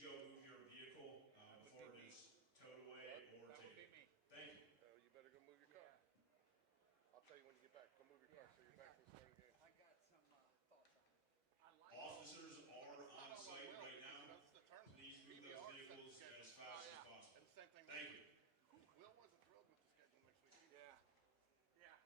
to go move your vehicle before it is towed away or taken. Thank you. You better go move your car. I'll tell you when you get back. Go move your car so you're back from starting game. I got some thoughts on it. Officers are on site right now. Please move those vehicles as fast as possible. Thank you. Will wasn't thrilled with the schedule next week. Yeah. Yeah.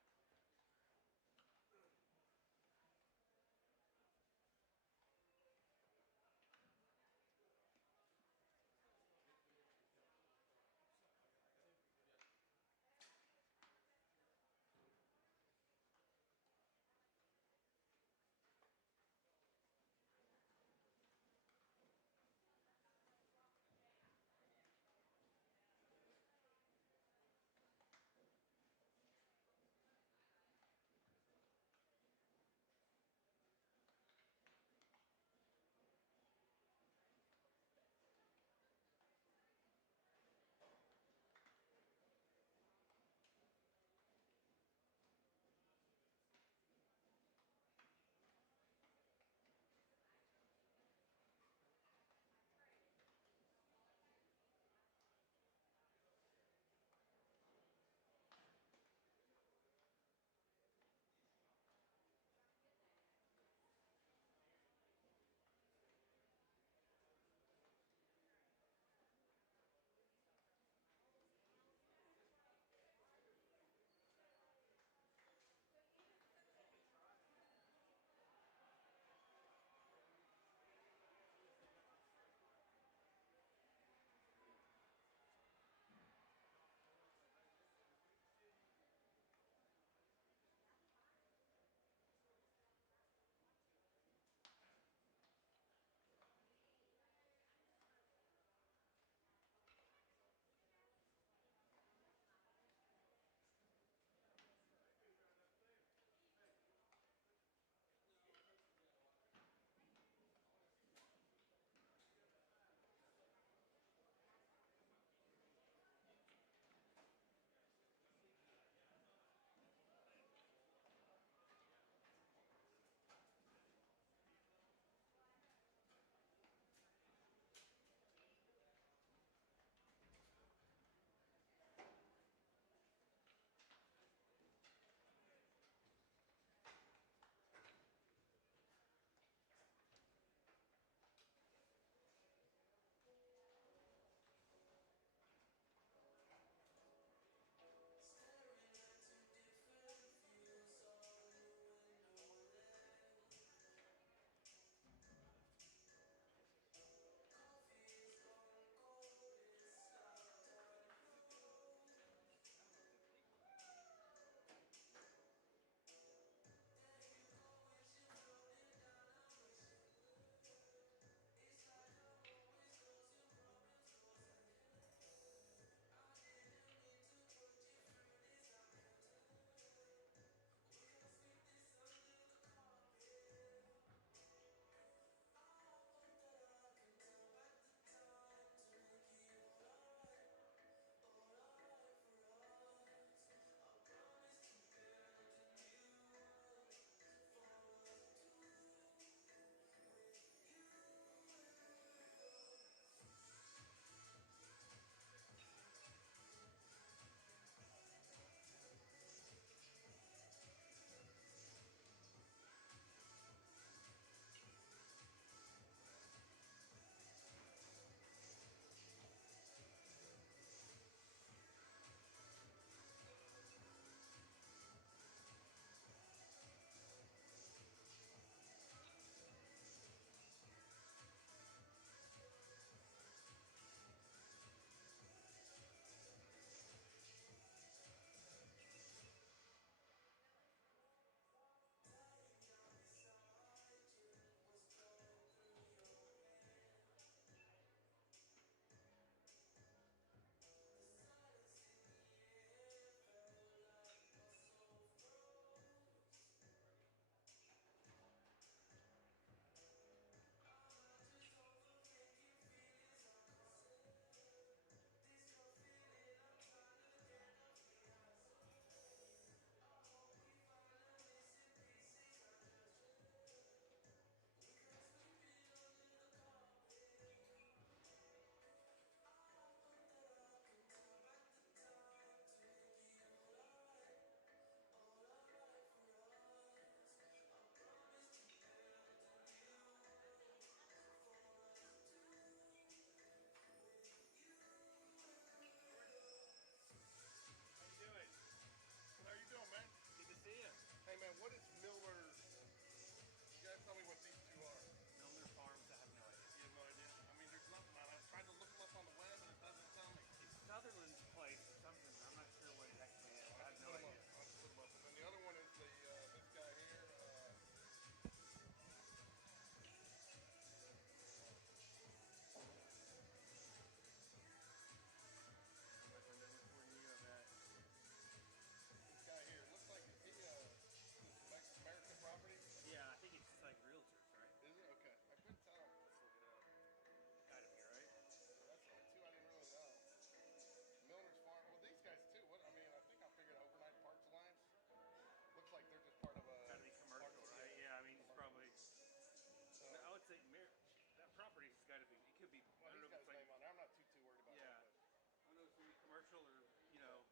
commercial or,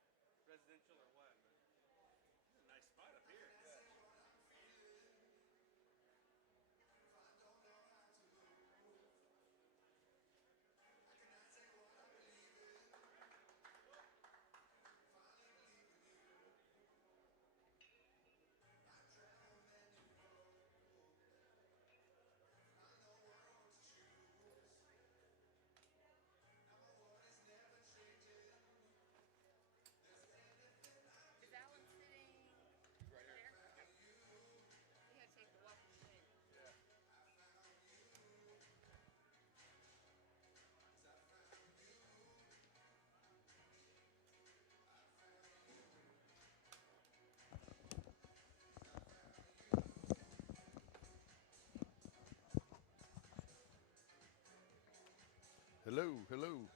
residential or what. But this is a nice spot up here. Is Alan sitting Right here. there? He had to take the welcome thing. Yeah. Hello, hello.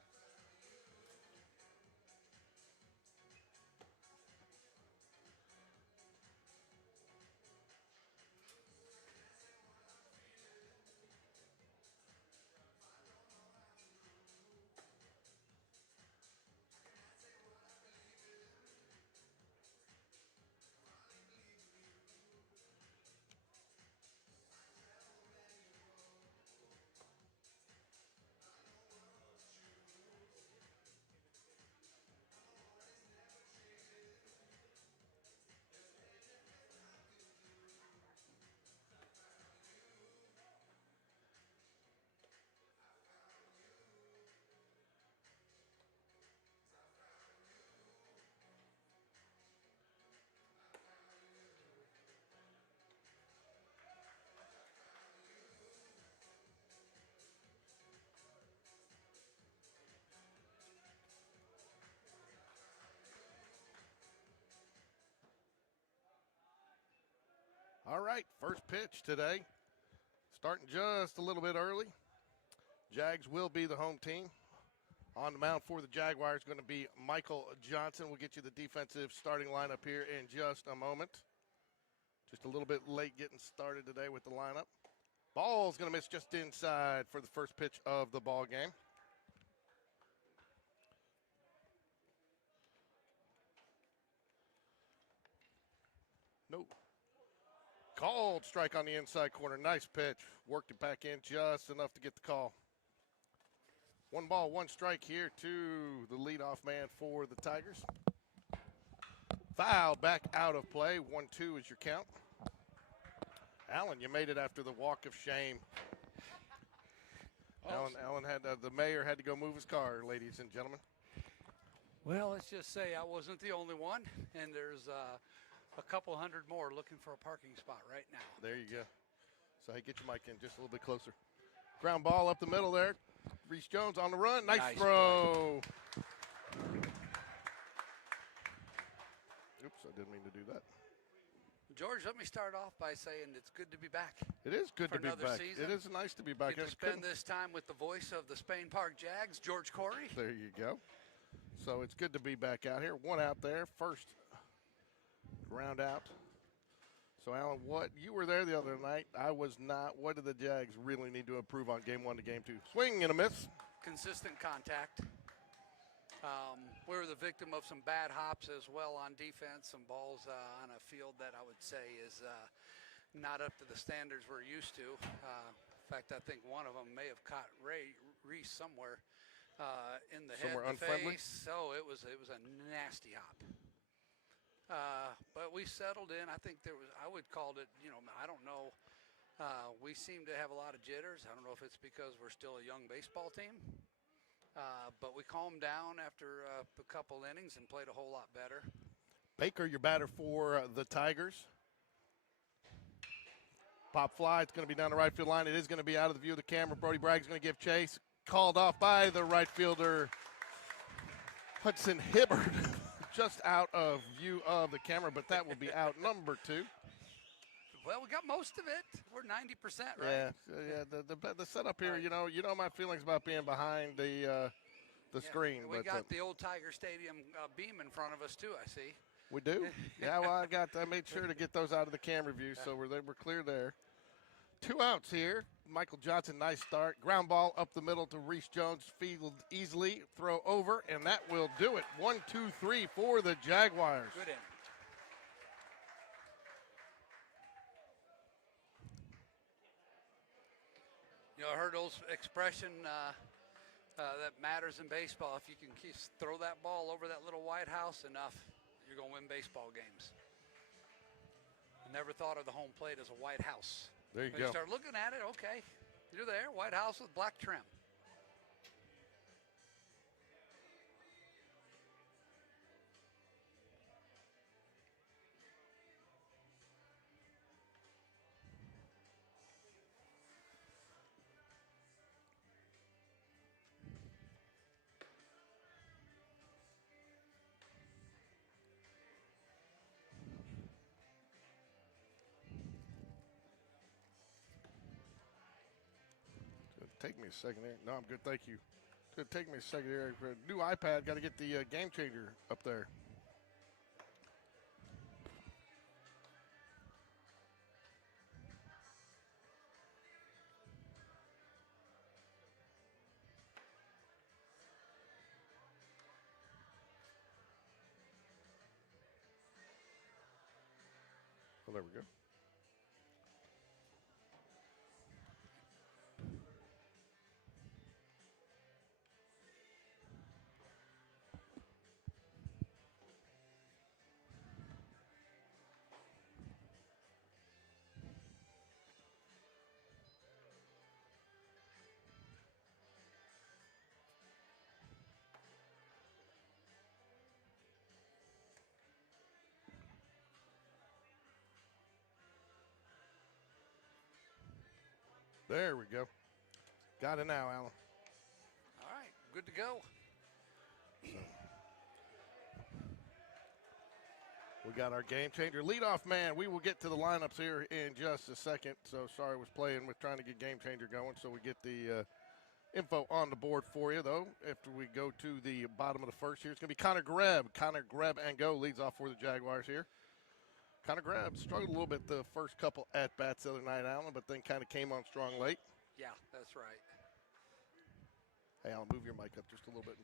All right, first pitch today. Starting just a little bit early. Jags will be the home team. On the mound for the Jaguars going to be Michael Johnson. We'll get you the defensive starting lineup here in just a moment. Just a little bit late getting started today with the lineup. Ball's going to miss just inside for the first pitch of the ball game. Nope. Called strike on the inside corner. Nice pitch. Worked it back in just enough to get the call. 1 ball, 1 strike here to the leadoff man for the Tigers. Foul back out of play. 1-2 is your count. Alan, you made it after the walk of shame. Alan had the mayor had to go move his car, ladies and gentlemen. Well, let's just say I wasn't the only one, and there's a couple hundred more looking for a parking spot right now. There you go. So, hey, get your mic in just a little bit closer. Ground ball up the middle there. Reese Jones on the run. Nice throw. Oops, I didn't mean to do that. George, let me start off by saying it's good to be back. It is good to be back. Season. It is nice to be back. Get to spend this time with the voice of the Spain Park Jags, George Corey. There you go. So it's good to be back out here. 1 out there. First ground out. So, Alan, you were there the other night. I was not. What do the Jags really need to improve on game 1 to game 2? Swing and a miss. Consistent contact. We were the victim of some bad hops as well on defense, some balls on a field that I would say is not up to the standards we're used to. In fact, I think one of them may have caught Reese somewhere in the somewhere head, the unfriendly? face. Oh, it was a nasty hop. But we settled in. I think I would call it, I don't know. We seem to have a lot of jitters. I don't know if it's because we're still a young baseball team. But we calmed down after a couple innings and played a whole lot better. Baker, your batter for the Tigers. Pop fly. It's going to be down the right field line. It is going to be out of the view of the camera. Brody Bragg's going to give chase. Called off by the right fielder, Hudson Hibbert. Just out of view of the camera, but that will be out number 2. Well, we got most of it. We're 90%, right? Yeah. The setup here, you know my feelings about being behind the screen. We got the old Tiger Stadium beam in front of us too. I see. We do. Yeah. Well, I made sure to get those out of the camera view, so we're clear there. 2 outs here. Michael Johnson, nice start. Ground ball up the middle to Reese Jones, field easily, throw over, and that will do it. 1, 2, 3 for the Jaguars. Good inning. You know, I heard those expression that matters in baseball. If you can throw that ball over that little White House enough, you're going to win baseball games. I never thought of the home plate as a White House. There you When go. you start looking at it, okay, you're there, White House with black trim. Take me a second there. No, I'm good, thank you. It's going to take me a second there. For a new iPad, got to get the game changer up there. Well, there we go. There we go. Got it now, Alan. All right, good to go. We got our game changer. Leadoff man, we will get to the lineups here in just a second. So sorry, I was playing with trying to get game changer going. So we get the info on the board for you, though. After we go to the bottom of the first here, it's going to be Connor Greb. Connor Greb and go leads off for the Jaguars here. Connor Greb struggled a little bit the first couple at-bats the other night, Alan, but then kind of came on strong late. Yeah, that's right. Hey, Alan, move your mic up just a little bit.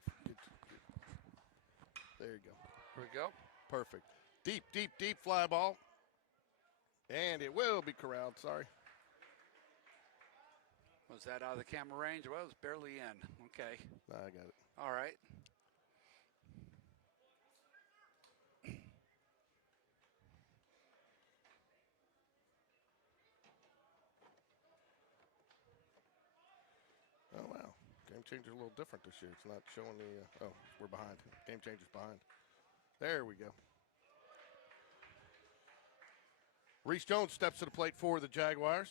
There you go. Here we go. Perfect. Deep, deep, deep fly ball. And it will be corralled. Sorry. Was that out of the camera range? Well, it was barely in. Okay. Nah, I got it. All right. Oh, wow. Game Changer's a little different this year. It's not showing the, oh, we're behind. Game Changer's behind. There we go. Reese Jones steps to the plate for the Jaguars.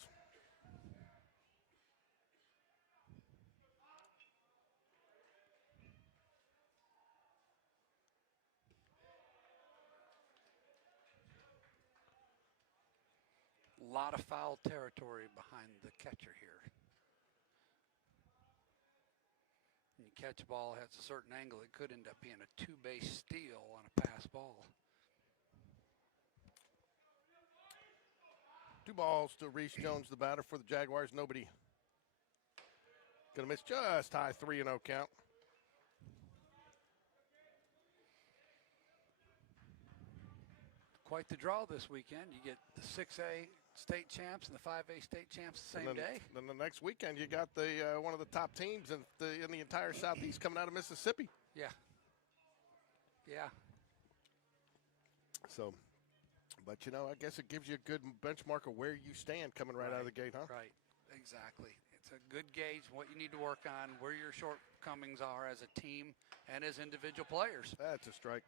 A lot of foul territory behind the catcher here. When you catch a ball, has a certain angle, it could end up being a two-base steal on a pass ball. 2 balls to Reese Jones, the batter for the Jaguars. Nobody going to miss, just high 3-0 count. Quite the draw this weekend. You get the 6A state champs and the 5A state champs the same day. Then the next weekend, you got the one of the top teams in the entire Southeast coming out of Mississippi. Yeah. Yeah. So, but, you know, I guess it gives you a good benchmark of where you stand coming right out of the gate, huh? Right. Exactly. It's a good gauge what you need to work on, where your shortcomings are as a team and as individual players. That's a strike.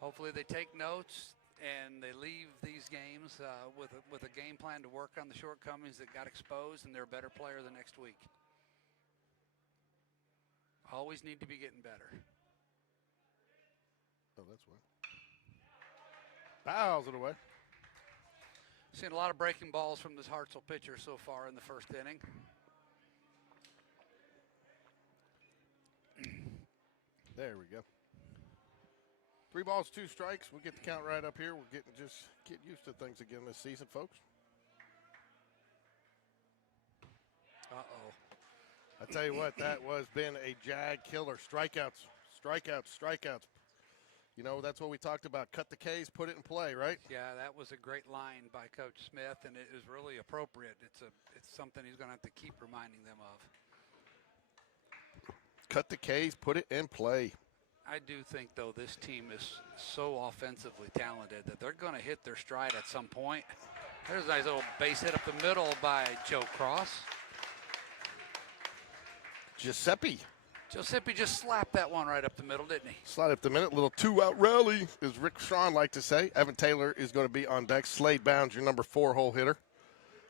Hopefully they take notes and they leave these games with a game plan to work on the shortcomings that got exposed, and they're a better player the next week. Always need to be getting better. Oh, that's why. Fouls it away. Seen a lot of breaking balls from this Hartselle pitcher so far in the first inning. There we go. 3 balls, 2 strikes. We'll get the count right up here. We're getting get used to things again this season, folks. Uh-oh. I tell you what, that was been a Jag killer. Strikeouts. You know, that's what we talked about. Cut the K's, put it in play, right? Yeah, that was a great line by Coach Smith, and it is really appropriate. It's something he's going to have to keep reminding them of. Cut the K's, put it in play. I do think, though, this team is so offensively talented that they're going to hit their stride at some point. There's a nice little base hit up the middle by Joe Cross. Giuseppe just slapped that one right up the middle, didn't he? slide up the minute. Little 2-out rally, as Rick Sean like to say. Evan Taylor is going to be on deck. Slade Bounds, your number 4-hole hitter.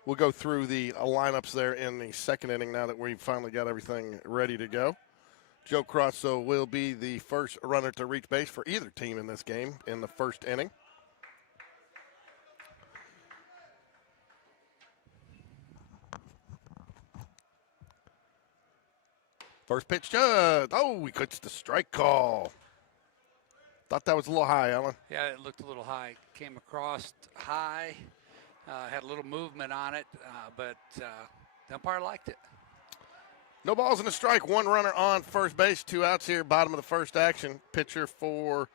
We'll go through the lineups there in the second inning now that we've finally got everything ready to go. Joe Cross will be the first runner to reach base for either team in this game in the first inning. First pitch, he cuts the strike call. Thought that was a little high, Alan. Yeah, it looked a little high. Came across high, had a little movement on it, but the umpire liked it. No balls and a strike. One runner on first base. 2 outs here. Bottom of the first action. Pitcher for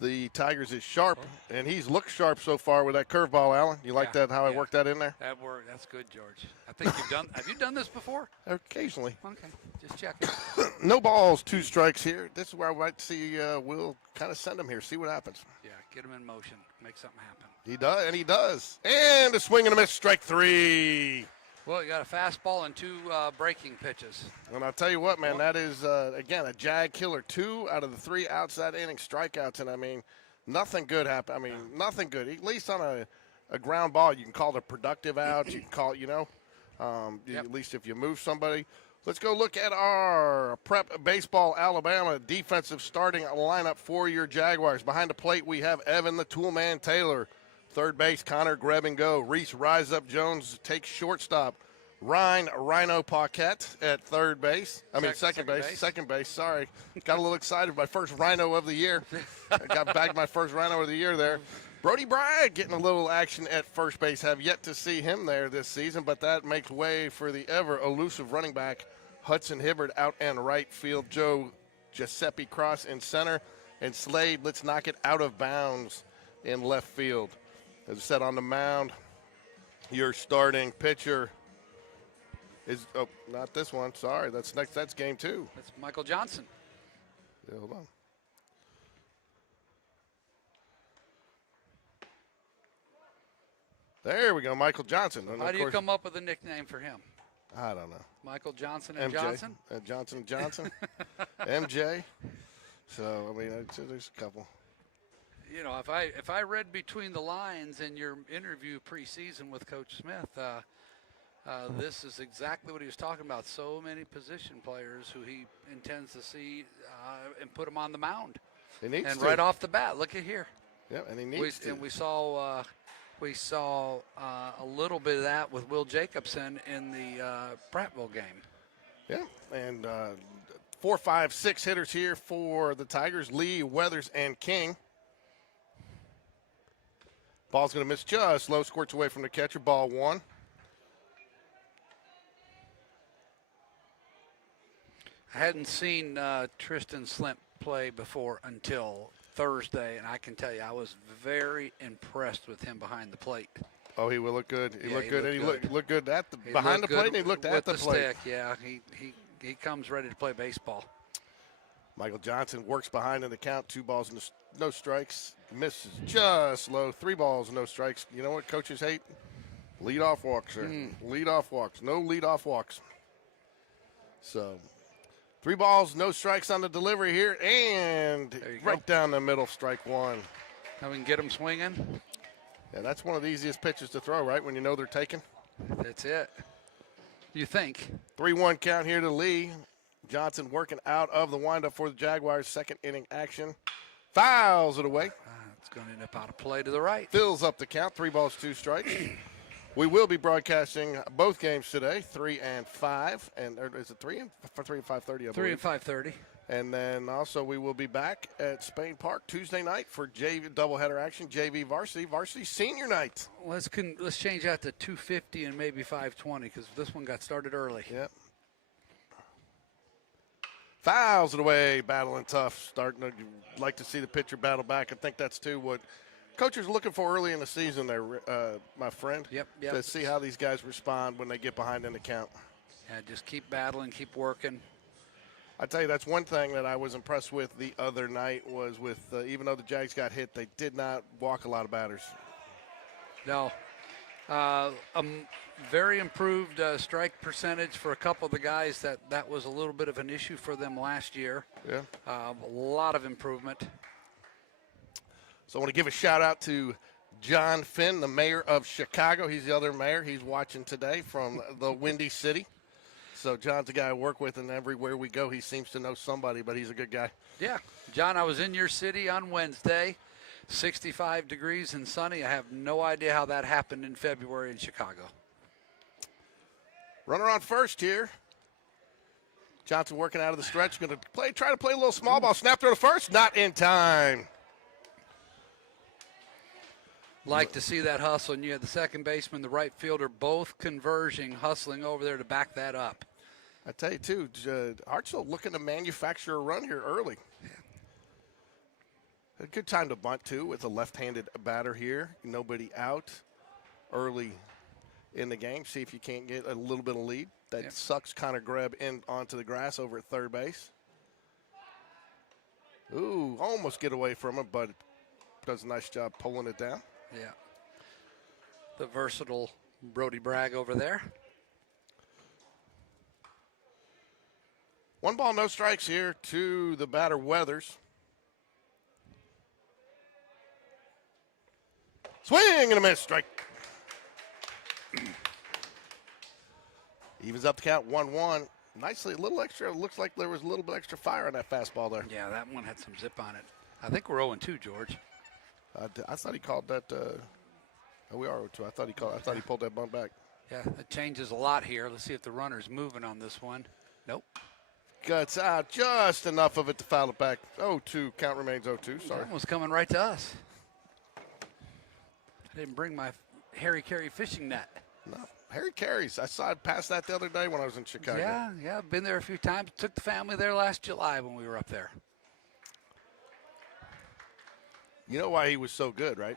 the Tigers is Sharp, and he's looked sharp so far with that curveball, Alan. You like that, how I worked that in there? That worked. That's good, George. I think you've done. Have you done this before? Occasionally. Okay, just checking. No balls, 2 strikes here. This is where I would like to see Will kind of send him here, see what happens. Yeah, get him in motion. Make something happen. He does, and he does. And a swing and a miss, strike 3. Well, you got a fastball and 2 breaking pitches. And I'll tell you what, man, that is, again, a Jag killer. 2 out of the 3 outside inning strikeouts. And, I mean, nothing good happened. I mean, nothing good. At least on a ground ball, you can call it a productive out. You can call it, at least if you move somebody. Let's go look at our Prep Baseball Alabama defensive starting lineup for your Jaguars. Behind the plate, we have Evan the Toolman Taylor. Third base, Connor Grab and Go. Reese Rise Up Jones takes shortstop. Rhino Paquette at third base. Second base. Second base, sorry. Got a little excited. My first Rhino of the year. I got bagged my first Rhino of the year there. Brody Bragg getting a little action at first base. Have yet to see him there this season, but that makes way for the ever-elusive running back, Hudson Hibbard, out and right field. Joe Giuseppe Cross in center. And Slade, let's knock it out of bounds in left field. As I said, on the mound, your starting pitcher is not this one. Sorry, that's next. That's game 2. That's Michael Johnson. Yeah, hold on. There we go, Michael Johnson. And how do you come up with a nickname for him? I don't know. Michael Johnson and MJ. Johnson? Johnson. MJ. So, I mean, there's a couple. You know, if I read between the lines in your interview preseason with Coach Smith, this is exactly what he was talking about. So many position players who he intends to see and put them on the mound. He needs to. Right off the bat, look at here. Yeah, and he needs to. And we saw a little bit of that with Will Jacobson in the Prattville game. Yeah, and 4, 5, 6 hitters here for the Tigers: Lee, Weathers, and King. Ball's going to miss just low, squirts away from the catcher. Ball 1. I hadn't seen Tristan Slimp play before until Thursday, and I can tell you I was very impressed with him behind the plate. Oh, he will look good. He looked good. And he looked good at the He behind the looked plate, and he looked at the plate. Stick. Yeah, he comes ready to play baseball. Michael Johnson works behind in the count. 2 balls and no strikes. Misses just low. 3 balls, no strikes. You know what coaches hate? Leadoff walks. Leadoff walks. No leadoff walks. So 3 balls, no strikes on the delivery here, and right down the middle, strike 1. Now we can get him swinging. Yeah, that's one of the easiest pitches to throw, right, when you know they're taken? That's it. You think. 3-1 count here to Lee. Johnson working out of the windup for the Jaguars. Second inning action. Fouls it away. It's going to end up out of play to the right. Fills up the count. 3 balls, 2 strikes. We will be broadcasting both games today, 3 and 5. And is it 3 and 5:30? 3 and 5:30. And then also we will be back at Spain Park Tuesday night for JV doubleheader action, JV varsity senior night. Let's change that to 250 and maybe 520 because this one got started early. Yep. Fouls it away, battling tough. Starting to like to see the pitcher battle back. I think that's too what coaches are looking for early in the season there, my friend. Yep. To see how these guys respond when they get behind in the count. Yeah, just keep battling, keep working. I tell you, that's one thing that I was impressed with the other night was with even though the Jags got hit, they did not walk a lot of batters. No. Very improved strike percentage for a couple of the guys that was a little bit of an issue for them last year. Yeah. A lot of improvement. So I want to give a shout out to John Finn, the mayor of Chicago. He's the other mayor. He's watching today from the Windy City. So John's a guy I work with, and everywhere we go, he seems to know somebody, but he's a good guy. Yeah. John, I was in your city on Wednesday, 65 degrees and sunny. I have no idea how that happened in February in Chicago. Runner on first here. Johnson working out of the stretch. Going to try to play a little small ball. Snap throw to first. Not in time. Like to see that hustle, and you had the second baseman, the right fielder, both converging, hustling over there to back that up. I tell you, too, Hartsell looking to manufacture a run here early. A good time to bunt, too, with a left-handed batter here. Nobody out early in the game. See if you can't get a little bit of lead. That sucks Connor Greb in onto the grass over at third base. Ooh, almost get away from him, but does a nice job pulling it down. Yeah. The versatile Brody Bragg over there. 1 ball, no strikes here to the batter Weathers. Swing and a miss, strike. Evens up the count, 1-1. Nicely, a little extra. Looks like there was a little bit extra fire on that fastball there. Yeah, that one had some zip on it. I think we're 0-2, George. I thought he called that. We are 0-2. I thought he pulled that bunt back. Yeah, it changes a lot here. Let's see if the runner's moving on this one. Nope. Guts out, just enough of it to foul it back. 0-2. Count remains 0-2. Sorry. That was coming right to us. I didn't bring my Harry Carey fishing net. No, Harry Carey's. I saw it past that the other day when I was in Chicago. Yeah, I've been there a few times. Took the family there last July when we were up there. You know why he was so good, right?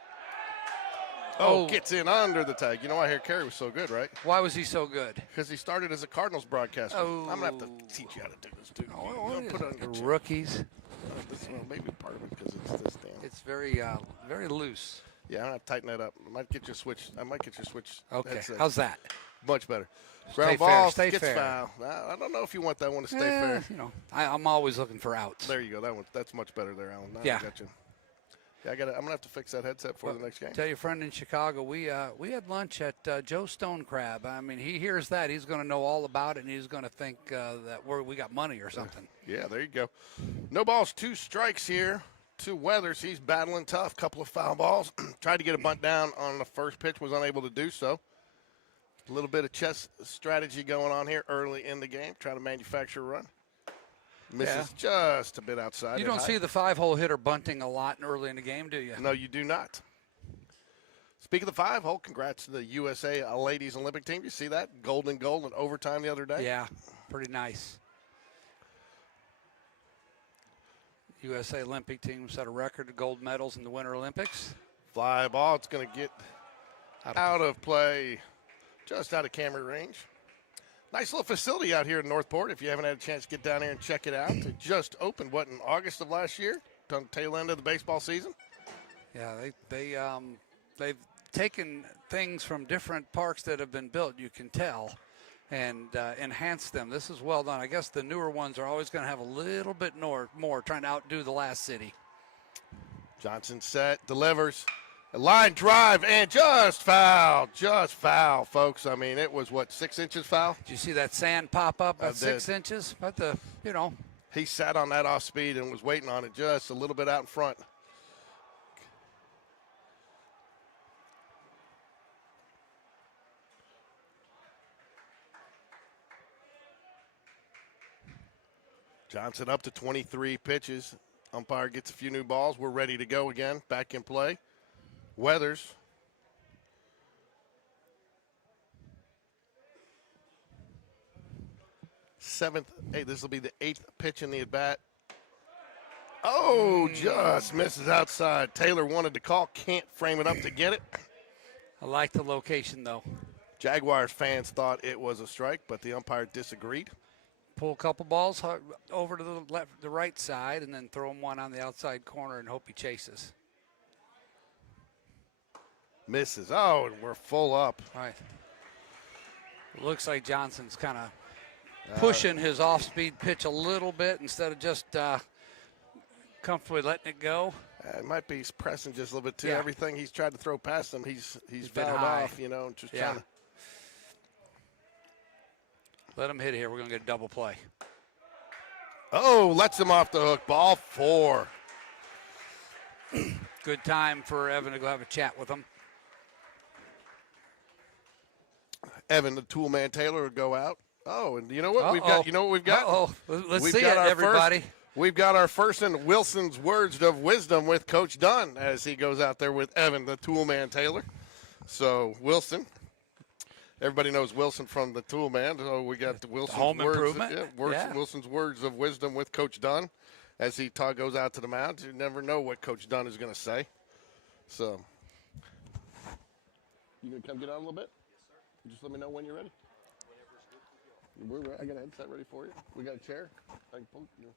Oh. Gets in under the tag. You know why Harry Carey was so good, right? Why was he so good? Because he started as a Cardinals broadcaster. Oh. I'm going to have to teach you how to do this, dude. Put it on your chin. Rookies. Maybe part of it because it's this damn. It's very loose. Yeah, I'm going to tighten that up. I might get you a switch. Okay, headset. how's that? Much better. Stay Ground ball, fair, stay gets fair. foul. I don't know if you want that one to stay fair. You know, I'm always looking for outs. There you go. That's much better there, Alan. Now Yeah. I got you. Yeah, I'm gonna have to fix that headset for the next game. Tell your friend in Chicago, we had lunch at Joe Stone Crab. I mean, he hears that, he's going to know all about it, and he's going to think that we got money or something. Yeah, there you go. No balls, 2 strikes here to Weathers. He's battling tough. Couple of foul balls. Tried to get a bunt down on the first pitch, was unable to do so. A little bit of chess strategy going on here early in the game. Trying to manufacture a run. Misses just a bit outside. You don't see the 5-hole hitter bunting a lot early in the game, do you? No, you do not. Speaking of the 5-hole, congrats to the USA Ladies Olympic team. You see that? Gold in overtime the other day? Yeah, pretty nice. USA Olympic team set a record of gold medals in the Winter Olympics. Fly ball. It's going to get out of play, just out of camera range. Nice little facility out here in Northport. If you haven't had a chance to get down here and check it out, it just opened, in August of last year, on the tail end of the baseball season. Yeah, they've taken things from different parks that have been built, you can tell, and enhanced them. This is well done. I guess the newer ones are always going to have a little bit more trying to outdo the last city. Johnson set, delivers. A line drive and just foul, folks. I mean, it was 6 inches foul? Did you see that sand pop up at 6 did. inches? But He sat on that off speed and was waiting on it just a little bit out in front. Johnson up to 23 pitches. Umpire gets a few new balls. We're ready to go again. Back in play. Weathers. This will be the 8th pitch in the at-bat. Oh, just misses outside. Taylor wanted to call. Can't frame it up to get it. I like the location, though. Jaguars fans thought it was a strike, but the umpire disagreed. Pull a couple balls over to the right side, and then throw him one on the outside corner and hope he chases. Misses. Oh, and we're full up. Right. Looks like Johnson's kind of pushing his off-speed pitch a little bit instead of just comfortably letting it go. It might be pressing just a little bit too. Yeah. Everything he's tried to throw past him, he's been fouled high. off, and just Yeah. trying to. Let him hit here. We're going to get a double play. Oh, lets him off the hook. Ball 4. Good time for Evan to go have a chat with him. Evan, the tool man Taylor, would go out. Oh, and you know what we've got? You know what we've got? Let's We've see got it, our everybody. We've got our first in Wilson's words of wisdom with Coach Dunn as he goes out there with Evan, the tool man Taylor. So, Wilson. Everybody knows Wilson from the tool man. So we got the Wilson's home words, improvement. Yeah. Wilson's words of wisdom with Coach Dunn as he goes out to the mound. You never know what Coach Dunn is going to say. So, you going to come get on a little bit? Yes, sir. Just let me know when you're ready. I got a headset ready for you. We got a chair. I can pull, you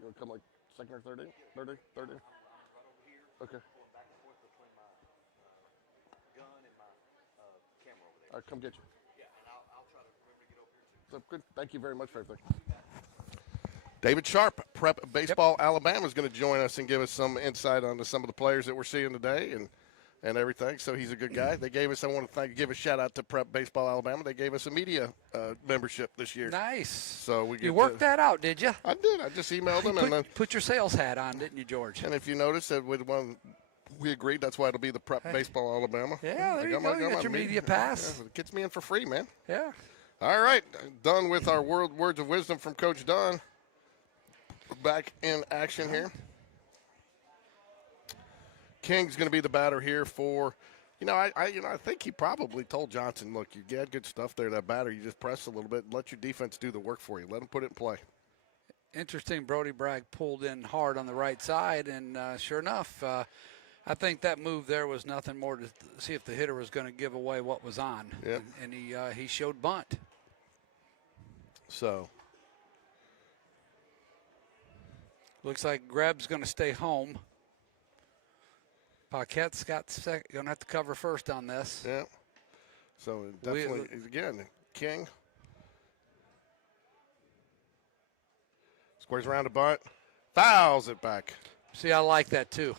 want to come like second or third in? Third in? Right over here. Okay. Going back and forth between my gun and my camera over there. All right, come get you. Yeah, and I'll try to remember to get over here too. So good. Thank you very much for everything. David Sharp, Prep Baseball Alabama, is going to join us and give us some insight on some of the players that we're seeing today and everything. So he's a good guy. They gave us, I want to give a shout out to Prep Baseball Alabama. They gave us a media membership this year. Nice. So you worked that out, did you? I did. I just emailed them and then put your sales hat on, didn't you, George? And if you notice that we agreed, that's why it'll be the Prep Baseball Alabama. Yeah, there you go. You got your media pass. Yeah, it gets me in for free, man. Yeah. All right, done with our words of wisdom from Coach Dunn. We're back in action here. King's going to be the batter here for, I think he probably told Johnson, look, you had good stuff there, that batter. You just press a little bit, let your defense do the work for you. Let them put it in play. Interesting, Brody Bragg pulled in hard on the right side, and sure enough, I think that move there was nothing more to see if the hitter was going to give away what was on. Yep. And he showed bunt. So. Looks like Greb's going to stay home. Paquette's going to have to cover first on this. Yeah. So definitely, again, King. Squares around a bunt. Fouls it back. See, I like that too.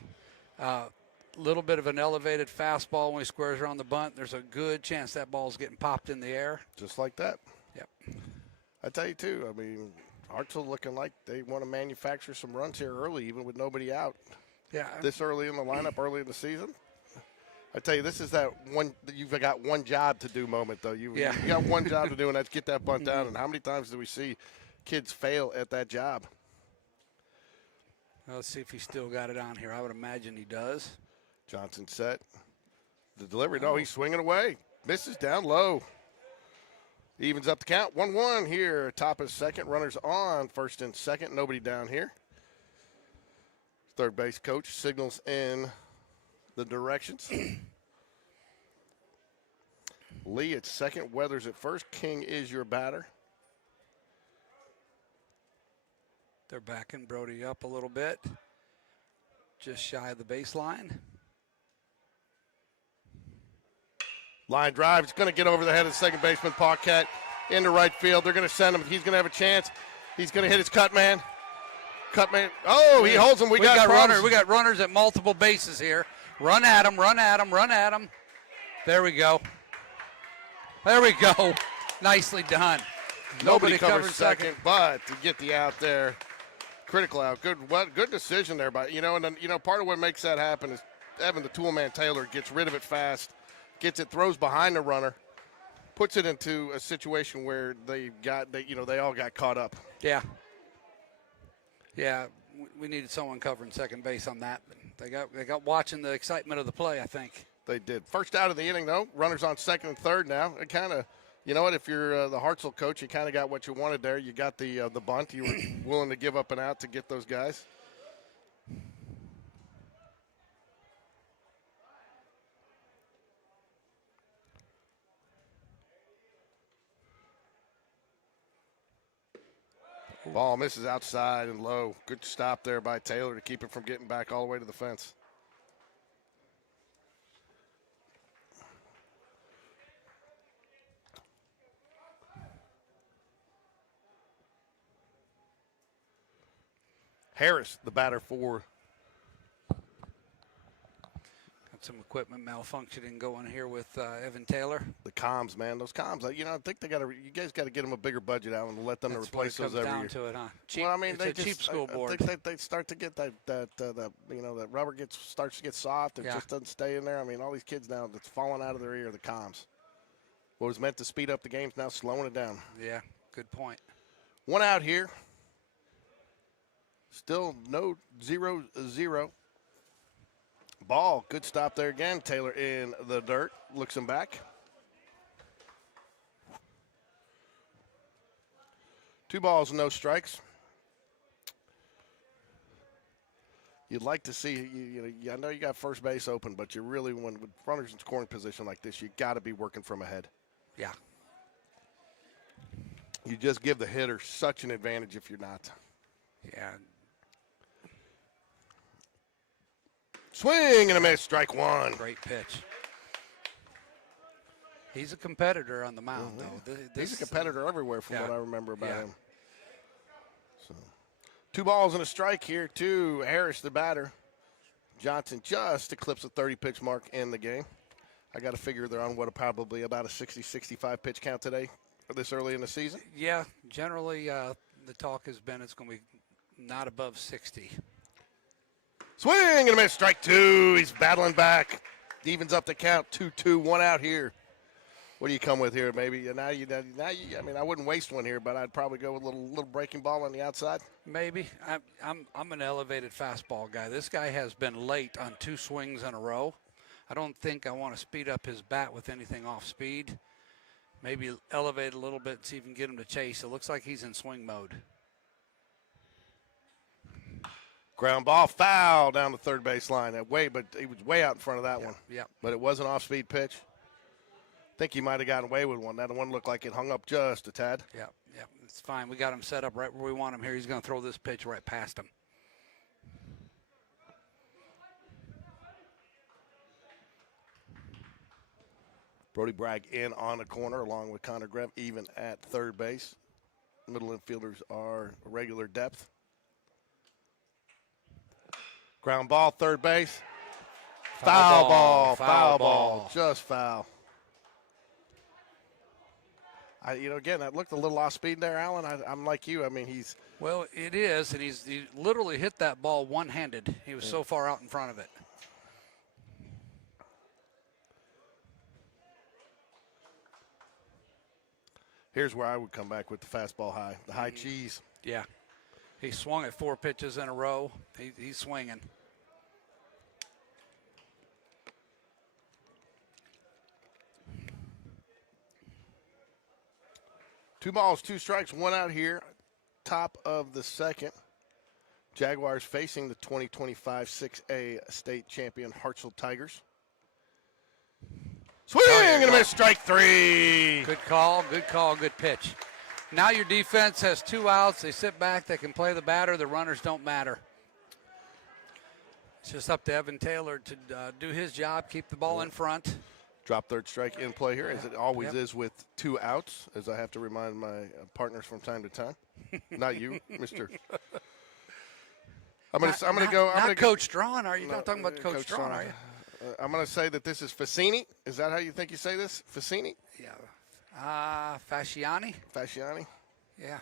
Little bit of an elevated fastball when he squares around the bunt. There's a good chance that ball's getting popped in the air. Just like that. Yep. I tell you, too, Hartsel looking like they want to manufacture some runs here early, even with nobody out. Yeah. This early in the lineup, early in the season. I tell you, this is that one, you've got one job to do moment, though. You got one job to do, and that's get that bunt down. And how many times do we see kids fail at that job? Well, let's see if he still got it on here. I would imagine he does. Johnson set. The delivery, no, he's swinging away. Misses down low. Evens up the count. 1-1 here. Top of second. Runners on first and second. Nobody down here. Third base coach signals in the directions. Lee at second. Weathers at first. King is your batter. They're backing Brody up a little bit. Just shy of the baseline. Line drive. It's going to get over the head of the second baseman, Paquette, into right field. They're going to send him. He's going to have a chance. He's going to hit his cut man. Cut man. Oh, he holds him. We got runners. We got runners at multiple bases here. Run at him. Run at him. Run at him. There we go. There we go. Nicely done. Nobody covers second, but to get the out there, critical out. Good decision there. But and then part of what makes that happen is Evan, the tool man Taylor, gets rid of it fast. Gets it, throws behind the runner, puts it into a situation where they all got caught up. Yeah. Yeah, we needed someone covering second base on that. They got watching the excitement of the play, I think. They did. First out of the inning, though. Runners on second and third now. It kind of, you know what, if you're the HARTSELL coach, you kind of got what you wanted there. You got the bunt. You were willing to give up an out to get those guys. Ball misses outside and low. Good stop there by Taylor to keep it from getting back all the way to the fence. Harris, the batter for. Got some equipment malfunctioning going here with Evan Taylor. The comms, man, those comms. I think you guys got to get them a bigger budget out and let them That's replace those every year. That's what it comes down to it, huh? Cheap, Well, I mean, it's a cheap school board. I think they start to get that rubber starts to get soft. It just doesn't stay in there. I mean, all these kids now, that's falling out of their ear, the comms. What was meant to speed up the game's now slowing it down. Yeah, good point. One out here. Still no 0-0. Ball, good stop there again. Taylor in the dirt, looks him back. 2 balls, no strikes. You'd like to see, I know you got first base open, but you really, with runners in scoring position like this, you got to be working from ahead. Yeah. You just give the hitter such an advantage if you're not. Yeah. Swing and a miss, strike one. Great pitch. He's a competitor on the mound, though. He's a competitor everywhere from what I remember about him. So, 2 balls and a strike here to Harris, the batter. Johnson just eclipsed the 30-pitch mark in the game. I got to figure they're on probably about a 60-65 pitch count today, this early in the season. Yeah, generally the talk has been it's going to be not above 60. Swing and a miss, strike 2. He's battling back. Evens up the count, 2-2, 1 out here. What do you come with here, maybe? Now you. I mean, I wouldn't waste one here, but I'd probably go with a little breaking ball on the outside. Maybe. I'm an elevated fastball guy. This guy has been late on 2 swings in a row. I don't think I want to speed up his bat with anything off speed. Maybe elevate a little bit and see if we can get him to chase. It looks like he's in swing mode. Ground ball, foul down the third base line. But he was way out in front of that one. Yeah. But it was an off-speed pitch. I think he might have gotten away with one. That one looked like it hung up just a tad. Yeah, it's fine. We got him set up right where we want him here. He's going to throw this pitch right past him. Brody Bragg in on the corner along with Connor Grev, even at third base. Middle infielders are regular depth. Ground ball, third base. Foul ball. Just foul. Again, that looked a little off speed there, Alan. I'm like you. I mean, he's. Well, it is, and he literally hit that ball one-handed. He was so far out in front of it. Here's where I would come back with the fastball high, the high cheese. Yeah. He swung at 4 pitches in a row. He's swinging. Two balls, 2 strikes, 1 out here. Top of the second. Jaguars facing the 2025 6A state champion HARTSELL Tigers. Swing and a miss, strike 3. Good call, good pitch. Now your defense has 2 outs. They sit back. They can play the batter. The runners don't matter. It's just up to Evan Taylor to do his job, keep the ball in front. Drop third strike in play here, as it always is with 2 outs, as I have to remind my partners from time to time. Not you, Mr. I'm going to go. Not Coach Strawn, are you? Not talking about Coach Strawn, are you? I'm going to say that this is Fascini. Is that how you think you say this? Fascini? Yeah. Fasciani? Fasciani? Yeah.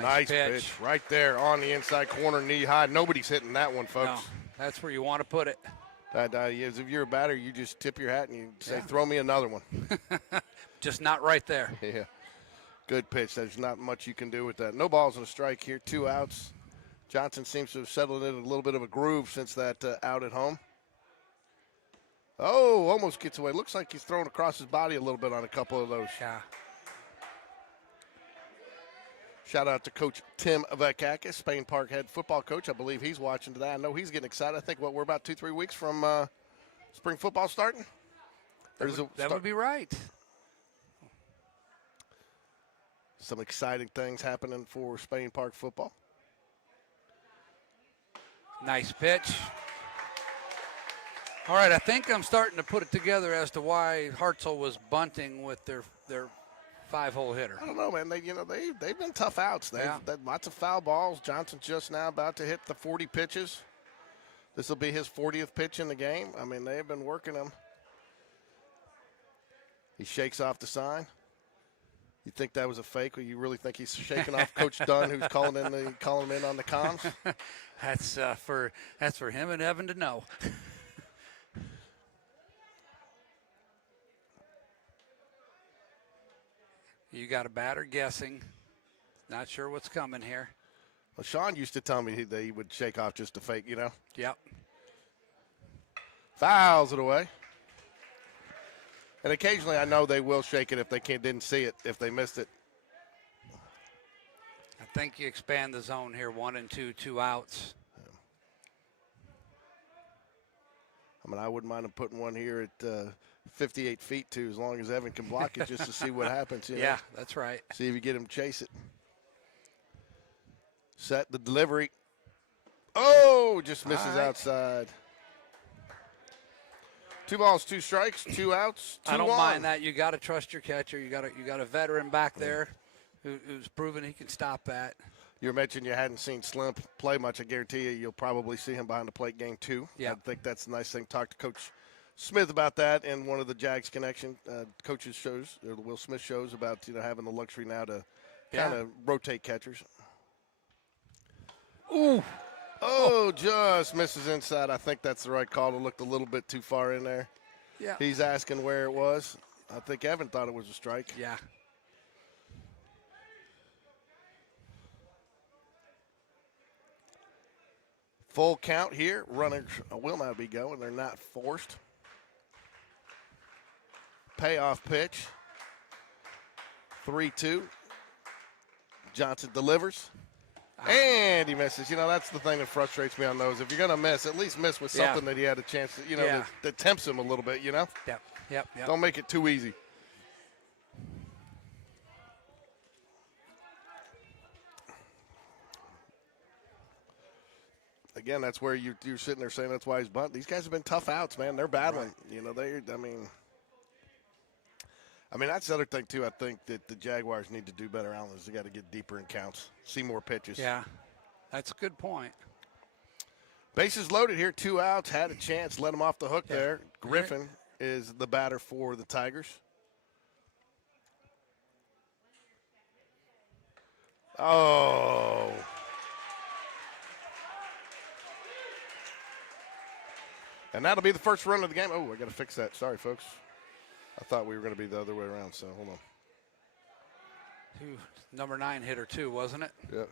Nice pitch right there on the inside corner, knee high. Nobody's hitting that one, folks. No, that's where you want to put it. That is, if you're a batter, you just tip your hat and you say, throw me another one. Just not right there. Yeah. Good pitch. There's not much you can do with that. No balls and a strike here, 2 outs. Johnson seems to have settled in a little bit of a groove since that out at home. Oh, almost gets away. Looks like he's thrown across his body a little bit on a couple of those. Yeah. Shout out to Coach Tim Vakakis, Spain Park head football coach. I believe he's watching today. I know he's getting excited. I think, we're about 2-3 weeks from spring football starting? That would be right. Some exciting things happening for Spain Park football. Nice pitch. All right, I think I'm starting to put it together as to why Hartsel was bunting with their 5-hole hitter. I don't know, man. They've been tough outs. They've lots of foul balls. Johnson's just now about to hit the 40 pitches. This will be his 40th pitch in the game. I mean, they've been working him. He shakes off the sign. You think that was a fake, or you really think he's shaking off Coach Dunn, who's calling him in on the comms? That's for him and Evan to know. You got a batter guessing. Not sure what's coming here. Well, Sean used to tell me that he would shake off just a fake, Yep. Fouls it away. And occasionally I know they will shake it if they didn't see it, if they missed it. I think you expand the zone here, 1 and 2, 2 outs. I mean, I wouldn't mind him putting one here at 58 feet, too, as long as Evan can block it just to see what happens. Yeah, that's right. See if you get him to chase it. Set the delivery. Oh, just misses outside. 2 balls, 2 strikes, 2 outs, 2 I don't on. mind that. You got to trust your catcher. You got a veteran back there who's proven he can stop that. You mentioned you hadn't seen Slim play much. I guarantee you'll probably see him behind the plate game 2. Yeah. I think that's a nice thing. Talk to Coach Smith about that in one of the Jags Connection coaches shows, or the Will Smith shows, about having the luxury now to kind of rotate catchers. Ooh. Oh, just misses inside. I think that's the right call. It looked a little bit too far in there. Yeah. He's asking where it was. I think Evan thought it was a strike. Yeah. Full count here. Runners will not be going. They're not forced. Payoff pitch. 3-2. Johnson delivers. And he misses. That's the thing that frustrates me on those. If you're going to miss, at least miss with something that he had a chance to, that tempts him a little bit, Yep. Don't make it too easy. Again, that's where you're sitting there saying that's why he's bunting. These guys have been tough outs, man. They're battling. Right. I mean, that's the other thing, too. I think that the Jaguars need to do better, Alan, is they got to get deeper in counts, see more pitches. Yeah, that's a good point. Bases loaded here, 2 outs, had a chance, let him off the hook there. Griffin is the batter for the Tigers. Oh. And that'll be the first run of the game. Oh, I got to fix that. Sorry, folks. I thought we were going to be the other way around, so hold on. Number 9 hitter, too, wasn't it? Yeah.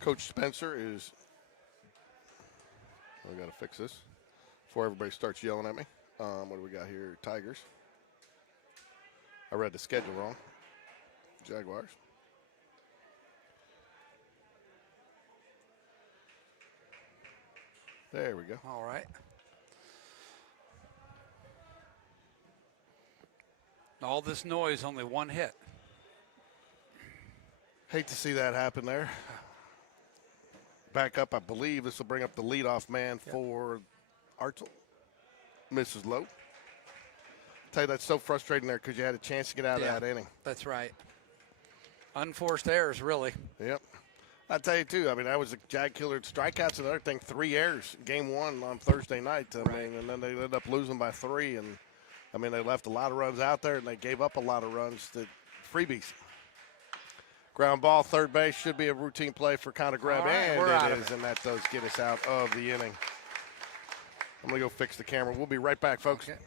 Coach Spencer is – I got to fix this before everybody starts yelling at me. What do we got here? Tigers. I read the schedule wrong. Jaguars. There we go. All right. All this noise, only 1 hit. Hate to see that happen there. Back up, I believe this will bring up the leadoff man for HARTSELL. Misses low. Tell you, that's so frustrating there because you had a chance to get out of that inning. That's right. Unforced errors, really. Yep. I'll tell you, too, I mean, that was a Jag killer. Strikeouts, another thing, 3 errors. Game 1 on Thursday night. I mean, and then they ended up losing by 3. And, I mean, they left a lot of runs out there, and they gave up a lot of runs to freebies. Ground ball, third base, should be a routine play for Connor Greb, All right, and we're out it of is, it. and that does get us out of the inning. I'm going to go fix the camera. We'll be right back, folks. Okay.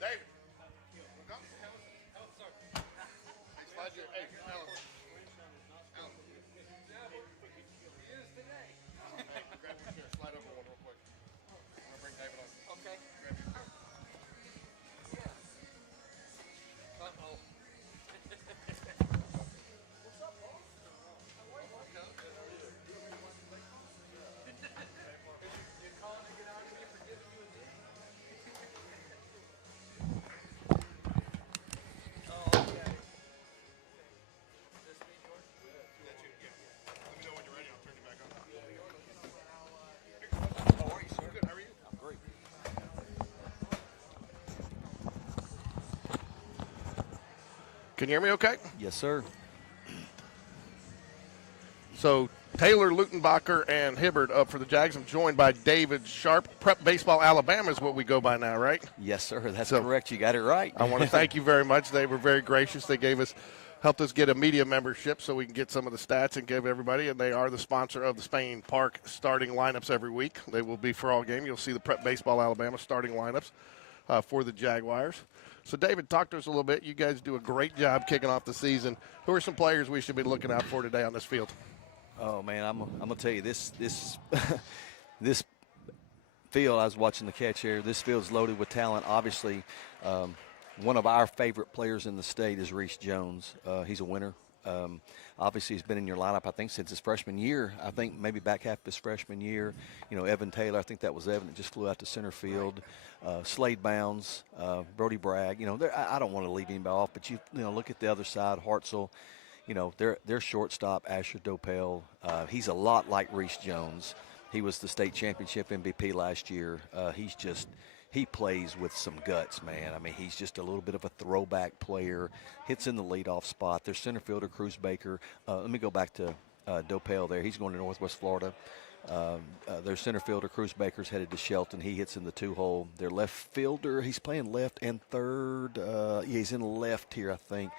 David, come. Hey, slide your, hey, Alan. Alan. Hey, grab your chair. Slide over one real quick. I'm going to bring David on. Okay. Grab your chair. Uh-oh. What's up, boss? How are you? You're calling to get out of here for giving you a D? Can you hear me okay? Yes, sir. So Taylor, Lutenbacher, and Hibbard up for the Jags. I'm joined by David Sharp. Prep Baseball Alabama is what we go by now, right? Yes, sir. That's So- correct. You got it right. I want to thank you very much. They were very gracious. They helped us get a media membership so we can get some of the stats and give everybody. And they are the sponsor of the Spain Park starting lineups every week. They will be for all game. You'll see the Prep Baseball Alabama starting lineups for the Jaguars. So, David, talk to us a little bit. You guys do a great job kicking off the season. Who are some players we should be looking out for today on this field? Oh man, I'm gonna tell you this this field. I was watching the catch here. This field's loaded with talent. Obviously, one of our favorite players in the state is Reese Jones. He's a winner. Obviously, he's been in your lineup, I think, since his freshman year. I think maybe back half his freshman year. You know, Evan Taylor, I think that was Evan that just flew out to center field. Slade Bounds, Brody Bragg. You know, I don't want to leave anybody off, but you know, look at the other side, Hartsell. You know, their shortstop, Asher Dopel, he's a lot like Reese Jones. He was the state championship MVP last year. He plays with some guts, man. I mean, he's just a little bit of a throwback player, hits in the leadoff spot. Their center fielder, Cruz Baker. Let me go back to Dopel there. He's going to Northwest Florida. Their center fielder, Cruz Baker's headed to Shelton. He hits in the two-hole. Their left fielder, he's playing left and third. He's in left here, I think.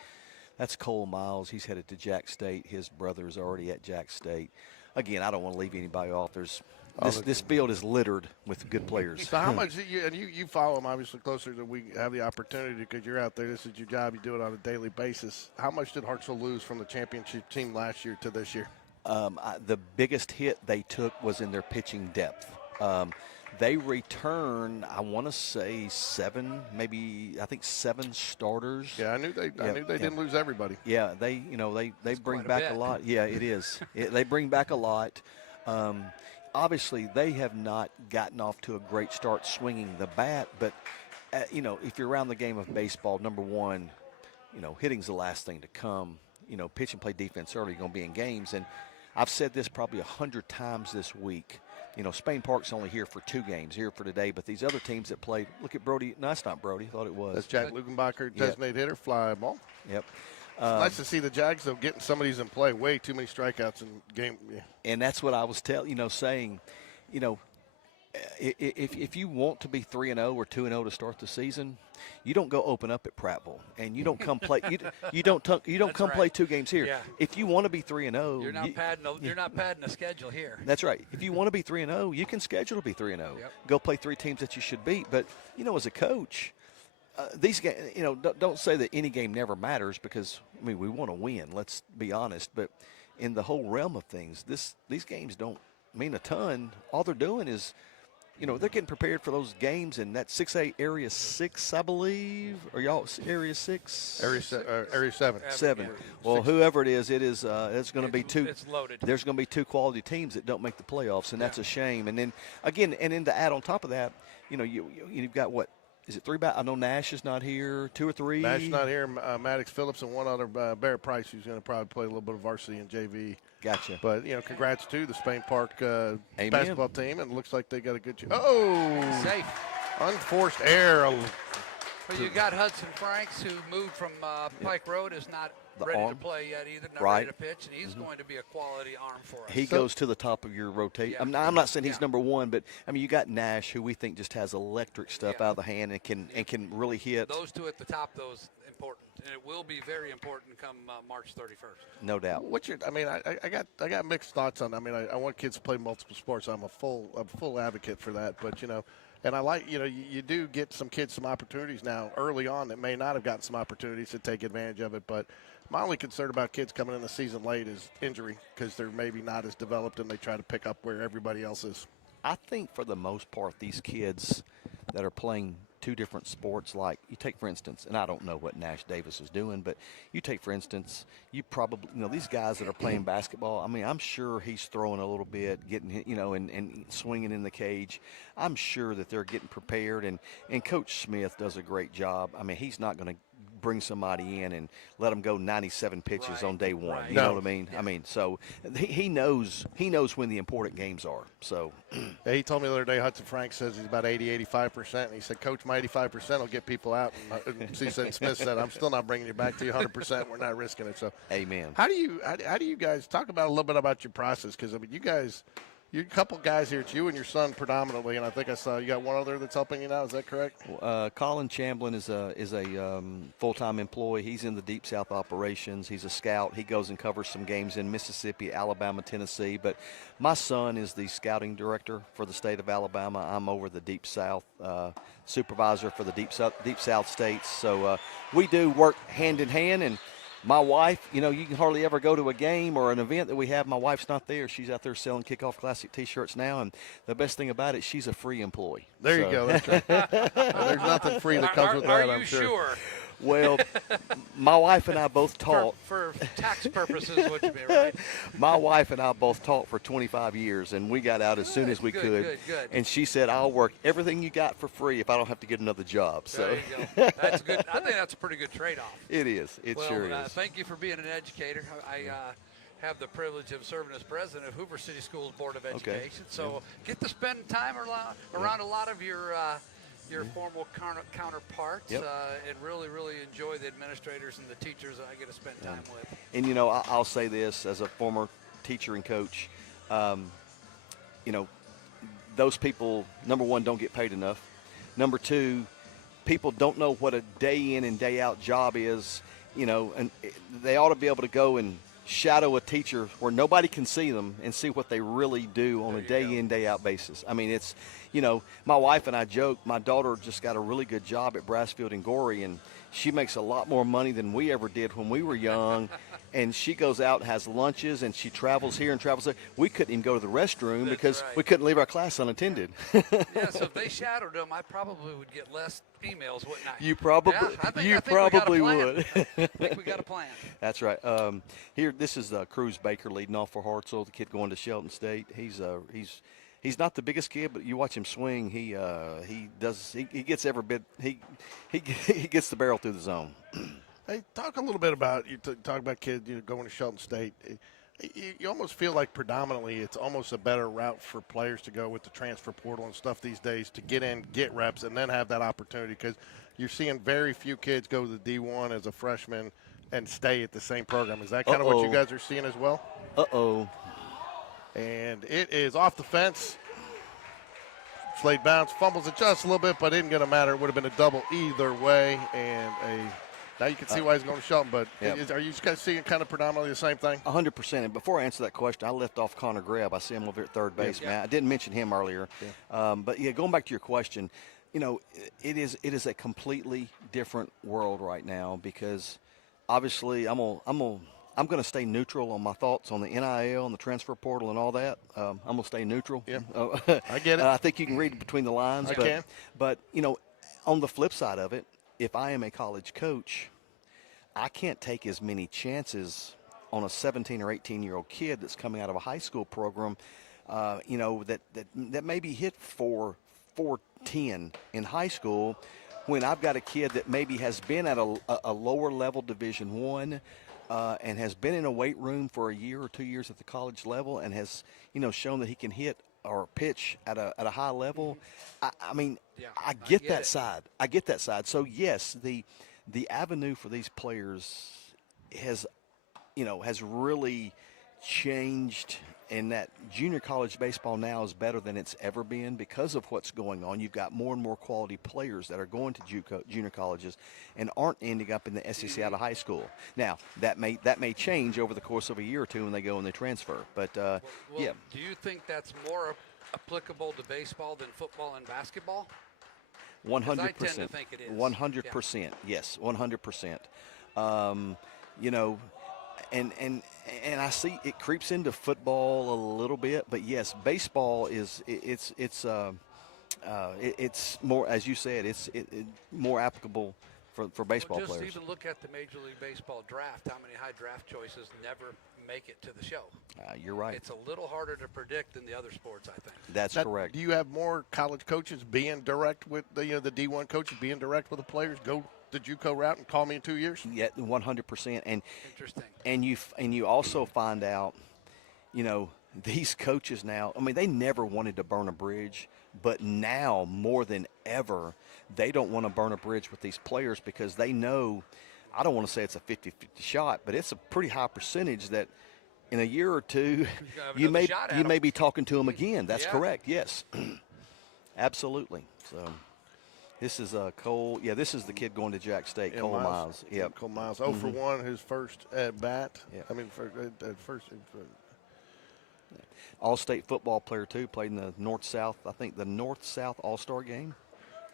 That's Cole Miles. He's headed to Jack State. His brother is already at Jack State. Again, I don't want to leave anybody off. This field is littered with good players. So how much you follow them obviously closer than we have the opportunity because you're out there. This is your job. You do it on a daily basis. How much did Hartselle lose from the championship team last year to this year? The biggest hit they took was in their pitching depth. They return, I want to say seven starters. Yeah, I knew they didn't lose everybody. Yeah, they bring back a lot. Yeah, it is. They bring back a lot. Obviously, they have not gotten off to a great start swinging the bat, but if you're around the game of baseball, number one, hitting's the last thing to come. Pitch and play defense early, you're going to be in games, and I've said this probably 100 times this week. Spain Park's only here for 2 games, here for today, but these other teams that played, look at Brody. No, that's not Brody. I thought it was. That's Jack Lugenbacher, designated hitter, fly ball. Yep. Nice to see the Jags, though, getting some of these in play. Way too many strikeouts in game. Yeah. And that's what I was saying, if you want to be 3-0 or 2-0 to start the season, you don't go open up at Prattville, and you don't come play. You don't come play 2 games here. Yeah. If you want to be 3-0, you're not padding a schedule here. That's right. If you want to be 3-0, you can schedule to be 3-0. Yep. Go play 3 teams that you should beat. But as a coach, these games, don't say that any game never matters because we want to win. Let's be honest. But in the whole realm of things, these games don't mean a ton. All they're doing is, they're getting prepared for those games in that 6A Area 6, I believe. Or y'all Area 6? Area 7. 7. Well, whoever it is, it's going to be 2. It's loaded. There's going to be 2 quality teams that don't make the playoffs, and that's a shame. And then again, and then to add on top of that, you've got what is it 3 back? I know Nash is not here. 2 or 3. Nash not here. Maddox Phillips and one other, Barrett Price, who's going to probably play a little bit of varsity and JV. Gotcha. But, congrats to the Spain Park Amen. basketball team, and it looks like they got a good Oh! Safe. Unforced error. Well, you got Hudson Franks, who moved from Pike Road, is not The ready to arm. play yet either, not Right. ready to pitch, and he's going to be a quality arm for us. He goes to the top of your rotation. Yeah. I'm not saying he's Yeah. number one, but I mean you got Nash, who we think just has electric stuff Yeah. out of the hand and can really hit. Those two at the top, those important, and it will be very important come March 31st. No doubt. What's your? I mean, I got mixed thoughts on. I mean, I want kids to play multiple sports. I'm a full advocate for that. But and I like you do get some kids some opportunities now early on that may not have gotten some opportunities to take advantage of it. But my only concern about kids coming in the season late is injury, because they're maybe not as developed and they try to pick up where everybody else is. I think for the most part, these kids that are playing 2 different sports, like you take for instance, and I don't know what Nash Davis is doing, but you take for instance, you probably these guys that are playing basketball. I mean, I'm sure he's throwing a little bit, getting and swinging in the cage. I'm sure that they're getting prepared, and Coach Smith does a great job. I mean, he's not going to bring somebody in and let them go 97 pitches on day one. Right. You know what I mean? Yeah. I mean, so he knows when the important games are. So Yeah, he told me the other day, Hudson Frank says he's about 80-85%. And he said, Coach, my 85% will get people out. And he said, Smith said, I'm still not bringing you back to you 100%. We're not risking it. So, amen. How do you guys talk about a little bit about your process? Because I mean, you're a couple guys here. It's you and your son predominantly, and I think I saw you got one other that's helping you now. Is that correct? Colin Chamblin is a full-time employee. He's in the Deep South operations. He's a scout. He goes and covers some games in Mississippi, Alabama, Tennessee. But my son is the scouting director for the state of Alabama. I'm over the Deep South supervisor for the Deep South states. So we do work hand in hand. And my wife, you can hardly ever go to a game or an event that we have. My wife's not there. She's out there selling Kickoff Classic T-shirts now, and the best thing about it, she's a free employee. There you go. That's right. There's nothing free that comes with that, I'm sure. Are you sure? Well, my wife and I both taught. For tax purposes, would you be right? My wife and I both taught for 25 years, and we got out as soon as we could. Good. And she said, I'll work everything you got for free if I don't have to get another job. So There you go. That's good. I think that's a pretty good trade-off. it is. It sure is. Thank you for being an educator. I have the privilege of serving as president of Hoover City Schools Board of Education. So get to spend time around a lot of your formal counterparts, Yep. and really enjoy the administrators and the teachers that I get to spend time with. And, I'll say this as a former teacher and coach, those people, number one, don't get paid enough. Number two, people don't know what a day in and day out job is, and they ought to be able to go and shadow a teacher where nobody can see them and see what they really do on a day in, day out basis. I mean, it's, my wife and I joke, my daughter just got a really good job at Brassfield and Gorey, and she makes a lot more money than we ever did when we were young. And she goes out and has lunches, and she travels here and travels there. We couldn't even go to the restroom because we couldn't leave our class unattended. Yeah, so if they shadowed them, I probably would get less emails, wouldn't I? You probably, I think would. I think we got a plan. That's right. Here, this is Cruz Baker leading off for Hartselle, the kid going to Shelton State. He's not the biggest kid, but you watch him swing. He gets every bit. He gets the barrel through the zone. Hey, talk a little bit about talk about kids going to Shelton State. You almost feel like predominantly it's almost a better route for players to go with the transfer portal and stuff these days to get in, get reps, and then have that opportunity, because you're seeing very few kids go to the D1 as a freshman and stay at the same program. Is that kind of what you guys are seeing as well? Uh-oh. And it is off the fence. Slade bounce, fumbles it just a little bit, but it isn't going to matter. It would have been a double either way, and now you can see why he's going to Shelton. But are you guys seeing kind of predominantly the same thing? 100%. And before I answer that question, I left off Connor Grebb. I see him over at third base, man. I didn't mention him earlier. Yeah. But going back to your question, it is a completely different world right now, because obviously I'm going to stay neutral on my thoughts on the NIL and the transfer portal and all that. I'm going to stay neutral. Yeah, I get it. I think you can read between the lines. I can. But, on the flip side of it, if I am a college coach, I can't take as many chances on a 17 or 18-year-old kid that's coming out of a high school program, that maybe hit 4.10 in high school, when I've got a kid that maybe has been at a lower level Division I and has been in a weight room for a year or 2 years at the college level and has, shown that he can hit or pitch at a high level. I mean, I get that side. I get that side. So, yes, the avenue for these players has really changed, and that junior college baseball now is better than it's ever been because of what's going on. You've got more and more quality players that are going to junior colleges and aren't ending up in the SEC out of high school. Now, that may change over the course of a year or two when they go and they transfer. But, yeah. Do you think that's more applicable to baseball than football and basketball? 100%. I tend to think it is. 100%. Yes, 100%. And I see it creeps into football a little bit, but yes, baseball it's more, as you said, it's more applicable for baseball players. Just even look at the Major League Baseball draft. How many high draft choices never make it to the show? You're right. It's a little harder to predict than the other sports, I think. That's correct. Do you have more college coaches being direct with the D1 coaches being direct with the players? Go the JUCO route and call me in 2 years? Yeah, 100%. And interesting. And you also find out, these coaches now, I mean, they never wanted to burn a bridge, but now more than ever, they don't want to burn a bridge with these players because they know, I don't want to say it's a 50-50 shot, but it's a pretty high percentage that in a year or two, you may be talking to them again. That's correct, yes. Absolutely. So this is Cole. Yeah, this is the kid going to Jack State, Cole Miles. Yep. Cole Miles, 0 for 1, his first at bat. Yeah. I mean, first. All-state football player, too, played in the North-South, I think the North-South All-Star game.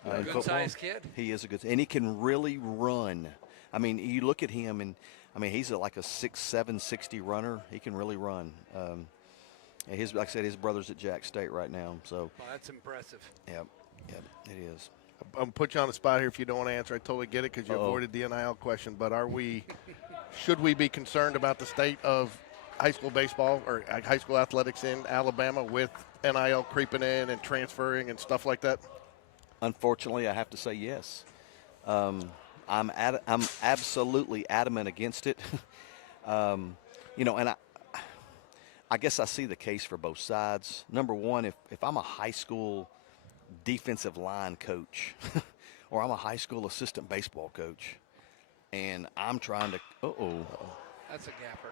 Good-sized kid. He is and he can really run. I mean, you look at him, and, I mean, he's like a 6'7", 60 runner. He can really run. Like I said, his brother's at Jack State right now. So. Well, that's impressive. Yep, it is. I'm going to put you on the spot here if you don't want to answer. I totally get it because you avoided the NIL question. But should we be concerned about the state of high school baseball or high school athletics in Alabama with NIL creeping in and transferring and stuff like that? Unfortunately, I have to say yes. I'm absolutely adamant against it. And I guess I see the case for both sides. Number one, if I'm a high school defensive line coach or I'm a high school assistant baseball coach and I'm trying to That's a gapper.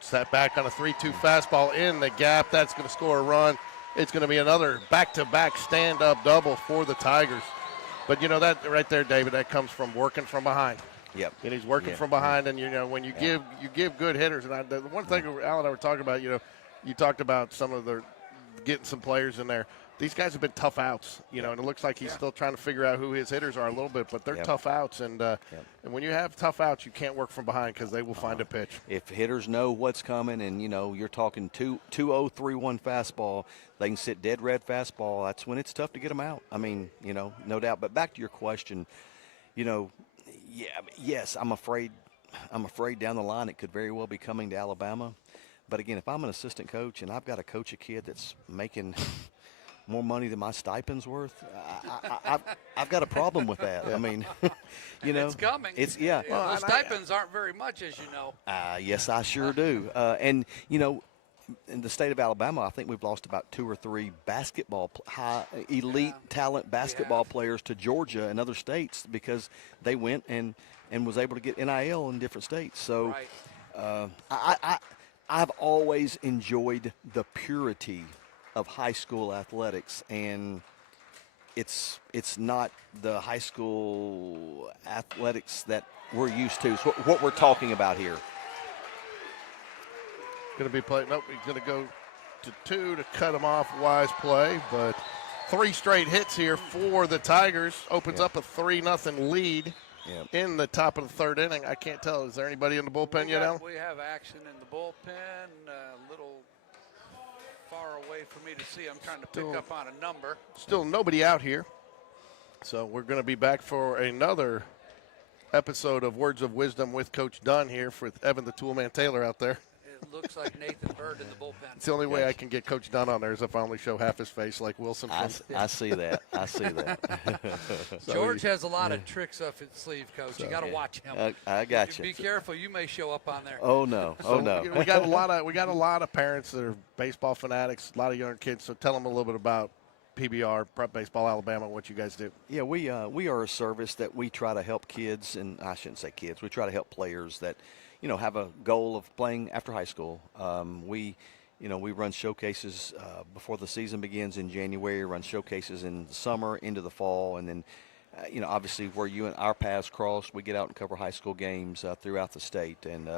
Set back on a 3-2 fastball in the gap. That's going to score a run. It's going to be another back-to-back stand-up double for the Tigers. But, that right there, David, that comes from working from behind. Yep. And he's working from behind, and, when you give good hitters. And the one thing Al and I were talking about, you talked about some of getting some players in there. These guys have been tough outs, and it looks like he's still trying to figure out who his hitters are a little bit, but they're tough outs. And when you have tough outs, you can't work from behind because they will find a pitch. If hitters know what's coming and, you're talking 2-0, 3-1 fastball, they can sit dead red fastball. That's when it's tough to get them out. I mean, no doubt. But back to your question, yes, I'm afraid down the line it could very well be coming to Alabama. But, again, if I'm an assistant coach and I've got to coach a kid that's making – more money than my stipend's worth, I've got a problem with that. I mean, it's coming. Well, those stipends aren't very much, as you know. Yes, I sure do. And in the state of Alabama, I think we've lost about 2 or 3 elite talent basketball players to Georgia and other states because they went and was able to get NIL in different states. So, I've always enjoyed the purity of high school athletics, and it's not the high school athletics that we're used to. So what we're talking about here. Going to be playing. Nope, he's going to go to 2 to cut him off. Wise play, but 3 straight hits here for the Tigers. Opens up a 3-0 lead in the top of the 3rd inning. I can't tell. Is there anybody in the bullpen yet, Al? We have action in the bullpen. A little far away for me to see. I'm trying to pick up on a number. Still nobody out here. So we're going to be back for another episode of Words of Wisdom with Coach Dunn here with Evan the Toolman Taylor out there. It It looks like Nathan Bird in the bullpen. It's the only way I can get Coach Dunn on there is if I only show half his face like Wilson. I see that. I see that. So George has a lot of tricks up his sleeve, Coach. You got to watch him. I got you. Be careful. You may show up on there. Oh no. Oh no. We got a lot of parents that are baseball fanatics, a lot of young kids. So tell them a little bit about PBR, Prep Baseball Alabama, what you guys do. Yeah, we are a service that we try to help kids, and I shouldn't say kids. We try to help players that, have a goal of playing after high school. We run showcases before the season begins in January. Run showcases in the summer into the fall, and then, obviously where you and our paths cross, we get out and cover high school games throughout the state, and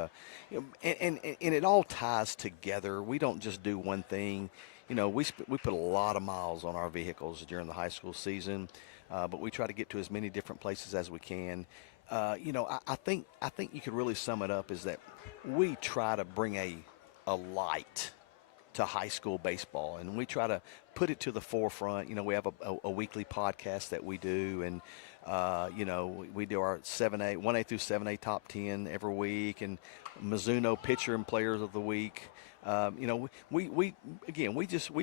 and it all ties together. We don't just do one thing. We put a lot of miles on our vehicles during the high school season, but we try to get to as many different places as we can. I think you could really sum it up is that we try to bring a light to high school baseball, and we try to put it to the forefront. We have a weekly podcast that we do, and we do our 1A through 7A top 10 every week, and Mizuno pitcher and players of the week. We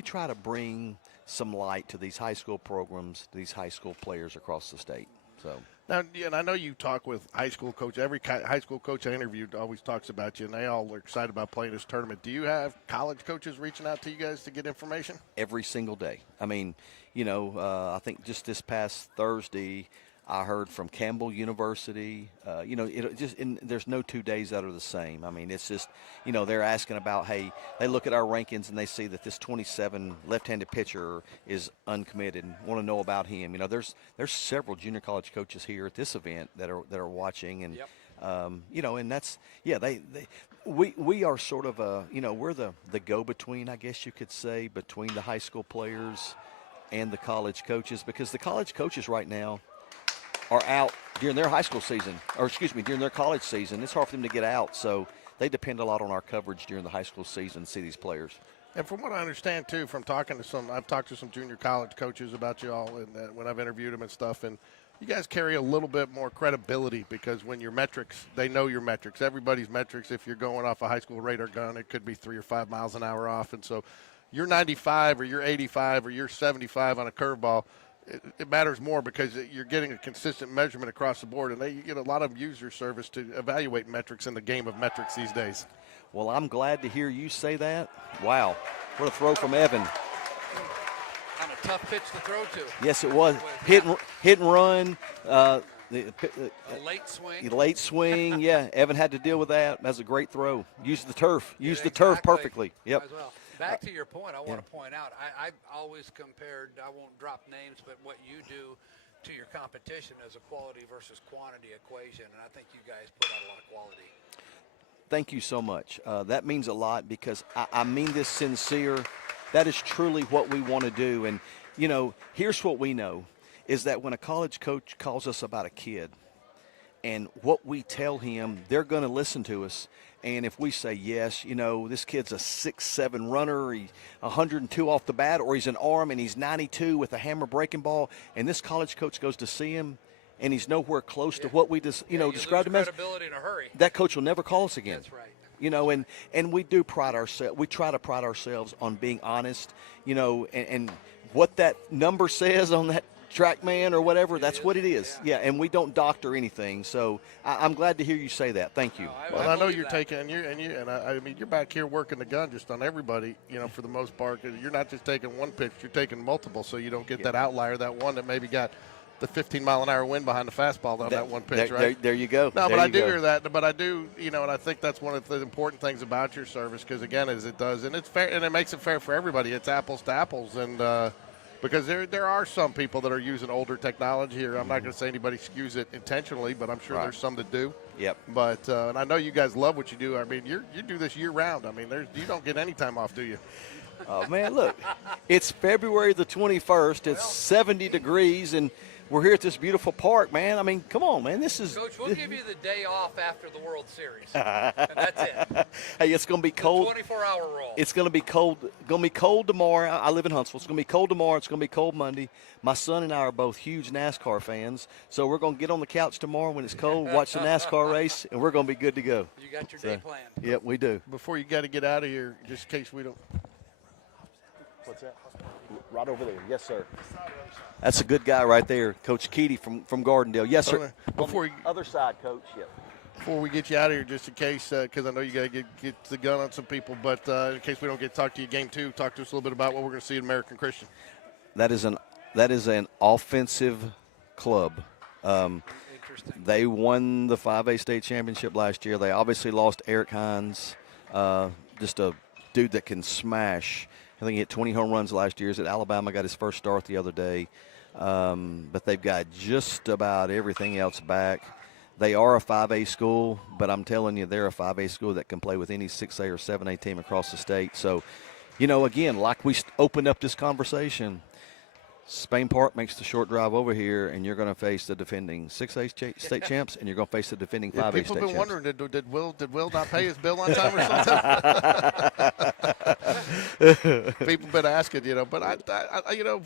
try to bring some light to these high school programs, these high school players across the state. So now, and I know you talk with high school coach. Every high school coach I interviewed always talks about you, and they all are excited about playing this tournament. Do you have college coaches reaching out to you guys to get information? Every single day. I mean, I think just this past Thursday, I heard from Campbell University. There's no 2 days that are the same. I mean, it's just, they're asking about, hey, they look at our rankings and they see that this 27 left-handed pitcher is uncommitted and want to know about him. There's several junior college coaches here at this event that are watching, and and that's we are sort of we're the go-between, I guess you could say, between the high school players and the college coaches, because the college coaches right now are out during their high school season, during their college season. It's hard for them to get out, so they depend a lot on our coverage during the high school season to see these players. And from what I understand, too, from talking to I've talked to some junior college coaches about you all, and when I've interviewed them and stuff, and you guys carry a little bit more credibility because when your metrics, they know your metrics. Everybody's metrics, if you're going off a high school radar gun, it could be 3 or 5 miles an hour off, and so you're 95 or you're 85 or you're 75 on a curveball. It matters more because you're getting a consistent measurement across the board, and you get a lot of user service to evaluate metrics in the game of metrics these days. Well, I'm glad to hear you say that. Wow. What a throw from Evan. On a tough pitch to throw to. Yes, it was. Hit and run. A late swing. Late swing, yeah. Evan had to deal with that. That's a great throw. Used the turf. Used the Exactly. turf perfectly. Yep. As well. Back to your point, I want to point out, I've always compared, I won't drop names, but what you do to your competition as a quality versus quantity equation, and I think you guys put out a lot of quality. Thank you so much. That means a lot because I mean this sincere. That is truly what we want to do. And, here's what we know is that when a college coach calls us about a kid and what we tell him, they're going to listen to us. And if we say, yes, this kid's a 6'7" runner, he's 102 off the bat, or he's an arm and he's 92 with a hammer breaking ball, and this college coach goes to see him and he's nowhere close to what we described him as, credibility in a hurry. that coach will never call us again. That's right. And we do pride ourselves. We try to pride ourselves on being honest, and what that number says on that TrackMan or whatever, that's what it is. Yeah, and we don't doctor anything. So I'm glad to hear you say that. Thank you. Well, I know you're taking, I mean, you're back here working the gun just on everybody, for the most part. You're not just taking one pitch, you're taking multiple, so you don't get that outlier, that one that maybe got the 15-mile-an-hour wind behind the fastball on that one pitch, right? There you go. No, but I do hear that. But I do, and I think that's one of the important things about your service, because again, as it does, and it's fair, and it makes it fair for everybody. It's apples to apples, and because there are some people that are using older technology here. I'm not going to say anybody skews it intentionally, but I'm sure there's some that do. Yep. But and I know you guys love what you do. I mean, you do this year round. I mean, you don't get any time off, do you? Oh man, look, it's February the 21st. It's 70 degrees, and We're here at this beautiful park, man. I mean, come on, man. This is Coach, we'll give you the day off after the World Series. And that's it. Hey, it's going to be cold. 24-hour roll. It's going to be cold. Going to be cold tomorrow. I live in Huntsville. It's going to be cold tomorrow. It's going to be cold Monday. My son and I are both huge NASCAR fans, so we're going to get on the couch tomorrow when it's cold, watch the NASCAR race, and we're going to be good to go. You got your day planned. Yep, we do. Before you got to get out of here, just in case we don't. What's that? Right over there. Yes, sir. That's a good guy right there, Coach Keedy from Gardendale. Yes, sir. Okay. Before on the other side, Coach. Yep. Before we get you out of here, just in case, because I know you got to get the gun on some people, but in case we don't get to talk to you game 2, talk to us a little bit about what we're going to see at American Christian. That is an offensive club. Interesting. They won the 5A state championship last year. They obviously lost Eric Hines, just a dude that can smash. I think he hit 20 home runs last year. He's at Alabama, got his first start the other day. But they've got just about everything else back. They are a 5A school, but I'm telling you, they're a 5A school that can play with any 6A or 7A team across the state. So, again, like we opened up this conversation, Spain Park makes the short drive over here, and you're going to face the defending 6A state champs, and you're going to face the defending 5A state champs. People have been wondering, did Will not pay his bill on time or something? People been asking, but I know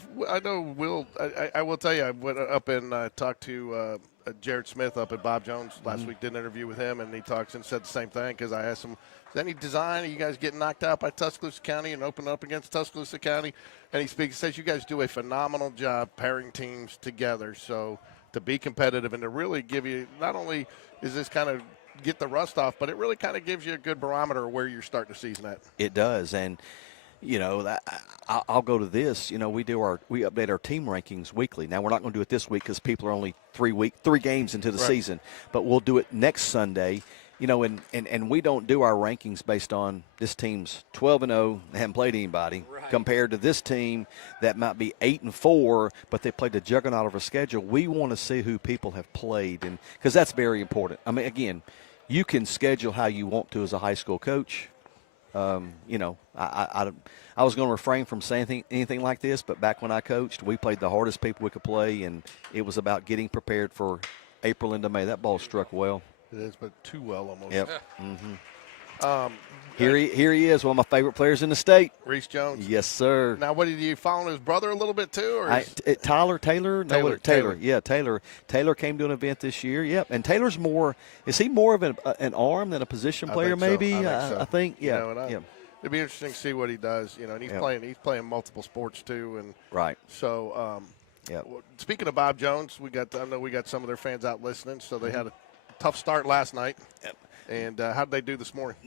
Will. I will tell you, I went up and talked to Jared Smith up at Bob Jones last week. Did an interview with him, and he talks and said the same thing because I asked him, is any design? Are you guys getting knocked out by Tuscaloosa County and open up against Tuscaloosa County? And he says you guys do a phenomenal job pairing teams together. So to be competitive and to really give you, not only is this kind of get the rust off, but it really kind of gives you a good barometer of where you're starting the season at. It does, and I'll go to this. We update our team rankings weekly. Now we're not going to do it this week because people are only 3 games into the season, but we'll do it next Sunday. And we don't do our rankings based on this team's 12-0, they haven't played anybody, compared to this team that might be 8-4, but they played the juggernaut of a schedule. We want to see who people have played, and because that's very important. I mean, again, you can schedule how you want to as a high school coach. I was going to refrain from saying anything like this, but back when I coached, we played the hardest people we could play, and it was about getting prepared for April into May. That ball struck well. It is, but too well almost. Yep. Here he is, one of my favorite players in the state. Reese Jones. Yes, sir. Now, what did you follow his brother a little bit too, or Taylor? Yeah, Taylor. Taylor came to an event this year. Yep, and Taylor's more. Is he more of an arm than a position player? Maybe. I think. Yeah. It'd be interesting to see what he does. And he's playing multiple sports too, and right. So, speaking of Bob Jones, I know we got some of their fans out listening, so they had a tough start last night. Yep. And how did they do this morning?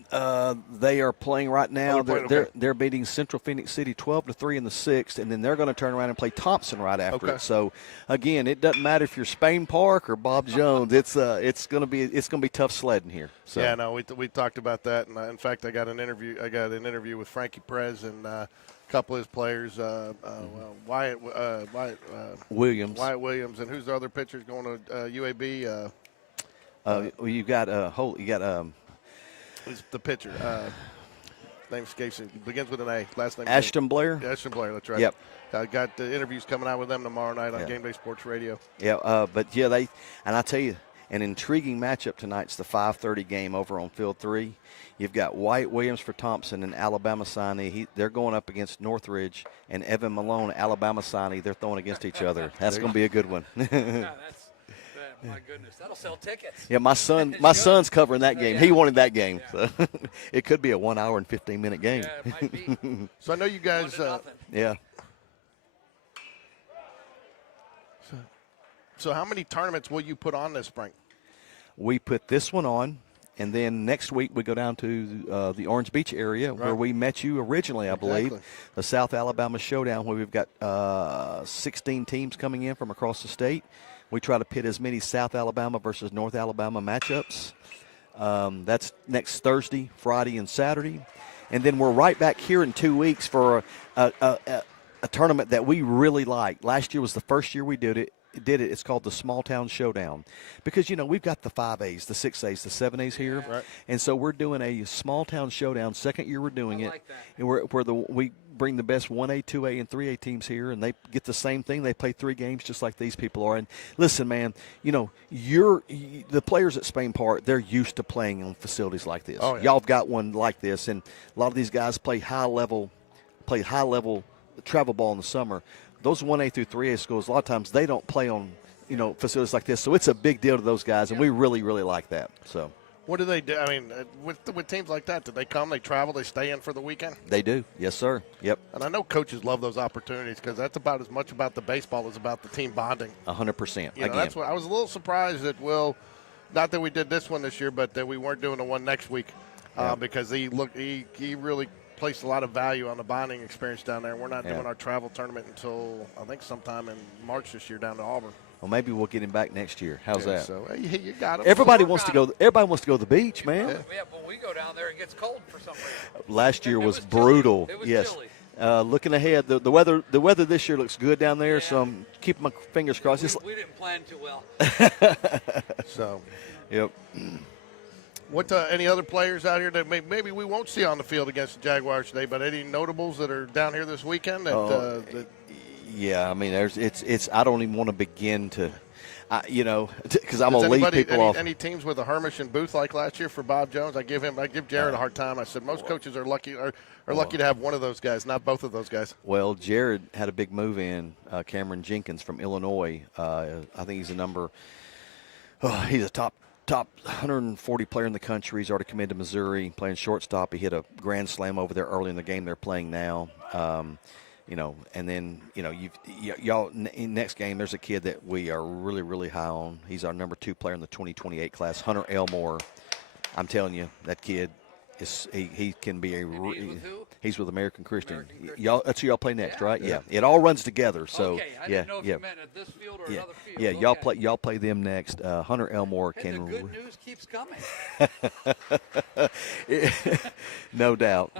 They are playing right now. Okay. They're beating Central Phoenix City 12-3 in the 6th, and then they're going to turn around and play Thompson right after it. So, again, it doesn't matter if you're Spain Park or Bob Jones. It's going to be tough sledding here. So. Yeah, no, we talked about that, and in fact, I got an interview with Frankie Perez and a couple of his players, Wyatt Williams. Wyatt Williams, and who's the other pitchers going to UAB? You got who's the pitcher? Name escapes me. Begins with an A. Last name Ashton Blair. Ashton Blair. That's right. Yep. I got the interviews coming out with them tomorrow night on GameDay Sports Radio. Yeah, but yeah, and I tell you, an intriguing matchup tonight's the 5:30 game over on Field 3. You've got Wyatt Williams for Thompson and Alabama signee. They're going up against Northridge, and Evan Malone, Alabama signee. They're throwing against each other. That's going to be a good one. My goodness, that'll sell tickets. Yeah, my son's covering that game. He wanted that game. So it could be a 1 hour and 15-minute game. Yeah, it might be. So I know you guys. Yeah. So how many tournaments will you put on this spring? We put this one on, and then next week we go down to the Orange Beach area where we met you originally, I believe. The South Alabama Showdown, where we've got 16 teams coming in from across the state. We try to pit as many South Alabama versus North Alabama matchups. That's next Thursday, Friday, and Saturday. And then we're right back here in 2 weeks for a tournament that we really like. Last year was the first year we did it. It's called the Small Town Showdown, because we've got the 5As, the 6As, the 7As here, and so we're doing a Small Town Showdown. Second year we're doing it, like that. and we bring the best 1A, 2A, and 3A teams here, and they get the same thing. They play 3 games just like these people are. And listen, man, you know, the players at Spain Park, they're used to playing on facilities like this. Oh, yeah. Y'all have got one like this, and a lot of these guys play high-level travel ball in the summer. Those 1A through 3A schools, a lot of times they don't play on, you know, facilities like this. So it's a big deal to those guys, and we really, really like that. So. What do they do? I mean, with teams like that, do they come, they travel, they stay in for the weekend? They do. Yes, sir. Yep. And I know coaches love those opportunities because that's about as much about the baseball as about the team bonding. 100%. You know, that's what I was a little surprised that not that we did this one this year, but that we weren't doing the one next week because he really placed a lot of value on the bonding experience down there. We're not doing our travel tournament until I think sometime in March this year down to Auburn. Well, maybe we'll get him back next year. How's that? So you got him. Everybody wants to go. Everybody wants to go to the beach, man. Yeah, but we go down there, it gets cold for some reason. Last year was chilly. brutal. It was yes. chilly. Looking ahead, the weather this year looks good down there. So I'm keeping my fingers crossed. We didn't plan too well. So, yep. What any other players out here that maybe we won't see on the field against the Jaguars today? But any notables that are down here this weekend? Yeah, I mean, it's. I don't even want to begin to. You know, because I'm gonna leave people off. Any teams with a Hermish and Booth like last year for Bob Jones? I give Jared a hard time. I said most coaches are lucky to have one of those guys, not both of those guys. Well, Jared had a big move in. Cameron Jenkins from Illinois. I think he's he's a top 140 player in the country. He's already committed to Missouri, playing shortstop. He hit a grand slam over there early in the game they're playing now. You know, and then, you know, y'all in next game, there's a kid that we are really, really high on. He's our number 2 player in the 2028 class, Hunter Elmore. I'm telling you, that kid he can be he's with American Christian. Y'all, that's who y'all play next, right? Yeah. It all runs together. So okay, I didn't know if you meant at this field or another field. Yeah, y'all play them next. Hunter Elmore can. The good news keeps coming. No doubt.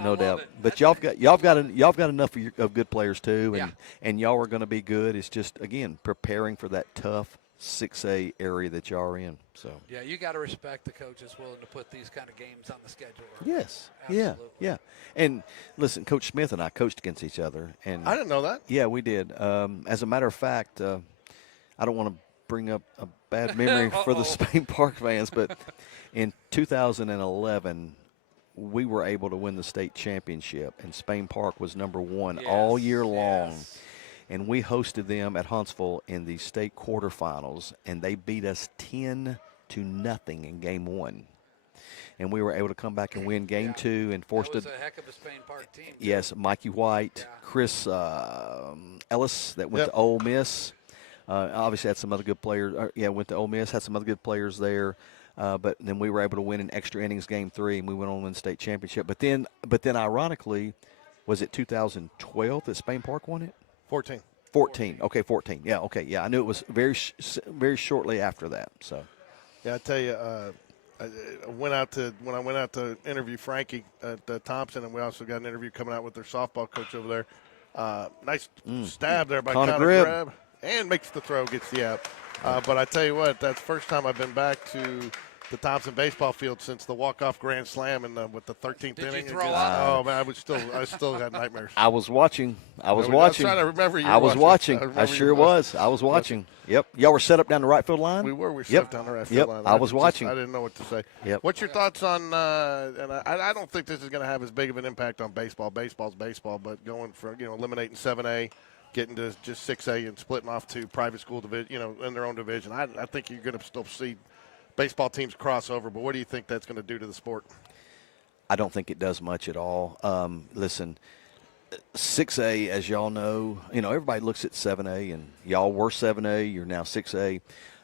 But y'all got enough of good players too, and y'all are going to be good. It's just again preparing for that tough 6A area that y'all are in. So yeah, you got to respect the coaches willing to put these kind of games on the schedule. Yes. Absolutely. Yeah. And listen, Coach Smith and I coached against each other, and I didn't know that. Yeah, we did. As a matter of fact, I don't want to bring up a bad memory for the Spain Park fans, but in 2011. We were able to win the state championship, and Spain Park was number 1 all year long. Yes. And we hosted them at Huntsville in the state quarterfinals, and they beat us 10-0 in game 1. And we were able to come back and win game 2 and forced it. That was a heck of a Spain Park team. Yes, Mikey White, Chris Ellis that went to Ole Miss. Obviously had some other good players. Went to Ole Miss, had some other good players there. But then we were able to win in extra innings game 3, and we went on to win the state championship. But then ironically, was it 2012 that Spain Park won it? 14. Okay, 14. Yeah, okay. Yeah, I knew it was very shortly after that. So. Yeah, I tell you, I went out to interview Frankie at Thompson, and we also got an interview coming out with their softball coach over there. Nice stab there by Connor Greb. And makes the throw, gets the out. But I tell you what, that's the first time I've been back to the Thompson baseball field since the walk-off grand slam with the 13th inning. Did you throw up? Oh man, I still had nightmares. I was watching. I was trying to remember you. I was watching. I sure was. I was watching. Yep. Y'all were set up down the right field line. We were. We were set up down the right field line. I was watching. I didn't know what to say. Yep. What's your thoughts on? And I don't think this is going to have as big of an impact on baseball. Baseball's baseball, but going from eliminating 7A. Getting to just 6A and splitting off to private school division, in their own division. I think you're going to still see baseball teams cross over, but what do you think that's going to do to the sport? I don't think it does much at all. Listen, 6A, as y'all know, everybody looks at 7A, and y'all were 7A, you're now 6A.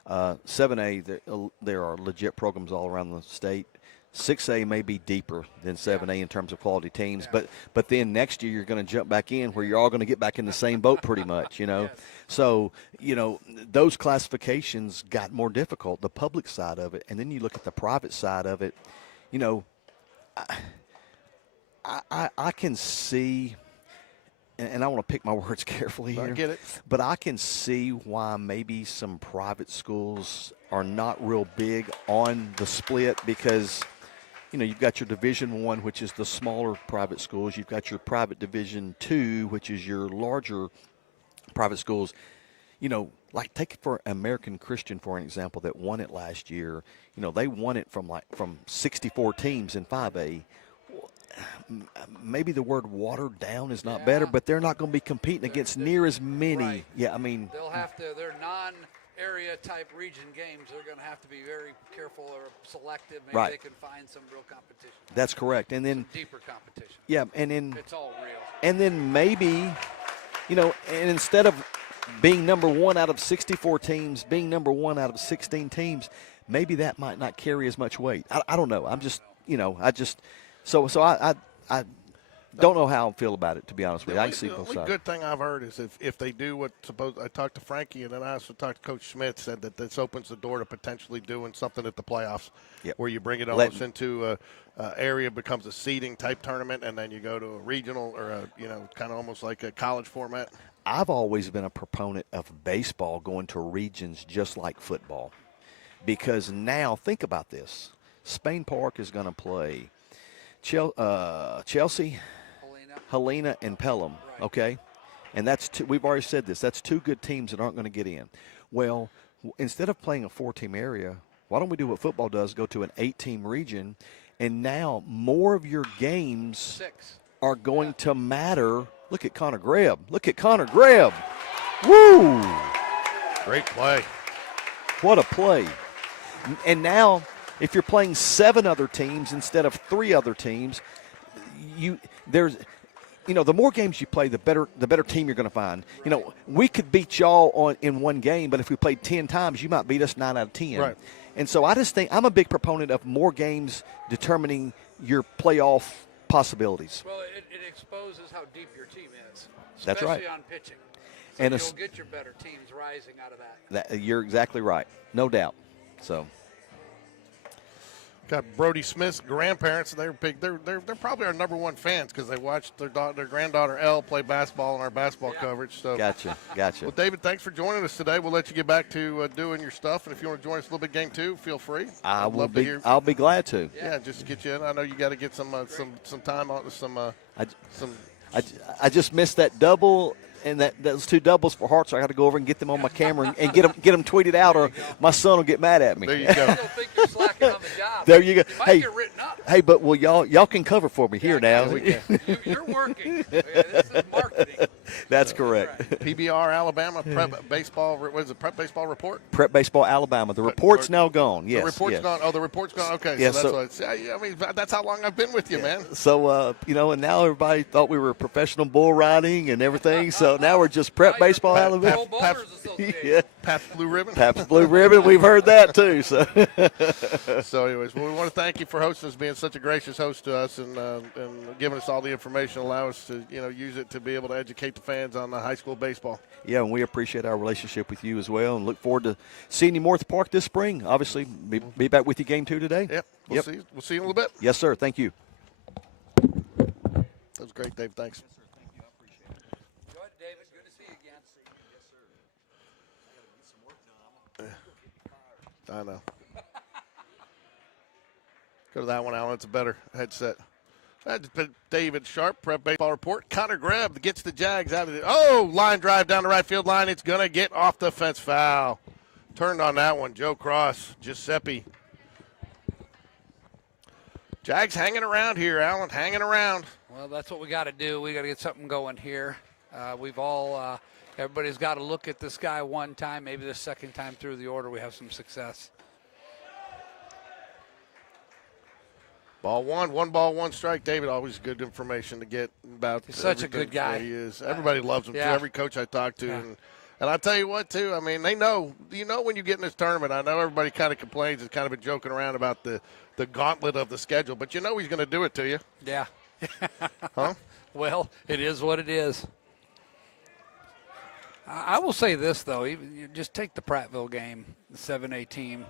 7A, there are legit programs all around the state. 6A may be deeper than 7A in terms of quality teams, but then next year you're going to jump back in where you're all going to get back in the same boat pretty much, Yes. So, those classifications got more difficult, the public side of it, and then you look at the private side of it, I can see, and I want to pick my words carefully here. I get it. But I can see why maybe some private schools are not real big on the split because – you've got your Division I, which is the smaller private schools. You've got your private Division II, which is your larger private schools. Like take it for American Christian, for an example, that won it last year. They won it from 64 teams in 5A. Maybe the word watered down is not better, but they're not going to be competing against near as many. Right. Yeah, I mean. They'll have to, they're non-area type region games. They're going to have to be very careful or selective. Maybe they can find some real competition. That's correct. And then. Some deeper competition. Yeah, and then. It's all real. And then maybe, and instead of being number one out of 64 teams, being number one out of 16 teams, maybe that might not carry as much weight. I don't know. I'm just, So I don't know how I feel about it, to be honest with you. I see both The sides. only good thing I've heard is if they do what I talked to Frankie, and then I also talked to Coach Schmidt, said that this opens the door to potentially doing something at the playoffs, where you bring it almost into a area, becomes a seeding type tournament, and then you go to a regional or kind of almost like a college format. I've always been a proponent of baseball going to regions just like football, because now think about this: Spain Park is going to play Chelsea, Helena, and Pelham, okay? And that's we've already said this. That's two good teams that aren't going to get in. Well, instead of playing a 4-team area, why don't we do what football does, go to an 8-team region, and now more of your games are going to matter. Look at Connor Grebb. Woo! Great play. What a play. And now, if you're playing 7 other teams instead of 3 other teams, the more games you play, the better team you're going to find. We could beat y'all in one game, but if we played 10 times, you might beat us 9 out of 10. Right. And so I just think I'm a big proponent of more games determining your playoff possibilities. Well, it exposes how deep your team is, That's right. especially on pitching. So And you'll get your better teams rising out of that. You're exactly right, no doubt. So. Got Brody Smith's grandparents. They're big. They're probably our number one fans because they watched their granddaughter Elle play basketball in our basketball coverage. So Gotcha. Well, David, thanks for joining us today. We'll let you get back to doing your stuff, and if you want to join us a little bit game 2, feel free. I'll be glad to. Yeah, just to get you in. I know you got to get some time on some. I just missed that double. And those 2 doubles for Hearts, so I got to go over and get them on my camera and get them tweeted out, or my son will get mad at me. There you go. You'll think you're slacking on the job. There you go. You might get written up. Hey, but y'all can cover for me here now. You're working. This is marketing. That's correct. PBR Alabama Prep Baseball. What is it? Prep Baseball Report. Prep Baseball Alabama. The report's now gone. Yes. The report's gone. Oh, the report's gone. Okay. Yeah, so that's what I mean, that's how long I've been with you, man. So and now everybody thought we were professional bull riding and everything. So now we're just Prep Baseball Alabama. Yeah. Pabst Blue Ribbon. Pabst Blue Ribbon. We've heard that too. So. So, anyways, we want to thank you for hosting us, being such a gracious host to us, and giving us all the information, allow us to use it to be able to educate the fans on the high school baseball. Yeah, and we appreciate our relationship with you as well, and look forward to seeing you more at the park this spring. Obviously, be back with you game 2 today. Yep. We'll see you in a little bit. Yes, sir. Thank you. That was great, Dave. Thanks. David, good to see you again. I know. Go to that one, Alan. It's a better headset. That's David Sharp, Prep Baseball Report. Connor Grebb gets the Jags out of it. Oh, line drive down the right field line. It's going to get off the fence, foul. Turned on that one. Joe Cross, Giuseppe. Jags hanging around here, Alan, hanging around. Well, that's what we got to do. We got to get something going here. Everybody's got to look at this guy one time. Maybe the second time through the order we have some success. Ball one ball, 1 strike. David, always good information to get about. He's such a good guy. He is. Everybody loves him, too. Every coach I talk to. Yeah. And I'll tell you what, too. I mean, they know. When you get in this tournament, I know everybody kind of complains. It's kind of been joking around about the gauntlet of the schedule. But he's going to do it to you. Yeah. Huh? Well, it is what it is. I will say this, though. You just take the Prattville game, the 7A team.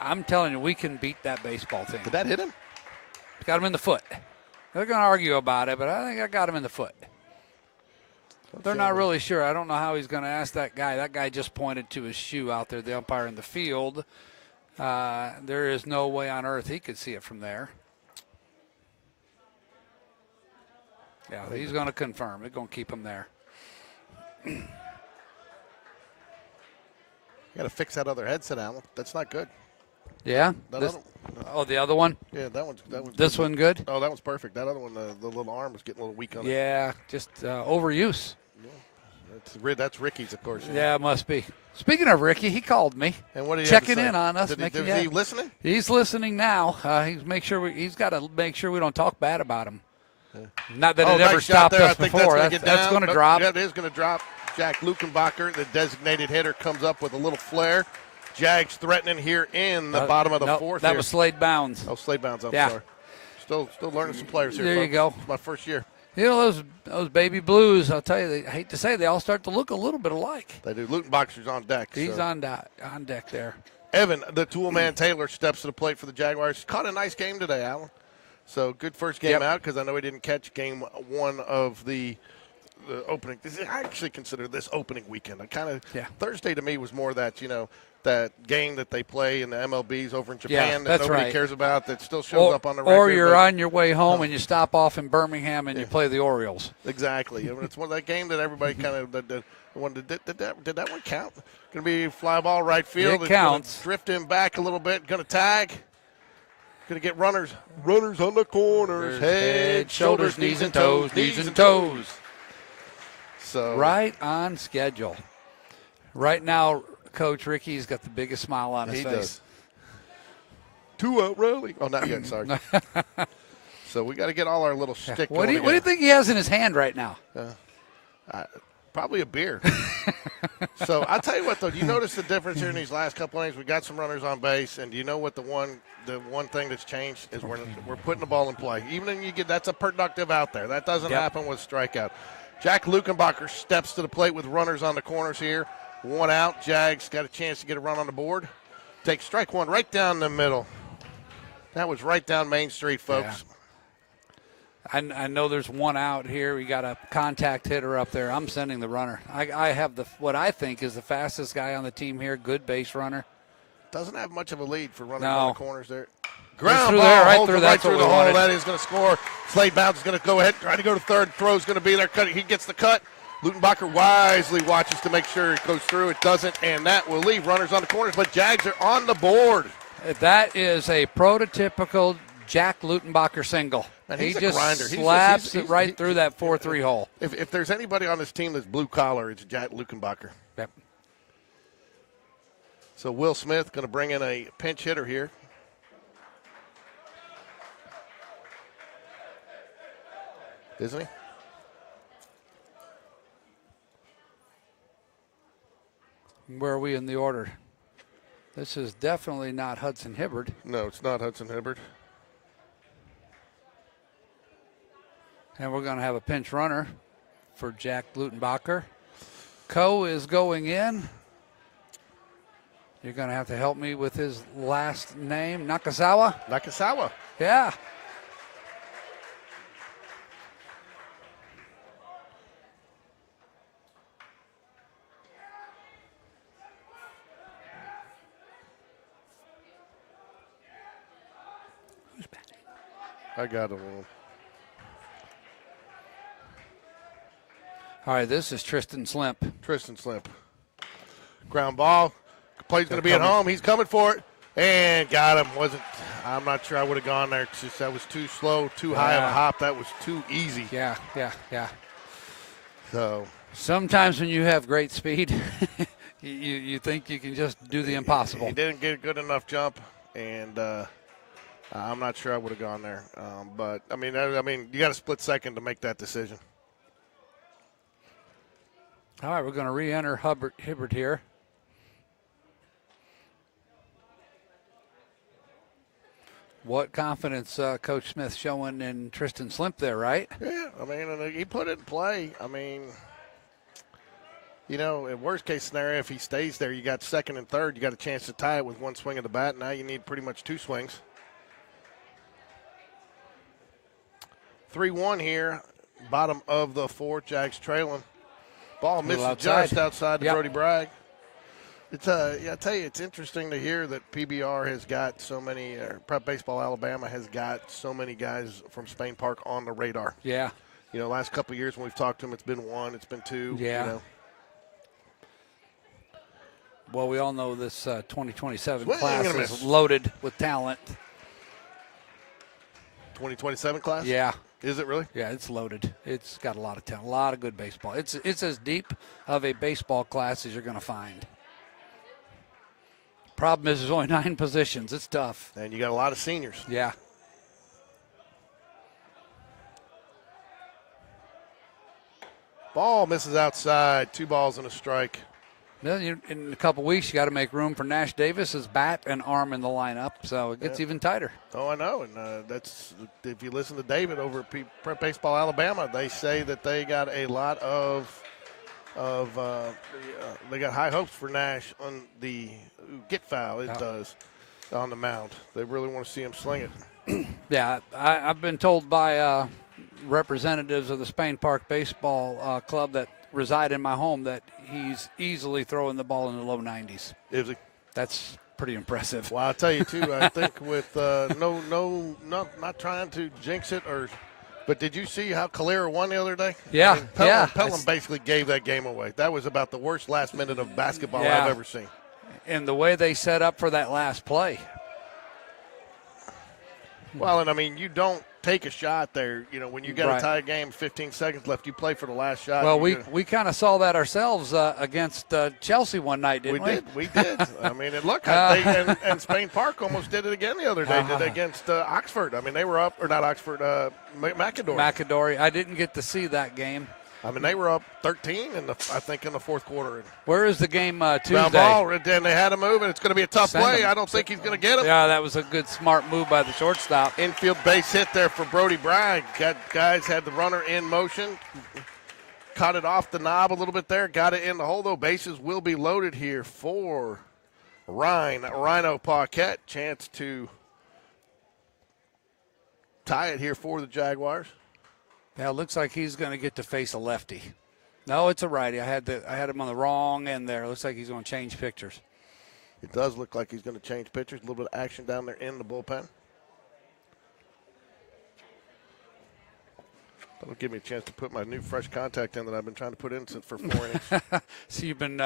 I'm telling you, we can beat that baseball team. Did that hit him? Got him in the foot. They're going to argue about it, but I think I got him in the foot. They're not really sure. I don't know how he's going to ask that guy. That guy just pointed to his shoe out there, the umpire in the field. There is no way on earth he could see it from there. Yeah, he's going to confirm. It's going to keep him there. You got to fix that other headset, Alan. That's not good. Yeah? That This- other, oh, the other one? yeah, that one's This one good? Oh, that one's perfect. That other one, the little arm was getting a little weak on it. Yeah, just overuse. That's Ricky's, of course. Yeah, it must be. Speaking of Ricky, he called me. And what did he have to checking say? in on us. Is making, he listening? He's listening now. He's got to make sure we don't talk bad about him. Not that it nice ever shot stopped there. I us think before. That's That's going to drop. Yeah, it is going to drop. Jack Lukenbacher, the designated hitter, comes up with a little flare. Jags threatening here in the bottom of the fourth. That was Slade Bounds. Oh, Slade Bounds. I'm Yeah. sorry. Still learning some players here. There you folks. go. It's my first year. You know, those baby blues, I'll tell you, I hate to say, they all start to look a little bit alike. They do. Lukenbacher's on deck. He's so. on deck there. Evan, the tool man Taylor, steps to the plate for the Jaguars. Caught a nice game today, Alan. So good first game out because I know he didn't catch game one of the opening. I actually consider this opening weekend. Thursday to me was more that, that game that they play in the MLBs over in Japan that that's nobody right. cares about that still shows up on the record. Or you're on your way home and you stop off in Birmingham and you play the Orioles. Exactly. It's one of that game that everybody kind of did that one count? Going to be fly ball right field. It It's counts. gonna drift him back a little bit. Going to tag. Going to get runners on the corners. Head, shoulders, knees and toes. Knees and toes. So Right on schedule. Right now, Coach Ricky's got the biggest smile on his he face. does. 2-out rally. Oh, not yet. Sorry. So we got to get all our little stick. What do you going think he has in his hand right now? Probably a beer. So I'll tell you what, though. Do you notice the difference here in these last couple innings? We got some runners on base, and do you know what the one thing that's changed is we're putting the ball in play. Even when you get that's a productive out there. That doesn't happen with strikeout. Jack Lukenbacher steps to the plate with runners on the corners here. 1 out. Jags got a chance to get a run on the board. Take strike one right down the middle. That was right down Main Street, folks. Yeah. I know there's 1 out here. We got a contact hitter up there. I'm sending the runner. I have what I think is the fastest guy on the team here. Good base runner. Doesn't have much of a lead for running on the corners there. Ground Ground ball, ball, right holds through, it that's right through what the we hole. wanted. That is going to score. Slade Bounds is going to go ahead, try to go to third. Throw's going to be there. He gets the cut. Lukenbacher wisely watches to make sure it goes through. It doesn't, and that will leave runners on the corners, but Jags are on the board. That is a prototypical Jack Lukenbacher single. Man, He he's a just grinder. slaps it right through that 4-3 hole. If there's anybody on this team that's blue collar, it's Jack Lukenbacher. Yep. So Will Smith going to bring in a pinch hitter here. Isn't he? Where are we in the order? This is definitely not Hudson Hibbard. No, it's not Hudson Hibbard. And we're going to have a pinch runner for Jack Lukenbacher. Coe is going in. You're going to have to help me with his last name. Nakazawa? Nakazawa. Yeah. I got him. All right, this is Tristan Slimp. Tristan Slimp. Ground ball. Play's going to be at home. He's coming for it. And got him. I'm not sure I would have gone there. That was too slow, too high of a hop. That was too easy. Yeah. So sometimes when you have great speed, you think you can just do the impossible. He didn't get a good enough jump, and I'm not sure I would have gone there. But I mean, you got a split second to make that decision. All right, we're going to re-enter Hibbard here. What confidence Coach Smith showing in Tristan Slimp there, right? Yeah, I mean, and he put it in play. I mean, in worst case scenario, if he stays there, you got second and third. You got a chance to tie it with one swing of the bat. Now you need pretty much two swings. 3-1 here, bottom of the fourth. Jags trailing. Ball misses just outside the Brody Bragg. It's I tell you, it's interesting to hear that PBR has got so many, Prep Baseball Alabama has got so many guys from Spain Park on the radar. Yeah. You know, last couple of years when we've talked to him, it's been 1, it's been 2. Yeah. You know. Well, we all know this 2027 Swing class and a is miss. loaded with talent. 2027 class? Yeah. Is it really? Yeah, it's loaded. It's got a lot of talent, a lot of good baseball. It's as deep of a baseball class as you're going to find. Problem is there's only 9 positions. It's tough. And you got a lot of seniors. Yeah. Ball misses outside. 2 balls and a strike. Then in a couple weeks, you got to make room for Nash Davis's bat and arm in the lineup, so it gets even tighter. Oh, I know, and that's if you listen to David over at Prep Baseball Alabama, they say that they got a lot of they got high hopes for Nash on the get foul. It does on the mound. They really want to see him sling it. Yeah, I've been told by representatives of the Spain Park Baseball Club that reside in my home that he's easily throwing the ball in the low 90s. Is he? That's pretty impressive. Well, I'll tell you too. I think with not trying to jinx it, but did you see how Calera won the other day? Yeah, I mean, Pelham yeah. basically gave that game away. That was about the worst last minute of basketball Yeah. I've ever seen. And the way they set up for that last play. Well, and I mean, you don't take a shot there. You know, when you got Right. a tie game, 15 seconds left, you play for the last shot. Well, You're we kind of saw that ourselves against Chelsea one night, didn't we? We did. I mean, and look, and Spain Park almost did it again the other day. Did against Oxford. I mean, they were up, or not Oxford, McAdory. McAdory. I didn't get to see that game. I mean, they were up 13 in the fourth quarter. Where is the game Tuesday? Ground ball, and then they had to move, and it's going to be a tough Send play. him. I don't think he's going to get him. Yeah, that was a good, smart move by the shortstop. Infield base hit there for Brody Bragg. Guys had the runner in motion. Caught it off the knob a little bit there. Got it in the hole, though. Bases will be loaded here for Rhino Paquette. Chance to tie it here for the Jaguars. Yeah, it looks like he's going to get to face a lefty. No, it's a righty. I had him on the wrong end there. It looks like he's going to change pictures. It does look like he's going to change pitchers. A little bit of action down there in the bullpen. That'll give me a chance to put my new fresh contact in that I've been trying to put in for 4 innings. So you've been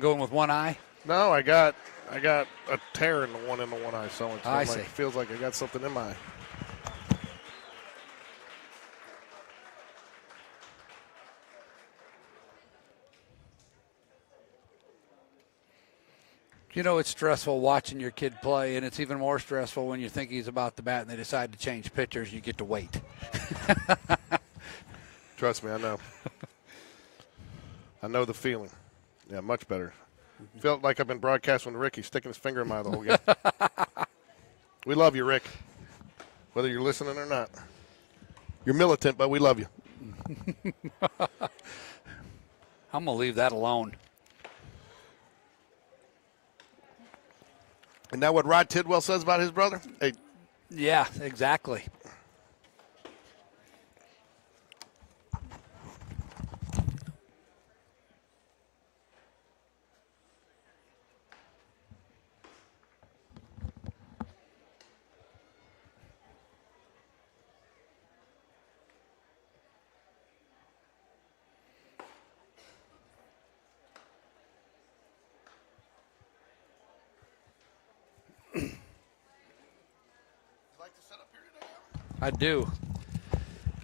going with one eye? No, I got a tear in the one eye, so I see. it feels like I got something in my eye. You know, it's stressful watching your kid play, and it's even more stressful when you think he's about to bat and they decide to change pitchers. You get to wait. Trust me, I know. I know the feeling. Yeah, much better. Felt like I've been broadcasting with Ricky, sticking his finger in my eye the whole game. We love you, Rick, whether you're listening or not. You're militant, but we love you. I'm going to leave that alone. Isn't that what Rod Tidwell says about his brother? Hey, Yeah, exactly. I do.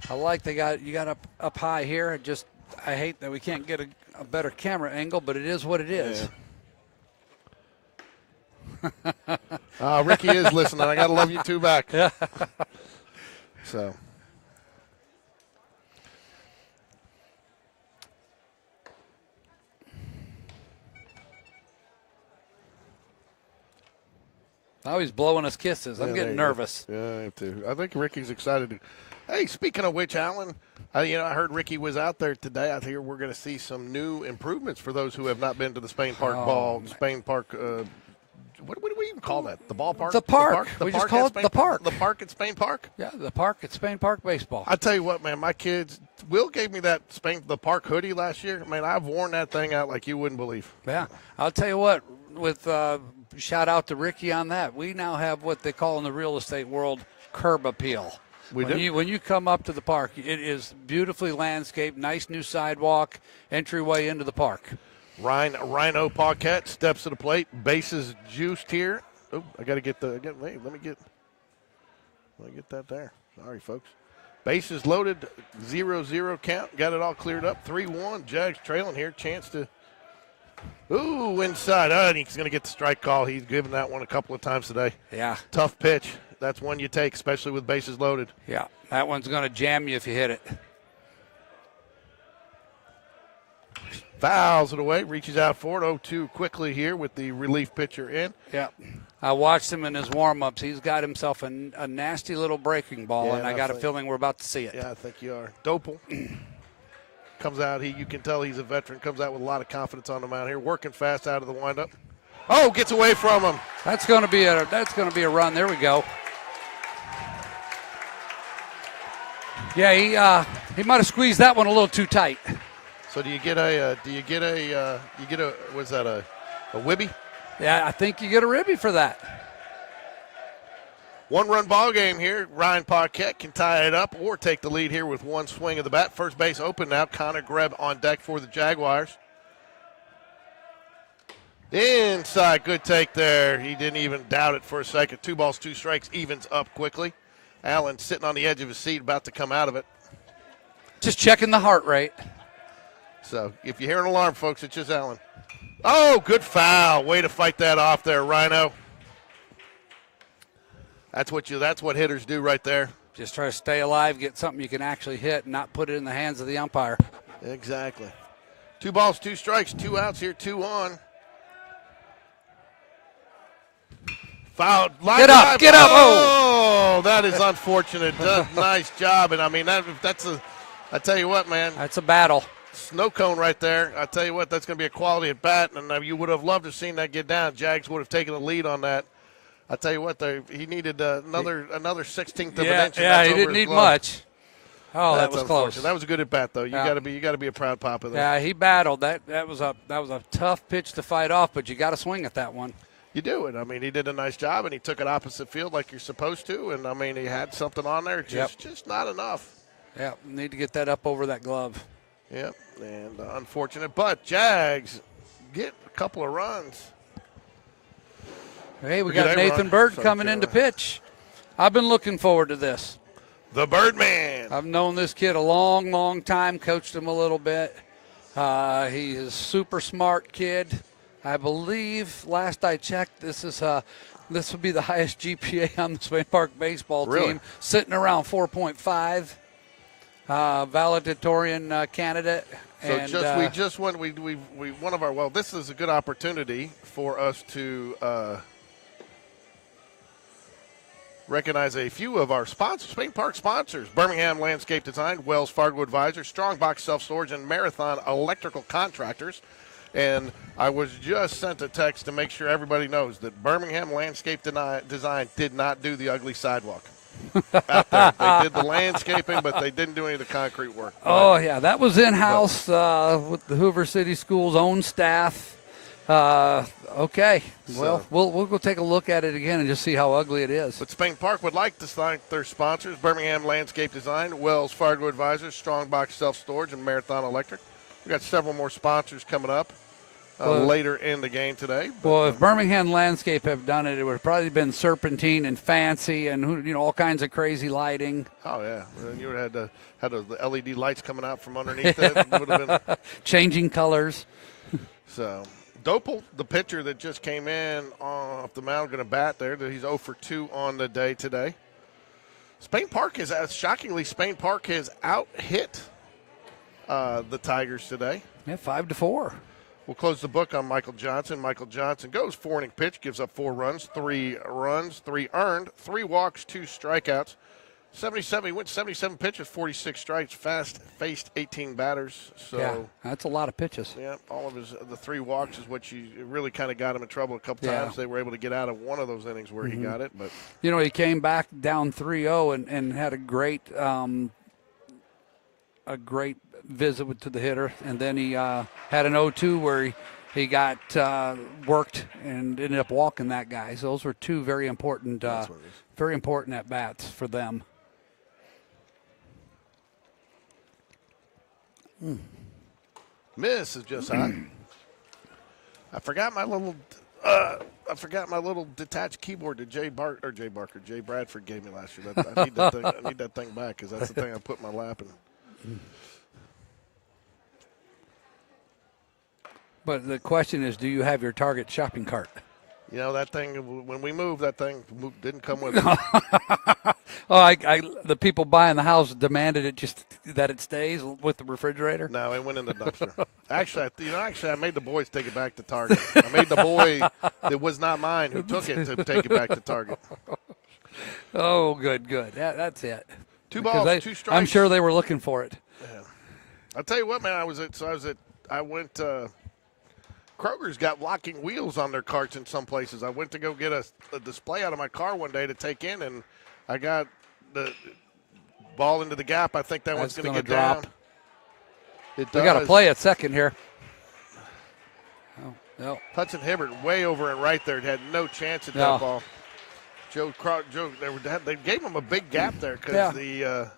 I like you got up high here. I hate that we can't get a better camera angle, but it is what it is. Yeah. Ricky is listening. I got to love you too back. Yeah. So. Now he's blowing us kisses. I'm Yeah, getting there you go. nervous. Yeah, I am too. I think Ricky's excited. Hey, speaking of which, Alan, I heard Ricky was out there today. I hear we're going to see some new improvements for those who have not been to the Spain Park Spain Park. What do we even call that? The ballpark? The park. The We park just call at it the park. The park at Spain Park? Yeah, the park at Spain Park Baseball. I tell you what, man, my kids, Will gave me that the park hoodie last year. Man, I've worn that thing out like you wouldn't believe. Yeah, I'll tell you what, with shout out to Ricky on that. We now have what they call in the real estate world curb appeal. We do. When you come up to the park, it is beautifully landscaped, nice new sidewalk, entryway into the park. Rhino Paquette steps to the plate. Bases juiced here. Oh, I got to get let me get that there. Sorry, folks. Bases loaded, 0-0 count. Got it all cleared up. 3-1. Jags trailing here. Chance to. Ooh, inside. And he's going to get the strike call. He's given that one a couple of times today. Yeah. Tough pitch. That's one you take, especially with bases loaded. Yeah, that one's going to jam you if you hit it. Fouls it away. Reaches out for it. 0-2 quickly here with the relief pitcher in. Yeah. I watched him in his warm-ups. He's got himself a nasty little breaking ball, Yeah, and I got a feeling we're about to see it. Yeah, I think you are. Dopel comes out. You can tell he's a veteran. Comes out with a lot of confidence on the mound here. Working fast out of the windup. Oh, gets away from him. That's going to be a run. There we go. Yeah, he might have squeezed that one a little too tight. So was that a Wibby? Yeah, I think you get a ribby for that. 1-run ball game here. Ryan Paquette can tie it up or take the lead here with one swing of the bat. First base open now. Connor Greb on deck for the Jaguars. Inside, good take there. He didn't even doubt it for a second. 2 balls, 2 strikes, evens up quickly. Allen sitting on the edge of his seat, about to come out of it. Just checking the heart rate. So if you hear an alarm, folks, it's just Allen. Oh, good foul. Way to fight that off there, Rhino. That's what hitters do right there. Just try to stay alive, get something you can actually hit, and not put it in the hands of the umpire. Exactly. 2 balls, 2 strikes, 2 outs here, 2 on. Foul. Get up. Oh, that is unfortunate. Nice job. And, I mean, I tell you what, man. That's a battle. Snow cone right there. I tell you what, that's going to be a quality at bat, and you would have loved to have seen that get down. Jags would have taken the lead on that. I tell you what, he needed another 16th of an inch. Yeah, he didn't need much. Oh, that was close. That was a good at bat, though. You got to be a proud papa there. Yeah, he battled. That was a tough pitch to fight off, but you got to swing at that one. You do it. I mean, he did a nice job, and he took it opposite field like you're supposed to. And I mean, he had something on there, just not enough. Yeah, need to get that up over that glove. Yep, and unfortunate, but Jags get a couple of runs. Hey, we got Nathan Bird coming in to pitch. I've been looking forward to this. The Birdman. I've known this kid a long, long time, coached him a little bit. He is a super smart kid. I believe, last I checked, this would be the highest GPA on the Spain Park baseball team, sitting around 4.5. Valedictorian candidate. So and, this is a good opportunity for us to recognize a few of our sponsors, Spain Park sponsors: Birmingham Landscape Design, Wells Fargo Advisors, Strongbox Self Storage, and Marathon Electrical Contractors. And I was just sent a text to make sure everybody knows that Birmingham Landscape Design did not do the ugly sidewalk out there. They did the landscaping, but they didn't do any of the concrete work. Oh, yeah, that was in-house with the Hoover City Schools' own staff. Okay, well, we'll go take a look at it again and just see how ugly it is. But Spain Park would like to thank their sponsors: Birmingham Landscape Design, Wells Fargo Advisors, Strongbox Self Storage, and Marathon Electric. We've got several more sponsors coming up later in the game today. Well, if Birmingham Landscape have done it, it would have probably been Serpentine and Fancy and all kinds of crazy lighting. Oh, yeah. You would have had the LED lights coming out from underneath it. It would have been changing colors. So, Dopel, the pitcher that just came in off the mound, going to bat there. He's 0 for 2 on the day today. Spain Park has out-hit the Tigers today. Yeah, 5-4. We'll close the book on Michael Johnson. Michael Johnson goes 4-inning pitch, gives up 4 runs, 3 earned, 3 walks, 2 strikeouts. 77. He went 77 pitches, 46 strikes, faced 18 batters. So yeah, that's a lot of pitches. Yeah, all of the 3 walks is what really kind of got him in trouble a couple times. They were able to get out of one of those innings where he got it, but he came back down 3-0 and had a great visit to the hitter, and then he had an 0-2 where he got worked and ended up walking that guy. So those were 2 very important at bats for them. Miss is just hot. I forgot my little detached keyboard that Jay Bradford gave me last year. I need that thing back because that's the thing I put in my lap. And But the question is, do you have your Target shopping cart? you know, that thing, when we moved, that thing didn't come with it. Oh, the people buying the house demanded that it stays with the refrigerator. No, it went in the dumpster. Actually, I made the boys take it back to Target. I made the boy that was not mine who took it to take it back to Target. Oh, good. That's it. Two balls, Because 2 strikes. I'm sure they were looking for it. Yeah. I'll tell you what, man. I went. Kroger's got locking wheels on their carts in some places. I went to go get a display out of my car one day to take in, and I got the ball into the gap. I think that one's going to get drop. down. It We does. got to play it second here. Oh, no. Hudson Hibbert way over and right there. It had no chance at that ball. They gave him a big gap there because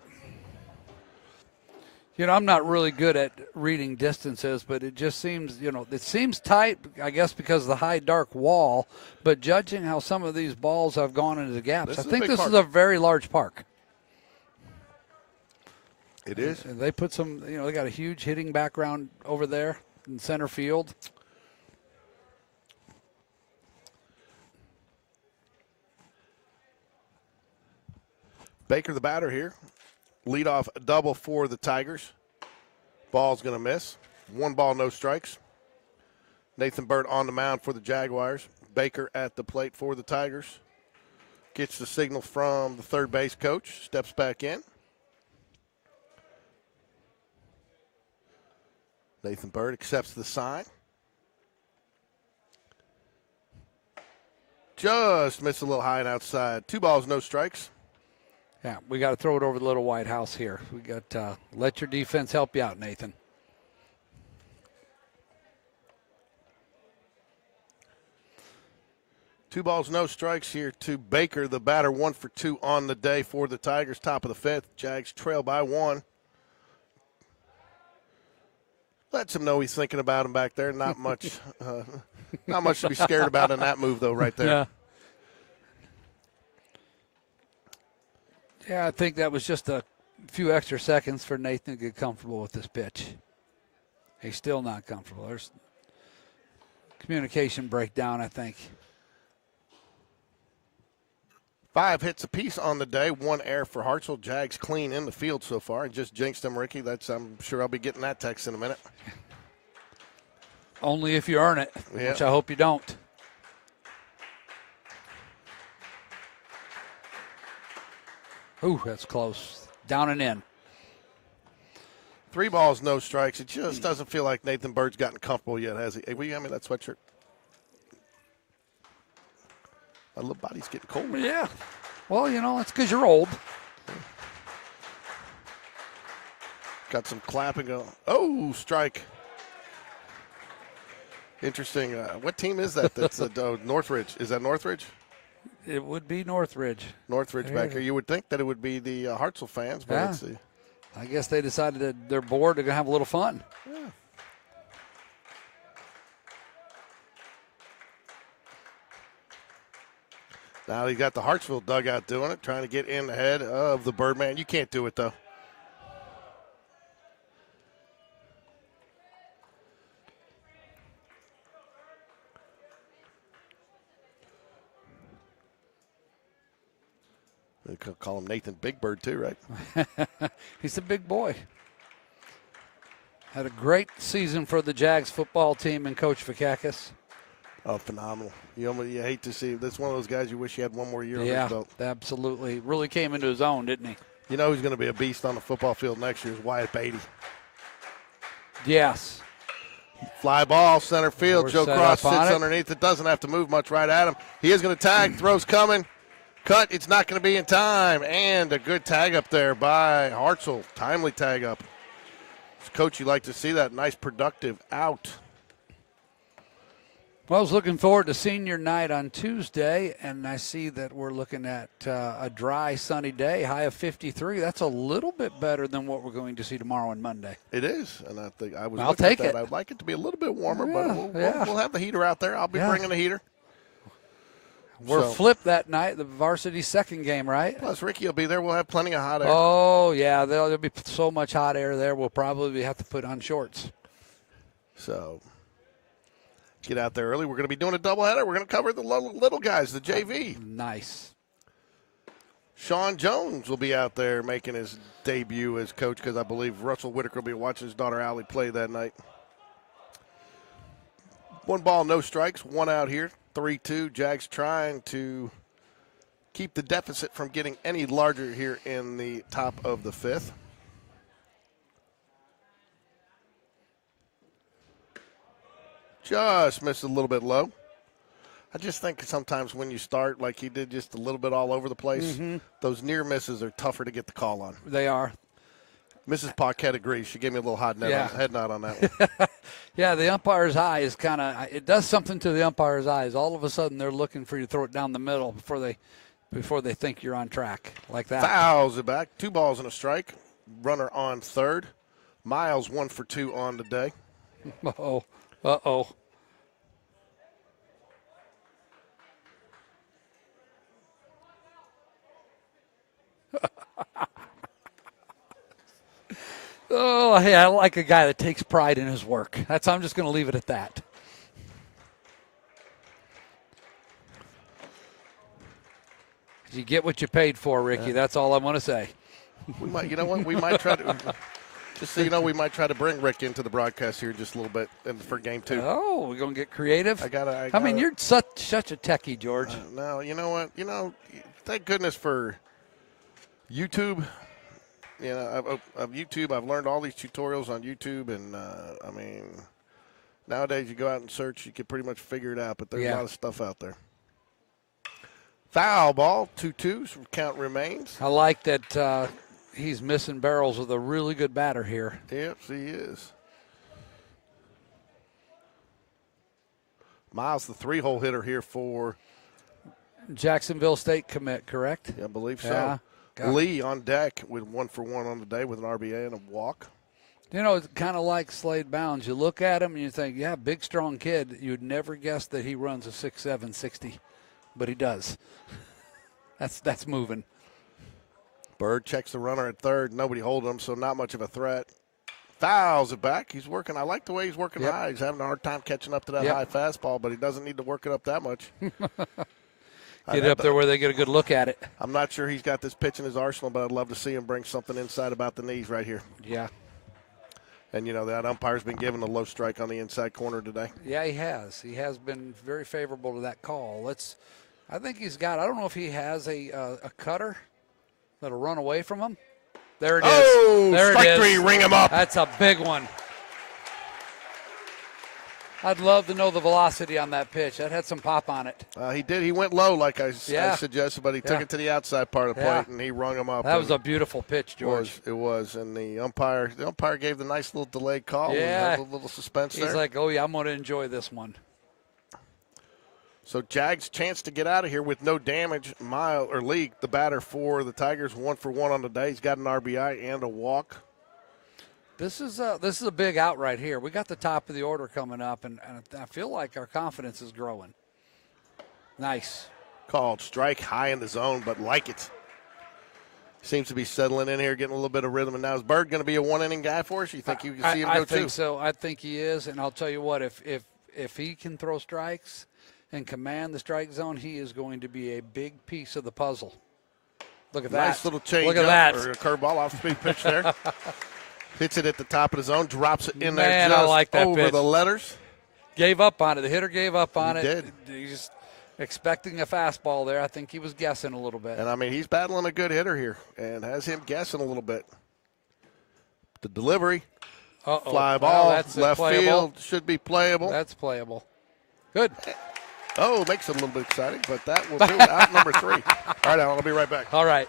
I'm not really good at reading distances, but it just seems, it seems tight, I guess, because of the high, dark wall. But judging how some of these balls have gone into the gaps, I think this is a very large park. It is. And they put some, they got a huge hitting background over there in center field. Baker, the batter here. Leadoff double for the Tigers. Ball's going to miss. 1 ball, no strikes. Nathan Bird on the mound for the Jaguars. Baker at the plate for the Tigers. Gets the signal from the third base coach. Steps back in. Nathan Bird accepts the sign. Just missed a little high and outside. 2 balls, no strikes. Yeah, we got to throw it over the little white house here. We got let your defense help you out, Nathan. Two balls, no strikes here to Baker, the batter. 1 for 2 on the day for the Tigers. Top of the 5th. Jags trail by 1. Lets him know he's thinking about him back there. Not much, not much to be scared about in that move, though, right there. Yeah. Yeah, I think that was just a few extra seconds for Nathan to get comfortable with this pitch. He's still not comfortable. There's communication breakdown, I think. 5 hits apiece on the day. 1 error for Hartselle. Jags clean in the field so far. I just jinxed him, Ricky. I'm sure I'll be getting that text in a minute. Only if you earn it, which I hope you don't. Ooh, that's close. Down and in. 3 balls, no strikes. It just doesn't feel like Nathan Bird's gotten comfortable yet, has he? Hey, will you hand me that sweatshirt? My little body's getting cold. Yeah. Well, it's because you're old. Got some clapping going. Oh, strike. Interesting. What team is that? That's Northridge. Is that Northridge? It would be Northridge. Northridge back here. You would think that it would be the Hartselle fans, but it's the. I guess they decided that they're bored. They're going to have a little fun. Yeah. Now you got the Hartsville dugout doing it, trying to get in ahead of the Birdman. You can't do it, though. They could call him Nathan Big Bird, too, right? He's a big boy. Had a great season for the Jags football team and Coach Vakakis. Oh, phenomenal. You hate to see. That's one of those guys you wish he had one more year on his belt. Yeah, absolutely. Really came into his own, didn't he? You know who's going to be a beast on the football field next year is Wyatt Beatty. Yes. Fly ball, center field. We're Joe set Cross up on sits it. underneath it. Doesn't have to move much right at him. He is going to tag. Throws coming. Cut. It's not going to be in time. And a good tag up there by Hartselle. Timely tag up. Coach, you like to see that. Nice, productive out. Well, I was looking forward to senior night on Tuesday, and I see that we're looking at a dry, sunny day, high of 53. That's a little bit better than what we're going to see tomorrow and Monday. It is, and I think I was. I'll looking at take that. it. I'd like it to be a little bit warmer, Yeah, but yeah. we'll have the heater out there. I'll be bringing the heater. We're So- flipped that night, the varsity second game, right? Plus, Ricky will be there. We'll have plenty of hot air. Oh, yeah, there'll be so much hot air there, we'll probably have to put on shorts. So get out there early. We're going to be doing a doubleheader. We're going to cover the little guys, the JV. Nice. Sean Jones will be out there making his debut as coach because I believe Russell Whitaker will be watching his daughter Allie play that night. 1 ball, no strikes, 1 out here, 3-2. Jags trying to keep the deficit from getting any larger here in the top of the 5th. Just missed a little bit low. I just think sometimes when you start like he did, just a little bit all over the place, those near misses are tougher to get the call on. They are. Mrs. Paquette agrees. She gave me a little head nod on that one. Yeah, the umpire's eye is kind of – it does something to the umpire's eyes. All of a sudden they're looking for you to throw it down the middle before they think you're on track like that. Fouls it back. 2 balls and a strike. Runner on third. Miles 1 for 2 on the day. Uh-oh. Uh-oh. Oh, hey, I like a guy that takes pride in his work. I'm just going to leave it at that. You get what you paid for, Ricky. That's all I want to say. We might, you know what? We might try to, just so you know, we might try to bring Rick into the broadcast here just a little bit for game 2. Oh, we're going to get creative? I mean, you're such a techie, George. No, you know what? Thank goodness for YouTube. Of YouTube, I've learned all these tutorials on YouTube, and I mean, nowadays you go out and search, you can pretty much figure it out. But there's a lot of stuff out there. Foul ball, 2-2, count remains. I like that he's missing barrels with a really good batter here. Yep, he is. Miles, the 3-hole hitter here for Jacksonville State commit, correct? Yeah, I believe so. Yeah. Lee on deck with 1 for 1 on the day with an RBA and a walk. It's kind of like Slade Bounds. You look at him and you think, yeah, big, strong kid. You'd never guess that he runs a 6'7", 60, but he does. That's moving. Bird checks the runner at third. Nobody holding him, so not much of a threat. Fouls it back. He's working. I like the way he's working high. He's having a hard time catching up to that high fastball, but he doesn't need to work it up that much. Get it up there where they get a good look at it. I'm not sure he's got this pitch in his arsenal, but I'd love to see him bring something inside about the knees right here. Yeah. And, that umpire's been given a low strike on the inside corner today. Yeah, he has. He has been very favorable to that call. I think he's got, I don't know if he has a cutter that'll run away from him. There it is. Oh, there strike it is. 3, ring him up. That's a big one. I'd love to know the velocity on that pitch. That had some pop on it. He did. He went low like I suggested, but he took it to the outside part of the plate, and he rung him up. That was a beautiful pitch, George. It was. And the umpire gave the nice little delayed call. Yeah. A little suspense there. He's like, oh, yeah, I'm going to enjoy this one. So Jags chance to get out of here with no damage. Lee, the batter for the Tigers, 1 for 1 on the day. He's got an RBI and a walk. This is a big out right here. We got the top of the order coming up, and I feel like our confidence is growing. Nice. Called strike, high in the zone, but like it. Seems to be settling in here, getting a little bit of rhythm. And now is Bird going to be a 1-inning guy for us? You think you can see him go I think too? so. I think he is, and I'll tell you what, if he can throw strikes and command the strike zone, he is going to be a big piece of the puzzle. Look at that. Nice little change. Look at that. Or a curveball off-speed pitch there. Hits it at the top of the zone, drops it in there Man, just I like that over pitch. the letters. Gave up on it. The hitter gave up on it. He did. He's expecting a fastball there. I think he was guessing a little bit. And, I mean, he's battling a good hitter here and has him guessing a little bit. The delivery, fly ball, that's left field, should be playable. That's playable. Good. Oh, makes it a little bit exciting, but that will do it. Out number 3. All right, Alan, I'll be right back. All right.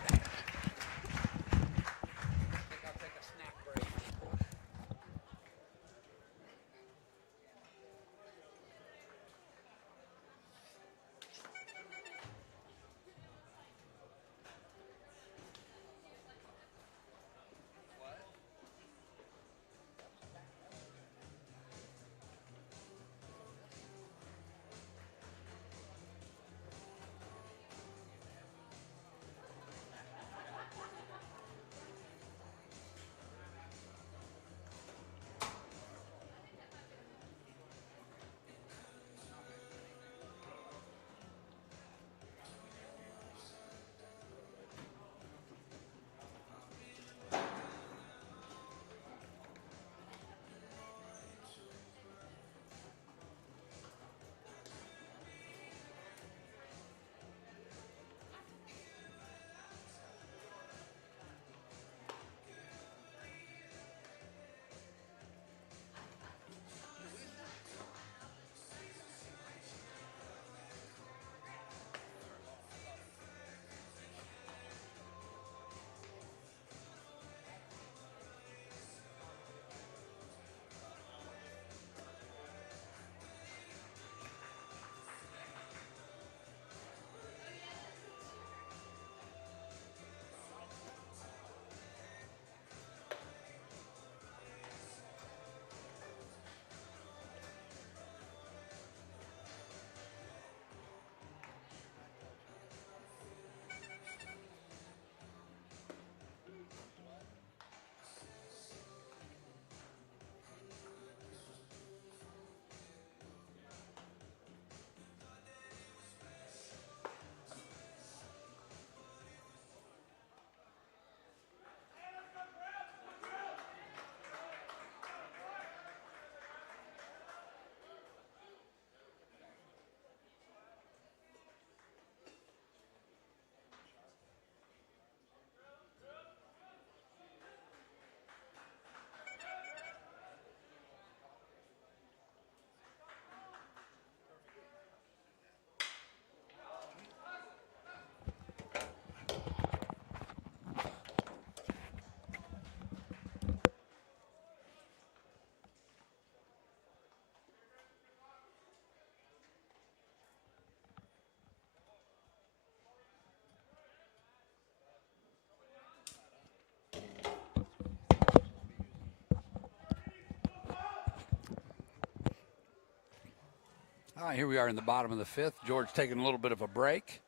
right, here we are in the bottom of the 5th. George taking a little bit of a break.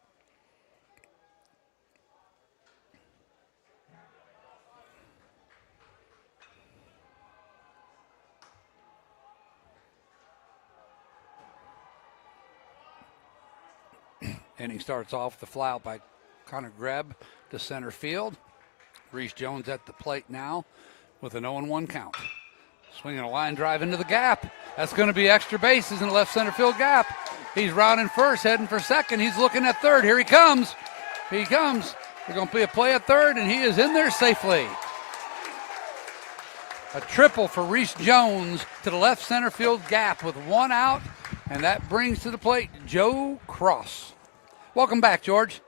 And he starts off the fly out by Connor Greb to center field. Reese Jones at the plate now with an 0-1 count. Swinging a line drive into the gap. That's going to be extra bases in the left center field gap. He's rounding first, heading for second. He's looking at third. Here he comes. He comes. There's going to be a play at third, and he is in there safely. A triple for Reese Jones to the left center field gap with 1 out, and that brings to the plate Joe Cross. Welcome back, George.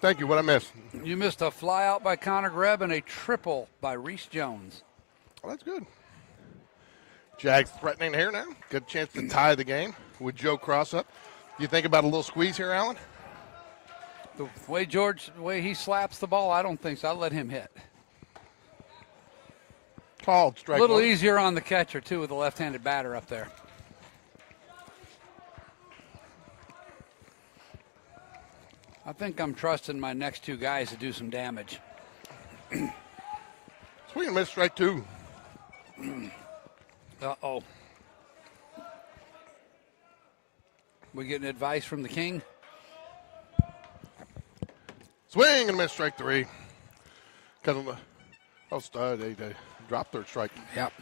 Thank you. What I missed? You missed a fly out by Connor Greb and a triple by Reese Jones. Well, that's good. Jags threatening here now. Good chance to tie the game with Joe Cross up. You think about a little squeeze here, Alan? The way he slaps the ball, I don't think so. I'll let him hit. Called strike A little one. easier on the catcher, too, with the left-handed batter up there. I think I'm trusting my next 2 guys to do some damage. Swing and miss, strike 2. Uh-oh. We getting advice from the king? Swing and miss, strike 3. Because they dropped their strike. Yep.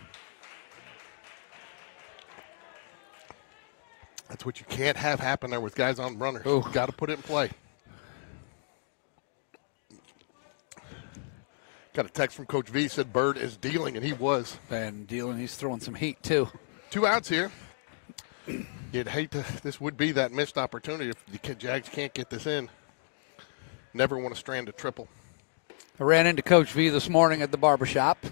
That's what you can't have happen there with guys on runners. Ooh. Got to put it in play. Got a text from Coach V, said Bird is dealing, and he was. And dealing, he's throwing some heat, too. 2 outs here. You'd hate to, this would be that missed opportunity if the Jags can't get this in. Never want to strand a triple. I ran into Coach V this morning at the barbershop.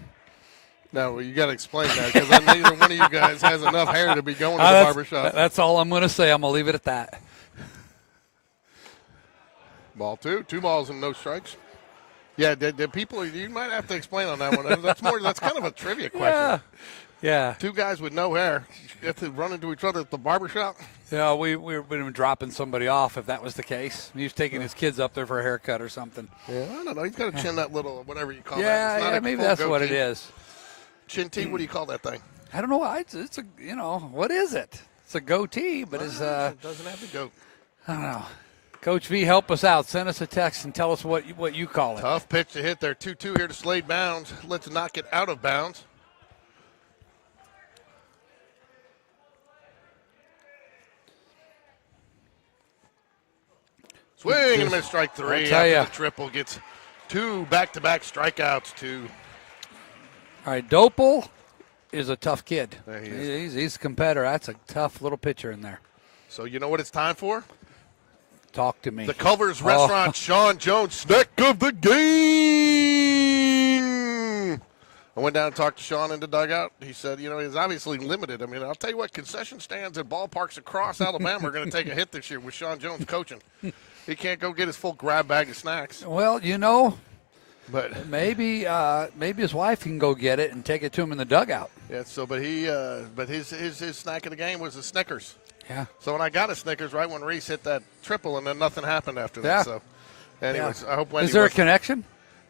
No, you got to explain that because neither one of you guys has enough hair to be going to the barbershop. That's all I'm going to say. I'm going to leave it at that. Ball 2. 2 balls and no strikes. Yeah, the people, you might have to explain on that one. That's kind of a trivia question. Yeah. 2 guys with no hair get to run into each other at the barbershop. Yeah, we were dropping somebody off if that was the case. He was taking his kids up there for a haircut or something. Yeah, I don't know. He's got to chin that little, whatever you call that. Yeah, It's not a maybe full that's what goatee. it is. Chin tee, what do you call that thing? I don't know. It's a, what is it? It's a goatee, but it's It doesn't have to go. I don't know. Coach V, help us out. Send us a text and tell us what you call it. Tough pitch to hit there. 2-2 here to Slade Bounds. Let's knock it out of bounds. Swing and a miss, strike 3. I'll tell ya. After the triple gets 2 back-to-back strikeouts to. All right, Dopel is a tough kid. There he is. He's a competitor. That's a tough little pitcher in there. So you know what it's time for? Talk to me. The Culver's Restaurant Sean Jones snack of the game. I went down and talked to Sean in the dugout. He said, he's obviously limited. I mean, I'll tell you what, concession stands at ballparks across Alabama are going to take a hit this year with Sean Jones coaching. He can't go get his full grab bag of snacks. Well, But maybe his wife can go get it and take it to him in the dugout. yeah. So, but his snack of the game was a Snickers. Yeah. So when I got a Snickers, right when Reese hit that triple, and then nothing happened after Yeah. that. So, anyways, Yeah. I hope Wendy. Is there a wasn't- connection?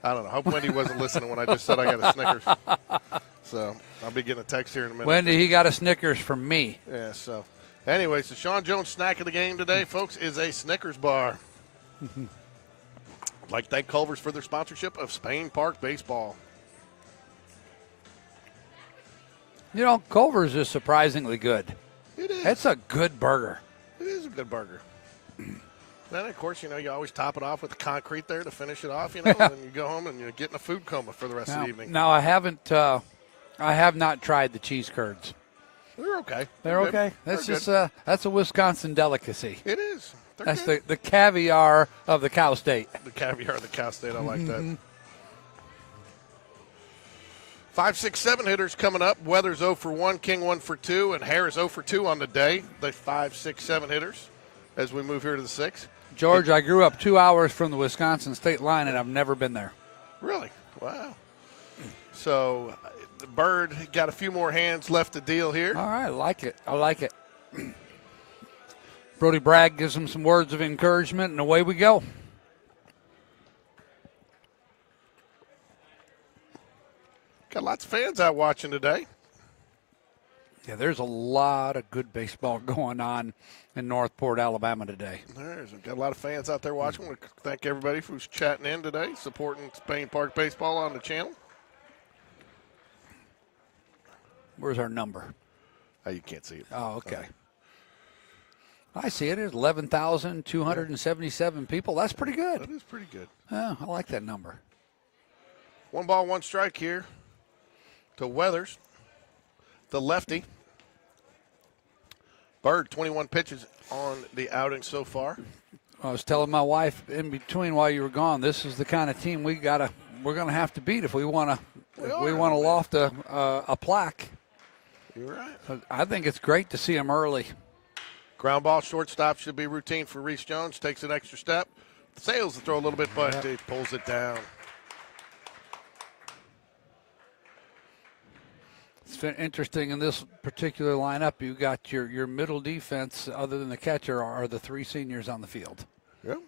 I don't know. I hope Wendy wasn't listening when I just said I got a Snickers. So I'll be getting a text here in a minute. Wendy, he got a Snickers from me. Yeah. So, anyways, the Sean Jones snack of the game today, folks, is a Snickers bar. I'd like to thank Culver's for their sponsorship of Spain Park Baseball. Culver's is surprisingly good. It is. It's a good burger. It is a good burger. Then, of course, you always top it off with the concrete there to finish it off, and then you go home and you're getting a food coma for the rest of the evening. Now I have not tried the cheese curds. They're okay. They're good. okay. That's They're just good. that's a Wisconsin delicacy. It is. They're That's good. the caviar of the cow state. The caviar of the Cal State. I like that. 5, 6, 7 hitters coming up. Weathers 0 for 1, King 1 for 2, and Harris 0 for 2 on the day. The 5, 6, 7 hitters as we move here to the 6. George, I grew up 2 hours from the Wisconsin state line, and I've never been there. Really? Wow. So the Bird got a few more hands left to deal here. All right, I like it. I like it. Brody Bragg gives him some words of encouragement, and away we go. Got lots of fans out watching today. Yeah, there's a lot of good baseball going on in Northport, Alabama today. There's got a lot of fans out there watching. I want to thank everybody who's chatting in today, supporting Spain Park Baseball on the channel. Where's our number? Oh, you can't see it. Oh, okay. I see it. It's 11,277 people. That's pretty good. That is pretty good. Yeah, I like that number. 1 ball, 1 strike here to Weathers, the lefty. Bird, 21 pitches on the outing so far. I was telling my wife in between while you were gone, this is the kind of team we're going to have to beat if we want to loft a plaque. You're right. I think it's great to see them early. Ground ball, shortstop should be routine for Reese Jones. Takes an extra step. Sails the throw a little bit, but he pulls it down. It's interesting in this particular lineup. You got your middle defense, other than the catcher, are the 3 seniors on the field. Yep.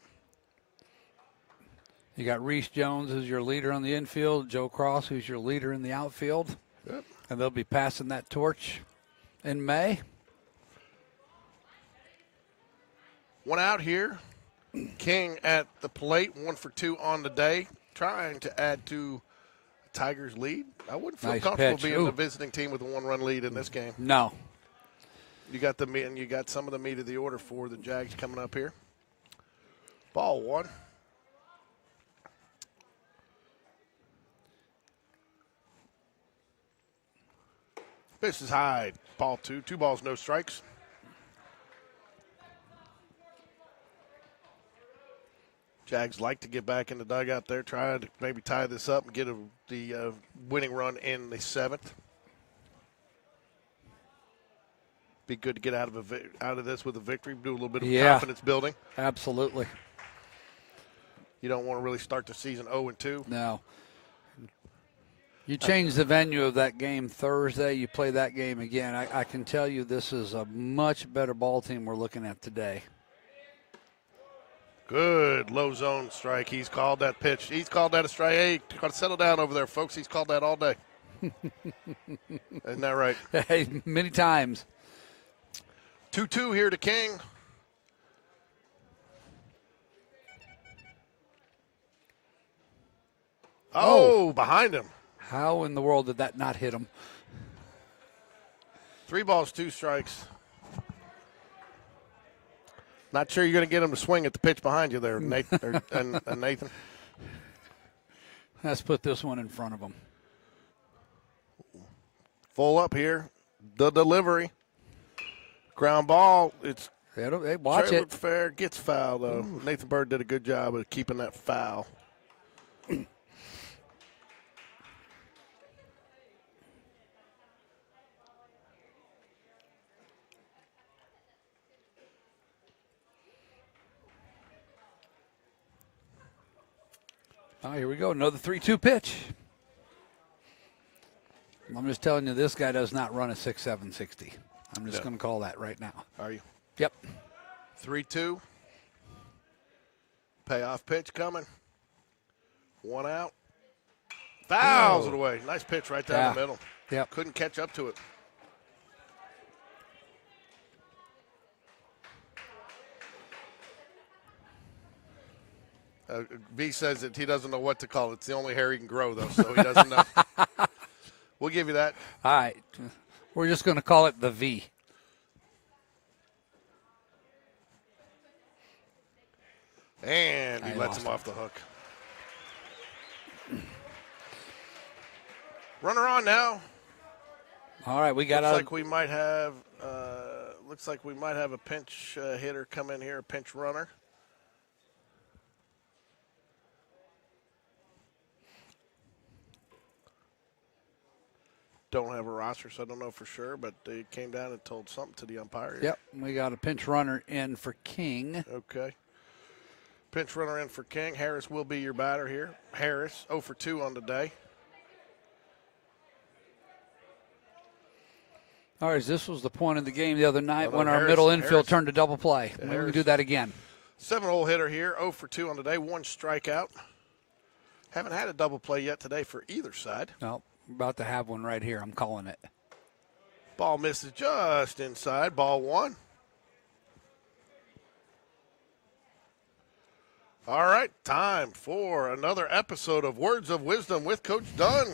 You got Reese Jones as your leader on the infield, Joe Cross, who's your leader in the outfield. Yep. And they'll be passing that torch in May. 1 out here. King at the plate, 1 for 2 on the day, trying to add to Tigers' lead. I wouldn't feel Nice comfortable pitch. being the visiting team with a 1-run lead in this game. No. You got some of the meat of the order for the Jags coming up here. Ball 1. Pitch is high. Ball 2. 2 balls, no strikes. Jags like to get back in the dugout there, try to maybe tie this up and get the winning run in the 7th. Be good to get out of this with a victory, do a little bit of confidence building. Absolutely. You don't want to really start the season 0-2. No. You change the venue of that game Thursday, you play that game again. I can tell you this is a much better ball team we're looking at today. Good low zone strike. He's called that pitch. He's called that a strike. Hey, got to settle down over there, folks. He's called that all day. Isn't that right? Hey, many times. 2-2 here to King. Oh, behind him. How in the world did that not hit him? 3 balls, 2 strikes. Not sure you're going to get him to swing at the pitch behind you there, Nathan. Nathan. Let's put this one in front of him. Full up here. The delivery. Ground ball. It's Hey, watch trailer it. fair. Gets foul, though. Ooh. Nathan Bird did a good job of keeping that foul. Oh, here we go. Another 3-2 pitch. I'm just telling you, this guy does not run a 6.7 60. I'm just going to call that right now. Are you? Yep. 3-2. Payoff pitch coming. 1 out. Fouls it away. Nice pitch right down the middle. Yep. Couldn't catch up to it. V says that he doesn't know what to call it. It's the only hair he can grow, though, so he doesn't know. We'll give you that. All right. We're just going to call it the V. And he lets him off the hook. Runner on now. All right, we got looks like we might have a pinch hitter come in here, a pinch runner. Don't have a roster, so I don't know for sure, but they came down and told something to the umpire. Yep, we got a pinch runner in for King. Okay. Pinch runner in for King. Harris will be your batter here. Harris, 0 for 2 on the day. All right, this was the point of the game the other night Oh, when our Harris- middle infield Harris. turned to double play. Maybe we Harris. can do that again. 7-hole hitter here, 0 for 2 on the day, 1 strikeout. Haven't had a double play yet today for either side. No, we're about to have one right here. I'm calling it. Ball misses just inside, ball 1. All right, time for another episode of Words of Wisdom with Coach Dunn.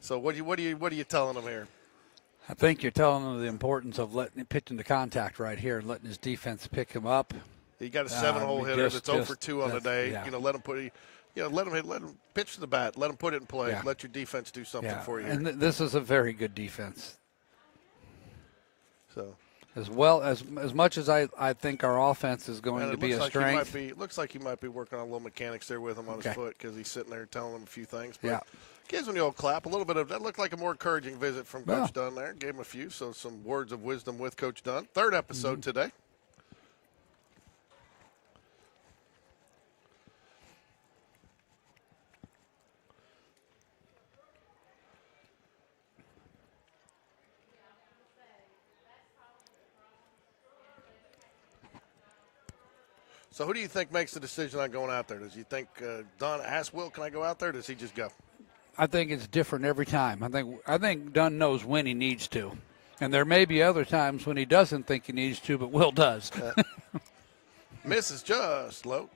So what are you telling him here? I think you're telling him the importance of pitching the contact right here and letting his defense pick him up. You got a 7-hole hitter that's 0 for 2 on the day. Yeah. Let him let him pitch to the bat, let him put it in play, Yeah. let your defense do something Yeah. for you. And this is a very good defense. So As much as I think our offense is going and to it be a looks strength. looks like he might be working on a little mechanics there with him on Okay. his foot because he's sitting there telling him a few things. But Yeah. gives him the old clap. A little bit of that looked like a more encouraging visit from Yeah. Coach Dunn there. Gave him a few. So some words of wisdom with Coach Dunn. Third episode today. So who do you think makes the decision on going out there? Does you think Dunn asks Will, can I go out there? Or does he just go? I think it's different every time. I think Dunn knows when he needs to. And there may be other times when he doesn't think he needs to, but Will does. Misses just low.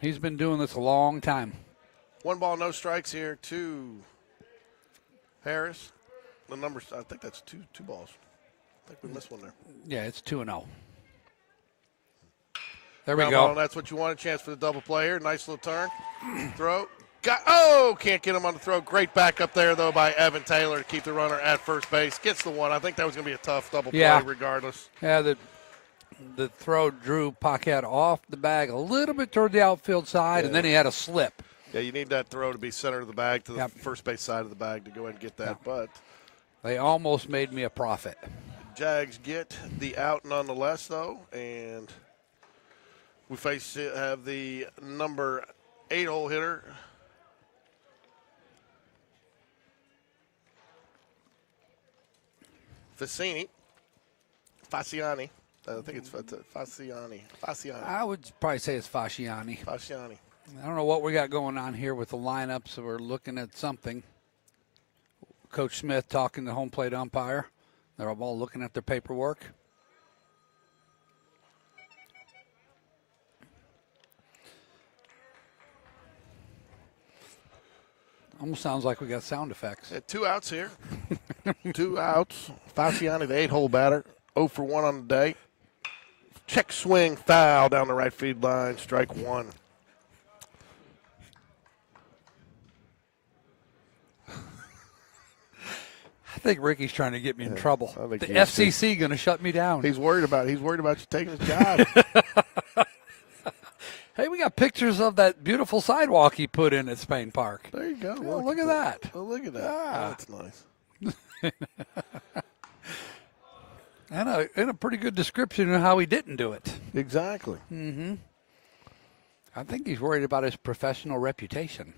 He's been doing this a long time. 1 ball, no strikes here to Harris. The numbers, I think that's two balls. I think we missed one there. Yeah, it's 2-0. There we Ground go. ball, and that's what you want, a chance for the double play here. Nice little turn. Throw. Can't get him on the throw. Great back up there, though, by Evan Taylor to keep the runner at first base. Gets the one. I think that was going to be a tough double play regardless. Yeah, the throw drew Paquette off the bag a little bit toward the outfield side, and then he had a slip. Yeah, you need that throw to be center of the bag to the Yep. first base side of the bag to go ahead and get that. Yep. But They almost made me a profit. Jags get the out nonetheless, though, and we have the number 8-hole hitter. Fasciani. I think it's Fasciani. I would probably say it's Fasciani. Fasciani. I don't know what we got going on here with the lineups. So we're looking at something. Coach Smith talking to the home plate umpire. They're all looking at their paperwork. Almost sounds like we got sound effects. 2 outs here. 2 outs. Fasciani, the 8-hole batter, 0 for 1 on the day. Check swing, foul down the right field line, strike 1. I think Ricky's trying to get me in trouble. I think The he is, too. FCC going to shut me down. He's worried about you taking his job. Hey, we got pictures of that beautiful sidewalk he put in at Spain Park. There you go. Oh, look at that. Oh, look at that. Yeah. That's nice. And a pretty good description of how he didn't do it. Exactly. I think he's worried about his professional reputation.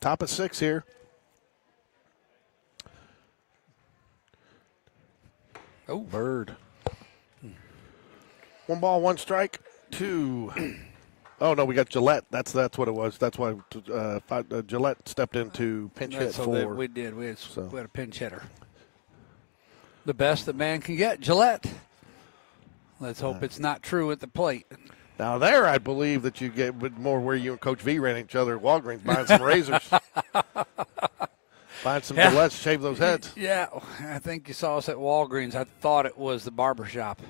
Top of 6 here. Oh, Bird. 1 ball, 1 strike. 2. Oh no, we got Gillette. That's what it was. That's why Gillette stepped into pinch hit so 4. we did. We had a pinch hitter. The best that man can get, Gillette. Let's hope it's not true at the plate. Now there, I believe that you get more where you and Coach V ran each other at Walgreens buying some razors. Buying some Gillettes, shave those heads. Yeah, I think you saw us at Walgreens. I thought it was the barber shop.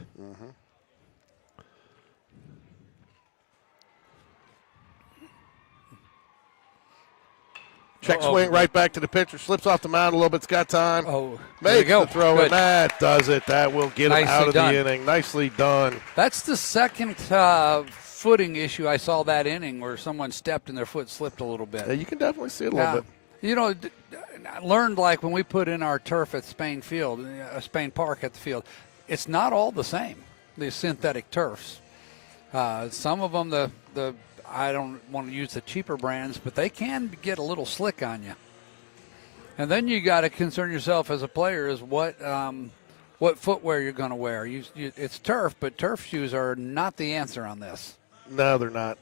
Check swing right back to the pitcher. Slips off the mound a little bit. It's got time. Oh, there you Makes go. the throw, Good. and that does it. That will get him Nicely out of done. the inning. Nicely done. That's the second footing issue I saw that inning where someone stepped and their foot slipped a little bit. Yeah, you can definitely see it a little bit. You know, I learned like when we put in our turf at Spain Park at the field, it's not all the same, the synthetic turfs. Some of them, the I don't want to use the cheaper brands, but they can get a little slick on you. And then you got to concern yourself as a player is what footwear you're going to wear. It's turf, but turf shoes are not the answer on this. No, they're not.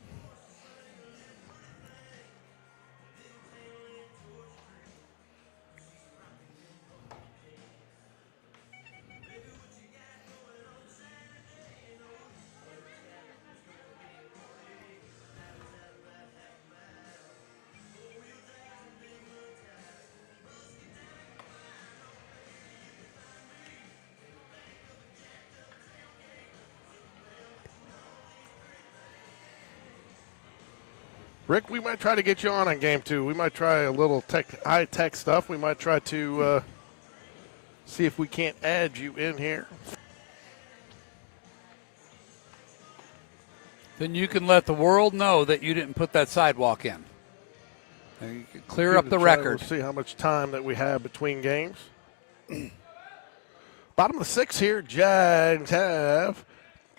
Rick, we might try to get you on game 2. We might try a little high-tech stuff. We might try to see if we can't add you in here. Then you can let the world know that you didn't put that sidewalk in. And you can clear up the record. We'll see how much time that we have between games. Bottom of the 6 here, Jags have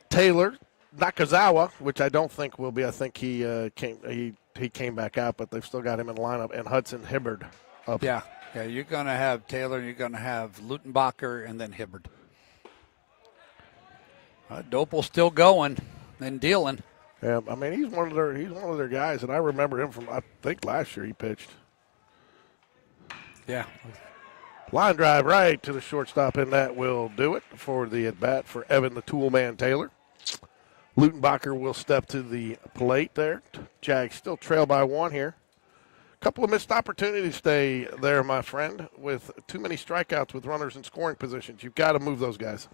Taylor Nakazawa, which I don't think will be. I think he came back out, but they've still got him in the lineup. And Hudson Hibbard up. Yeah, you're going to have Taylor, you're going to have Lutenbacher, and then Hibbard. Dopel's still going and dealing. Yeah, I mean he's one of their guys, and I remember him from I think last year he pitched. Yeah. Line drive right to the shortstop, and that will do it for the at bat for Evan the Toolman Taylor. Lutenbacher will step to the plate there. Jags still trail by 1 here. Couple of missed opportunities stay there, my friend, with too many strikeouts with runners in scoring positions. You've got to move those guys.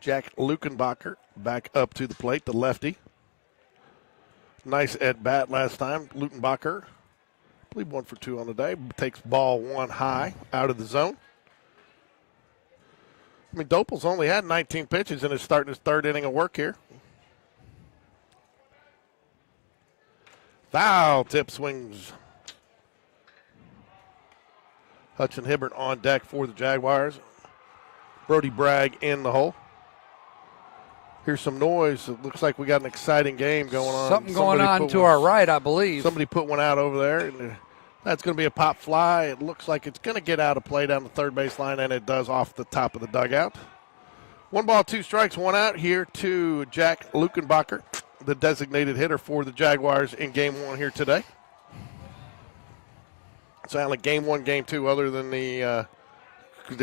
Jack Lukenbacher back up to the plate, the lefty. Nice at bat last time. Lutenbacher, I believe 1 for 2 on the day, takes ball 1 high out of the zone. I mean, Dopel's only had 19 pitches and is starting his 3rd inning of work here. Foul tip swings. Hudson Hibbert on deck for the Jaguars. Brody Bragg in the hole. Here's some noise. It looks like we got an exciting game going on. Something going on to our right, I believe. Somebody put one out over there, and that's going to be a pop fly. It looks like it's going to get out of play down the third baseline, and it does off the top of the dugout. 1 ball, 2 strikes, 1 out here to Jack Lukenbacher, the designated hitter for the Jaguars in Game 1 here today. Sound like Game 1, Game 2, other than the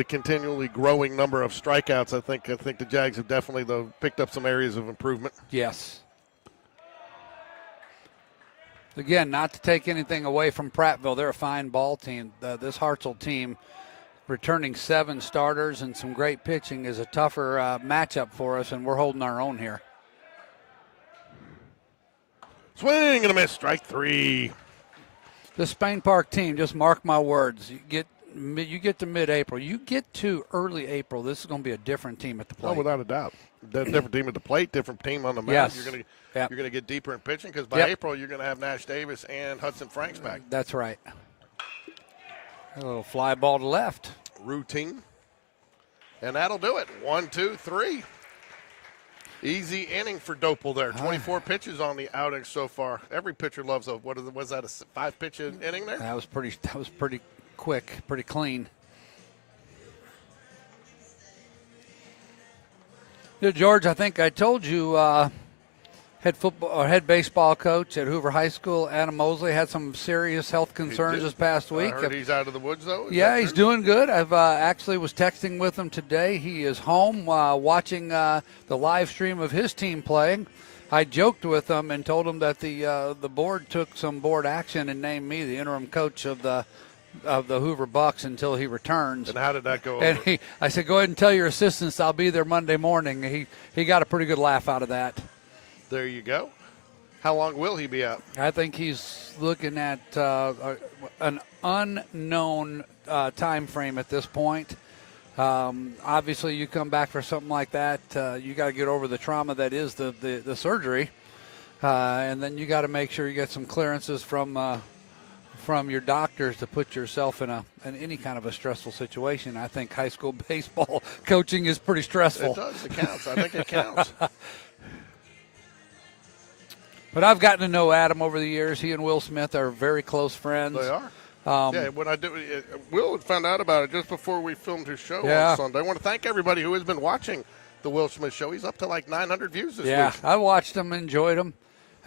continually growing number of strikeouts, I think the Jags have definitely picked up some areas of improvement. Yes. Again, not to take anything away from Prattville, they're a fine ball team. This HARTSELL team, returning 7 starters and some great pitching, is a tougher matchup for us, and we're holding our own here. Swing and a miss, strike 3. The Spain Park team, just mark my words, you get to mid-April, you get to early April, this is going to be a different team at the plate. Oh, without a doubt. Different team at the plate, different team on the mound. Yes. You're going to get deeper in pitching because by April you're going to have Nash Davis and Hudson Franks back. That's right. A little fly ball to left. Routine. And that'll do it. 1, 2, 3. Easy inning for Dopel there. 24 pitches on the outing so far. Every pitcher loves was that a 5-pitch inning there? That was pretty quick, pretty clean. Yeah, George, I think I told you, head baseball coach at Hoover High School, Adam Mosley, had some serious health concerns this past week. I heard he's out of the woods, though. Yeah, he's doing good. I've actually was texting with him today. He is home watching the live stream of his team playing. I joked with him and told him that the board took some board action and named me the interim coach of the Hoover Bucks until he returns. And how did that go over? And I said, go ahead and tell your assistants I'll be there Monday morning. He got a pretty good laugh out of that. There you go. How long will he be out? I think he's looking at an unknown time frame at this point. Obviously, you come back for something like that, you got to get over the trauma that is the surgery, and then you got to make sure you get some clearances from from your doctors to put yourself in any kind of a stressful situation. I think high school baseball coaching is pretty stressful. It does. It counts. I think it counts. But I've gotten to know Adam over the years. He and Will Smith are very close friends. They are. Yeah, when Will had found out about it just before we filmed his show on Sunday. I want to thank everybody who has been watching the Will Smith show. He's up to like 900 views this week. Yeah, I watched them, enjoyed them.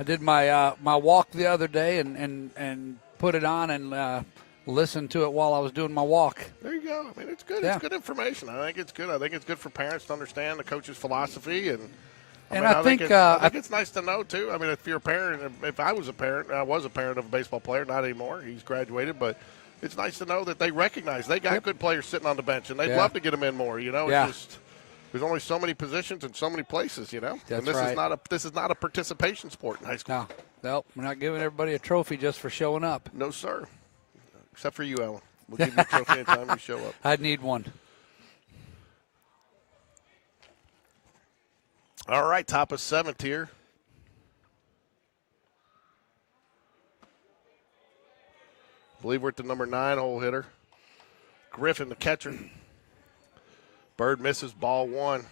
I did my my walk the other day and put it on and listened to it while I was doing my walk. There you go. I mean, it's good. Yeah. It's good information. I think it's good. I think it's good for parents to understand the coach's philosophy and. I think it's nice to know, too. I mean, if you're a parent, if I was a parent of a baseball player, not anymore. He's graduated, but it's nice to know that they recognize they got good players sitting on the bench, and they'd love to get them in more, you know. Yeah. It's just, there's only so many positions and so many places, you know. That's and this right. this is not a participation sport in high school. No, we're not giving everybody a trophy just for showing up. No, sir. Except for you, Ellen. We'll give you a trophy anytime you show up. I'd need one. All right, top of 7th here. I believe we're at the number 9 hole hitter. Griffin, the catcher. Bird misses ball 1.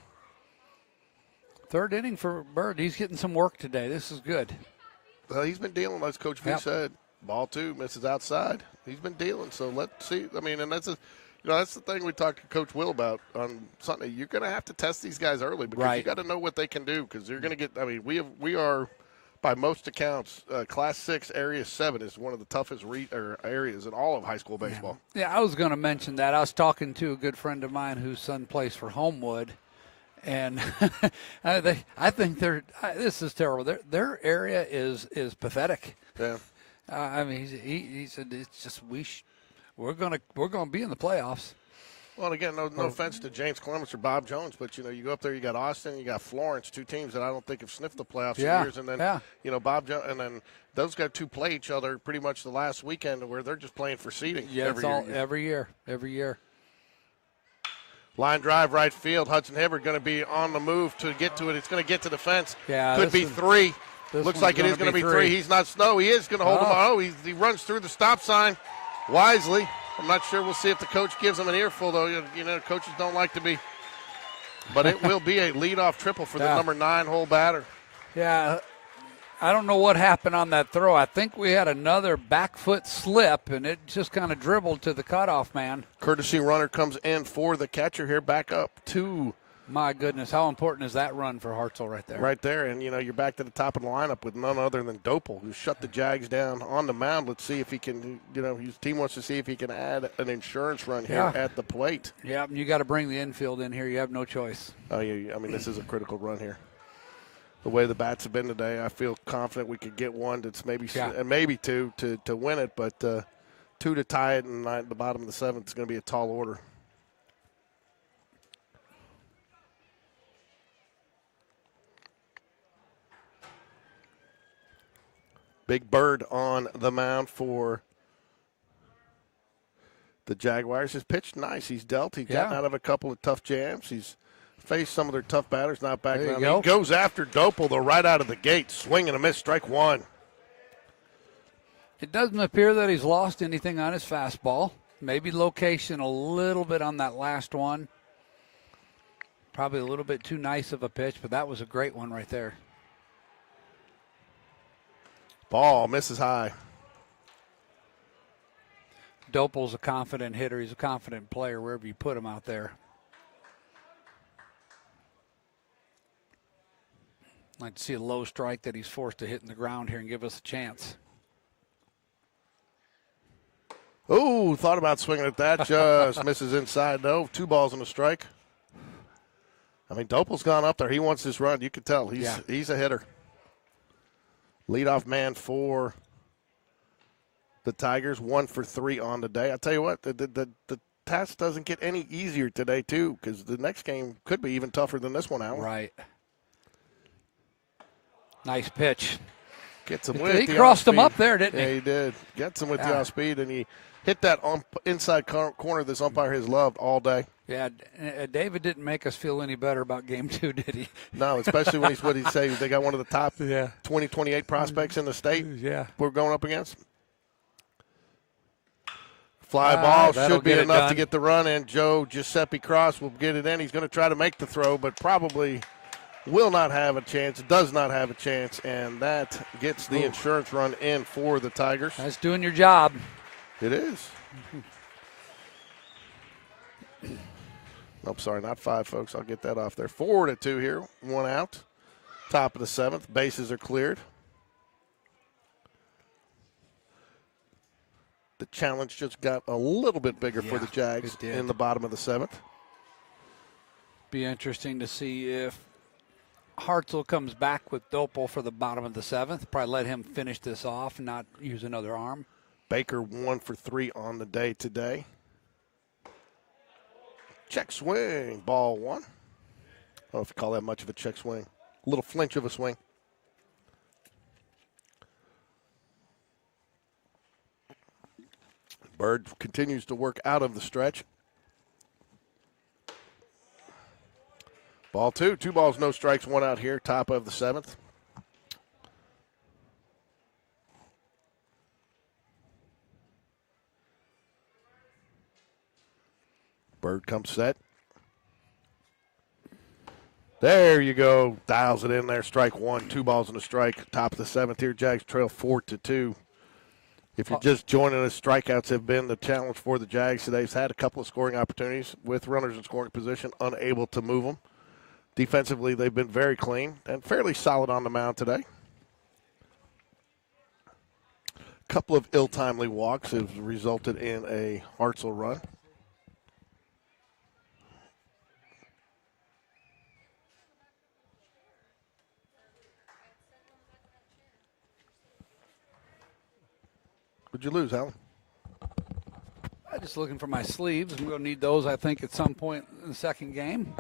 Third inning for Bird. He's getting some work today. This is good. Well, he's been dealing, as Coach V said. Ball 2 misses outside. He's been dealing, so let's see. I mean, and that's the thing we talked to Coach Will about on Sunday. You're going to have to test these guys early because you got to know what they can do because you're going to get. I mean, we are, by most accounts, Class 6 Area 7 is one of the toughest areas in all of high school baseball. Yeah, I was going to mention that. I was talking to a good friend of mine whose son plays for Homewood, and I think this is terrible. Their area is pathetic. Yeah. I mean, he said it's just we're gonna be in the playoffs. Well, again, no offense to James Clements or Bob Jones, but you go up there, you got Austin, you got Florence, 2 teams that I don't think have sniffed the playoffs in years, and then Bob Jones, and then those got 2 play each other pretty much the last weekend where they're just playing for seeding. Yeah, every year. Line drive right field. Hudson Hibbert going to be on the move to get to it. It's going to get to the fence. Yeah, could be 3. Looks like it is going to be 3. He's not. No, he is going to hold him. Oh, he runs through the stop sign wisely. I'm not sure. We'll see if the coach gives him an earful, though. You know, coaches don't like to be. But it will be a leadoff triple for the number 9 hole batter. Yeah, I don't know what happened on that throw. I think we had another back foot slip, and it just kind of dribbled to the cutoff man. Courtesy runner comes in for the catcher here, back up 2. My goodness, how important is that run for Hartselle right there? Right there, and, you're back to the top of the lineup with none other than Dopel, who shut the Jags down on the mound. Let's see if he can, his team wants to see if he can add an insurance run here at the plate. Yeah, you got to bring the infield in here. You have no choice. Oh, yeah, I mean, this is a critical run here. The way the bats have been today, I feel confident we could get one that's maybe 2 to win it, but 2 to tie it, and the bottom of the 7th is going to be a tall order. Big Bird on the mound for the Jaguars. He's pitched nice. He's dealt. He's gotten out of a couple of tough jams. He's faced some of their tough batters, not backing down. He goes after Dopel, though, right out of the gate. Swing and a miss, strike 1. It doesn't appear that he's lost anything on his fastball. Maybe location a little bit on that last one. Probably a little bit too nice of a pitch, but that was a great one right there. Ball misses high. Dopel's a confident hitter. He's a confident player wherever you put him out there. I'd like to see a low strike that he's forced to hit in the ground here and give us a chance. Oh, thought about swinging at that. Just misses inside, though. 2 balls and a strike. I mean, Dopel's gone up there. He wants this run. You can tell. He's a hitter. Leadoff man for the Tigers, 1 for 3 on the day. I tell you what, the task doesn't get any easier today, too, because the next game could be even tougher than this one, Alan. Right. Nice pitch. Gets him with he crossed him up there, didn't he? Yeah, he did. Gets him with the off speed, and he hit that inside corner this umpire has loved all day. Yeah, David didn't make us feel any better about game 2, did he? No, especially when what he say they got one of the top 28 prospects in the state. Yeah, we're going up against. Fly ball that'll should be get it enough to done. get the run in. Joe Giuseppe Cross will get it in. He's going to try to make the throw, but probably will not have a chance, does not have a chance, and that gets the insurance run in for the Tigers. That's doing your job. It is. Nope, sorry, not 5, folks. I'll get that off there. 4-2 here, 1 out. Top of the 7th. Bases are cleared. The challenge just got a little bit bigger for the Jags in the bottom of the 7th. Be interesting to see if Hartzell comes back with Dopel for the bottom of the 7th. Probably let him finish this off and not use another arm. Baker 1 for 3 on the day today. Check swing, ball 1. I don't know if you call that much of a check swing. A little flinch of a swing. Bird continues to work out of the stretch. Ball 2. 2 balls, no strikes, 1 out here, top of the 7th. Bird comes set. There you go. Dials it in there. Strike 1. 2 balls and a strike. Top of the 7th here. Jags trail 4-2. If you're just joining us, strikeouts have been the challenge for the Jags today. He's had a couple of scoring opportunities with runners in scoring position, unable to move them. Defensively, they've been very clean and fairly solid on the mound today. A couple of ill-timely walks have resulted in a Hartzell run. What'd you lose, Alan? I'm just looking for my sleeves. I'm going to need those, I think, at some point in the second game.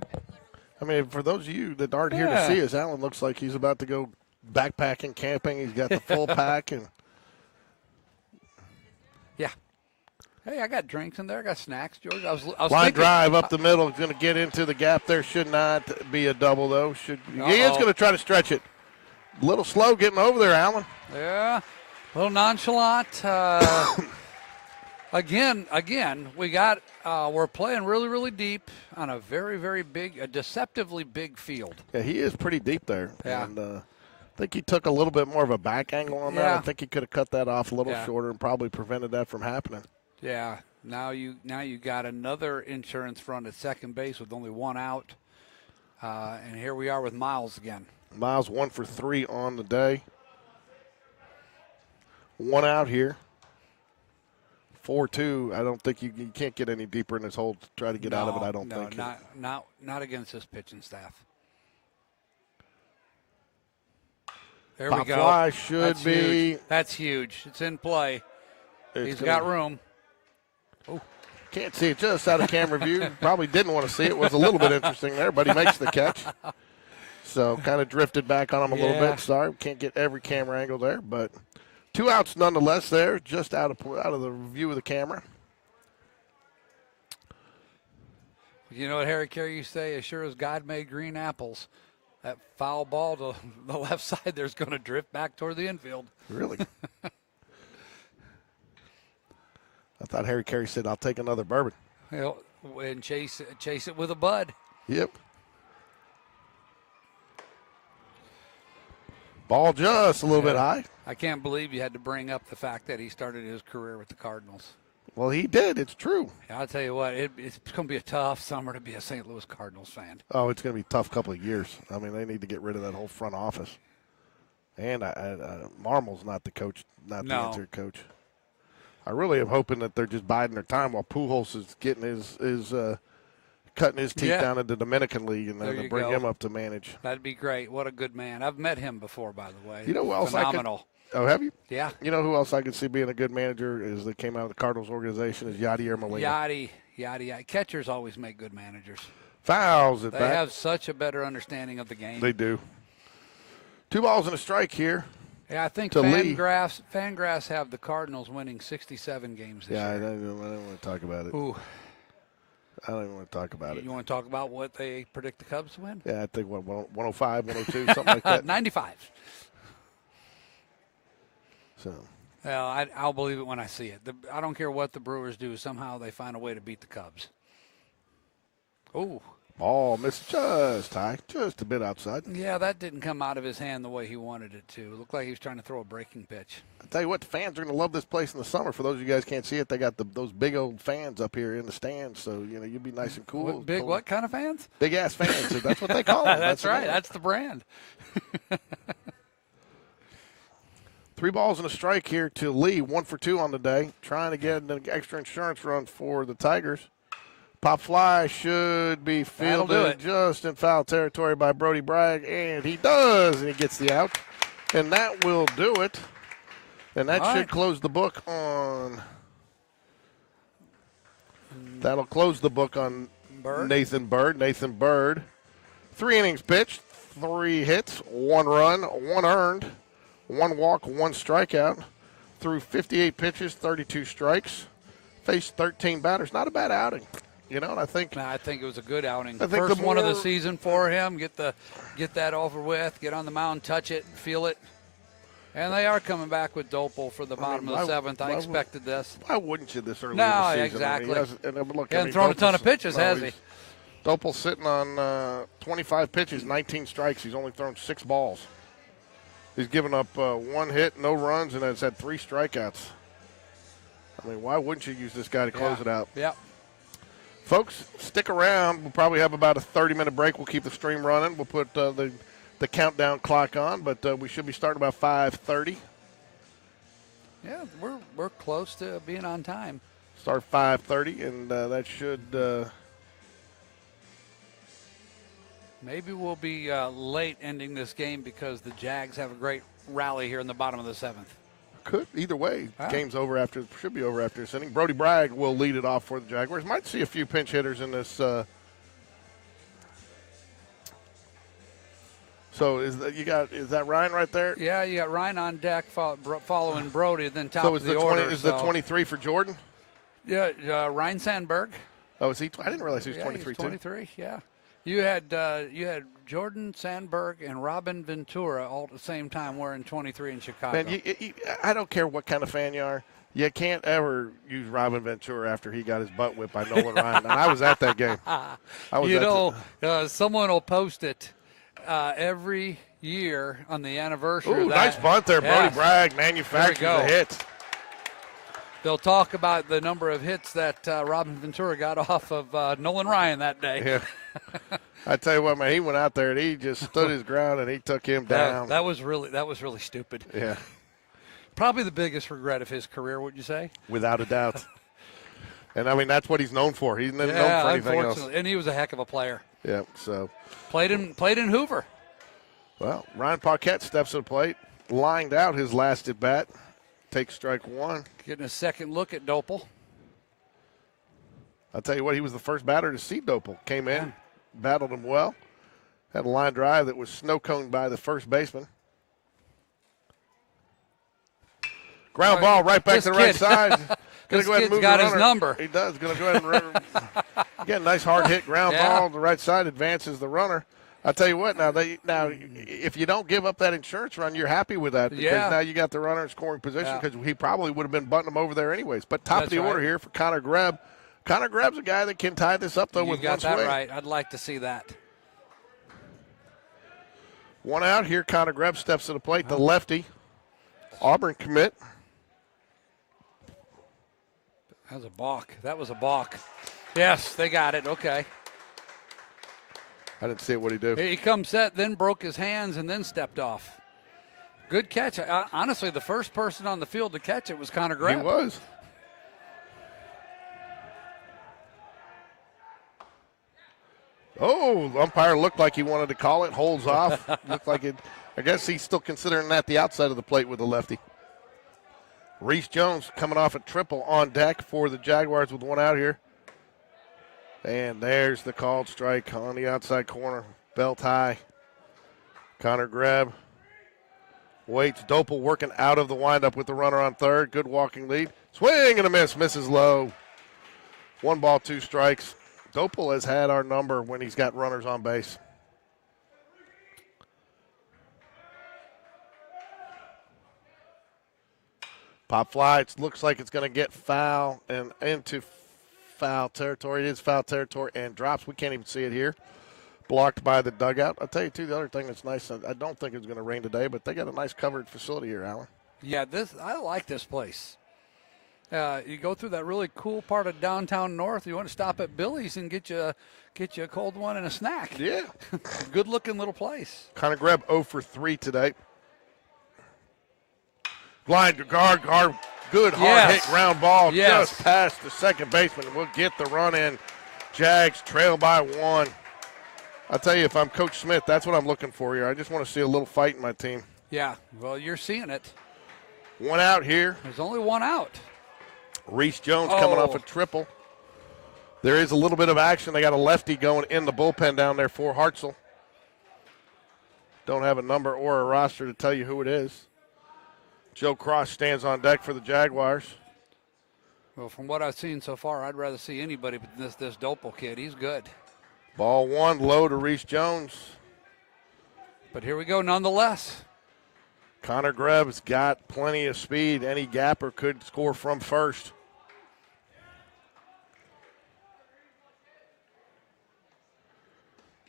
I mean, for those of you that aren't here to see us, Alan looks like he's about to go backpacking, camping. He's got the full pack. And yeah. Hey, I got drinks in there. I got snacks, George. I was line thinking, drive up the middle. He's going to get into the gap there. Should not be a double, though. He is going to try to stretch it. A little slow getting over there, Alan. Yeah. A little nonchalant. Again, we got we're playing really, really deep on a very, very big, a deceptively big field. Yeah, he is pretty deep there. Yeah. And I think he took a little bit more of a back angle on that. Yeah. I think he could have cut that off a little shorter and probably prevented that from happening. Yeah. Now you got another insurance run at second base with only 1 out. And here we are with Miles again. Miles 1 for 3 on the day. 1 out here. 4-2. I don't think you can't get any deeper in this hole to try to get out of it. I don't think. Not against this pitching staff. There Pop we go. fly should That's be. Huge. That's huge. It's in play. He's got room. Oh, Can't see it just out of camera view. Probably didn't want to see it. It was a little bit interesting there, but he makes the catch. So kind of drifted back on him a little bit. Sorry, can't get every camera angle there, but 2 outs nonetheless there, just out of the view of the camera. You know what Harry Carey used to say? As sure as God made green apples, that foul ball to the left side there's going to drift back toward the infield. Really? I thought Harry Carey said, "I'll take another bourbon." You know, and chase it with a bud. Yep. Ball just a little bit high. I can't believe you had to bring up the fact that he started his career with the Cardinals. Well, he did. It's true. Yeah, I'll tell you what, it's going to be a tough summer to be a St. Louis Cardinals fan. Oh, it's going to be a tough couple of years. I mean, they need to get rid of that whole front office. And Marmol's not the coach, not the answer coach. I really am hoping that they're just biding their time while Pujols is getting his cutting his teeth down in the Dominican League, and then bring him up to manage. That'd be great. What a good man. I've met him before, by the way. You know who else Phenomenal. Oh, have you? Yeah. You know who else I could see being a good manager is that came out of the Cardinals organization is Yadier Molina. Yadi. Catchers always make good managers. Fouls it They back. have such a better understanding of the game. They do. 2 balls and a strike here. Yeah, I think Lee. Fangraphs have the Cardinals winning 67 games this Yeah, I year. don't want to talk about it. Ooh. I don't even want to talk about it. You want to talk about what they predict the Cubs to win? Yeah, I think 105, 102, something like that. 95. So Well, I'll believe it when I see it. I don't care what the Brewers do. Somehow they find a way to beat the Cubs. Oh. Ball missed just high, just a bit outside. Yeah, that didn't come out of his hand the way he wanted it to. It looked like he was trying to throw a breaking pitch. I tell you what, the fans are going to love this place in the summer. For those of you guys can't see it, they got those big old fans up here in the stands, so you'll be nice and cool. What kind of fans? Big ass fans. So that's what they call them. That's right. That's the brand. 3 balls and a strike here to Lee. 1 for 2 on the day. Trying to get an extra insurance run for the Tigers. Pop fly should be fielded just in foul territory by Brody Bragg, and he does, and he gets the out. And that will do it. And that should close the book on – that'll close the book on Nathan Bird. Nathan Bird, 3 innings pitched, 3 hits, 1 run, 1 earned, 1 walk, 1 strikeout, threw 58 pitches, 32 strikes, faced 13 batters. Not a bad outing. And I think it was a good outing. I think First one of the season for him. Get that over with. Get on the mound, touch it, feel it. And they are coming back with Dopel for the bottom of the 7th. I expected this. Why wouldn't you this early in No, the season? exactly. He hasn't thrown a ton of pitches, has he? Dopel's sitting on 25 pitches, 19 strikes. He's only thrown 6 balls. He's given up 1 hit, no runs, and has had 3 strikeouts. I mean, why wouldn't you use this guy to close it out? Yep. Folks, stick around. We'll probably have about a 30-minute break. We'll keep the stream running. We'll put the countdown clock on, but we should be starting about 5:30. Yeah, we're close to being on time. Start 5:30, and that should maybe we'll be late ending this game because the Jags have a great rally here in the bottom of the 7th. Could either way. Game's over should be over after this inning. Brody Bragg will lead it off for the Jaguars. Might see a few pinch hitters in this. So is that Ryan right there? Yeah, you got Ryan on deck following Brody, then top so of the order. Is the 23 for Jordan? Yeah, Ryan Sandberg. Oh, is he? I didn't realize he was 23 he's 23. Yeah. You had Jordan Sandberg and Robin Ventura all at the same time wearing 23 in Chicago. Man, I don't care what kind of fan you are. You can't ever use Robin Ventura after he got his butt whipped by Nolan Ryan. And I was at that game. Someone will post it every year on the anniversary. Ooh, nice bunt there. Brody Bragg manufactures the hit. They'll talk about the number of hits that Robin Ventura got off of Nolan Ryan that day. Yeah. I tell you what, man, he went out there and he just stood his ground and he took him down. That was really stupid. Yeah. Probably the biggest regret of his career, would you say? Without a doubt. And, I mean, that's what he's known for. He's not known for anything else. And he was a heck of a player. Yeah, so. Played in Hoover. Well, Ryan Paquette steps to the plate, lined out his last at bat. Takes strike 1. Getting a second look at Dopel. I'll tell you what, he was the first batter to see Dopel. Came in, battled him well. Had a line drive that was snow-coned by the first baseman. Ground ball right back to the right side. This kid's got his number. He does. Going to go ahead and again, nice hard hit ground ball. The right side advances the runner. I'll tell you what, now if you don't give up that insurance run, you're happy with that because now you got the runner in scoring position because he probably would have been bunting him over there anyways. But top of the order here for Connor Greb. Connor Greb's a guy that can tie this up, though, with one swing. You got that right. I'd like to see that. 1 out here. Connor Greb steps to the plate. The lefty. Auburn commit. That was a balk. Yes, they got it. Okay. I didn't see what he did. He come set, then broke his hands, and then stepped off. Good catch. Honestly, the first person on the field to catch it was Connor Greb. He was. Oh, the umpire looked like he wanted to call it. Holds off. Looked like it. I guess he's still considering that the outside of the plate with the lefty. Reese Jones coming off a triple on deck for the Jaguars with 1 out here. And there's the called strike on the outside corner. Belt high. Connor Greb waits. Dopel working out of the windup with the runner on third. Good walking lead. Swing and a miss. Misses low. 1 ball, 2 strikes. Dopel has had our number when he's got runners on base. Pop fly. It looks like it's going to get foul and into foul territory. It is foul territory and drops. We can't even see it here. Blocked by the dugout. I'll tell you, too, the other thing that's nice, I don't think it's going to rain today, but they got a nice covered facility here, Alan. Yeah, I like this place. You go through that really cool part of downtown North. You want to stop at Billy's and get you a cold one and a snack. Yeah. Good-looking little place. Connor Greb 0 for 3 today. Blind to guard, good hard hit ground ball just past the second baseman. We'll get the run in. Jags trail by 1. I'll tell you, if I'm Coach Smith, that's what I'm looking for here. I just want to see a little fight in my team. Yeah, well, you're seeing it. 1 out here. There's only 1 out. Reese Jones coming off a triple. There is a little bit of action. They got a lefty going in the bullpen down there for Hartselle. Don't have a number or a roster to tell you who it is. Joe Cross stands on deck for the Jaguars. Well, from what I've seen so far, I'd rather see anybody but this Dopel kid. He's good. Ball 1, low to Reese Jones. But here we go nonetheless. Connor Greb's got plenty of speed. Any gapper could score from first.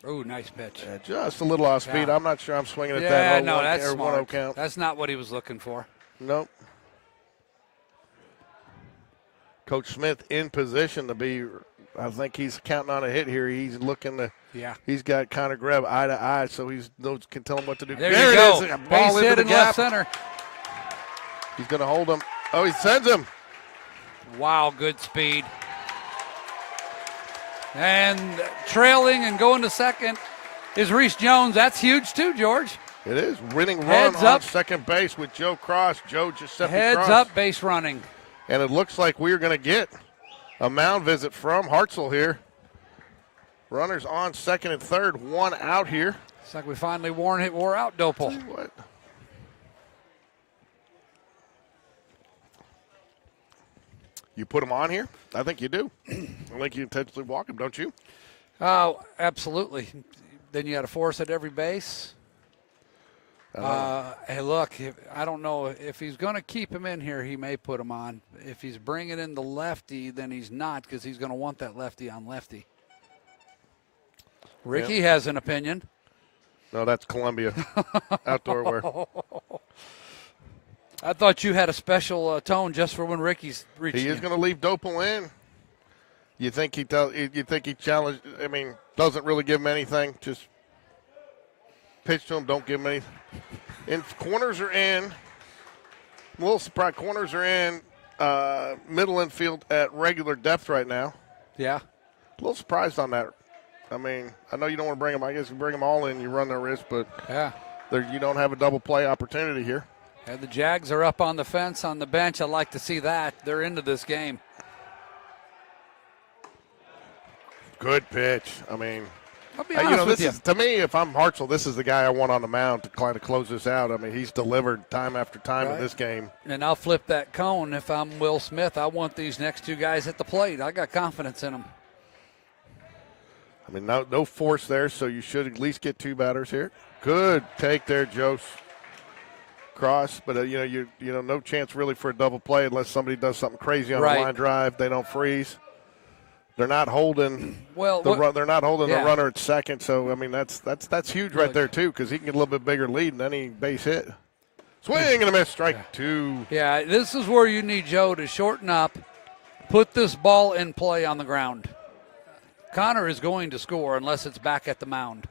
Oh, nice pitch. Yeah, just a little off speed. Yeah. I'm not sure I'm swinging at that 1-0 count. That's not what he was looking for. Nope. Coach Smith in position to be, I think he's counting on a hit here. He's looking to, he's got Connor Greb eye to eye, so he can tell him what to do. There you go. It is. Ball Base into hit the in gap. left center. He's going to hold him. Oh, he sends him. Wow, good speed. And trailing and going to second is Reese Jones. That's huge too, George. It is. Winning run Heads on up. second base with Joe Cross, Joe Giuseppe Heads Cross. up, base running. And it looks like we're going to get a mound visit from Hartselle here. Runners on second and third, 1 out here. It's like we finally wore out Dopel. Tell you what. You put him on here? I think you do. I think you intentionally walk him, don't you? Oh, absolutely. Then you got to force at every base. Hey, look, I don't know if he's going to keep him in here. He may put him on. If he's bringing in the lefty, then he's not because he's going to want that lefty on lefty. Ricky has an opinion. No, that's Columbia outdoor wear. I thought you had a special tone just for when Ricky's reaching. He is going to leave Dopel in. You think he challenged? I mean, doesn't really give him anything. Just pitch to him. Don't give him anything. And corners are in. I'm a little surprised. Corners are in. Middle infield at regular depth right now. Yeah. A little surprised on that. I mean, I know you don't want to bring them. I guess you bring them all in, you run the risk, but you don't have a double play opportunity here. And the Jags are up on the fence on the bench. I like to see that. They're into this game. Good pitch. I mean, I'll be honest with you. To me, if I'm Hartselle, this is the guy I want on the mound to kind of close this out. I mean, he's delivered time after time in this game. And I'll flip that cone if I'm Will Smith. I want these next 2 guys at the plate. I got confidence in them. I mean, no force there, so you should at least get 2 batters here. Good take there, Joe Cross, but no chance really for a double play unless somebody does something crazy on a line drive. They don't freeze. They're not holding. They're not holding the runner at second. So I mean, that's huge right there too, because he can get a little bit bigger lead and any base hit. Swing and a miss, strike 2. Yeah, this is where you need Joe to shorten up, put this ball in play on the ground. Connor is going to score unless it's back at the mound.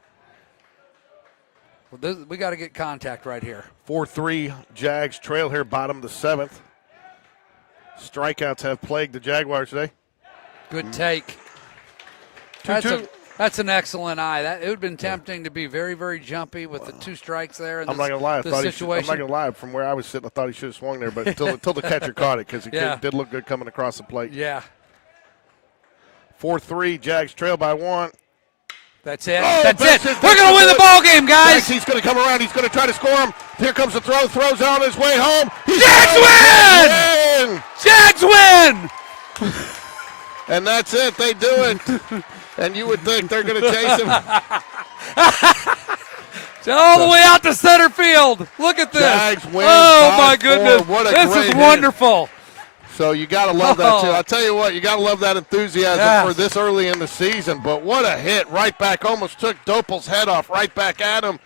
Well, we got to get contact right here. 4-3 Jags trail here, bottom of the 7th. Strikeouts have plagued the Jaguars today. Good take. 2-2. That's an excellent eye. It would have been tempting to be very, very jumpy with the 2 strikes there. I'm not gonna lie. I'm not gonna lie. From where I was sitting, I thought he should have swung there, but until the catcher caught it, because he did look good coming across the plate. Yeah. 4-3 Jags trail by 1. That's it. Oh, That's it. We're going to win the ball game, guys. He's going to come around. He's going to try to score him. Here comes the throw. Throws on his way home. Jags win! Jags win! And that's it. They do it. And you would think they're going to chase him. All the way out to center field. Look at this. Jags win Oh, my 5-4. goodness. What a This great is hit. wonderful. So you got to love that, too. Oh. I'll tell you what, you got to love that enthusiasm Yes. for this early in the season. But what a hit right back. Almost took Dopel's head off right back at him.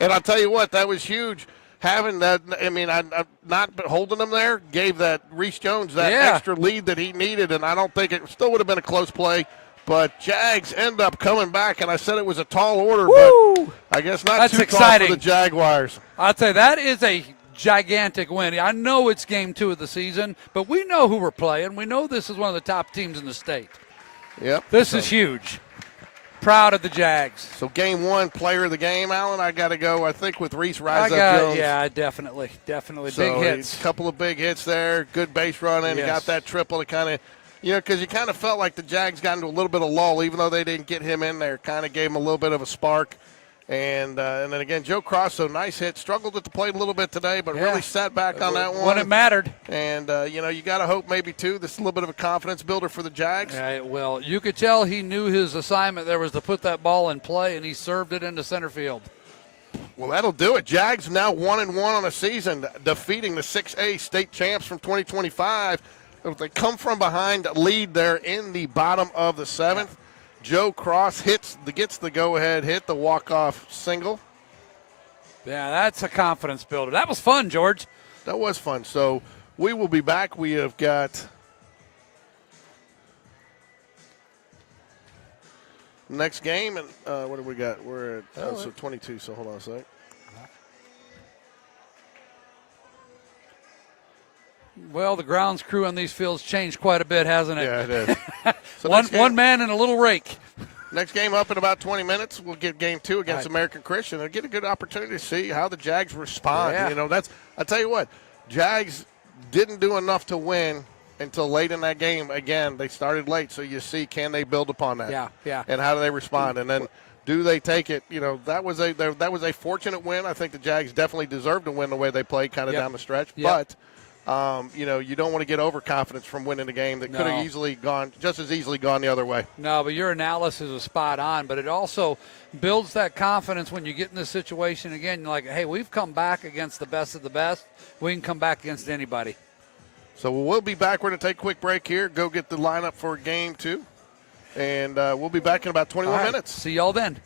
And I'll tell you what, that was huge. Having that, I mean, I'm not holding him there, gave that Reese Jones that extra lead that he needed. And I don't think it still would have been a close play. But Jags end up coming back, and I said it was a tall order, Woo! but I guess not That's too exciting. tall for the Jaguars. I'd say that is a gigantic win. I know it's game 2 of the season, but we know who we're playing. We know this is one of the top teams in the state. Yep. This is huge. Proud of the Jags. So game 1, player of the game, Alan, I got to go, I think, with Reese Jones. Yeah, definitely. So Big hits. A couple of big hits there, good base running. Yes. He got that triple to kind of, because you kind of felt like the Jags got into a little bit of lull, even though they didn't get him in there. Kind of gave him a little bit of a spark. And then again, Joe Cross, so nice hit. Struggled at the plate a little bit today, but really sat back on that one. When it mattered. And, you got to hope maybe, too, this is a little bit of a confidence builder for the Jags. Yeah, well, you could tell he knew his assignment there was to put that ball in play, and he served it into center field. Well, that'll do it. Jags now 1-1 on a season, defeating the 6A state champs from 2025. They come from behind, lead there in the bottom of the 7th. Joe Cross gets the go-ahead hit, the walk-off single. Yeah, that's a confidence builder. That was fun, George. That was fun. So we will be back. We have got next game, and what do we got? We're at so 22, so hold on a sec. Well, the grounds crew on these fields changed quite a bit, hasn't it? Yeah, it is. So one man and a little rake. Next game up in about 20 minutes. We'll get game 2 against Right. American Christian and get a good opportunity to see how the Jags respond. Yeah. I tell you what, Jags didn't do enough to win until late in that game. Again, they started late, so you see, can they build upon that? Yeah. And how do they respond? And then do they take it? That was a fortunate win. I think the Jags definitely deserved to win the way they played kind of down the stretch. Yep. But you don't want to get overconfidence from winning a game that could have easily gone the other way. No, but your analysis is spot on. But it also builds that confidence when you get in this situation again. You're like, hey, we've come back against the best of the best. We can come back against anybody. So we'll be back. We're going to take a quick break here, go get the lineup for game 2. And we'll be back in about 21 minutes. See y'all then.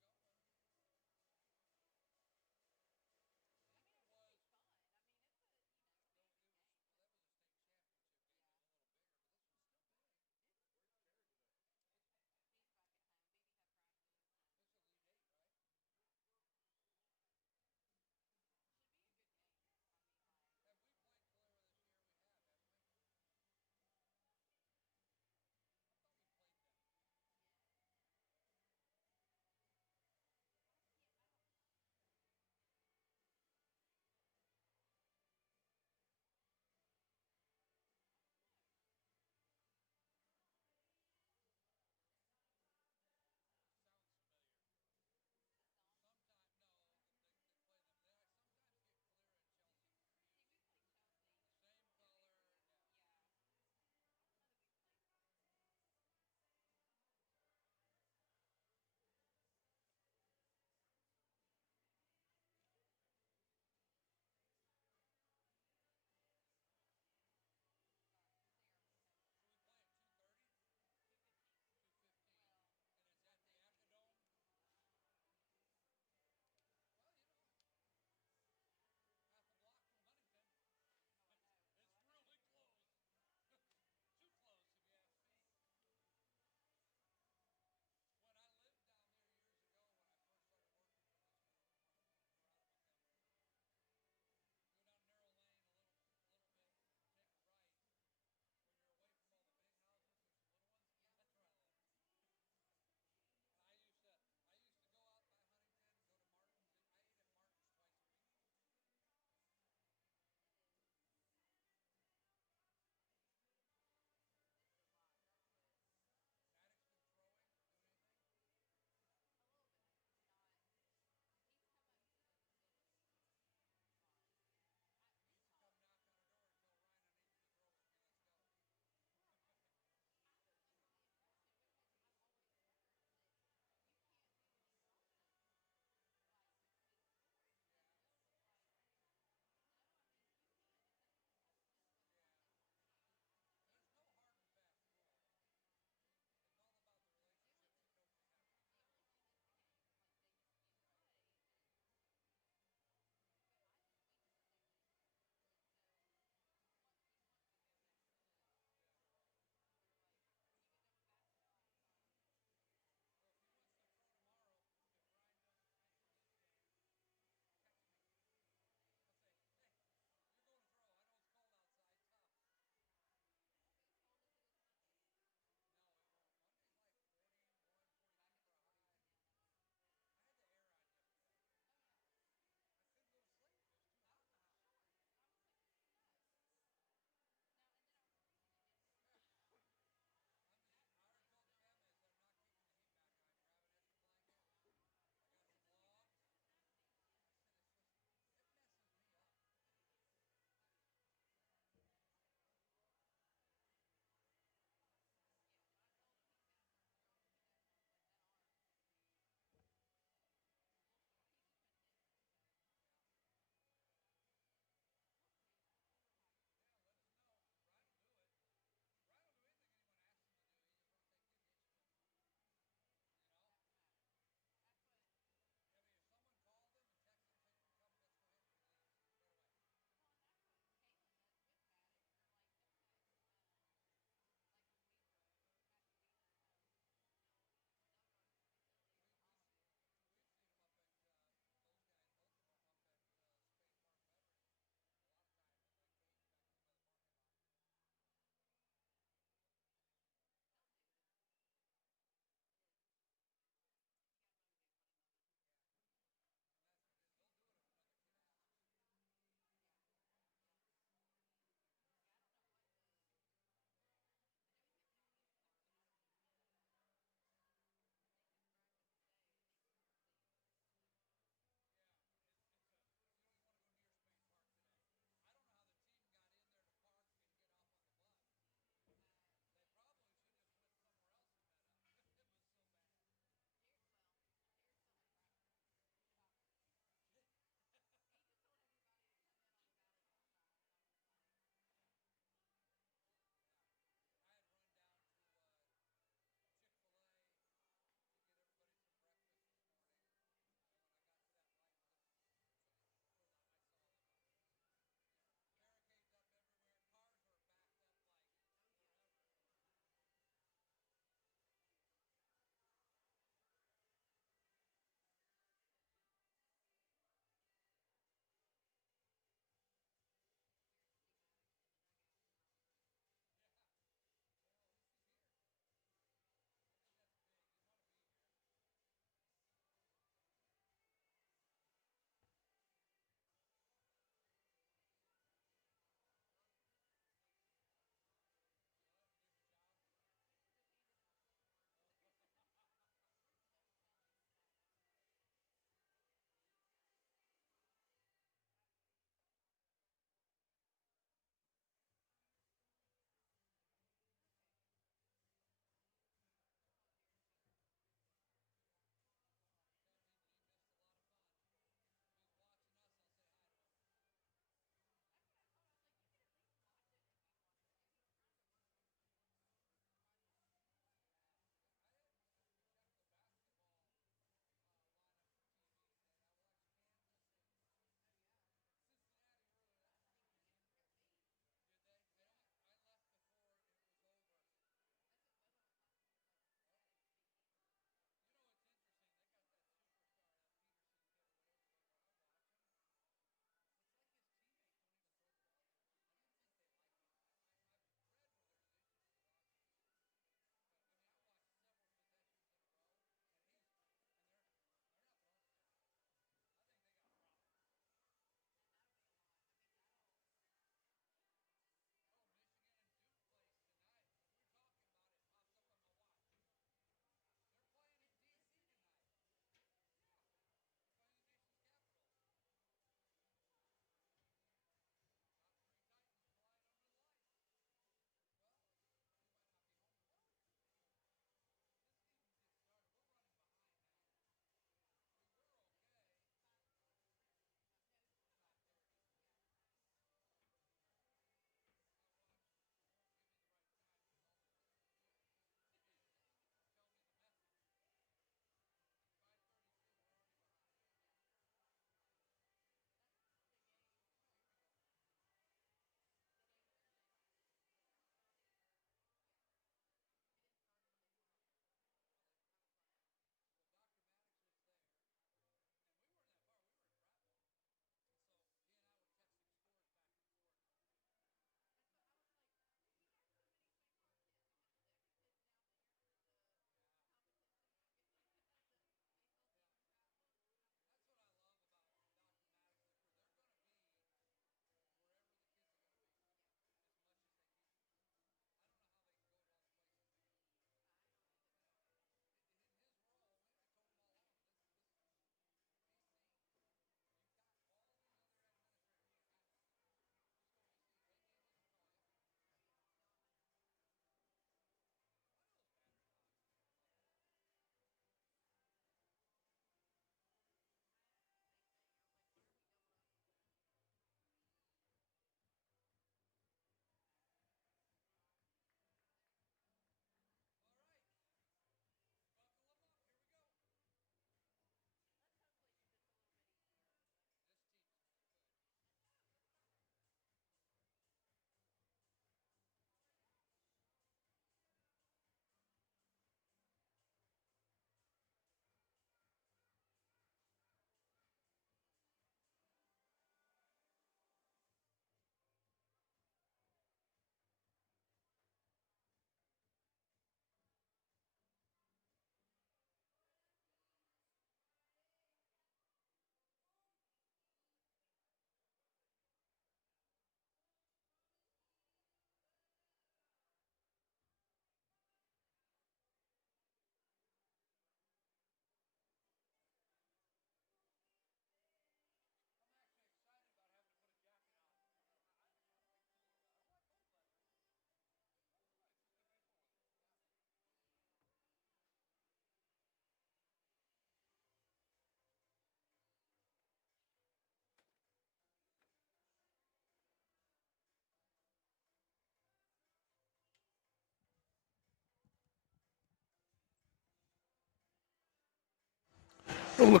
Well,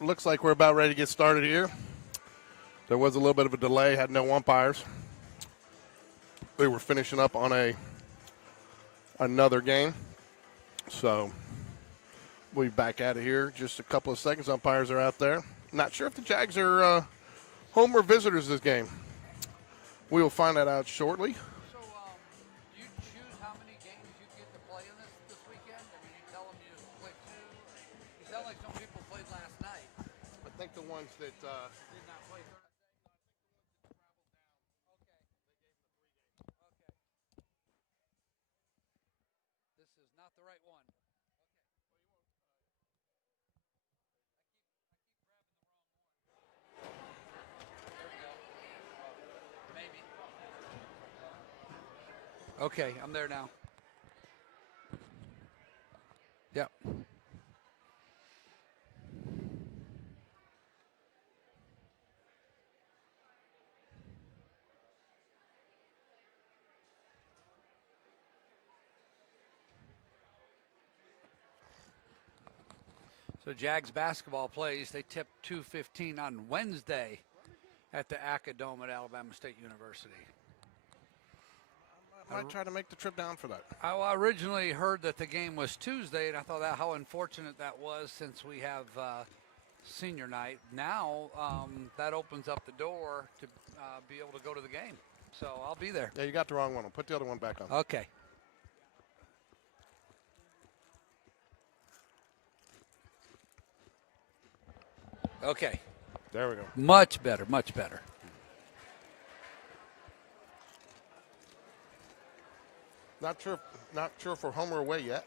looks like we're about ready to get started here. There was a little bit of a delay, had no umpires. They were finishing up on another game. So we'll be back at it here just a couple of seconds. Umpires are out there. Not sure if the Jags are home or visitors this game. We will find that out shortly. So, you choose how many games you get to play in this weekend? I mean, you tell them you play 2. You sound like some people played last night. I think the ones that Did not play Thursday? Okay. This is not the right one. Maybe. Okay, I'm there now. Yep. So Jags basketball plays. They tip 2:15 on Wednesday at the Acadome at Alabama State University. I might try to make the trip down for that. I originally heard that the game was Tuesday, and I thought that how unfortunate that was since we have senior night. Now that opens up the door to be able to go to the game. So I'll be there. Yeah, you got the wrong one. I'll put the other one back on. Okay. Okay. There we go. Much better, much better. Not sure if we're home or away yet.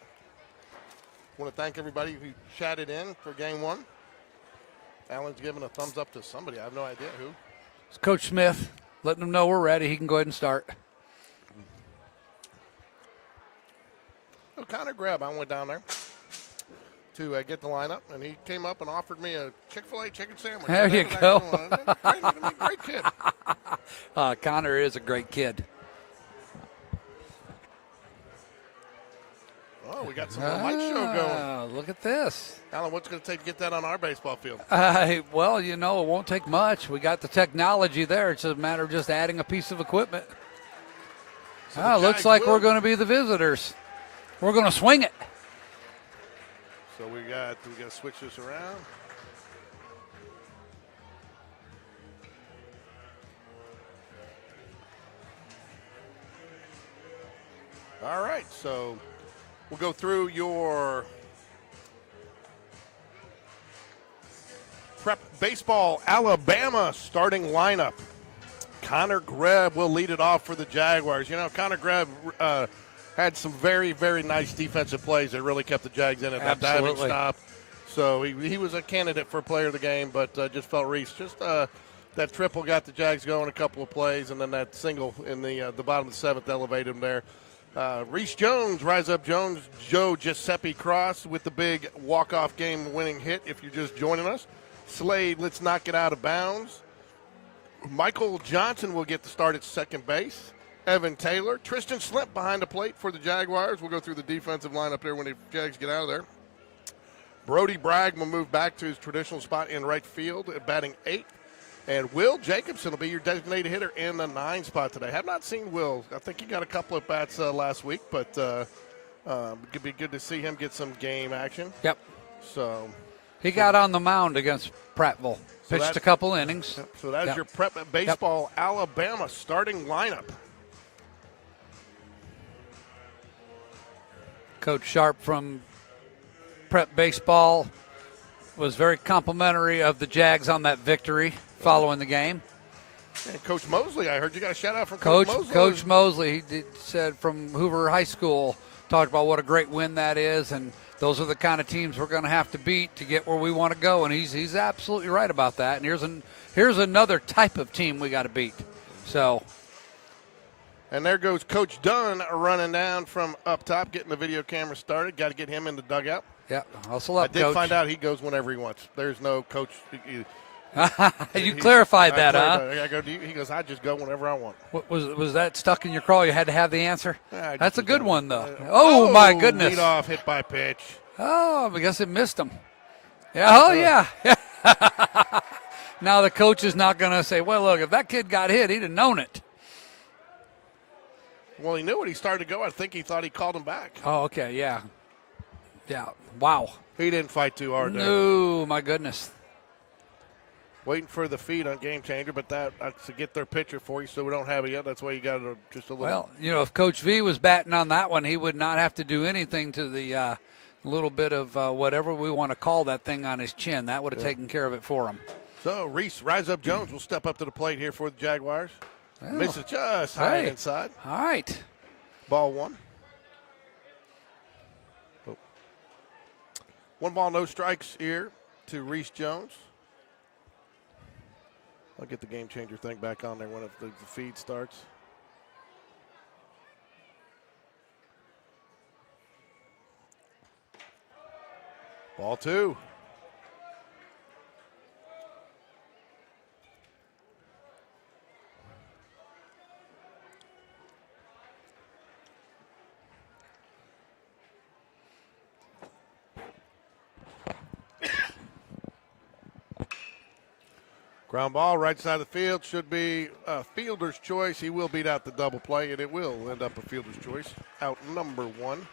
Want to thank everybody who chatted in for game 1. Alan's giving a thumbs up to somebody. I have no idea who. It's Coach Smith letting them know we're ready. He can go ahead and start. So Connor Greb, I went down there to get the lineup, and he came up and offered me a Chick-fil-A chicken sandwich. There you go. Great kid. Connor is a great kid. Oh, we got some more light show going. Look at this. Alan, what's it going to take to get that on our baseball field? Well, it won't take much. We got the technology there. It's a matter of just adding a piece of equipment. So looks like we're going to be the visitors. We're going to swing it. So we got to switch this around. All right, so we'll go through your prep baseball Alabama starting lineup. Connor Greb will lead it off for the Jaguars. Connor Greb had some very, very nice defensive plays that really kept the Jags in it. That diving stop. So he was a candidate for player of the game, but just felt Reese. That triple got the Jags going a couple of plays, and then that single in the bottom of the 7th elevated them there. Reese Jones, Rise Up Jones, Joe Giuseppe Cross with the big walk-off game-winning hit if you're just joining us. Slade, let's not get out of bounds. Michael Johnson will get the start at second base. Evan Taylor. Tristan Slimp behind the plate for the Jaguars. We'll go through the defensive lineup there when the Jags get out of there. Brody Bragg will move back to his traditional spot in right field at batting 8th. And Will Jacobson will be your designated hitter in the 9 spot today. Have not seen Will. I think he got a couple of bats last week, but it'd be good to see him get some game action. Yep. So he got on the mound against Prattville. Pitched a couple innings. So that's your prep baseball Alabama starting lineup. Coach Sharp from Prep Baseball was very complimentary of the Jags on that victory following the game. And Coach Mosley, I heard you got a shout out from Coach Mosley. Coach Mosley, said from Hoover High School, talked about what a great win that is, and those are the kind of teams we're going to have to beat to get where we want to go. And he's absolutely right about that. And here's another type of team we got to beat. So. And there goes Coach Dunn running down from up top, getting the video camera started. Got to get him in the dugout. Yeah, hustle up, I did Coach. find out he goes whenever he wants. There's no coach. You clarified that, huh? He goes, I just go whenever I want. Was that stuck in your craw? You had to have the answer? That's a good one, though. Oh, my goodness. Lead off, hit by pitch. Oh, I guess it missed him. Yeah, oh, yeah. Now the coach is not going to say, well, look, if that kid got hit, he'd have known it. Well, he knew when he started to go. I think he thought he called him back. Oh, okay, yeah. Yeah, wow. He didn't fight too hard there. No, my goodness. Waiting for the feed on Game Changer, but that's to get their picture for you, so we don't have it yet. That's why you got just a little. Well, you know, if Coach V was batting on that one, he would not have to do anything to the little bit of whatever we want to call that thing on his chin. That would have taken care of it for him. So Reese Rise Up Jones will step up to the plate here for the Jaguars. Well, Misses just high and inside. All right. Ball one. Oh. 1 ball, no strikes here to Reese Jones. I'll get the Game Changer thing back on there when the feed starts. Ball two. Ground ball, right side of the field, should be a fielder's choice. He will beat out the double play, and it will end up a fielder's choice. Out number one.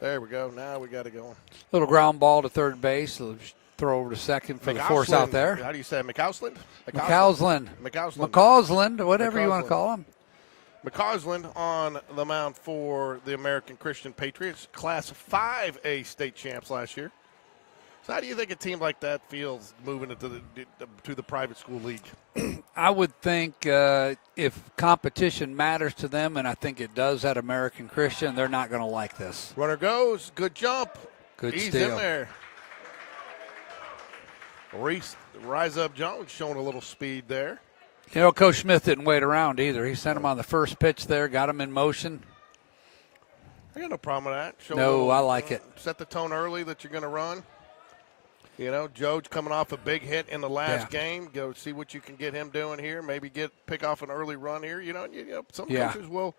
There we go. Now we got to go. Little ground ball to third base. Throw over to second for the force out there. How do you say it? McCausland? McCausland. Whatever you want to call him. McCausland on the mound for the American Christian Patriots. Class 5A state champs last year. So how do you think a team like that feels moving into the private school league? I would think if competition matters to them, and I think it does at American Christian, they're not going to like this. Runner goes. Good jump. Good He's steal. in there. Reese Rise Up Jones showing a little speed there. You know, Coach Smith didn't wait around either. He sent him on the first pitch there, got him in motion. I got no problem with that. I like it. Set the tone early that you're going to run. You know, Joe's coming off a big hit in the last game. Go see what you can get him doing here. Maybe pick off an early run here. You know some coaches will.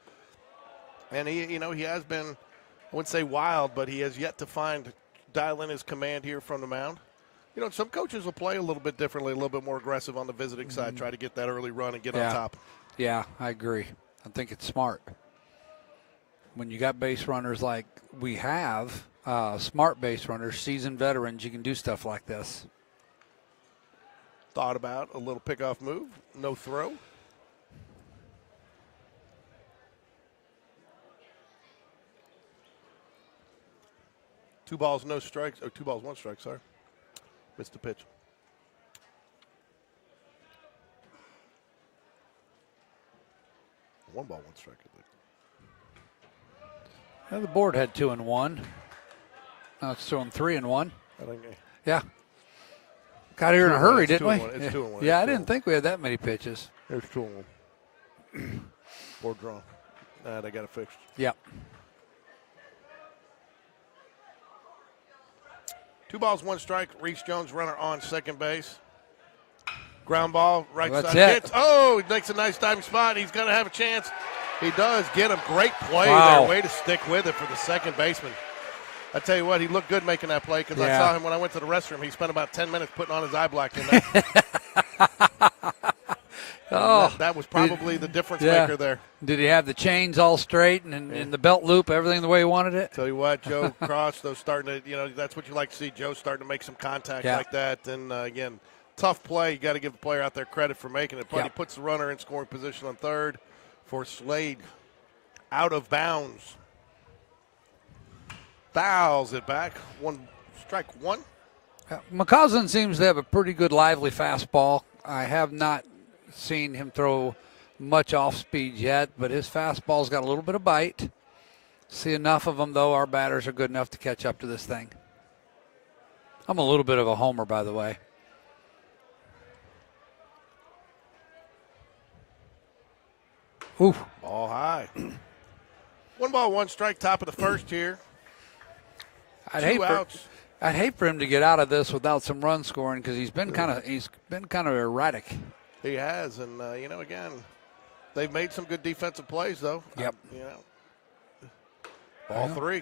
And he has been, I wouldn't say wild, but he has yet to dial in his command here from the mound. You know, some coaches will play a little bit differently, a little bit more aggressive on the visiting side, try to get that early run and get on top. Yeah, I agree. I think it's smart. When you got base runners like we have, smart base runners, seasoned veterans, you can do stuff like this. Thought about a little pickoff move, no throw. Two balls, no strikes. Oh, 2 balls, 1 strike, sorry. Missed the pitch. One ball, 1 strike, I think. Yeah, the board had 2 and 1. Now it's throwing 3 and 1. I think. Yeah. Got here in a hurry, didn't we? It's 2 and 1. Yeah, I didn't think we had that many pitches. There's 2 and 1. Board drawn. They got it fixed. Yep. 2 balls, 1 strike. Reese Jones, runner on second base. Ground ball, right That's side. it. Hits. Oh, he makes a nice diving spot. He's going to have a chance. He does get him. Great play Wow. there. Way to stick with it for the second baseman. I tell you what, he looked good making that play because I saw him when I went to the restroom. He spent about 10 minutes putting on his eye black in that. That was probably the difference maker there. Did he have the chains all straight and the belt loop, everything the way he wanted it? Tell you what, Joe Cross, those starting to, that's what you like to see. Joe starting to make some contact like that. And, again, tough play. You got to give the player out there credit for making it. But he puts the runner in scoring position on third for Slade. Out of bounds. Fouls it back. 1 strike 1. McCausland seems to have a pretty good lively fastball. I have not seen him throw much off speed yet, but his fastball's got a little bit of bite. See enough of them, though. Our batters are good enough to catch up to this thing. I'm a little bit of a homer, by the way. Ooh. Ball high. 1 ball, 1 strike, top of the first here. I'd 2 outs. hate for him to get out of this without some run scoring because he's been kind of erratic. He has, and again, they've made some good defensive plays though. Yep. Ball 3.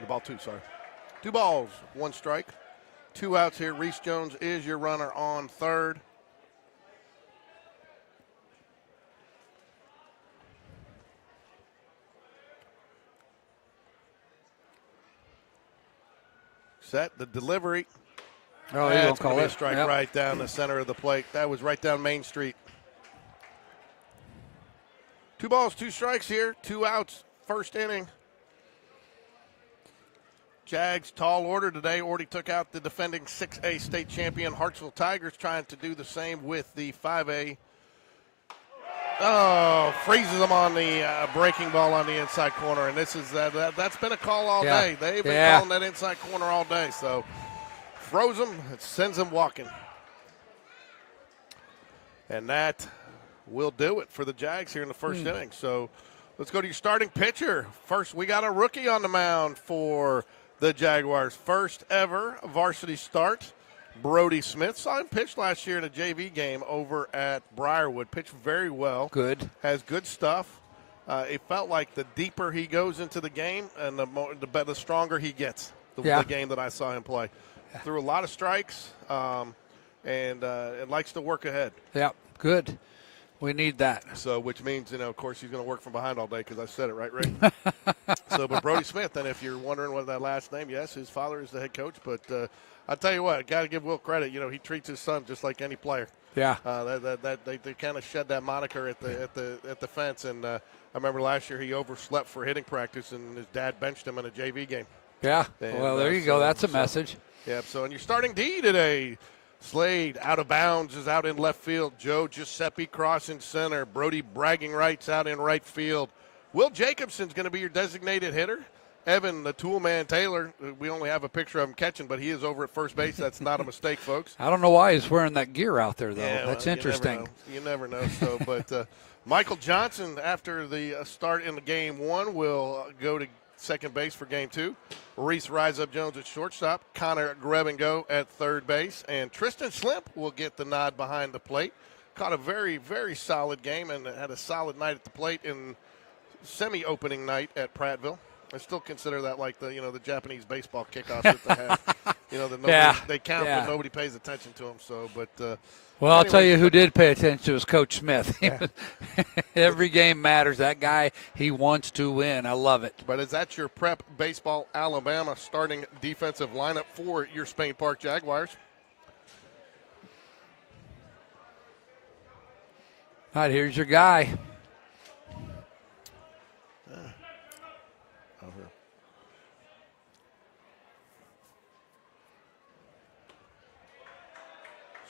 The ball 2, sorry. 2 balls, 1 strike. 2 outs here. Reese Jones is your runner on third. Set the delivery. Oh, you That's don't going call to be it. a strike Yep. right down the center of the plate. That was right down Main Street. 2 balls, 2 strikes here. 2 outs, first inning. Jags tall order today. Already took out the defending 6A state champion Hartselle Tigers, trying to do the same with the 5A. Oh, freezes them on the breaking ball on the inside corner, and this is that's been a call all Yeah. day. They've been Yeah. calling that inside corner all day, so froze them. It sends them walking, and that will do it for the Jags here in the first inning. So let's go to your starting pitcher. First, we got a rookie on the mound for the Jaguars. First ever varsity start. Brody Smith. Saw him pitch last year in a JV game over at Briarwood. Pitched very well. Good. Has good stuff. It felt like the deeper he goes into the game and the stronger he gets, the game that I saw him play. Threw a lot of strikes and likes to work ahead. Yeah, good. We need that. So, which means, of course, he's going to work from behind all day because I said it, right, Rick? But Brody Smith, and if you're wondering what that last name, yes, his father is the head coach. But I'll tell you what, got to give Will credit. He treats his son just like any player. Yeah. They kind of shed that moniker at the fence. And I remember last year he overslept for hitting practice, and his dad benched him in a JV game. Yeah. And, well, there you go. That's a message. Yeah. So, and your starting D today. Slade out of bounds is out in left field. Joe Giuseppe crossing center. Brody bragging rights out in right field. Will Jacobson's going to be your designated hitter. Evan, the tool man Taylor, we only have a picture of him catching, but he is over at first base. That's not a mistake, folks. I don't know why he's wearing that gear out there, though. Yeah, That's well, interesting. You never know. So, but Michael Johnson, after the start in the game 1, will go to second base for game 2. Reese Rise Up Jones at shortstop. Connor Greb-and-Go at third base. And Tristan Slimp will get the nod behind the plate. Caught a very, very solid game and had a solid night at the plate in semi-opening night at Prattville. I still consider that like the Japanese baseball kickoffs at the half. They count, but nobody pays attention to them. So, but well, I'll tell you who did pay attention to was Coach Smith. Every game matters. That guy, he wants to win. I love it. But is that your Prep Baseball Alabama starting defensive lineup for your Spain Park Jaguars? All right, here's your guy.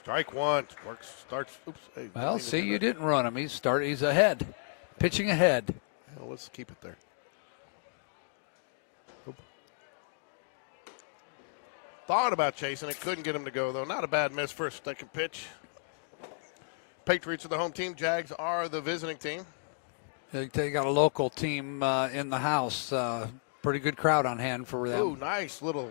Strike 1. Starts. Oops. Hey, Well, see, you didn't run him. He's ahead. Pitching ahead. Well, let's keep it there. Oop. Thought about chasing it. Couldn't get him to go, though. Not a bad miss for a second pitch. Patriots are the home team. Jags are the visiting team. They got a local team in the house. Pretty good crowd on hand for them. Ooh, nice little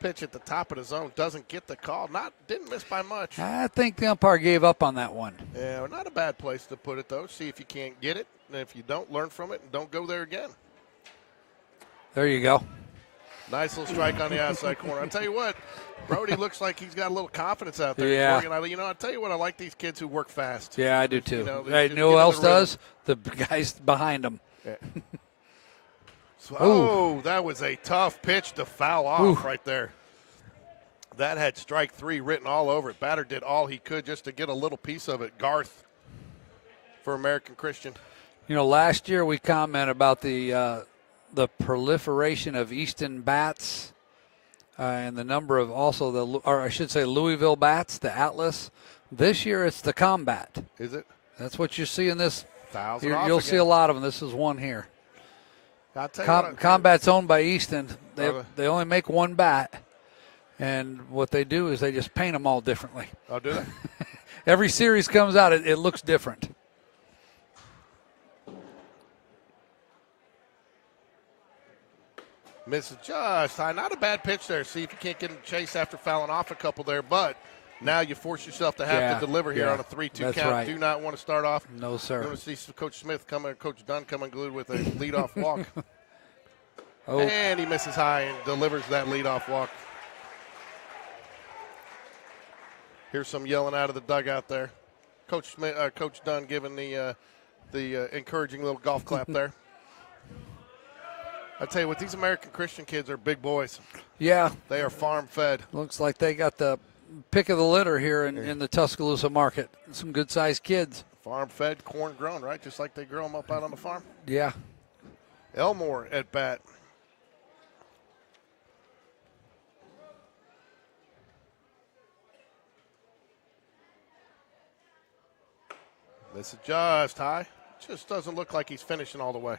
pitch at the top of the zone. Doesn't get the call. Didn't miss by much. I think the umpire gave up on that one. Yeah, not a bad place to put it, though. See if you can't get it. And if you don't, learn from it and don't go there again. There you go. Nice little strike on the outside corner. I'll tell you what, Brody looks like he's got a little confidence out there. Yeah. I'll tell you what, I like these kids who work fast. Yeah, I do too. They You know who else does? The guys behind them. Yeah. So, that was a tough pitch to foul off right there. That had strike 3 written all over it. Batter did all he could just to get a little piece of it. Garth for American Christian. Last year we commented about the proliferation of Easton bats and the number of Louisville bats, the Atlas. This year it's the Combat. Is it? That's what you see in this. Fouls You'll see a lot of them. This is one here. I'll tell you Combat's owned by Easton. They only make one bat, and what they do is they just paint them all differently. I'll do that. Every series comes out, it looks different. Misses just high. Not a bad pitch there. See if you can't get him chase after fouling off a couple there, but now you force yourself to have to deliver here on a 3-2 count. Right. Do not want to start off. No, sir. You want to see Coach Smith Coach Dunn come unglued with a leadoff walk. Oh. And he misses high and delivers that leadoff walk. Here's some yelling out of the dugout there. Coach Dunn giving the encouraging little golf clap there. I tell you what, these American Christian kids are big boys. Yeah. They are farm fed. Looks like they got the pick of the litter here in the Tuscaloosa market. Some good-sized kids. Farm fed, corn grown, right? Just like they grow them up out on the farm. Yeah. Elmore at bat. This is just high. Just doesn't look like he's finishing all the way.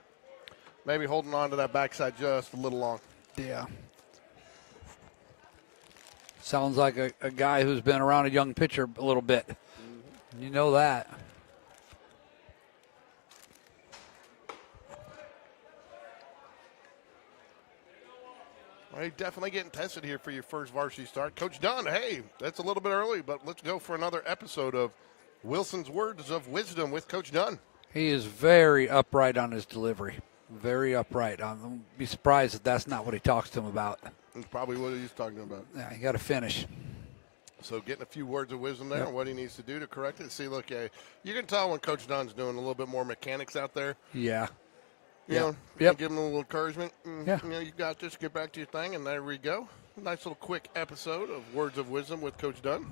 Maybe holding on to that backside just a little long. Yeah. Sounds like a guy who's been around a young pitcher a little bit. Mm-hmm. You know that. Well, you're definitely getting tested here for your first varsity start. Coach Dunn, hey, that's a little bit early, but let's go for another episode of Wilson's Words of Wisdom with Coach Dunn. He is very upright on his delivery. Very upright. I'm be surprised if that's not what he talks to him about. That's probably what he's talking about. Yeah, you got to finish. So getting a few words of wisdom there Yep. on what he needs to do to correct it. See, look, you can tell when Coach Dunn's doing a little bit more mechanics out there. Yeah. You know, Yep. give him a little encouragement. Yeah. You know, you got this, get back to your thing, and there we go. Nice little quick episode of Words of Wisdom with Coach Dunn.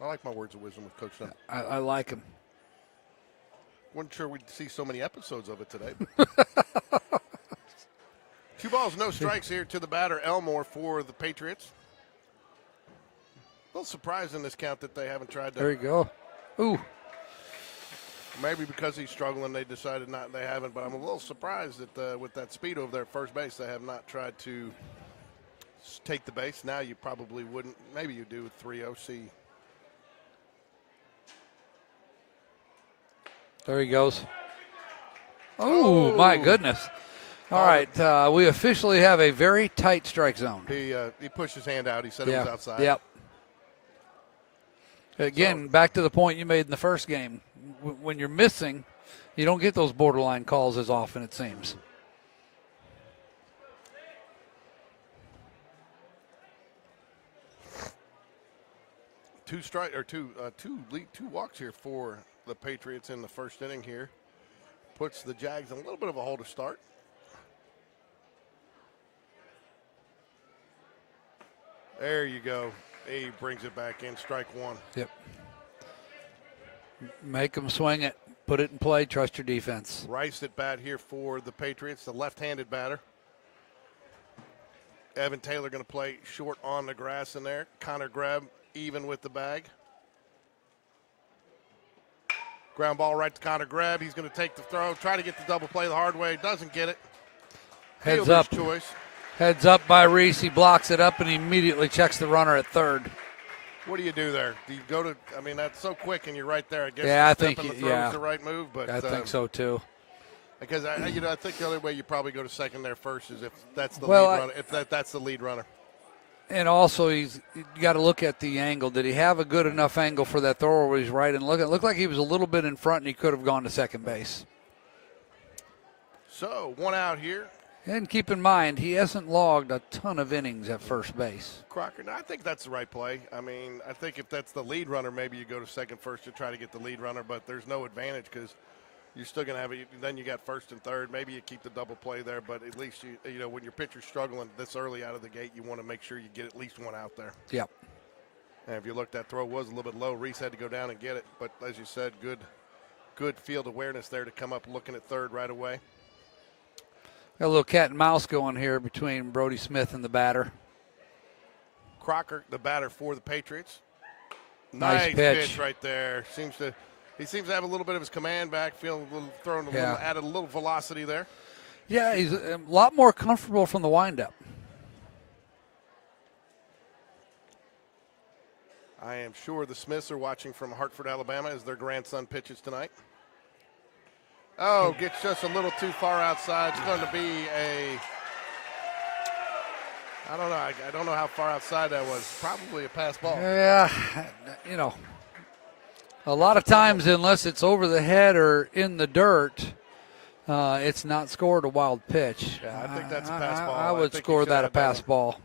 I like my Words of Wisdom with Coach Dunn. I like him. Wasn't sure we'd see so many episodes of it today. 2 balls, no strikes here to the batter, Elmore, for the Patriots. A little surprised in this count that they haven't tried to. There you go. Ooh. Maybe because he's struggling, they decided not. They haven't, but I'm a little surprised that with that speed over there at first base, they have not tried to take the base. Now you probably wouldn't. Maybe you do with 3-0. See. There he goes. Oh, my goodness. All right, we officially have a very tight strike zone. He pushed his hand out. He said it was outside. Yep. Again, back to the point you made in the first game. When you're missing, you don't get those borderline calls as often, it seems. Two walks here for the Patriots in the first inning here. Puts the Jags in a little bit of a hole to start. There you go. He brings it back in, strike one. Yep. Make them swing it. Put it in play. Trust your defense. Rice at bat here for the Patriots, the left-handed batter. Evan Taylor going to play short on the grass in there. Connor Greb even with the bag. Ground ball right to Connor Greb. He's going to take the throw, try to get the double play the hard way. Doesn't get it. Heads Fielder's up. choice. Heads up by Reese. He blocks it up and he immediately checks the runner at third. What do you do there? Do you go to? I mean, that's so quick, and you're right there. I guess. Yeah, I the step think and the throw is the right move, but I think so too. Because I think the other way you probably go to second there first is if that's the Well, lead runner. If that's the lead runner. And also, you got to look at the angle. Did he have a good enough angle for that throw where he's right and look? It looked like he was a little bit in front, and he could have gone to second base. So 1 out here. And keep in mind, he hasn't logged a ton of innings at first base. Crocker, no, I think that's the right play. I mean, I think if that's the lead runner, maybe you go to second first to try to get the lead runner, but there's no advantage because you're still going to have it. Then you got first and third. Maybe you keep the double play there, but at least, you know, when your pitcher's struggling this early out of the gate, you want to make sure you get at least 1 out there. Yep. And if you look, that throw was a little bit low. Reese had to go down and get it, but as you said, good field awareness there to come up looking at third right away. Got a little cat and mouse going here between Brody Smith and the batter. Crocker, the batter for the Patriots. Nice pitch right there. He seems to have a little bit of his command back, feeling a little, throwing a little, added a little velocity there. Yeah, he's a lot more comfortable from the windup. I am sure the Smiths are watching from Hartford, Alabama, as their grandson pitches tonight. Oh, gets just a little too far outside. It's going to be I don't know. I don't know how far outside that was. Probably a pass ball. Yeah, you know, a lot of times, unless it's over the head or in the dirt, It's not scored a wild pitch. I think that's a pass ball. I I would think score you should that a have that pass one. ball.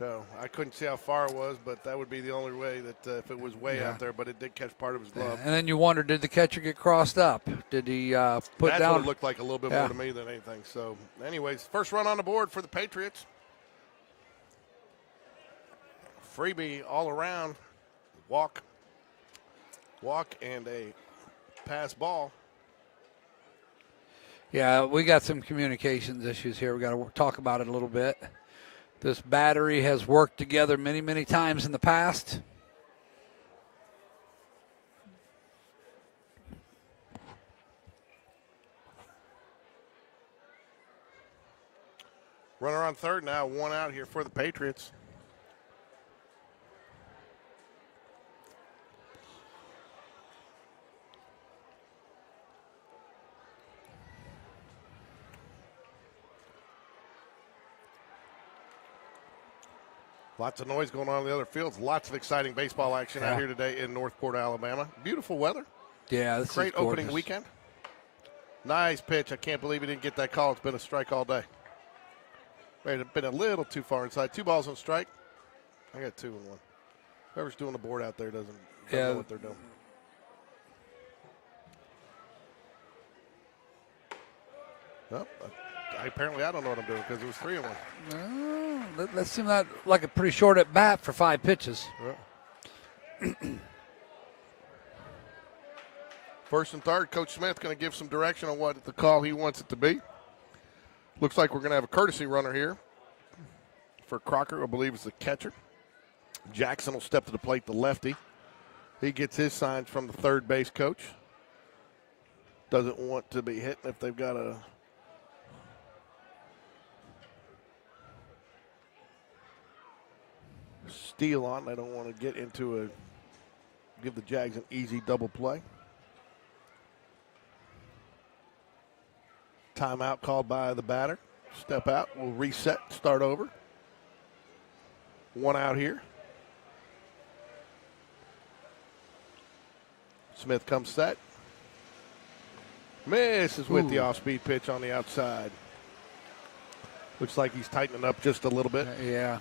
So I couldn't see how far it was, but that would be the only way that if it was way Yeah. out there, but it did catch part of his glove. And then you wonder, did the catcher get crossed up? Did he put That's down? what it looked like a little bit Yeah. more to me than anything. So, anyways, first run on the board for the Patriots. Freebie all around. Walk, and a pass ball. Yeah, we got some communications issues here. We got to talk about it a little bit. This battery has worked together many, many times in the past. Runner on third now, one out here for the Patriots. Lots of noise going on in the other fields. Lots of exciting baseball action out here today in Northport, Alabama. Beautiful weather. Yeah, this Great is gorgeous. opening weekend. Nice pitch. I can't believe he didn't get that call. It's been a strike all day. Wait, it's been a little too far inside. 2 balls on strike. I got 2 and 1. Whoever's doing the board out there doesn't know what they're doing. Well, apparently I don't know what I'm doing because it was 3 and 1. That seemed like a pretty short at bat for 5 pitches. Yeah. First and third, Coach Smith going to give some direction on what the call he wants it to be. Looks like we're going to have a courtesy runner here for Crocker, I believe is the catcher. Jackson will step to the plate, the lefty. He gets his signs from the third base coach. Doesn't want to be hit if they've got a steal on. They don't want to get into give the Jags an easy double play. Timeout called by the batter. Step out. We'll reset, start over. 1 out here. Smith comes set. Misses with the off-speed pitch on the outside. Looks like he's tightening up just a little bit. Yeah.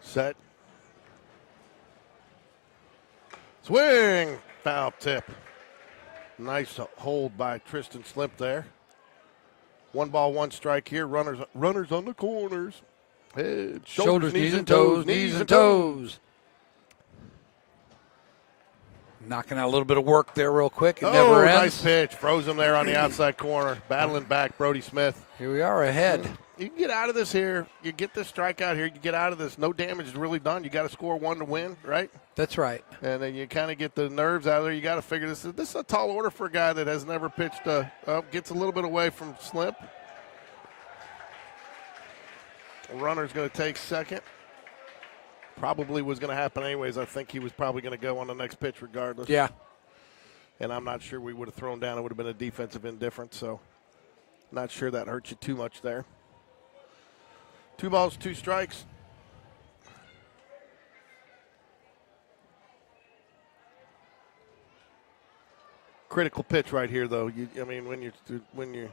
Set. Swing. Foul tip. Nice hold by Tristan Slimp there. 1 ball, 1 strike here. Runners on the corners. Head, Shoulders, knees and toes, knees and toes. Knocking out a little bit of work there real quick. It never ends. Nice pitch. Froze him there on the outside corner. Battling back, Brody Smith. Here we are ahead. You can get out of this here. You get this strikeout here. You get out of this. No damage is really done. You got to score 1 to win, right? That's right. And then you kind of get the nerves out of there. You got to figure this. This is a tall order for a guy that has never pitched. Gets a little bit away from Slimp. Runner's going to take second. Probably was going to happen anyways. I think he was probably going to go on the next pitch regardless. Yeah. And I'm not sure we would have thrown down. It would have been a defensive indifference. So not sure that hurt you too much there. 2 balls, 2 strikes. Critical pitch right here, though. When you're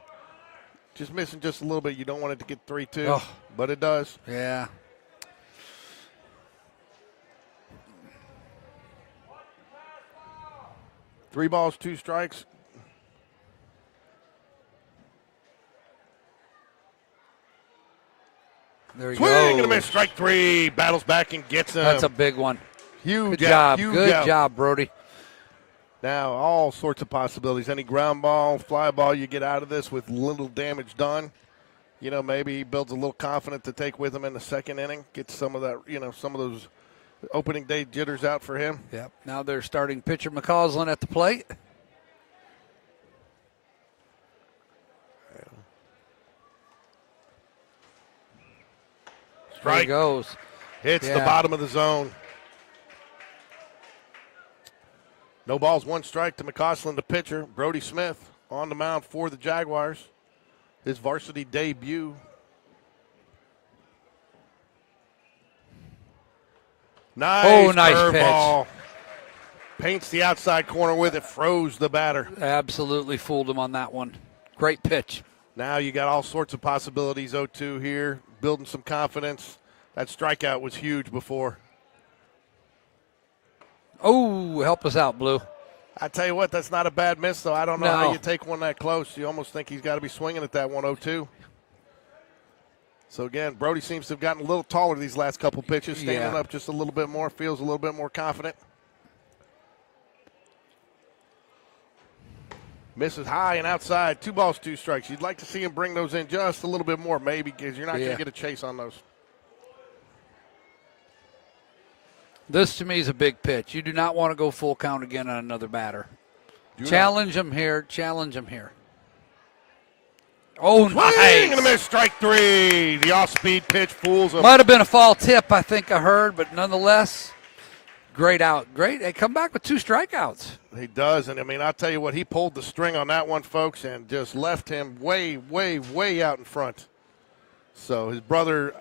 just missing just a little bit, you don't want it to get 3-2, but it does. Yeah. Three balls, 2 strikes. There he Swing goes. and a miss. Strike 3. Battles back and gets him. That's a big one. Huge Good job. Huge Good out. job, Brody. Now, all sorts of possibilities. Any ground ball, fly ball, you get out of this with little damage done. Maybe he builds a little confidence to take with him in the second inning. Get some of that, some of those opening day jitters out for him. Yep. Now they're starting pitcher McCausland at the plate. There he Strike. goes. Hits the Yeah. bottom of the zone. No balls, 1 strike to McCausland, the pitcher. Brody Smith on the mound for the Jaguars. His varsity debut. Nice curveball. Paints the outside corner with it, froze the batter. Absolutely fooled him on that one. Great pitch. Now you got all sorts of possibilities, 0-2 here, building some confidence. That strikeout was huge before. Oh, help us out, Blue. I tell you what, that's not a bad miss, though. I don't know No. how you take one that close. You almost think he's got to be swinging at that 1-0-2. So, again, Brody seems to have gotten a little taller these last couple pitches, standing up just a little bit more, feels a little bit more confident. Misses high and outside, 2 balls, 2 strikes. You'd like to see him bring those in just a little bit more, maybe, because you're not going to get a chase on those. This, to me, is a big pitch. You do not want to go full count again on another batter. Challenge him here. Challenge him here. Oh, nice. Swing and a miss, strike 3. The off-speed pitch fools him. Might have been a foul tip, I think I heard, but nonetheless, great out. Great. They come back with 2 strikeouts. He does, and, I mean, I'll tell you what, he pulled the string on that one, folks, and just left him way, way, way out in front. So his brother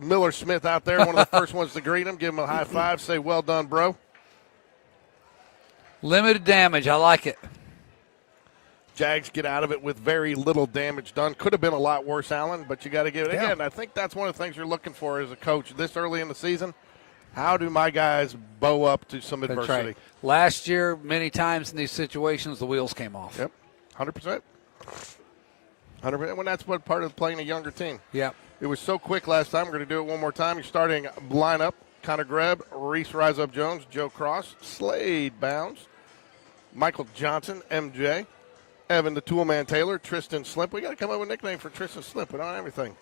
Miller Smith out there, one of the first ones to greet him, give him a high five, say, well done, bro. Limited damage. I like it. Jags get out of it with very little damage done. Could have been a lot worse, Allen, but you got to give it. Again, I think that's one of the things you're looking for as a coach this early in the season. How do my guys bow up to some adversity? That's right. Last year, many times in these situations, the wheels came off. Yep, 100%. 100%. When that's what part of playing a younger team. Yep. It was so quick last time. We're going to do it one more time. You're starting lineup. Connor Greb, Reese Rise Up Jones, Joe Cross, Slade Bounds, Michael Johnson, MJ, Evan the Toolman Taylor, Tristan Slimp. We got to come up with a nickname for Tristan Slimp. We don't have anything.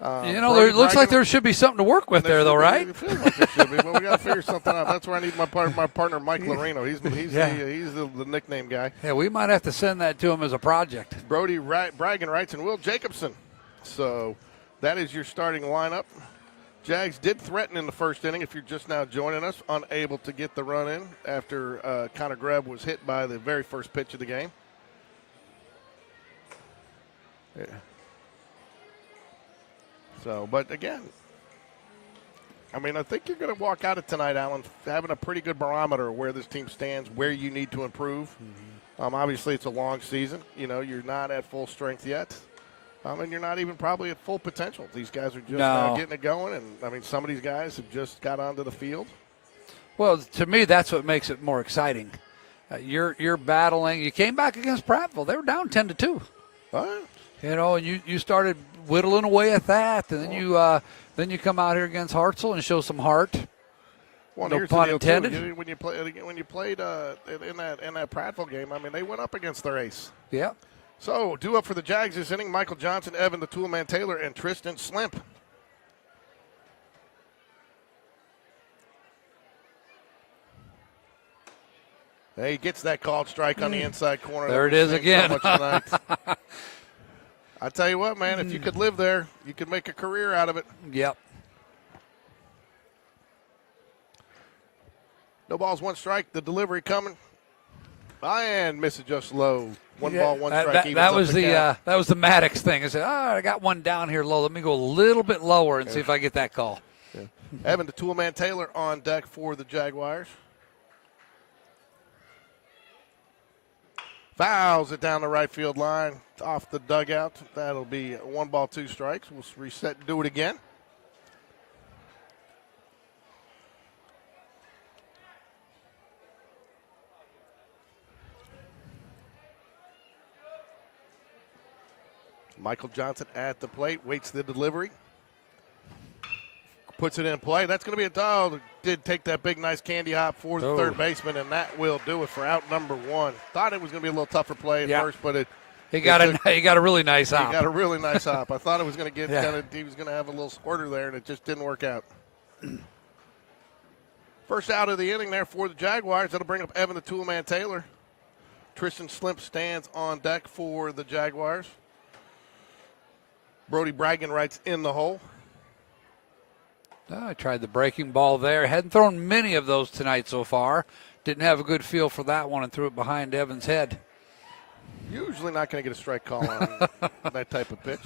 It looks like there should be something to work with there, though, right? It feels like there should be, but we got to figure something out. That's where I need my partner, Mike Loreno. He's the nickname guy. Yeah, we might have to send that to him as a project. Brody Braggin Wrights and Will Jacobson. So that is your starting lineup. Jags did threaten in the first inning, if you're just now joining us, unable to get the run in after Connor Greb was hit by the very first pitch of the game. Yeah. So, but again, I mean, I think you're going to walk out of tonight, Alan, having a pretty good barometer of where this team stands, where you need to improve. Mm-hmm. Obviously, it's a long season. You know, you're not at full strength yet. And you're not even probably at full potential. These guys are just now getting it going. And, I mean, some of these guys have just got onto the field. Well, to me, that's what makes it more exciting. You're battling. You came back against Prattville. They were down 10-2. Right. You know, and you started whittling away at that, and then you come out here against Hartselle and show some heart. Well, no pun intended. When you played in that Prattville game, I mean, they went up against their ace. Yeah. So, due up for the Jags this inning, Michael Johnson, Evan the Toolman Taylor, and Tristan Slimp. He gets that called strike on the inside corner. There it is again. So much tonight. I tell you what, man, if you could live there, you could make a career out of it. Yep. No balls, 1 strike. The delivery coming. And misses just low. 1 ball, 1 strike. That was the Maddox thing. I said, I got one down here low. Let me go a little bit lower and see if I get that call. Yeah. Evan the Toolman Taylor on deck for the Jaguars. Fouls it down the right field line, off the dugout. That'll be 1 ball, 2 strikes. We'll reset and do it again. Michael Johnson at the plate, waits the delivery. Puts it in play. That's going to be a dog. Did take that big, nice candy hop for the third baseman, and that will do it for out number 1. Thought it was going to be a little tougher play at first, but he got a really nice hop. He got a really nice hop. I thought it was going to get he was going to have a little squirter there, and it just didn't work out. First out of the inning there for the Jaguars. That'll bring up Evan the Toolman Taylor. Tristan Slimp stands on deck for the Jaguars. Brody Braggin Wrights in the hole. I tried the breaking ball there. Hadn't thrown many of those tonight so far. Didn't have a good feel for that one and threw it behind Evans' head. Usually not going to get a strike call on that type of pitch.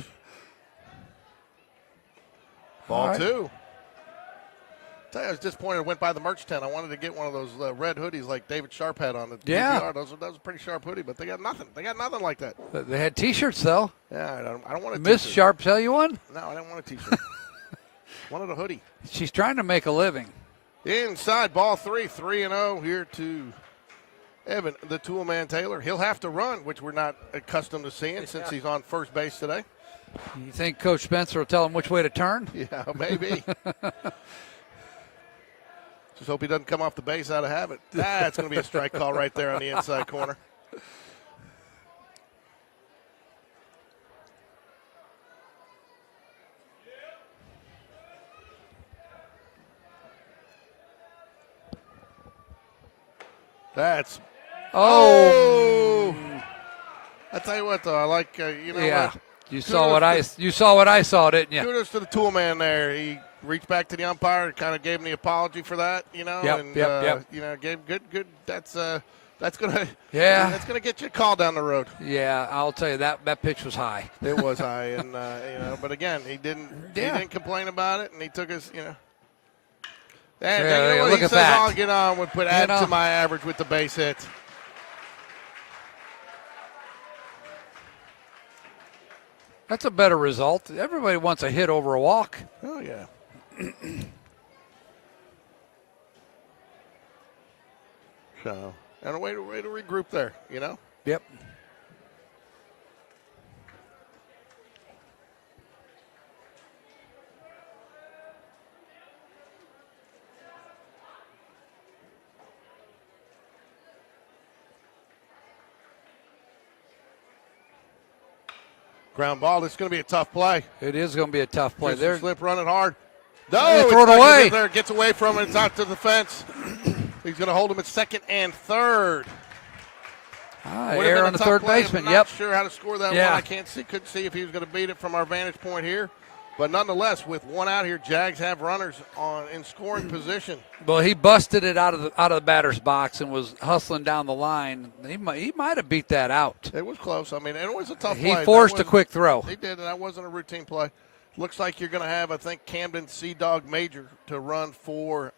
Ball right. 2. I was disappointed it went by the merch tent. I wanted to get one of those red hoodies like David Sharp had on the Yeah. DVR. That was a pretty sharp hoodie, but they got nothing. They got nothing like that. They had T-shirts, though. Yeah, I don't want a Miss t-shirt. Sharp sell you one? No, I don't want a T-shirt. Wanted a hoodie. She's trying to make a living. Inside, ball 3, 3-0 here to Evan, the tool-man Taylor. He'll have to run, which we're not accustomed to seeing since he's on first base today. You think Coach Spencer will tell him which way to turn? Yeah, maybe. Just hope he doesn't come off the base out of habit. That's going to be a strike call right there on the inside corner. That's I tell you what, though, I like Yeah. what? You saw what I saw, didn't you? Kudos to the tool man there. He reached back to the umpire and kind of gave him the apology for that, Yep. gave good. That's gonna Yeah. get you a call down the road. Yeah, I'll tell you that pitch was high. It was high, and but again, he didn't complain about it, and he took his, And Yeah, what look he at says, that. I'll get on with add to my average with the base hits. That's a better result. Everybody wants a hit over a walk. Oh yeah. So, and a way to regroup there, Yep. Ground ball. This is going to be a tough play. It is going to be a tough play. There, Slip running hard. No, They it's throw it not gonna away. get there. Gets away from it. It's out to the fence. He's going to hold him at second and third. Would've error been on a the tough third play. baseman. I'm Yep. not sure how to score that Yeah. one. Couldn't see if he was going to beat it from our vantage point here. But nonetheless, with one out here, Jags have runners in scoring position. Well, he busted it out of the batter's box and was hustling down the line. He might have beat that out. It was close. I mean, it was a tough He play. forced a quick throw. He did, and that wasn't a routine play. Looks like you're going to have, I think, Camden Sea-Dog Major to run for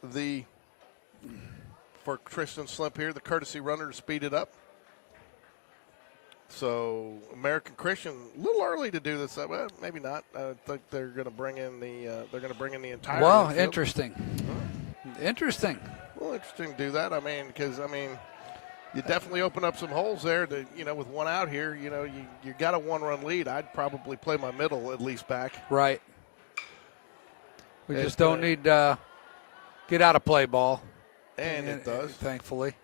Tristan Slimp here, the courtesy runner to speed it up. So American Christian, a little early to do this. Well, maybe not. I think they're going to bring in the entire. Well, infield. interesting. Interesting. Well, interesting to do that. I mean, because you definitely open up some holes there. With one out here, you got a one-run lead. I'd probably play my middle at least back. Right. We just don't need get out of play ball. And it does. Thankfully.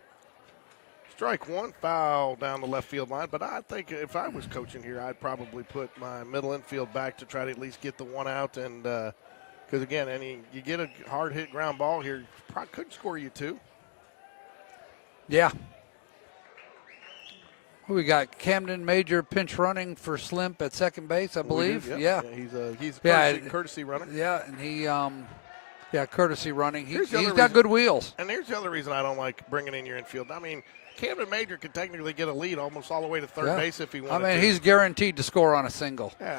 Strike one, foul down the left field line. But I think if I was coaching here, I'd probably put my middle infield back to try to at least get the one out. And because, again, you get a hard hit ground ball here, could score you two. Yeah. We got Camden Major pinch running for Slimp at second base, I believe. Yep. Yeah. He's a courtesy runner. Yeah, and he courtesy running. He's the other got reason- good wheels. And here's the other reason I don't like bringing in your infield. I mean, Camden Major could technically get a lead almost all the way to third base if he wanted to. he's guaranteed to score on a single. Yeah,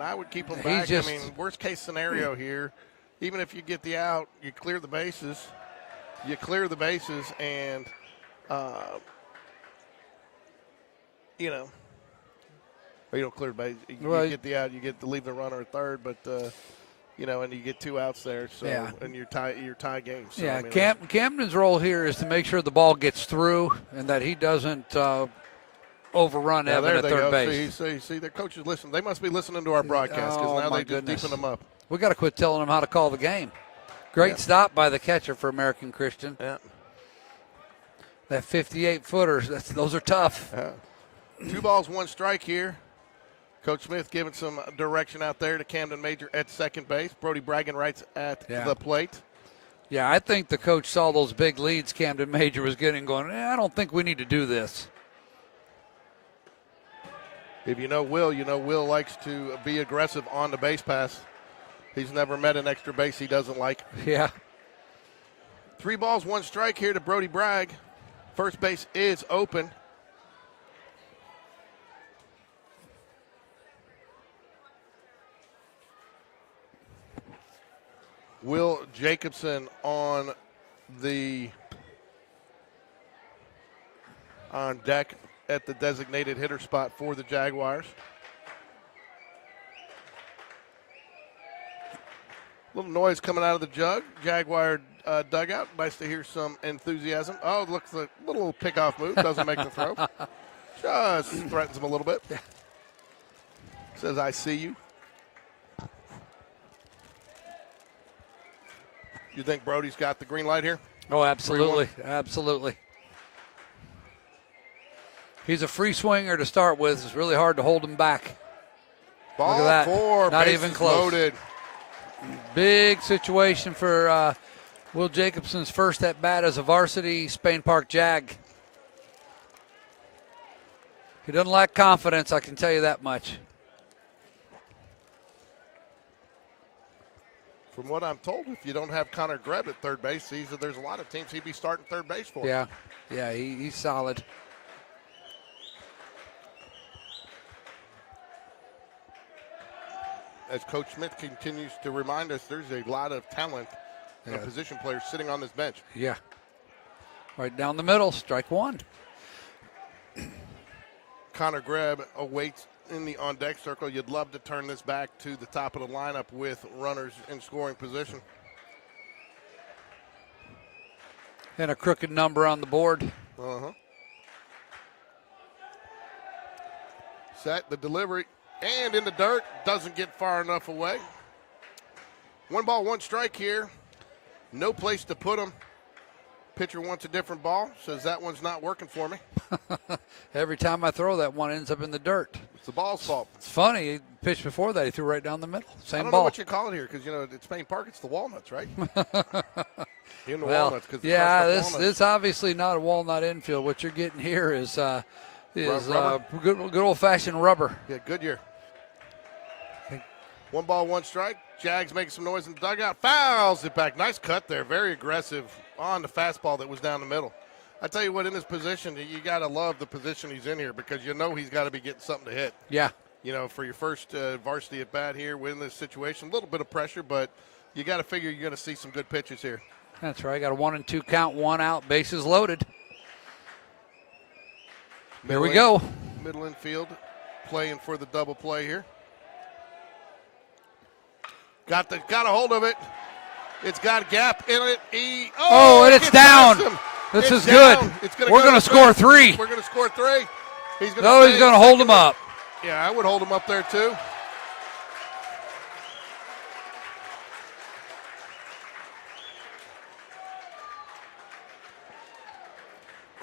I would keep him He's back. Worst case scenario here, even if you get the out, you clear the bases. And, or you don't clear the base. You get the out, you get to leave the runner at third, but, and you get two outs there. So, and you're tie game. So, Camden's role here is to make sure the ball gets through and that he doesn't overrun Evan at third base. See, their coaches listen. They must be listening to our broadcast because now they just deepen them up. We got to quit telling them how to call the game. Great stop by the catcher for American Christian. Yeah. That 58-footers, those are tough. Yeah. 2 balls, 1 strike here. Coach Smith giving some direction out there to Camden Major at second base. Brody Bragan Wright's at the plate. Yeah, I think the coach saw those big leads Camden Major was getting going, I don't think we need to do this. If Will likes to be aggressive on the base pass. He's never met an extra base he doesn't like. Yeah. 3 balls, 1 strike here to Brody Bragg. First base is open. Will Jacobson on deck at the designated hitter spot for the Jaguars. Little noise coming out of the Jaguar dugout. Nice to hear some enthusiasm. Oh, it looks like a little pickoff move. Doesn't make the throw. Just threatens him a little bit. Says, I see you. You think Brody's got the green light here? Oh, absolutely. Absolutely. He's a free swinger to start with. It's really hard to hold him back. Ball Look at that. 4. Not even close. Loaded. Big situation for Will Jacobson's first at bat as a varsity Spain Park Jag. He doesn't lack confidence, I can tell you that much. From what I'm told, if you don't have Connor Greb at third base, there's a lot of teams he'd be starting third base for. Yeah, he's solid. As Coach Smith continues to remind us, there's a lot of talent and position players sitting on this bench. Yeah. Right down the middle, strike 1. Connor Greb awaits in the on-deck circle. You'd love to turn this back to the top of the lineup with runners in scoring position. And a crooked number on the board. Uh-huh. Set the delivery. And in the dirt, doesn't get far enough away. 1 ball, 1 strike here. No place to put him. Pitcher wants a different ball, says that one's not working for me. Every time I throw that one ends up in the dirt. It's the ball's fault. It's funny, he pitched before that, he threw right down the middle. Same I don't ball. know what you call it here, because, it's Spain Park, it's the walnuts, right? In the Well, walnuts. yeah, walnuts. this obviously not a walnut infield. What you're getting here is Rubber? good old-fashioned rubber. Yeah, good year. 1 ball, 1 strike. Jags making some noise in the dugout. Fouls it back. Nice cut there. Very aggressive on the fastball that was down the middle. I tell you what, in this position, you got to love the position he's in here because he's got to be getting something to hit. Yeah. For your first varsity at bat here, win this situation, a little bit of pressure, but you got to figure you're going to see some good pitches here. That's right. Got a 1-2 count, 1 out, bases loaded. Here we go. Middle infield playing for the double play here. Got a hold of it. It's got a gap in it. And it's down. This is good. We're going to score 3. We're going to score 3. He's going to hold him up. Yeah, I would hold him up there too.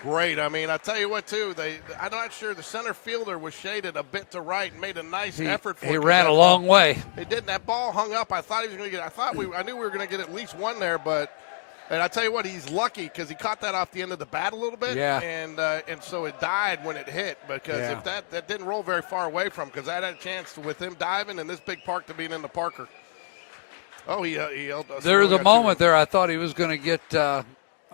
Great. I mean, I tell you what, too. I'm not sure the center fielder was shaded a bit to right and made a nice effort for it. He ran a long way. He did. That ball hung up. I thought he was going to get. I knew we were going to get at least 1 there, and I tell you what, he's lucky because he caught that off the end of the bat a little bit. Yeah. And so it died when it hit because if that didn't roll very far away from, because that had a chance with him diving and this big park to being in the Parker. Oh, he held us. There was a moment there I thought he was going to get.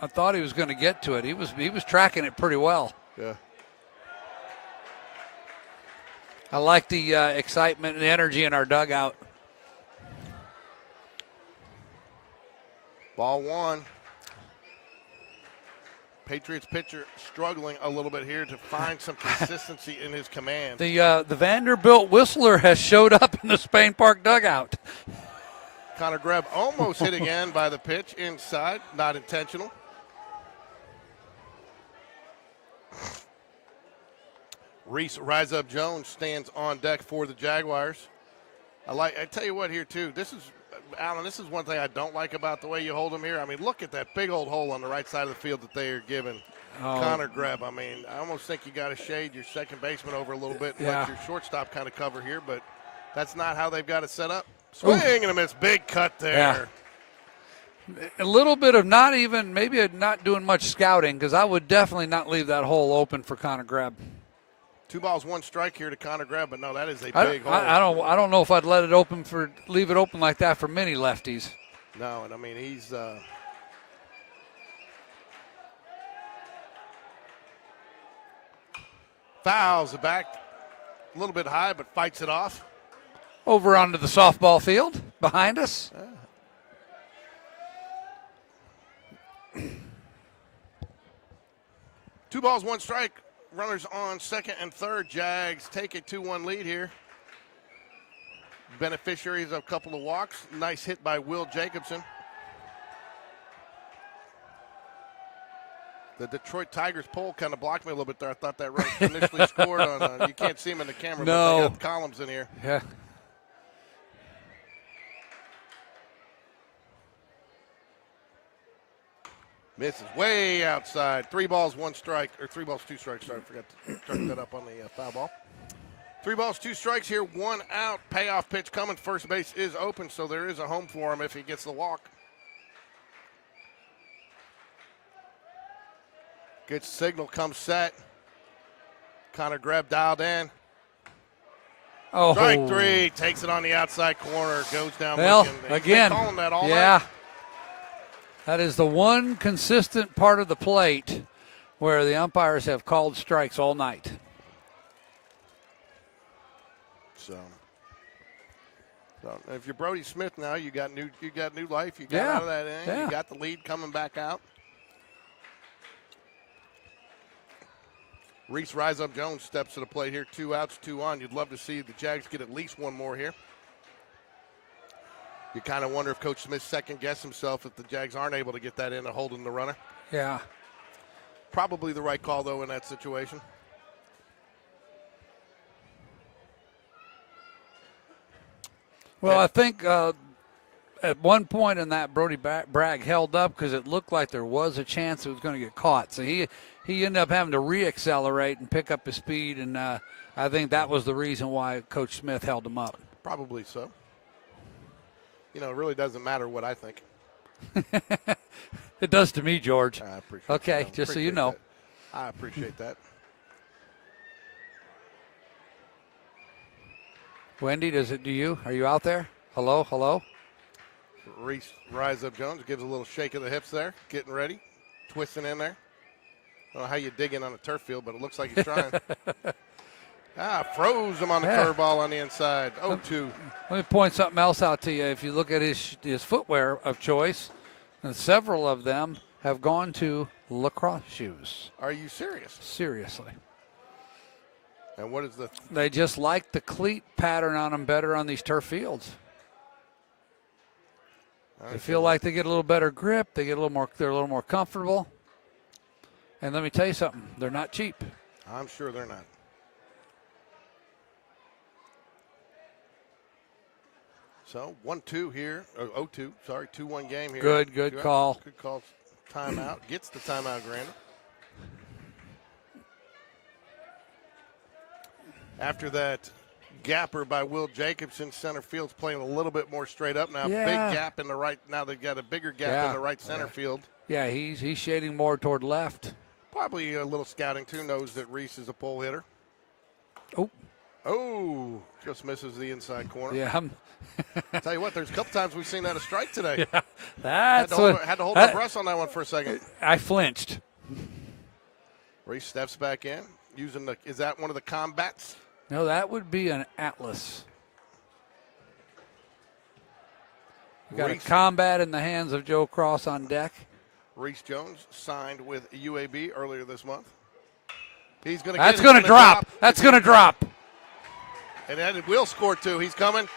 I thought he was going to get to it. He was tracking it pretty well. Yeah. I like the excitement and energy in our dugout. Ball 1. Patriots pitcher struggling a little bit here to find some consistency in his command. The Vanderbilt Whistler has showed up in the Spain Park dugout. Connor Greb almost hit again by the pitch inside, not intentional. Reese Rise Up Jones stands on deck for the Jaguars. I tell you what here too. Alan, this is one thing I don't like about the way you hold him here. I mean, look at that big old hole on the right side of the field that they are giving Connor Greb. I mean, I almost think you got to shade your second baseman over a little bit and let your shortstop kind of cover here, but that's not how they've got it set up. Swing and a miss. Big cut there. Yeah. A little bit of not doing much scouting because I would definitely not leave that hole open for Connor Greb. 2 balls, 1 strike here to Connor Greb, but no, that is a big hole. I don't know if I'd leave it open like that for many lefties. No, and I mean Fouls it back a little bit high, but fights it off. Over onto the softball field behind us. 2 balls, 1 strike. Runners on second and third. Jags take a 2-1 lead here. Beneficiaries of a couple of walks. Nice hit by Will Jacobson. The Detroit Tigers poll kind of blocked me a little bit there. I thought that run initially scored on. You can't see him in the camera, No. but they got columns in here. Yeah. Misses way outside. 3 balls, 1 strike, or 3 balls, 2 strikes. Sorry, I forgot to start that up on the foul ball. 3 balls, 2 strikes here, 1 out. Payoff pitch coming. First base is open, so there is a home for him if he gets the walk. Good signal, comes set. Connor Greb dialed in. Oh. Strike 3, takes it on the outside corner, goes down Well, looking. He's been again, calling that all yeah. night. That is the one consistent part of the plate where the umpires have called strikes all night. So if you're Brody Smith now, you got new life. You got Yeah. out of that inning. Yeah. You got the lead coming back out. Reese Rise Up Jones steps to the plate here. 2 outs, 2 on. You'd love to see the Jags get at least 1 more here. You kind of wonder if Coach Smith second-guessed himself if the Jags aren't able to get that in and holding the runner. Yeah. Probably the right call, though, in that situation. Well, I think at one point in that, Brody Bragg held up because it looked like there was a chance it was going to get caught. So he ended up having to re-accelerate and pick up his speed, and I think that was the reason why Coach Smith held him up. Probably so. You know, it really doesn't matter what I think. It does to me, George. I appreciate Okay, that. just so you know. That. I appreciate that. Wendy, does it do you? Are you out there? Hello, hello? Reese Rise Up Jones gives a little shake of the hips there, getting ready, twisting in there. I don't know how you dig in on a turf field, but it looks like he's trying. Froze him on the curveball on the inside. 0-2. Let me point something else out to you. If you look at his footwear of choice, and several of them have gone to lacrosse shoes. Are you serious? Seriously. And what is the? They just like the cleat pattern on them better on these turf fields. They feel like they get a little better grip. They get a little more. They're a little more comfortable. And let me tell you something. They're not cheap. I'm sure they're not. So 1-2 here. 0-2. Sorry, 2-1 game here. Good call. Good call. Timeout. Gets the timeout granted. After that gapper by Will Jacobson, center field's playing a little bit more straight up now. Yeah. Big gap in the right. Now they've got a bigger gap in the right center field. Yeah, he's shading more toward left. Probably a little scouting too. Knows that Reese is a pull hitter. Oh, just misses the inside corner. Yeah. I'll tell you what, there's a couple times we've seen that a strike today. Yeah, that's had to hold my breath on that one for a second. I flinched. Reese steps back in, using the. Is that one of the combats? No, that would be an Atlas. You got Reese, a combat in the hands of Joe Cross on deck. Reese Jones signed with UAB earlier this month. He's going to. That's going to drop. That's going to drop. And then Will score too. He's coming.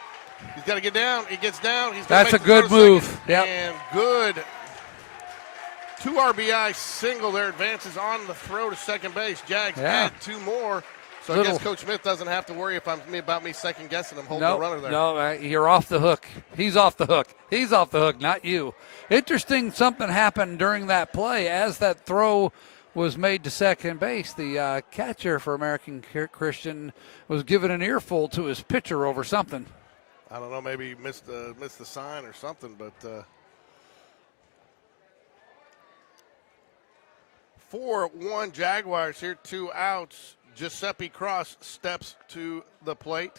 He's got to get down. He gets down. That's a good move. Yep. And good 2 RBI single there. Advances on the throw to second base. Jags add 2 more. So I guess Coach Smith doesn't have to worry about me second guessing him holding the runner there. No, you're off the hook. He's off the hook. He's off the hook, not you. Interesting, something happened during that play as that throw was made to second base. The catcher for American Christian was given an earful to his pitcher over something. I don't know, maybe he missed the sign or something, but 4-1 Jaguars here, 2 outs. Giuseppe Cross steps to the plate.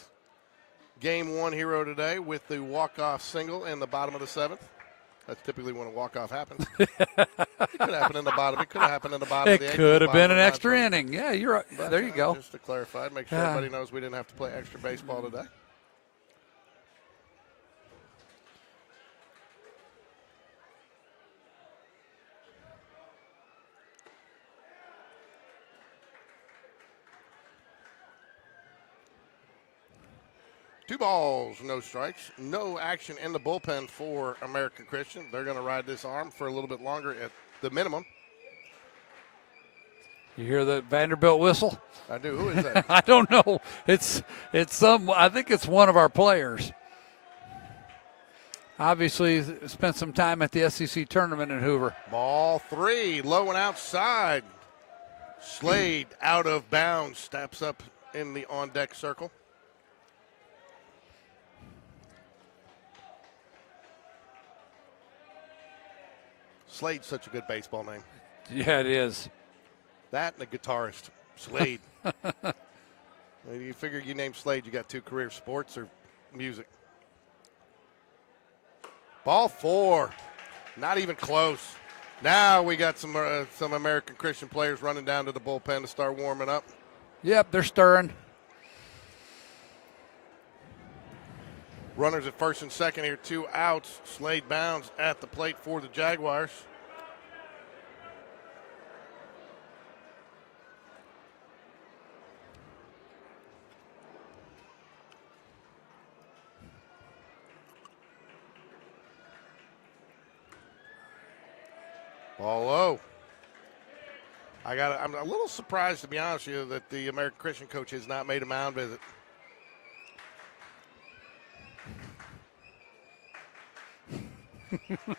Game 1 hero today with the walk-off single in the bottom of the 7th. That's typically when a walk-off happens. It could happen in the bottom. It could have happened in the bottom of the It eighth. could have been an Bottom of the extra ninth. inning. Yeah, you're right. But, There you go. Just to clarify, make sure everybody knows we didn't have to play extra baseball today. Two balls, no strikes. No action in the bullpen for American Christian. They're going to ride this arm for a little bit longer at the minimum. You hear the Vanderbilt whistle? I do. Who is that? I don't know. It's some. I think it's one of our players. Obviously, spent some time at the SEC tournament in Hoover. Ball 3, low and outside. Slade out of bounds, steps up in the on-deck circle. Slade's such a good baseball name. Yeah, it is. That and a guitarist, Slade. You figure you name Slade, you got 2 careers, sports or music. Ball 4, not even close. Now we got some American Christian players running down to the bullpen to start warming up. Yep, they're stirring. Runners at first and second here, 2 outs. Slade bounds at the plate for the Jaguars. Ball low. I'm a little surprised, to be honest with you, that the American Christian coach has not made a mound visit.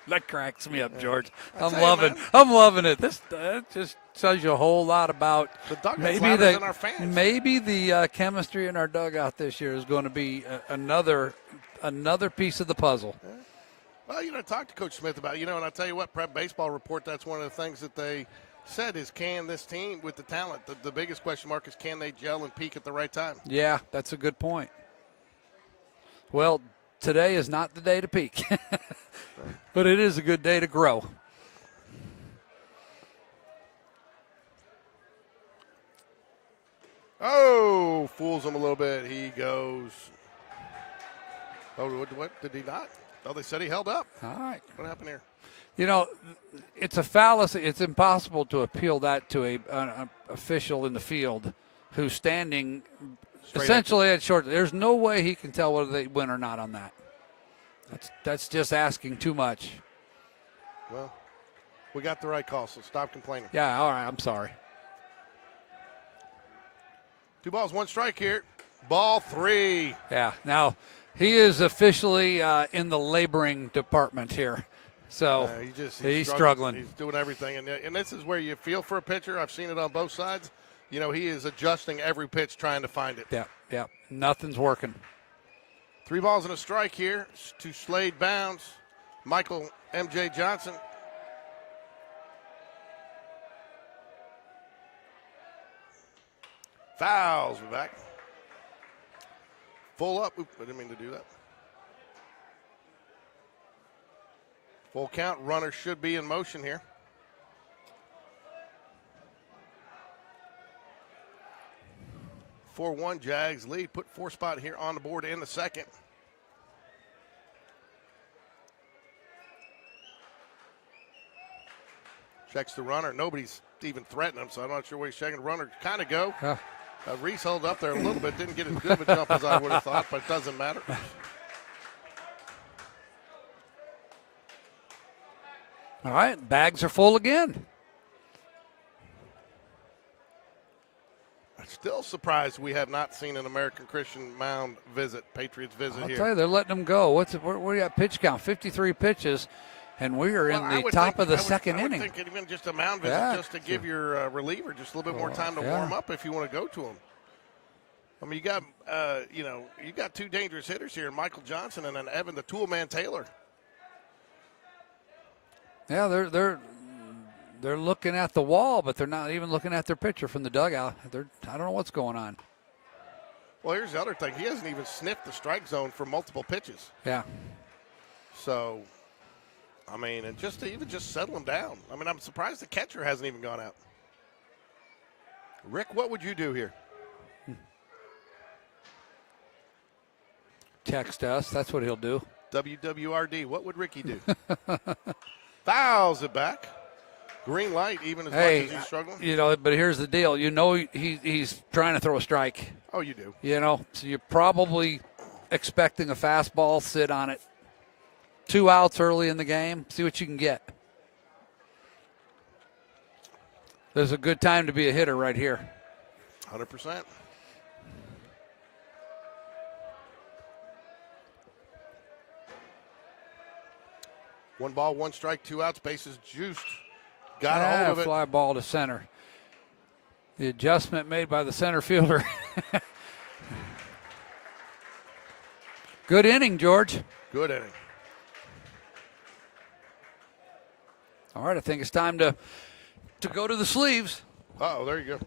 That cracks me up, George. I I'm tell you, loving. man. I'm loving it. That just tells you a whole lot about The dugout's maybe louder than our fans. maybe the chemistry in our dugout this year is going to be another piece of the puzzle. Well, talk to Coach Smith about it, and I'll tell you what, Prep Baseball Report, that's one of the things that they said is, can this team with the talent, the biggest question mark is, can they gel and peak at the right time? Yeah, that's a good point. Well, today is not the day to peak, but it is a good day to grow. Oh, fools him a little bit. He goes. Oh, what did he not? Oh, they said he held up. All right. What happened here? It's a fallacy. It's impossible to appeal that to an official in the field who's standing essentially at short. There's no way he can tell whether they win or not on that. That's just asking too much. Well, we got the right call, so stop complaining. Yeah, all right, I'm sorry. 2 balls, 1 strike here. Ball 3. Yeah, now he is officially in the laboring department here. So he's struggling. He's doing everything. And this is where you feel for a pitcher. I've seen it on both sides. He is adjusting every pitch, trying to find it. Yeah. Nothing's working. 3 balls and a strike here to Slade bounds. Michael M.J. Johnson. Fouls me back. Full up. Oop, I didn't mean to do that. Full count. Runner should be in motion here. Four 4-1 Jags lead. Put 4 spot here on the board in the second. Checks the runner. Nobody's even threatening him, so I'm not sure where he's checking. The runner kind of go. Reese held up there a little bit. Didn't get as good of a jump as I would have thought, but it doesn't matter. All right, bags are full again. I'm still surprised we have not seen an American Christian mound visit, Patriots visit I'll here. tell you, they're letting them go. Where we got pitch count? 53 pitches, and we are in the top of the second inning. I would think even just a mound visit just to give your reliever just a little bit more time to warm up if you want to go to him. I mean, you got 2 dangerous hitters here, Michael Johnson and then Evan the Toolman Taylor. Yeah, they're looking at the wall, but they're not even looking at their pitcher from the dugout. I don't know what's going on. Well, here's the other thing. He hasn't even sniffed the strike zone for multiple pitches. Yeah. So I mean, and just to even just settle him down. I mean, I'm surprised the catcher hasn't even gone out. Rick, what would you do here? Text us. That's what he'll do. WWRD, what would Ricky do? Fouls it back. Green light, even as much as he's struggling. You know, but here's the deal. You know he's trying to throw a strike. Oh, you do. You know, so you're probably expecting a fastball, sit on it. 2 outs early in the game. See what you can get. There's a good time to be a hitter right here. 100%. One ball, one strike, 2 outs, bases juiced. Got a hold of it. Fly ball to center. The adjustment made by the center fielder. Good inning, George. Good inning. All right, I think it's time to go to the sleeves. Uh-oh, there you go.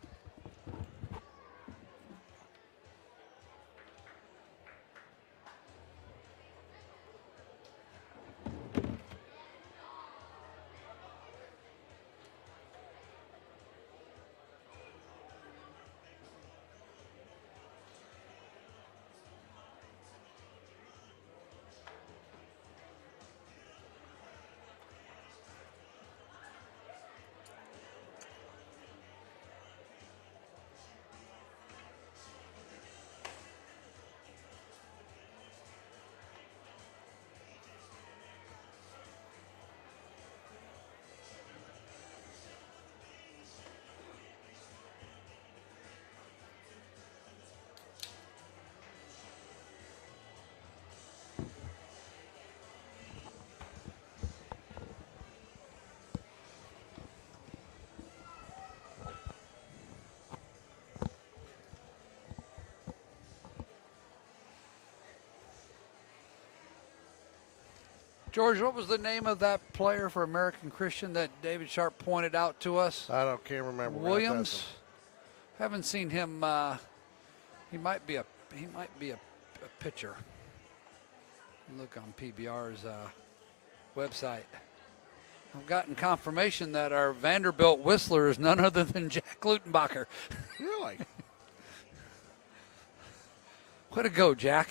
George, what was the name of that player for American Christian that David Sharp pointed out to us? Can't remember. Williams. Haven't seen him. He might be a pitcher. Look on PBR's website. I've gotten confirmation that our Vanderbilt Whistler is none other than Jack Lutenbacher. Really? Way to go, Jack.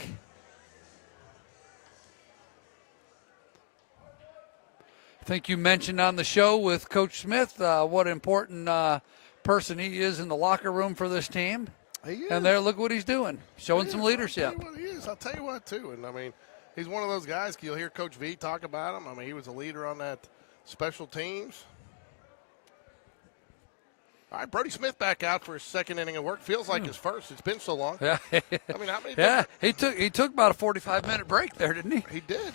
I think you mentioned on the show with Coach Smith what an important person he is in the locker room for this team. He is. And there, look what he's doing, showing some leadership. I'll tell you what, too. And, I mean, he's one of those guys, you'll hear Coach V talk about him. I mean, he was a leader on that special teams. All right, Brody Smith back out for his second inning of work. Feels like his first. It's been so long. Yeah. I mean, how many? Yeah, he took about a 45-minute break there, didn't he? He did.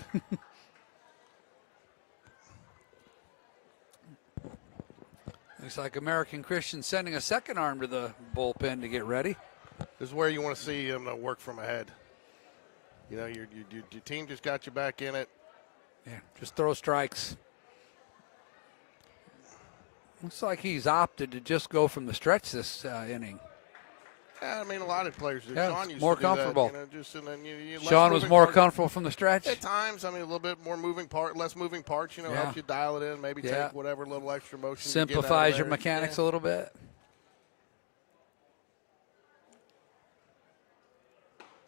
Looks like American Christian sending a second arm to the bullpen to get ready. This is where you want to see him work from ahead. You know, your team just got you back in it. Yeah, just throw strikes. Looks like he's opted to just go from the stretch this inning. Yeah, I mean, a lot of players do. Yeah, Sean used more to do comfortable. That, you know, just, and then less Sean was moving more parts. comfortable from the stretch? At times, I mean, a little bit more less moving parts, you know, helps you dial it in, maybe take whatever little extra motion. Simplifies your mechanics a little bit.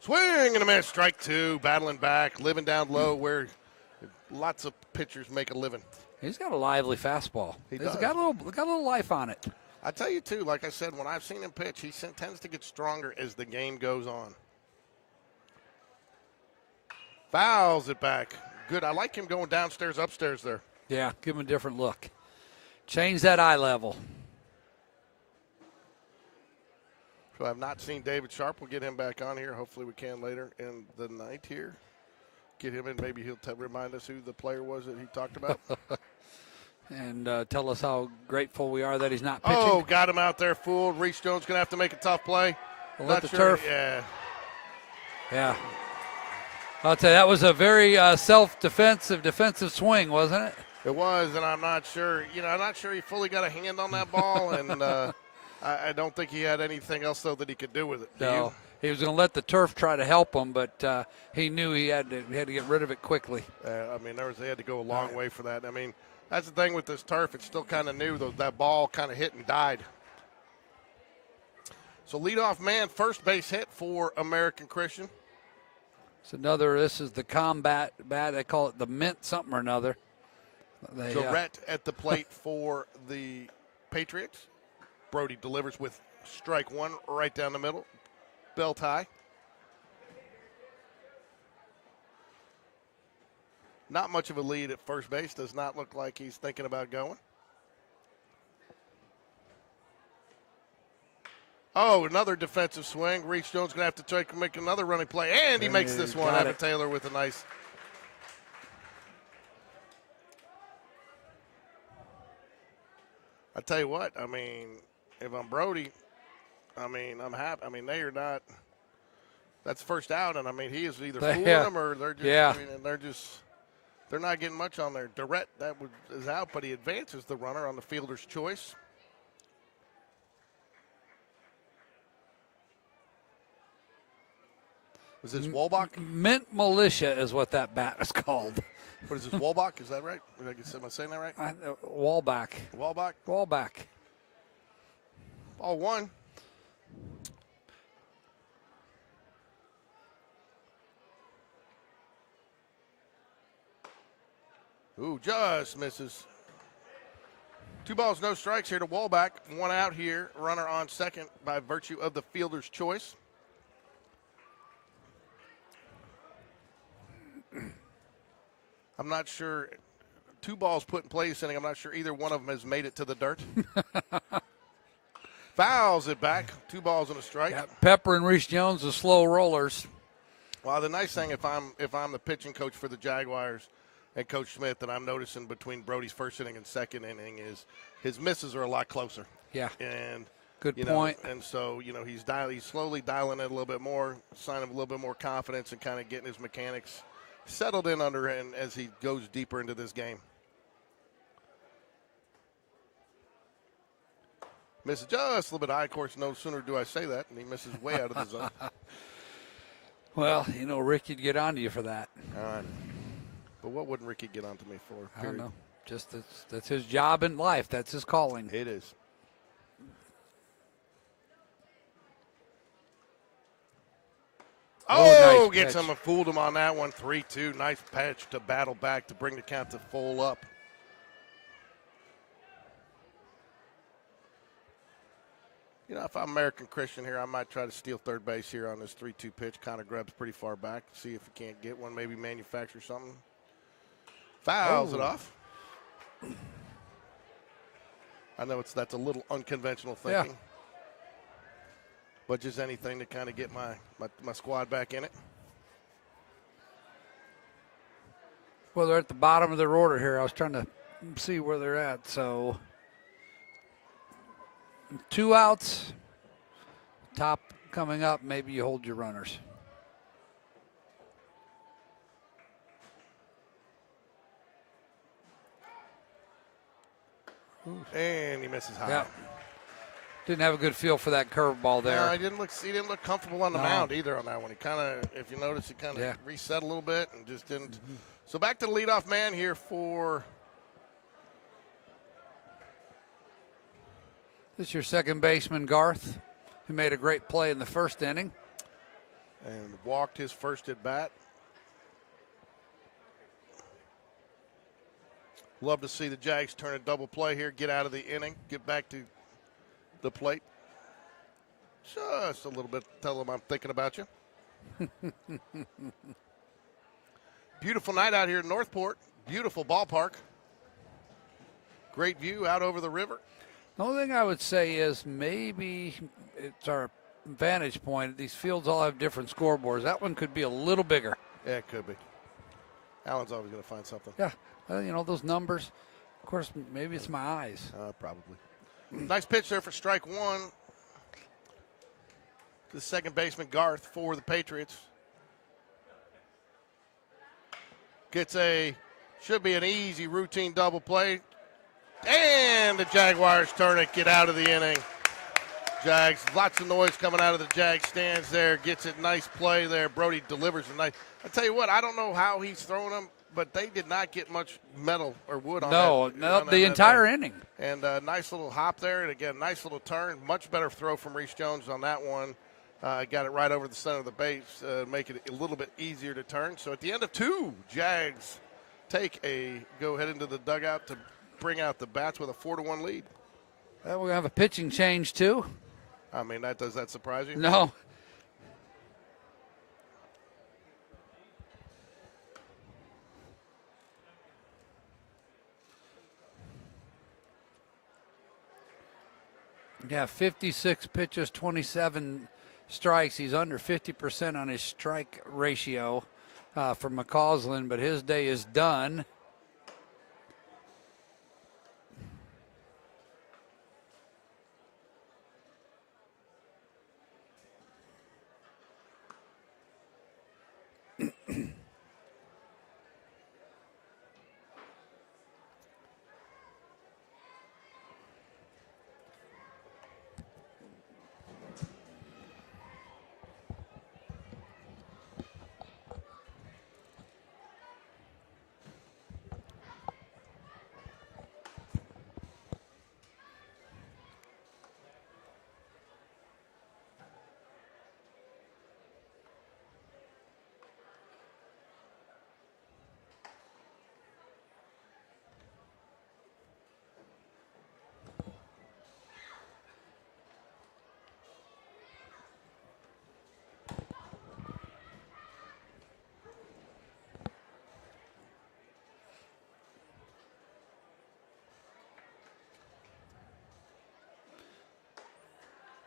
Swing and a miss, strike two, battling back, living down low where lots of pitchers make a living. He's got a lively fastball. He's got a little life on it. I tell you, too, like I said, when I've seen him pitch, he tends to get stronger as the game goes on. Fouls it back. Good. I like him going downstairs, upstairs there. Yeah, give him a different look. Change that eye level. So I've not seen David Sharp. We'll get him back on here. Hopefully we can later in the night here. Get him in. Maybe he'll remind us who the player was that he talked about. And tell us how grateful we are that he's not pitching. Oh, got him out there fooled. Reese Jones going to have to make a tough play. Not the sure. turf. Yeah. Yeah. I'll tell you, that was a very defensive swing, wasn't it? It was, and I'm not sure. I'm not sure he fully got a hand on that ball, and I don't think he had anything else, though, that he could do with it. No. He was going to let the turf try to help him, but he knew he had to get rid of it quickly. I mean, they had to go a long way for that. I mean, that's the thing with this turf. It's still kind of new. That ball kind of hit and died. So leadoff man, first base hit for American Christian. This is the combat bat. They call it the mint something or another. Jarrett at the plate for the Patriots. Brody delivers with strike one right down the middle. Belt high. Not much of a lead at first base. Does not look like he's thinking about going. Oh, another defensive swing. Reese Jones going to have to try to make another running play. And he makes this one. Evan Taylor with a nice. I tell you what, I mean, if I'm Brody, I mean, I'm happy. I mean, they are not. That's first out, and I mean, he is either fooling them or they're just. I mean, and they're not getting much on there. Durrett is out, but he advances the runner on the fielder's choice. Was this Walbach? Mint Militia is what that bat is called. What is this, Walbach? Is that right? Am I saying that right? Walbach. Walbach? Walbach. Ball one. Ooh, just misses. 2 balls, no strikes here to Walbach. 1 out here. Runner on second by virtue of the fielder's choice. I'm not sure. 2 balls put in play this inning. I'm not sure either one of them has made it to the dirt. Fouls it back. 2 balls and a strike. Yeah, Pepper and Reese Jones, the slow rollers. Well, the nice thing, if I'm the pitching coach for the Jaguars and Coach Smith, that I'm noticing between Brody's first inning and second inning is his misses are a lot closer. Yeah. And good point. And so he's slowly dialing it a little bit more, signing a little bit more confidence, and kind of getting his mechanics settled in under him as he goes deeper into this game. Misses just a little bit high. Of course, no sooner do I say that, and he misses way out of the zone. Well, Ricky'd get onto you for that. All right. But what wouldn't Ricky get onto me for? I don't know. Just that's his job in life. That's his calling. It is. Oh, nice gets him and fooled him on that one. 3-2. Nice pitch to battle back to bring the count to full up. If I'm American Christian here, I might try to steal third base here on this 3-2 pitch. Kind of grabs pretty far back. See if he can't get one. Maybe manufacture something. Fouls it off. I know that's a little unconventional thinking. Yeah. But just anything to kind of get my squad back in it. Well, they're at the bottom of their order here. I was trying to see where they're at. So 2 outs. Top coming up. Maybe you hold your runners. And he misses high. Yep. Didn't have a good feel for that curveball there. No, he didn't look comfortable on the mound either on that one. He kind of, if you notice, he kind of reset a little bit and just didn't. Mm-hmm. So back to the leadoff man here for. This is your second baseman, Garth, who made a great play in the first inning. And walked his first at bat. Love to see the Jags turn a double play here, get out of the inning, get back to the plate. Just a little bit, tell them I'm thinking about you. Beautiful night out here in Northport. Beautiful ballpark. Great view out over the river. The only thing I would say is maybe it's our vantage point. These fields all have different scoreboards. That one could be a little bigger. Yeah, it could be. Alan's always going to find something. Yeah. Those numbers. Of course, maybe it's my eyes. Probably. Nice pitch there for strike one. The second baseman, Garth, for the Patriots. Should be an easy routine double play. And the Jaguars turn it, get out of the inning. Jags, lots of noise coming out of the Jag stands there. Gets it, nice play there. Brody delivers a nice. I tell you what, I don't know how he's throwing them, but they did not get much metal or wood on that. No, the entire inning. And a nice little hop there, and again, nice little turn. Much better throw from Reese Jones on that one. Got it right over the center of the base, make it a little bit easier to turn. So at the end of 2, Jags go ahead into the dugout to bring out the bats with a 4-1 lead. We're going to have a pitching change, too. I mean, does that surprise you? No. Yeah, 56 pitches, 27 strikes. He's under 50% on his strike ratio for McCausland, but his day is done.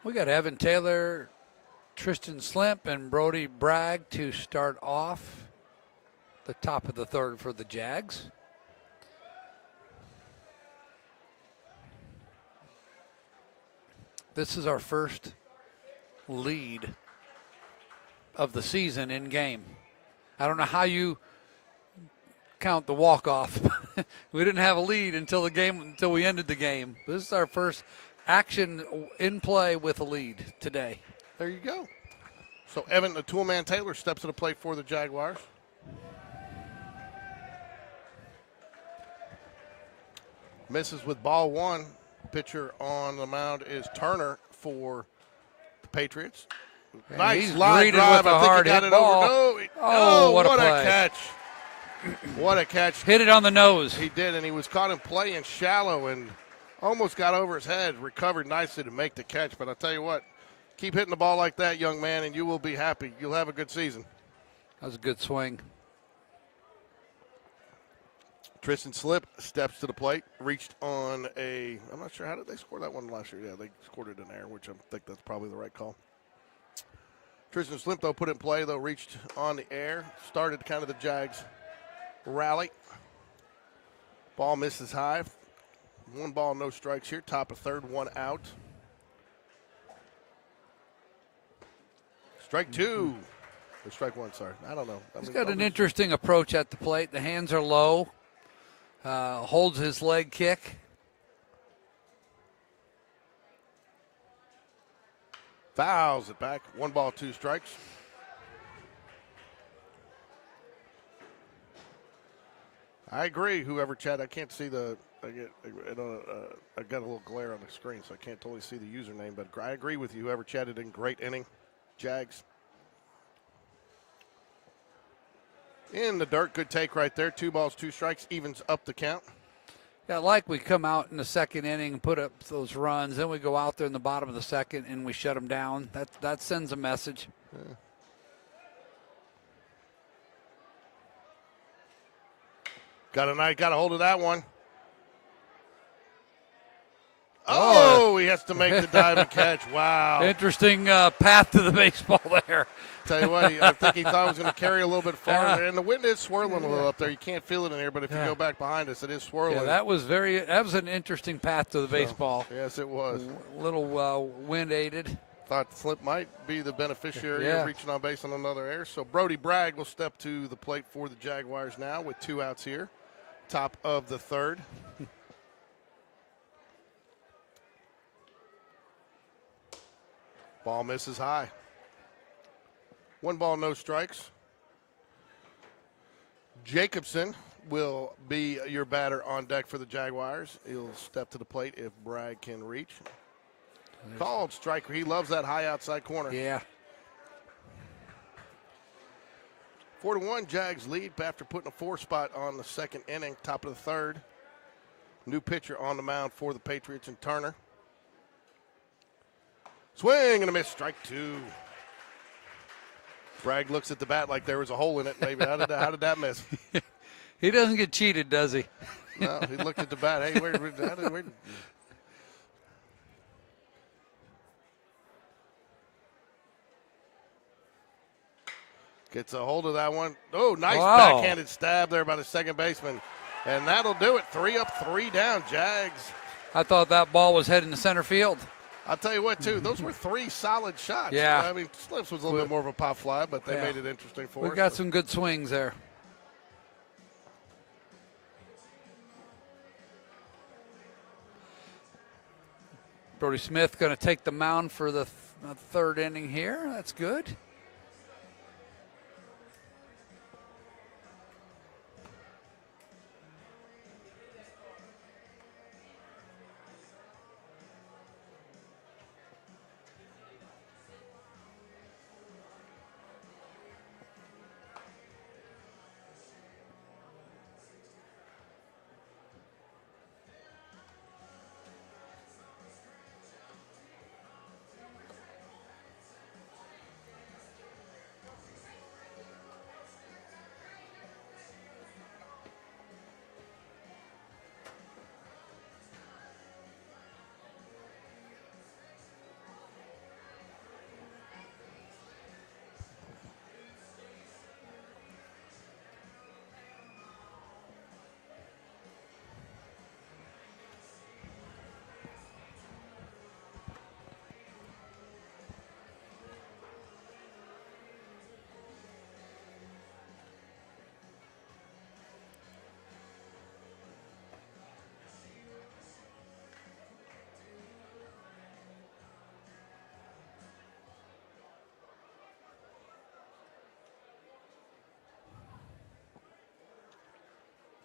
We got Evan Taylor, Tristan Slimp, and Brody Bragg to start off the top of the 3rd for the Jags. This is our first lead of the season in game. I don't know how you count the walk-off. We didn't have a lead until we ended the game. This is our first action in play with a lead today. There you go. So Evan, the toolman Taylor, steps to the plate for the Jaguars. Misses with ball 1. Pitcher on the mound is Turner for the Patriots. And nice he's line drive. with a hard he got hit it ball. over. Oh, what a what play. a catch. What a catch. Hit it on the nose. He did, and he was caught in play and shallow and almost got over his head, recovered nicely to make the catch. But I'll tell you what, keep hitting the ball like that, young man, and you will be happy. You'll have a good season. That was a good swing. Tristan Slip steps to the plate, reached on I'm not sure, how did they score that one last year? Yeah, they scored it in air, which I think that's probably the right call. Tristan Slip, though, put it in play, though, reached on the air, started kind of the Jags rally. Ball misses high. 1 ball, no strikes here. Top of 3rd, 1 out. Strike 2. Or strike 1, sorry. I don't know. He's got an interesting approach at the plate. The hands are low. Holds his leg kick. Fouls it back. 1 ball, 2 strikes. I agree. Whoever chat, I can't see I got a little glare on the screen, so I can't totally see the username. But I agree with you. Whoever chatted in, great inning, Jags. In the dirt, good take right there. 2 balls, 2 strikes, evens up the count. Yeah, like we come out in the 2nd inning and put up those runs, then we go out there in the bottom of the 2nd and we shut them down. That sends a message. Yeah. Got a hold of that one. Oh, he has to make the dive and catch. Wow. Interesting path to the baseball there. Tell you what, I think he thought it was going to carry a little bit farther. And the wind is swirling a little up there. You can't feel it in here, but if you go back behind us, it is swirling. Yeah, that was an interesting path to the baseball. Yes, it was. A little wind aided. Thought Slip might be the beneficiary of reaching on base on another error. So Brody Bragg will step to the plate for the Jaguars now with 2 outs here. Top of the 3rd. Ball misses high. 1 ball, no strikes. Jacobson will be your batter on deck for the Jaguars. He'll step to the plate if Bragg can reach. Called striker. He loves that high outside corner. Yeah. 4-1, Jags lead after putting a 4 spot on the second inning, top of the 3rd. New pitcher on the mound for the Patriots and Turner. Swing and a miss, strike 2. Bragg looks at the bat like there was a hole in it. Maybe how did that miss? He doesn't get cheated, does he? No, he looked at the bat. Hey, where gets a hold of that one. Oh, nice backhanded stab there by the second baseman. And that'll do it. 3 up, 3 down, Jags. I thought that ball was heading to center field. I'll tell you what, too. Those were 3 solid shots. Yeah. I mean, Slips was a little bit more of a pop fly, but they made it interesting for us. We've got some good swings there. Brody Smith going to take the mound for the 3rd inning here. That's good.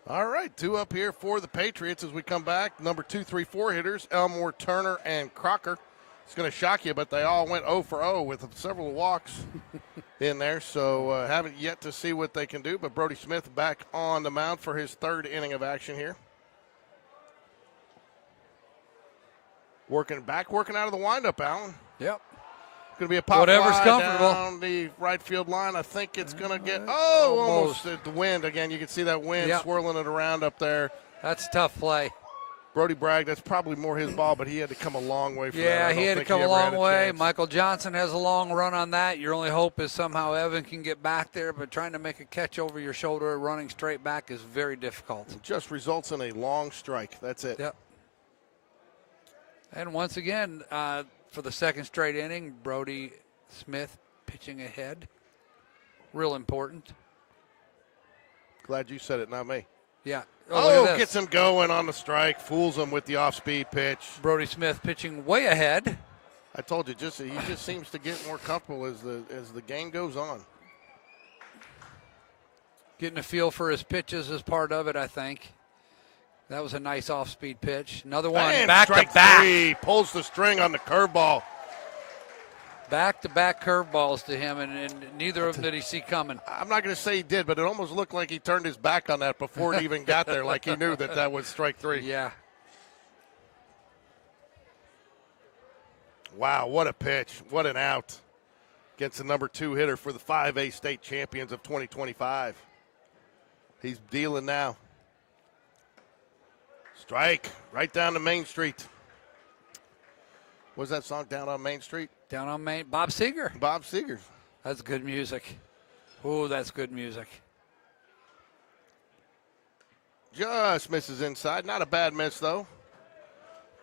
All right, 2 up here for the Patriots as we come back. Number 2, 3, 4 hitters, Elmore, Turner, and Crocker. It's going to shock you, but they all went 0 for 0 with several walks in there. So haven't yet to see what they can do, but Brody Smith back on the mound for his 3rd inning of action here. Working out of the windup, Allen. Yep. Going to be a pop Whatever's fly comfortable. down the right field line. I think it's going to get, almost at the wind. Again, you can see that wind swirling it around up there. That's a tough play. Brody Bragg, that's probably more his ball, but he had to come a long way for that. Yeah, he had to come a long way. Chance. Michael Johnson has a long run on that. Your only hope is somehow Evan can get back there, but trying to make a catch over your shoulder running straight back is very difficult. It just results in a long strike. That's it. Yep. And once again, for the 2nd straight inning, Brody Smith pitching ahead. Real important. Glad you said it, not me. Yeah. Oh, gets him going on the strike, fools him with the off-speed pitch. Brody Smith pitching way ahead. I told you, he just seems to get more comfortable as the game goes on. Getting a feel for his pitches is part of it, I think. That was a nice off-speed pitch. Another one, and back to strike back. 3, pulls the string on the curveball. Back-to-back curveballs to him, and neither of them did he see coming. I'm not going to say he did, but it almost looked like he turned his back on that before it even got there, like he knew that was strike 3. Yeah. Wow, what a pitch. What an out. Against the number 2 hitter for the 5A state champions of 2025. He's dealing now. Strike right down to Main Street. What's that song, Down on Main Street? Down on Main. Bob Seger. Bob Seger. That's good music. Oh, that's good music. Just misses inside. Not a bad miss, though.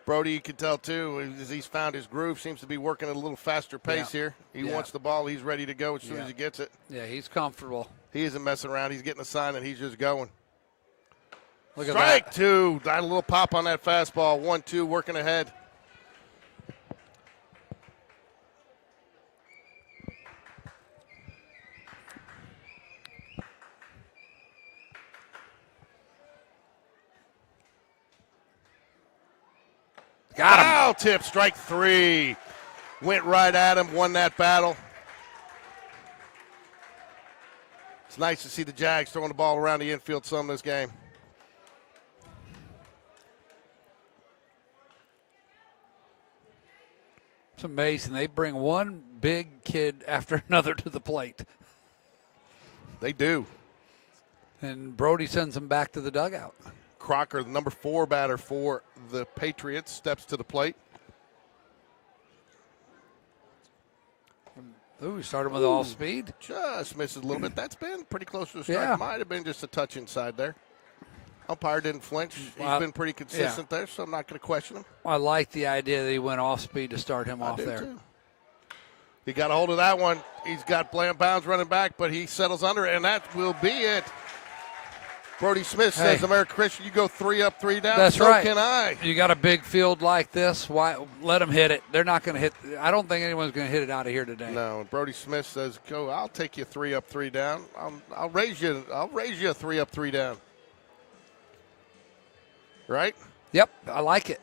Brody, you can tell, too, as he's found his groove, seems to be working at a little faster pace here. He wants the ball. He's ready to go as soon as he gets it. Yeah, he's comfortable. He isn't messing around. He's getting a sign that he's just going. Look at Strike that. 2. Got a little pop on that fastball. 1-2, working ahead. Got him. Foul tip, strike 3. Went right at him, won that battle. It's nice to see the Jags throwing the ball around the infield some this game. It's amazing. They bring one big kid after another to the plate. They do. And Brody sends them back to the dugout. Crocker, the number 4 batter for the Patriots, steps to the plate. Ooh, started with all speed. Just misses a little bit. That's been pretty close to the strike. Yeah. Might have been just a touch inside there. Umpire didn't flinch. He's been pretty consistent there, so I'm not going to question him. I like the idea that he went off speed to start him off there. Too. He got a hold of that one. He's got Blam Bounds running back, but he settles under it, and that will be it. Brody Smith says, American Christian, you go 3 up, 3 down. That's so right. Can I? You got a big field like this. Why let them hit it? They're not going to hit. I don't think anyone's going to hit it out of here today. No. Brody Smith says, "Go. I'll take you 3 up, 3 down. I'll raise you. I'll raise you a 3 up, 3 down." Right? Yep, I like it.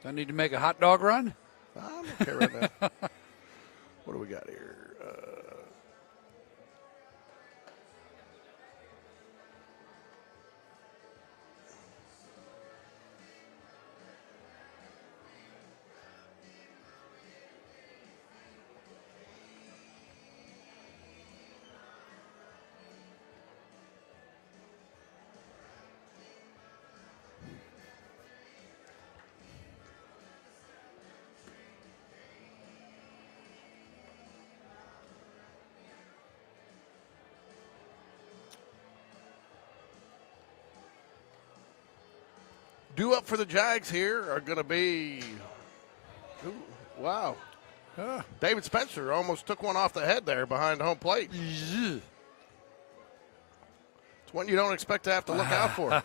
Do I need to make a hot dog run? I'm okay right now. What do we got here? Due up for the Jags here are going to be, wow. David Spencer almost took one off the head there behind home plate. It's one you don't expect to have to look out for.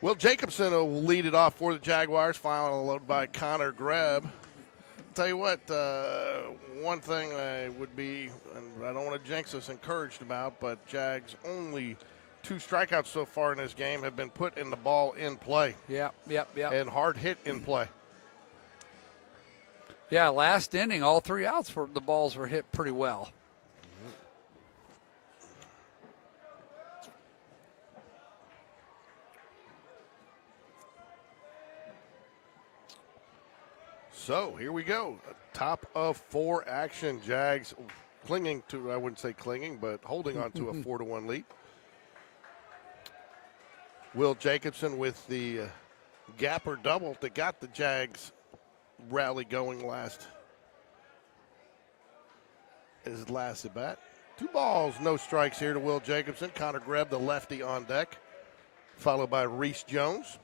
Will Jacobson will lead it off for the Jaguars, followed by Connor Greb. Tell you what, one thing I would be, and I don't want to jinx us, encouraged about, but Jags only 2 strikeouts so far in this game have been put in the ball in play. Yep. And hard hit in play. Yeah, last inning, all 3 outs, the balls were hit pretty well. So here we go. Top of 4 action. Jags clinging to, I wouldn't say clinging, but holding on to a 4-1 lead. Will Jacobson with the gapper double that got the Jags rally going last. His last at bat. 2 balls, no strikes here to Will Jacobson. Connor Greb, the lefty, on deck, followed by Reese Jones.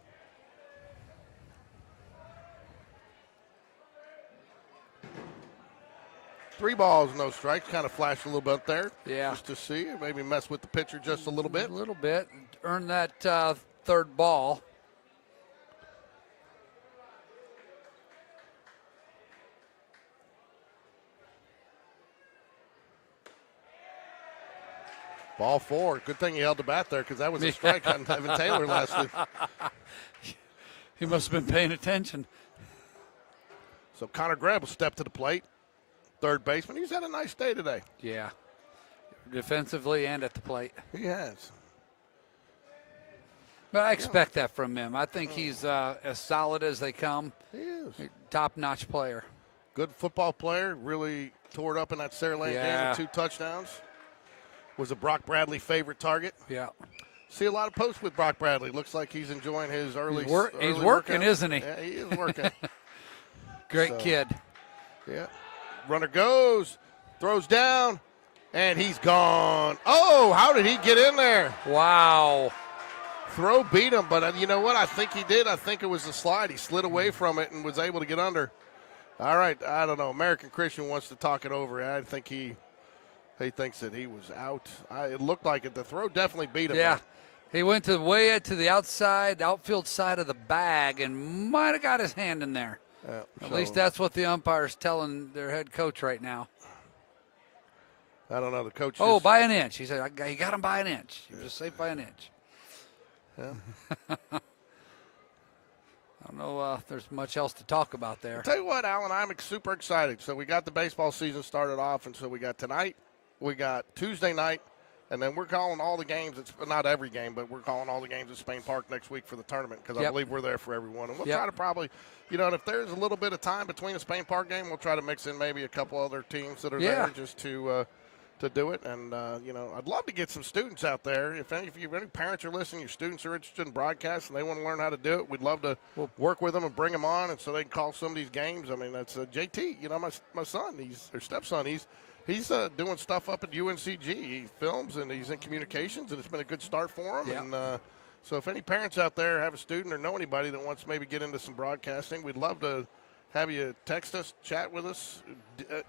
Three balls, no strikes. Kind of flashed a little bit there. Yeah. Just to see. Maybe mess with the pitcher just a little bit. A little bit. Earn that 3rd ball. Ball 4. Good thing he held the bat there because that was a strike on Evan Taylor last week. He must have been paying attention. So Connor Greb will step to the plate. 3rd baseman. He's had a nice day today. Yeah. Defensively and at the plate. He has. But I expect that from him. I think he's as solid as they come. He is. Top-notch player. Good football player. Really tore it up in that Saraland game with 2 touchdowns. Was a Brock Bradley favorite target. Yeah. See a lot of posts with Brock Bradley. Looks like he's enjoying his early He's early working, workout. isn't he? Yeah, he is working. Great kid. Yeah. Runner goes, throws down, and he's gone. Oh, how did he get in there? Wow. Throw beat him, but you know what? I think he did. I think it was a slide. He slid away from it and was able to get under. All right, I don't know. American Christian wants to talk it over. I think he He thinks that he was out. It looked like it. The throw definitely beat him. Yeah. He went way to the outside, outfield side of the bag and might have got his hand in there. At least that's what the umpire's telling their head coach right now. I don't know. The coach. Oh, by an inch. He said, he got him by an inch. He was just safe by an inch. Yeah. I don't know if there's much else to talk about there. I'll tell you what, Alan, I'm super excited. So we got the baseball season started off, and so we got tonight, we got Tuesday night, and then we're calling all the games. It's not every game, but we're calling all the games at Spain Park next week for the tournament because I believe we're there for everyone. And we'll try to probably, and if there's a little bit of time between the Spain Park game, we'll try to mix in maybe a couple other teams that are there just to do it. And, I'd love to get some students out there. If any parents are listening, your students are interested in broadcast and they want to learn how to do it, we'd love to work with them and bring them on and so they can call some of these games. I mean, that's JT, my son, or stepson, he's doing stuff up at UNCG. He films and he's in communications, and it's been a good start for him. Yeah. And so if any parents out there have a student or know anybody that wants to maybe get into some broadcasting, we'd love to have you text us, chat with us,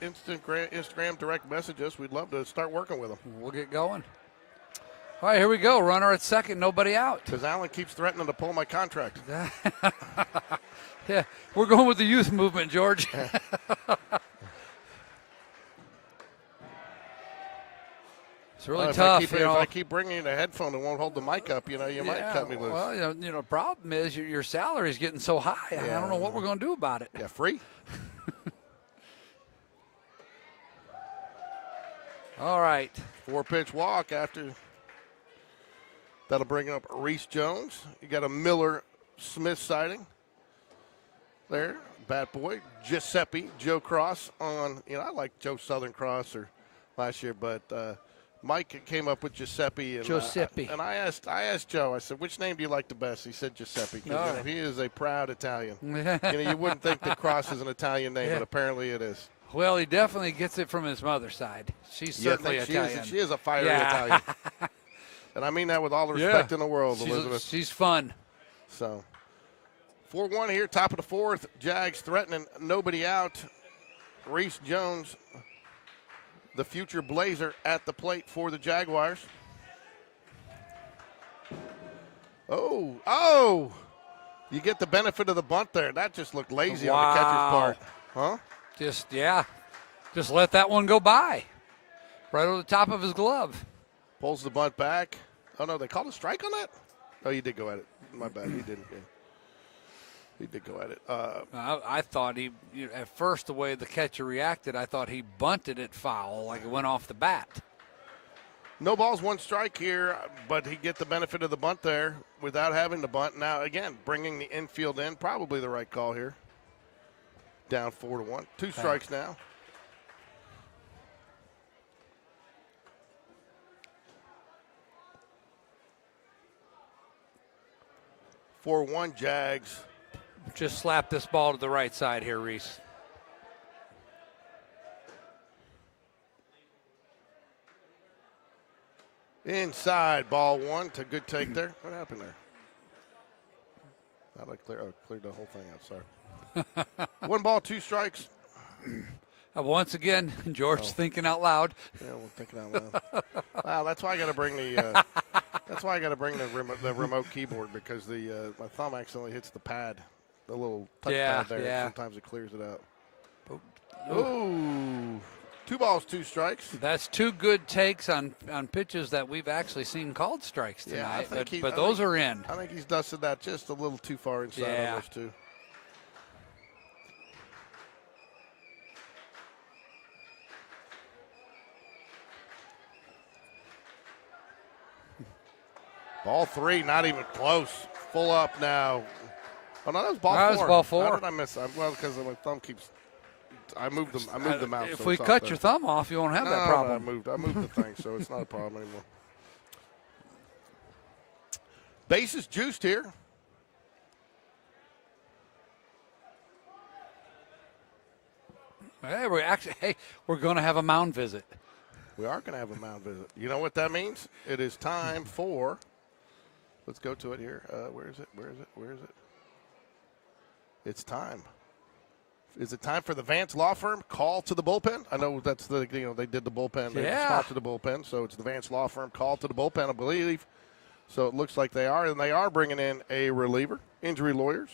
Instagram direct message us. We'd love to start working with them. We'll get going. All right, here we go. Runner at second, nobody out. Because Alan keeps threatening to pull my contract. Yeah, we're going with the youth movement, George. It's really tough. If I keep bringing you the headphone and won't hold the mic up, you might cut me loose. Well, the problem is your salary is getting so high. I don't know what we're going to do about it. Yeah, free. All right. 4-pitch walk after. That'll bring up Reese Jones. You got a Miller Smith sighting there. Bat boy. Giuseppe, Joe Cross on, I like Joe Southern Cross last year, but Mike came up with Giuseppe. And, Giuseppe. And I asked Joe, I said, which name do you like the best? He said Giuseppe. Right. He is a proud Italian. You wouldn't think that Cross is an Italian name, but apparently it is. Well, he definitely gets it from his mother's side. She's certainly Italian. She is a fiery Italian. And I mean that with all the respect in the world, Elizabeth. She's fun. So, 4-1 here, top of the fourth. Jags threatening, nobody out. Reese Jones, the future Blazer, at the plate for the Jaguars. Oh! You get the benefit of the bunt there. That just looked lazy on the catcher's part. Huh? Just let that one go by. Right over the top of his glove. Pulls the bunt back. Oh, no, they called a strike on that? Oh, he did go at it. My bad, he didn't. He did go at it. I thought at first the way the catcher reacted, I thought he bunted it foul, like it went off the bat. No balls, one strike here, but he get the benefit of the bunt there without having to bunt. Now, again, bringing the infield in, probably the right call here. Down 4-1. 2 strikes now. For 4-1 Jags. Just slap this ball to the right side here, Reese. Inside, ball 1. To good take there. What happened there? I cleared the whole thing out. Sorry. 1 ball, 2 strikes. Once again, George thinking out loud. Yeah, we're thinking out loud. Wow, that's why I got to bring the. That's why I got to bring the remote keyboard because my thumb accidentally hits the pad, the little touch pad there. Yeah. Sometimes it clears it out. Ooh. 2 balls, 2 strikes. That's 2 good takes on pitches that we've actually seen called strikes tonight. But those are in. I think he's dusted that just a little too far inside on those 2. Ball 3, not even close. Full up now. Oh no, that was ball 4. That was ball 4. How did I miss that? Well, because my thumb keeps. I moved the mouse. If we cut your thumb off, you won't have that problem. No, I moved the thing, so it's not a problem anymore. Base is juiced here. Hey, we're going to have a mound visit. We are going to have a mound visit. You know what that means? It is time for. Let's go to it here. Where is it? It's time Is it time for the Vance Law Firm call to the bullpen? I know that's they did the bullpen. They sponsored the bullpen, so it's the Vance Law Firm call to the bullpen, I believe. So it looks like they are, and they are bringing in a reliever, injury lawyers.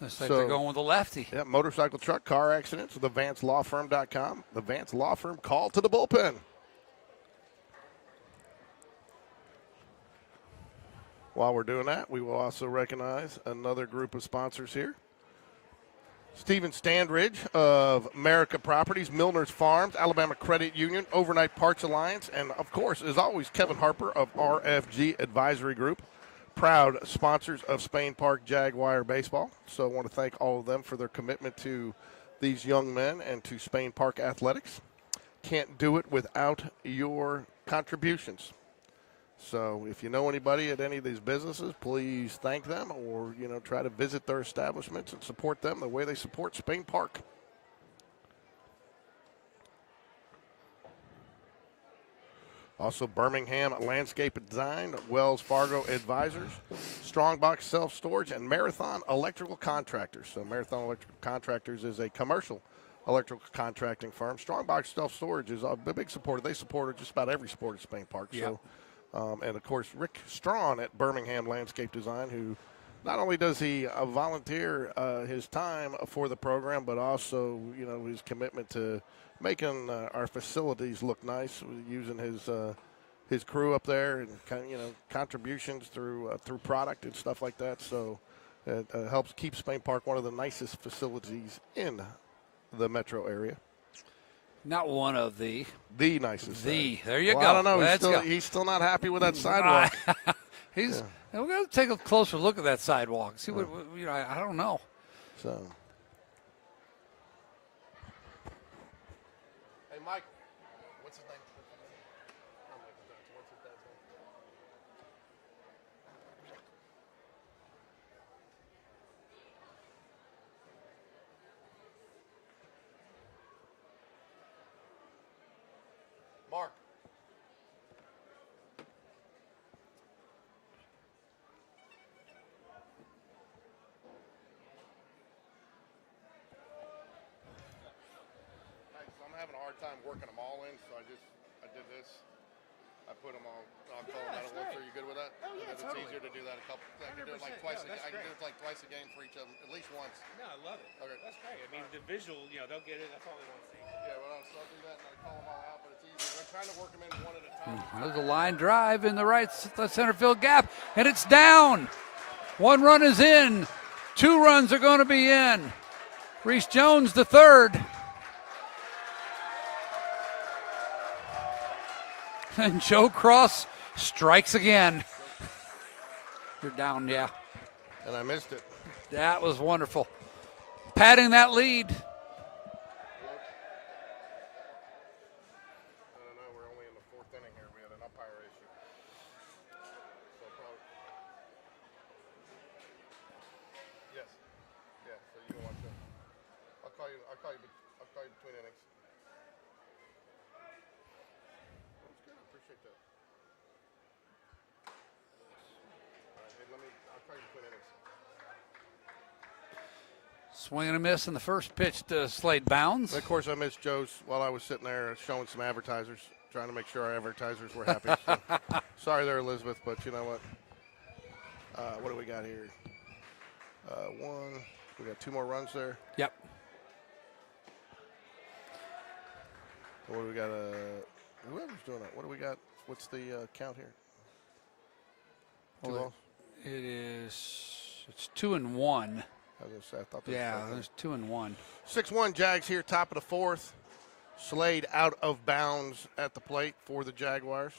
Looks like they're going with a lefty. Yeah, motorcycle, truck, car accidents, thevancelawfirm.com. The Vance Law Firm call to the bullpen. While we're doing that, we will also recognize another group of sponsors here. Stephen Standridge of America Properties, Milner's Farms, Alabama Credit Union, Overnight Parts Alliance, and, of course, as always, Kevin Harper of RFG Advisory Group, proud sponsors of Spain Park Jaguar Baseball. So I want to thank all of them for their commitment to these young men and to Spain Park athletics. Can't do it without your contributions. So if you know anybody at any of these businesses, please thank them or, try to visit their establishments and support them the way they support Spain Park. Also, Birmingham Landscape Design, Wells Fargo Advisors, Strongbox Self-Storage, and Marathon Electrical Contractors. So Marathon Electrical Contractors is a commercial electrical contracting firm. Strongbox Self-Storage is a big supporter. They support just about every sport at Spain Park. Yep. So. And, of course, Rick Strawn at Birmingham Landscape Design, who not only does he volunteer his time for the program, but also, his commitment to making our facilities look nice, using his crew up there and, contributions through product and stuff like that. So it helps keep Spain Park one of the nicest facilities in the metro area. Not one of the nicest. There you go. I don't know. Let's He's still not happy with that sidewalk. We're going to take a closer look at that sidewalk. See what I don't know. So. Hey, Mike. What's his name? Not Michael Johnson. What's his dad's name? Mark. So I'm having a hard time working them all in, so I did this. I put them all. I'll call them out at once. Are you good with that? Oh, yeah, It's totally. easier to do that a couple. I can do it like 100%. twice. No, that's I can do great. it like twice a game for each of them, at least once. No, I love it. Okay. That's great. I mean, the visual, they'll get it. That's all they want to see. Yeah, well, so I'll do that and I call them all out, but it's easier. We're trying to work them in one at a time. There's a line drive in the left center field gap, and it's down. 1 run is in. 2 runs are going to be in. Reese Jones, the third. And Joe Cross strikes again. You're down, yeah. And I missed it. That was wonderful. Padding that lead. I don't know. We're only in the 4th inning here. We had an umpire issue. So probably. Yes. Yeah. So you don't want to. I'll call you between innings. That's good. I appreciate that. All right. Hey, I'll call you between innings. Swing and a miss in the first pitch to Slade Bounds. Of course, I missed Joe's while I was sitting there showing some advertisers, trying to make sure our advertisers were happy. So, sorry there, Elizabeth, but you know what? What do we got here? We got 2 more runs there. Yep. What do we got? Whoever's doing that. What do we got? What's the count here? 2 balls? It's 2-1. I was gonna say, I thought there was Yeah, something. there's 2-1. 6-1 Jags here, top of the 4th. Slade out of bounds at the plate for the Jaguars.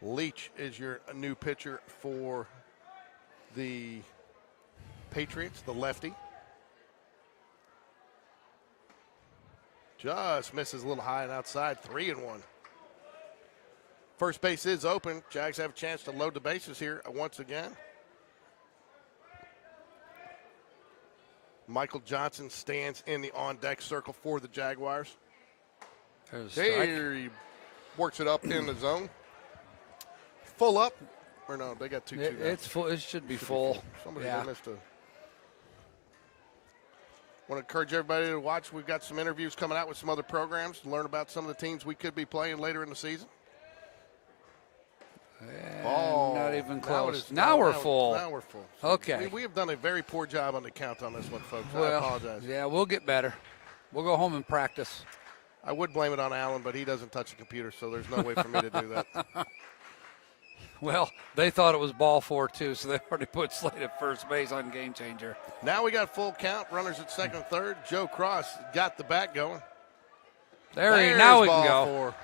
Leach is your new pitcher for the Patriots, the lefty. Just misses a little high and outside, 3-1. First base is open. Jags have a chance to load the bases here once again. Michael Johnson stands in the on-deck circle for the Jaguars. There's a strike. There he works it up in the zone. Full up. Or no, they got 2-2 now. It's full. It should be full. Somebody Yeah. missed a. Want to encourage everybody to watch. We've got some interviews coming out with some other programs to learn about some of the teams we could be playing later in the season. And not even close. Now We're full. Now we're full. Okay. We have done a very poor job on the count on this one, folks. I Well, apologize. yeah, we'll get better. We'll go home and practice. I would blame it on Alan, but he doesn't touch a computer, so there's no way for me to do that. Well, they thought it was ball 4 too, so they already put Slade at first base on Game Changer. Now we got full count. Runners at second and third. Joe Cross got the bat going. Now we can go. 4.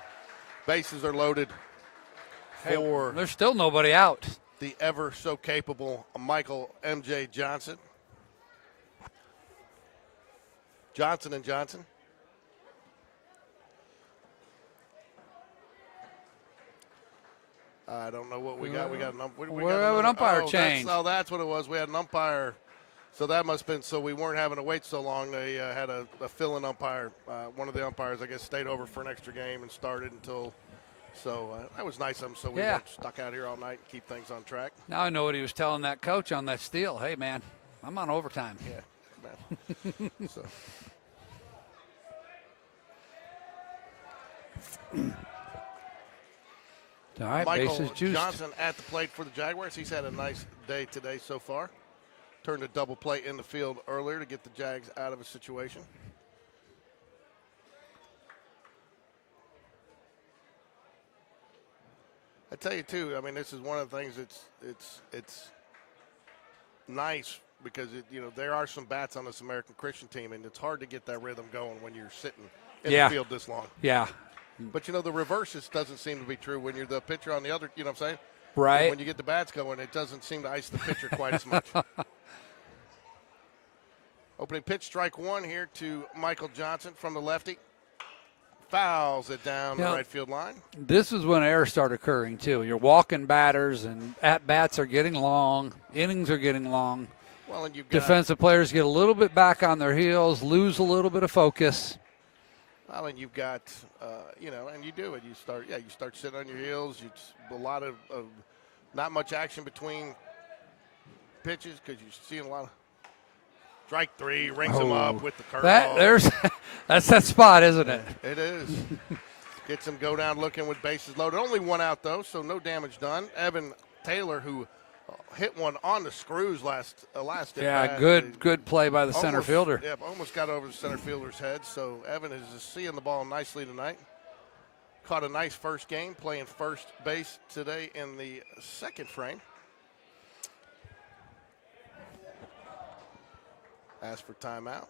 Bases are loaded Hey, for there's still nobody out. the ever so capable Michael M.J. Johnson. Johnson and Johnson. I don't know what we got. We got an umpire change. That's what it was. We had an umpire. So that must have been so we weren't having to wait so long. They had a fill-in umpire. One of the umpires, I guess, stayed over for an extra game and started until. So that was nice of them. So we weren't stuck out here all night and keep things on track. Now I know what he was telling that coach on that steal. Hey, man, I'm on overtime. Yeah, man. So. All right, Michael bases juiced. Johnson at the plate for the Jaguars. He's had a nice day today so far. Turned a double play in the field earlier to get the Jags out of a situation. I tell you too. I mean, this is one of the things. It's nice because there are some bats on this American Christian team, and it's hard to get that rhythm going when you're sitting in the field this long. Yeah. But, the reverse doesn't seem to be true when you're the pitcher on the other, you know what I'm saying? Right. When you get the bats going, it doesn't seem to ice the pitcher quite as much. Opening pitch, strike 1 here to Michael Johnson from the lefty. Fouls it down the right field line. This is when errors start occurring, too. You're walking batters, and at-bats are getting long. Innings are getting long. Well, and you've got defensive players get a little bit back on their heels, lose a little bit of focus. Well, and you've got, and you do it. You start sitting on your heels. A lot of not much action between pitches because you're seeing a lot of strike 3, rings him up with the curveball. That's that spot, isn't it? It is. Gets him go down looking with bases loaded. Only one out, though, so no damage done. Evan Taylor, who hit one on the screws last yeah, good play by the center fielder. Yeah, almost got over the center fielder's head. So Evan is just seeing the ball nicely tonight. Caught a nice first game, playing first base today in the second frame. Asked for timeout.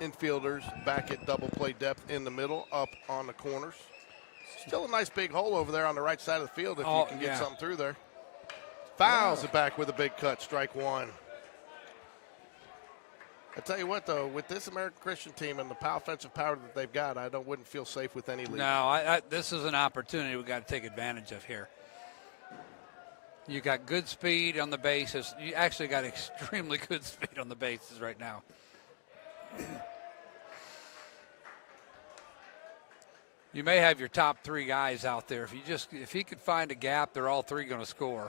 Infielders back at double play depth in the middle, up on the corners. Still a nice big hole over there on the right side of the field if you can get something through there. Fouls it back with a big cut, strike 1. I tell you what, though, with this American Christian team and the offensive power that they've got, wouldn't feel safe with any lead. No, this is an opportunity we've got to take advantage of here. You got good speed on the bases. You actually got extremely good speed on the bases right now. You may have your top 3 guys out there. If he could find a gap, they're all 3 going to score.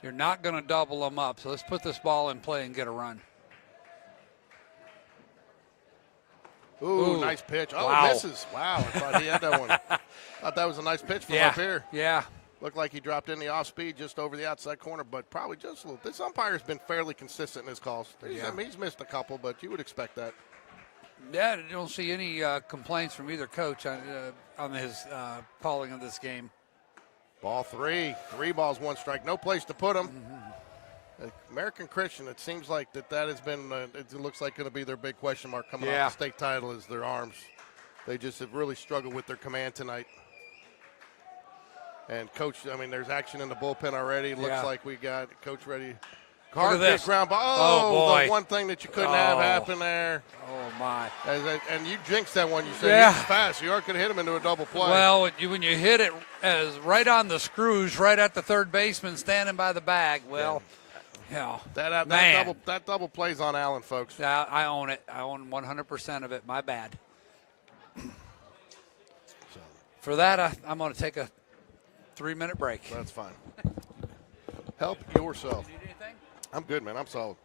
You're not going to double them up, so let's put this ball in play and get a run. Ooh, nice pitch. Oh, wow. Misses. Wow, I thought he had that one. Thought that was a nice pitch from up here. Yeah. Looked like he dropped in the off speed just over the outside corner, but probably just a little. This umpire's been fairly consistent in his calls. I mean, he's missed a couple, but you would expect that. Yeah, I don't see any complaints from either coach on his calling of this game. Ball 3. 3 balls, 1 strike. No place to put him. American Christian, it seems like that has been, it looks like going to be their big question mark coming off the state title is their arms. They just have really struggled with their command tonight. And Coach, I mean, there's action in the bullpen already. Looks like we got Coach ready. Hard big ground ball. Oh, boy. The one thing that you couldn't have happen there. Oh, my. And you jinxed that one. You said he's fast. You aren't going to hit him into a double play. Well, when you hit it as right on the screws, right at the third baseman standing by the bag, that double play's on Allen, folks. Yeah, I own it. I own 100% of it. My bad. For that, I'm going to take a 3-minute break. That's fine. Help yourself. Need anything? I'm good, man. I'm solid.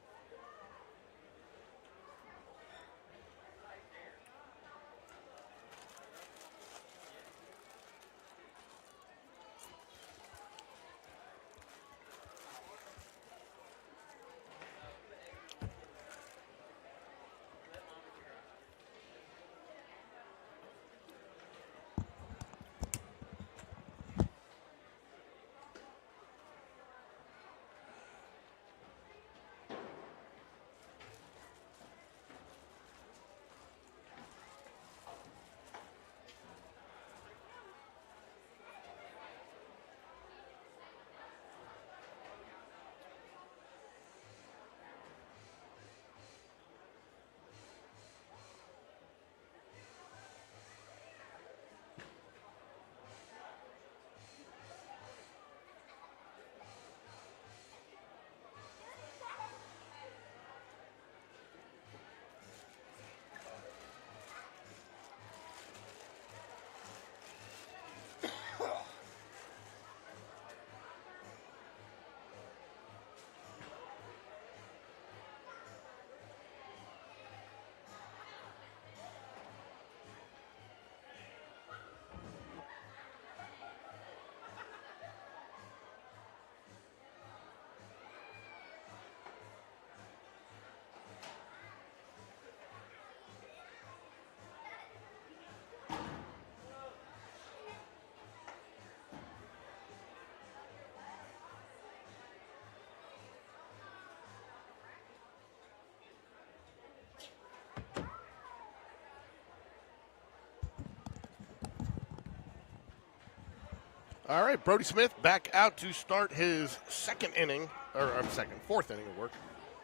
All right, Brody Smith back out to start his fourth inning of work.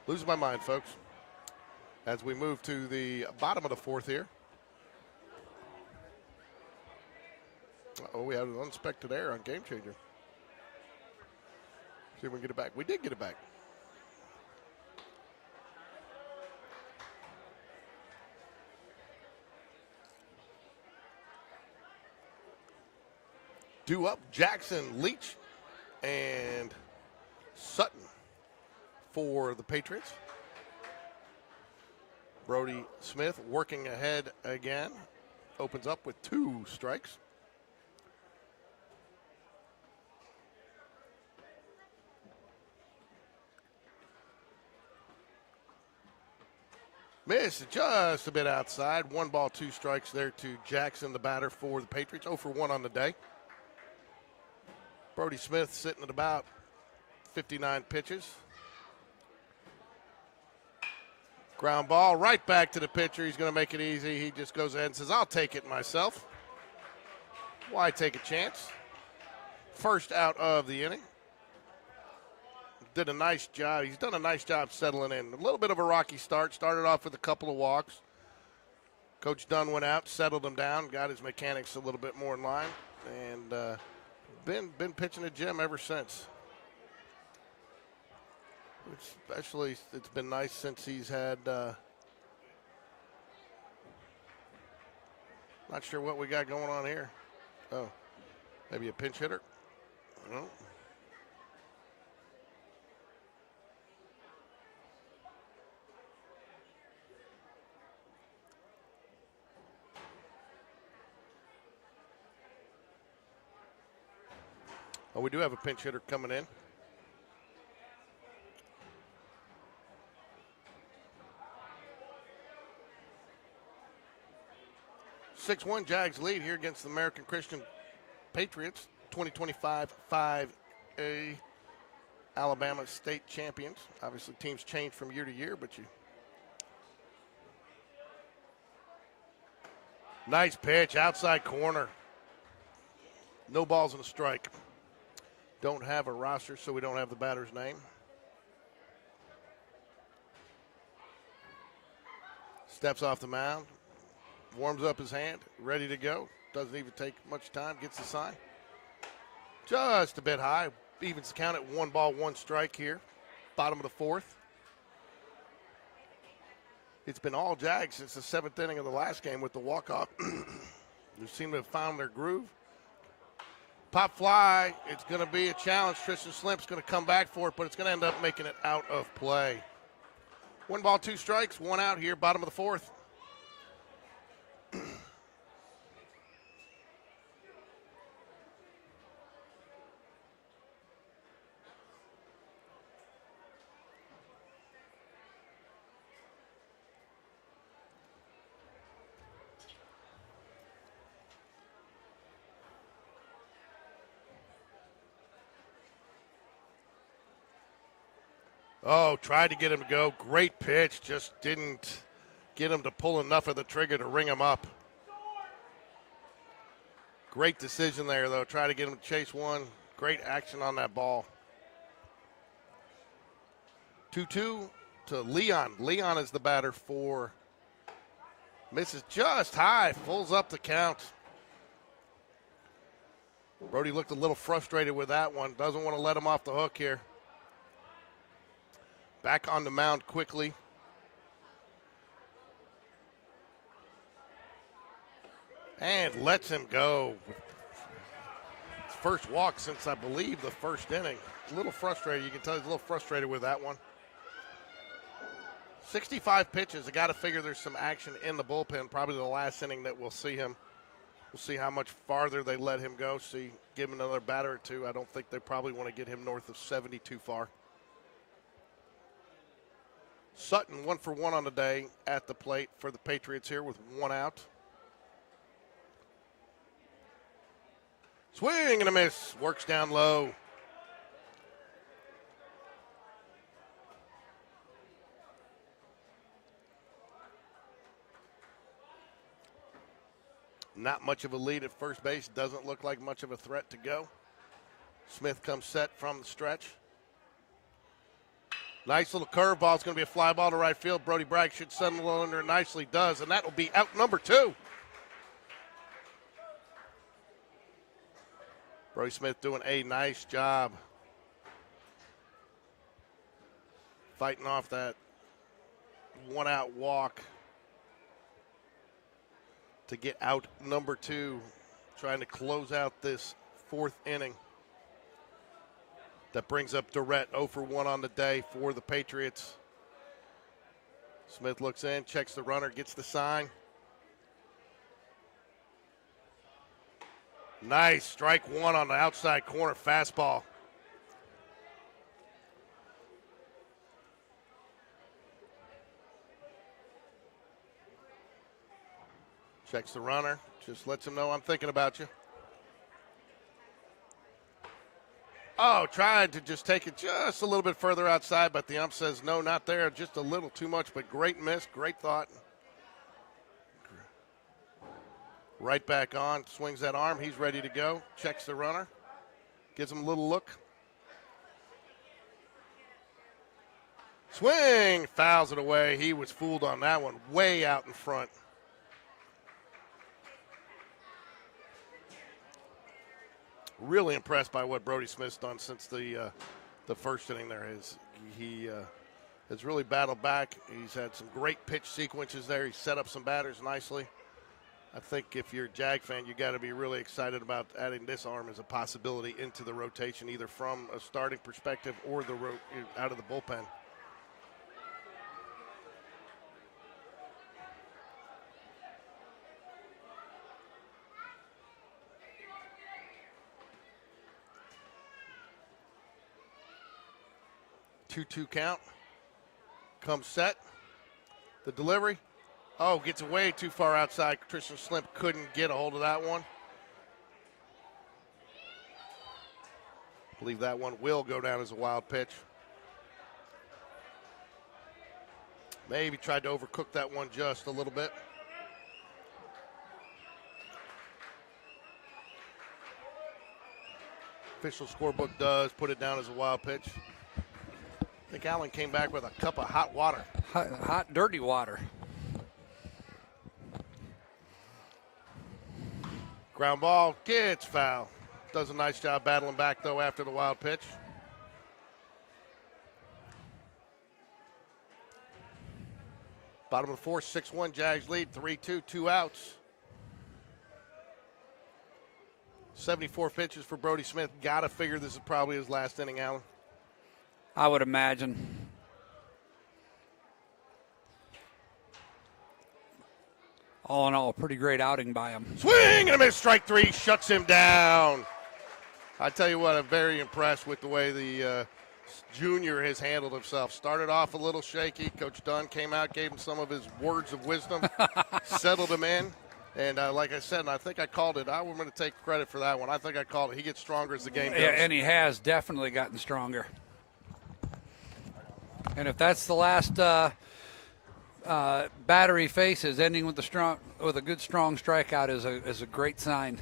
Losing my mind, folks. As we move to the bottom of the fourth here. Oh, we had an unexpected error on Game Changer. See if we can get it back. We did get it back. Due up, Jackson, Leach, and Sutton for the Patriots. Brody Smith working ahead again. Opens up with 2 strikes. Missed just a bit outside. 1 ball, 2 strikes there to Jackson, the batter for the Patriots. 0 for 1 on the day. Brody Smith sitting at about 59 pitches. Ground ball right back to the pitcher. He's going to make it easy. He just goes ahead and says, I'll take it myself. Why take a chance? First out of the inning. Did a nice job. He's done a nice job settling in. A little bit of a rocky start. Started off with a couple of walks. Coach Dunn went out, settled him down, got his mechanics a little bit more in line, and been pitching the gym ever since. Especially, it's been nice since he's had, not sure what we got going on here. Oh, maybe a pinch hitter? No. Oh, we do have a pinch hitter coming in. (6-1) Jags lead here against the American Christian Patriots, 2025 5A Alabama state champions. Obviously, teams change from year to year, but nice pitch, outside corner. No balls and a strike. Don't have a roster, so we don't have the batter's name. Steps off the mound, warms up his hand, ready to go. Doesn't even take much time, gets the sign. Just a bit high, evens the count at 1 ball, 1 strike here. Bottom of the fourth. It's been all Jags since the 7th inning of the last game with the walk-off. They seem to have found their groove. Pop fly. It's going to be a challenge. Tristan Slimp's going to come back for it, but it's going to end up making it out of play. 1 ball, 2 strikes, 1 out here, bottom of the 4th. Oh, tried to get him to go. Great pitch. Just didn't get him to pull enough of the trigger to ring him up. Great decision there, though. Try to get him to chase one. Great action on that ball. 2-2 to Leon. Leon is the batter for. Misses just high. Pulls up the count. Brody looked a little frustrated with that one. Doesn't want to let him off the hook here. Back on the mound quickly. And lets him go. His first walk since, I believe, the first inning. A little frustrated. You can tell he's a little frustrated with that one. 65 pitches. I got to figure there's some action in the bullpen. Probably the last inning that we'll see him. We'll see how much farther they let him go. See, give him another batter or two. I don't think they probably want to get him north of 70 too far. Sutton 1 for 1 on the day at the plate for the Patriots here with 1 out. Swing and a miss. Works down low. Not much of a lead at first base. Doesn't look like much of a threat to go. Smith comes set from the stretch. Nice little curveball. It's going to be a fly ball to right field. Brody Bragg should settle under it nicely. Does, and that will be out number 2. Brody Smith doing a nice job fighting off that 1-out walk to get out number 2, trying to close out this 4th inning. That brings up Durrett 0 for 1 on the day for the Patriots. Smith looks in, checks the runner, gets the sign. Nice, strike 1 on the outside corner fastball. Checks the runner, just lets him know I'm thinking about you. Oh, tried to just take it just a little bit further outside, but the ump says no, not there, just a little too much, but great miss, great thought. Right back on, swings that arm, he's ready to go, checks the runner, gives him a little look. Swing, fouls it away. He was fooled on that one, way out in front. Really impressed by what Brody Smith's done since the first inning there. He has really battled back. He's had some great pitch sequences there. He's set up some batters nicely. I think if you're a Jag fan, you got to be really excited about adding this arm as a possibility into the rotation, either from a starting perspective or out of the bullpen. Two count. Comes set. The delivery. Oh, gets way too far outside. Tristan Slimp couldn't get a hold of that one. I believe that one will go down as a wild pitch. Maybe tried to overcook that one just a little bit. Official scorebook does put it down as a wild pitch. I think Allen came back with a cup of hot water. Hot, dirty water. Ground ball gets foul. Does a nice job battling back, though, after the wild pitch. Bottom of the 4th, 6-1, Jags lead, 3-2, 2 outs. 74 pitches for Brody Smith. Got to figure this is probably his last inning, Alan. I would imagine. All in all, a pretty great outing by him. Swing and a miss, strike three, shuts him down. I tell you what, I'm very impressed with the way the junior has handled himself. Started off a little shaky. Coach Dunn came out, gave him some of his words of wisdom, settled him in. And like I said, and I think I called it, I'm going to take credit for that one. I think I called it. He gets stronger as the game goes. Yeah, and he has definitely gotten stronger. And if that's the last battery faces, ending with a good strong strikeout is a great sign.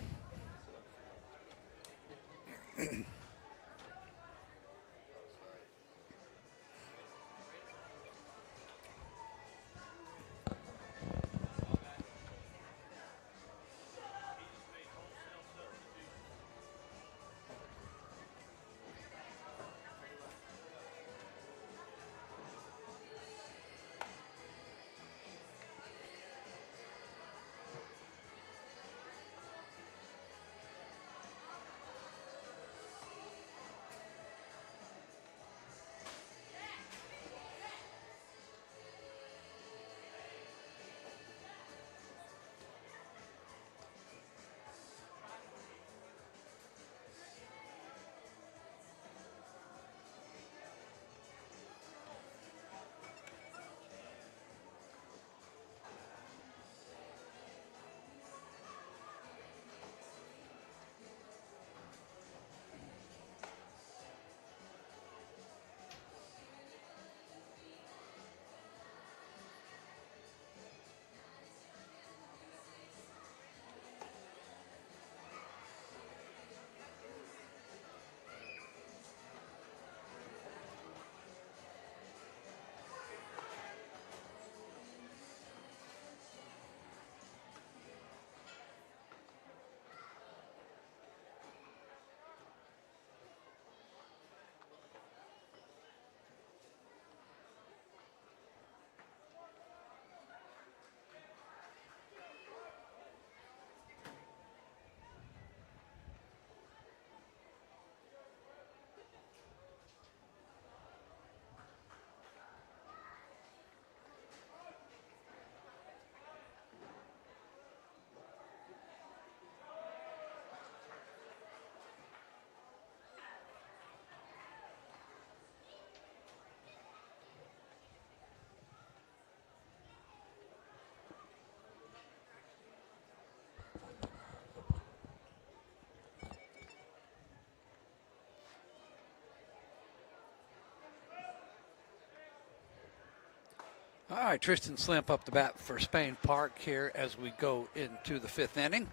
All right, Tristan Slimp up the bat for Spain Park here as we go into the fifth inning.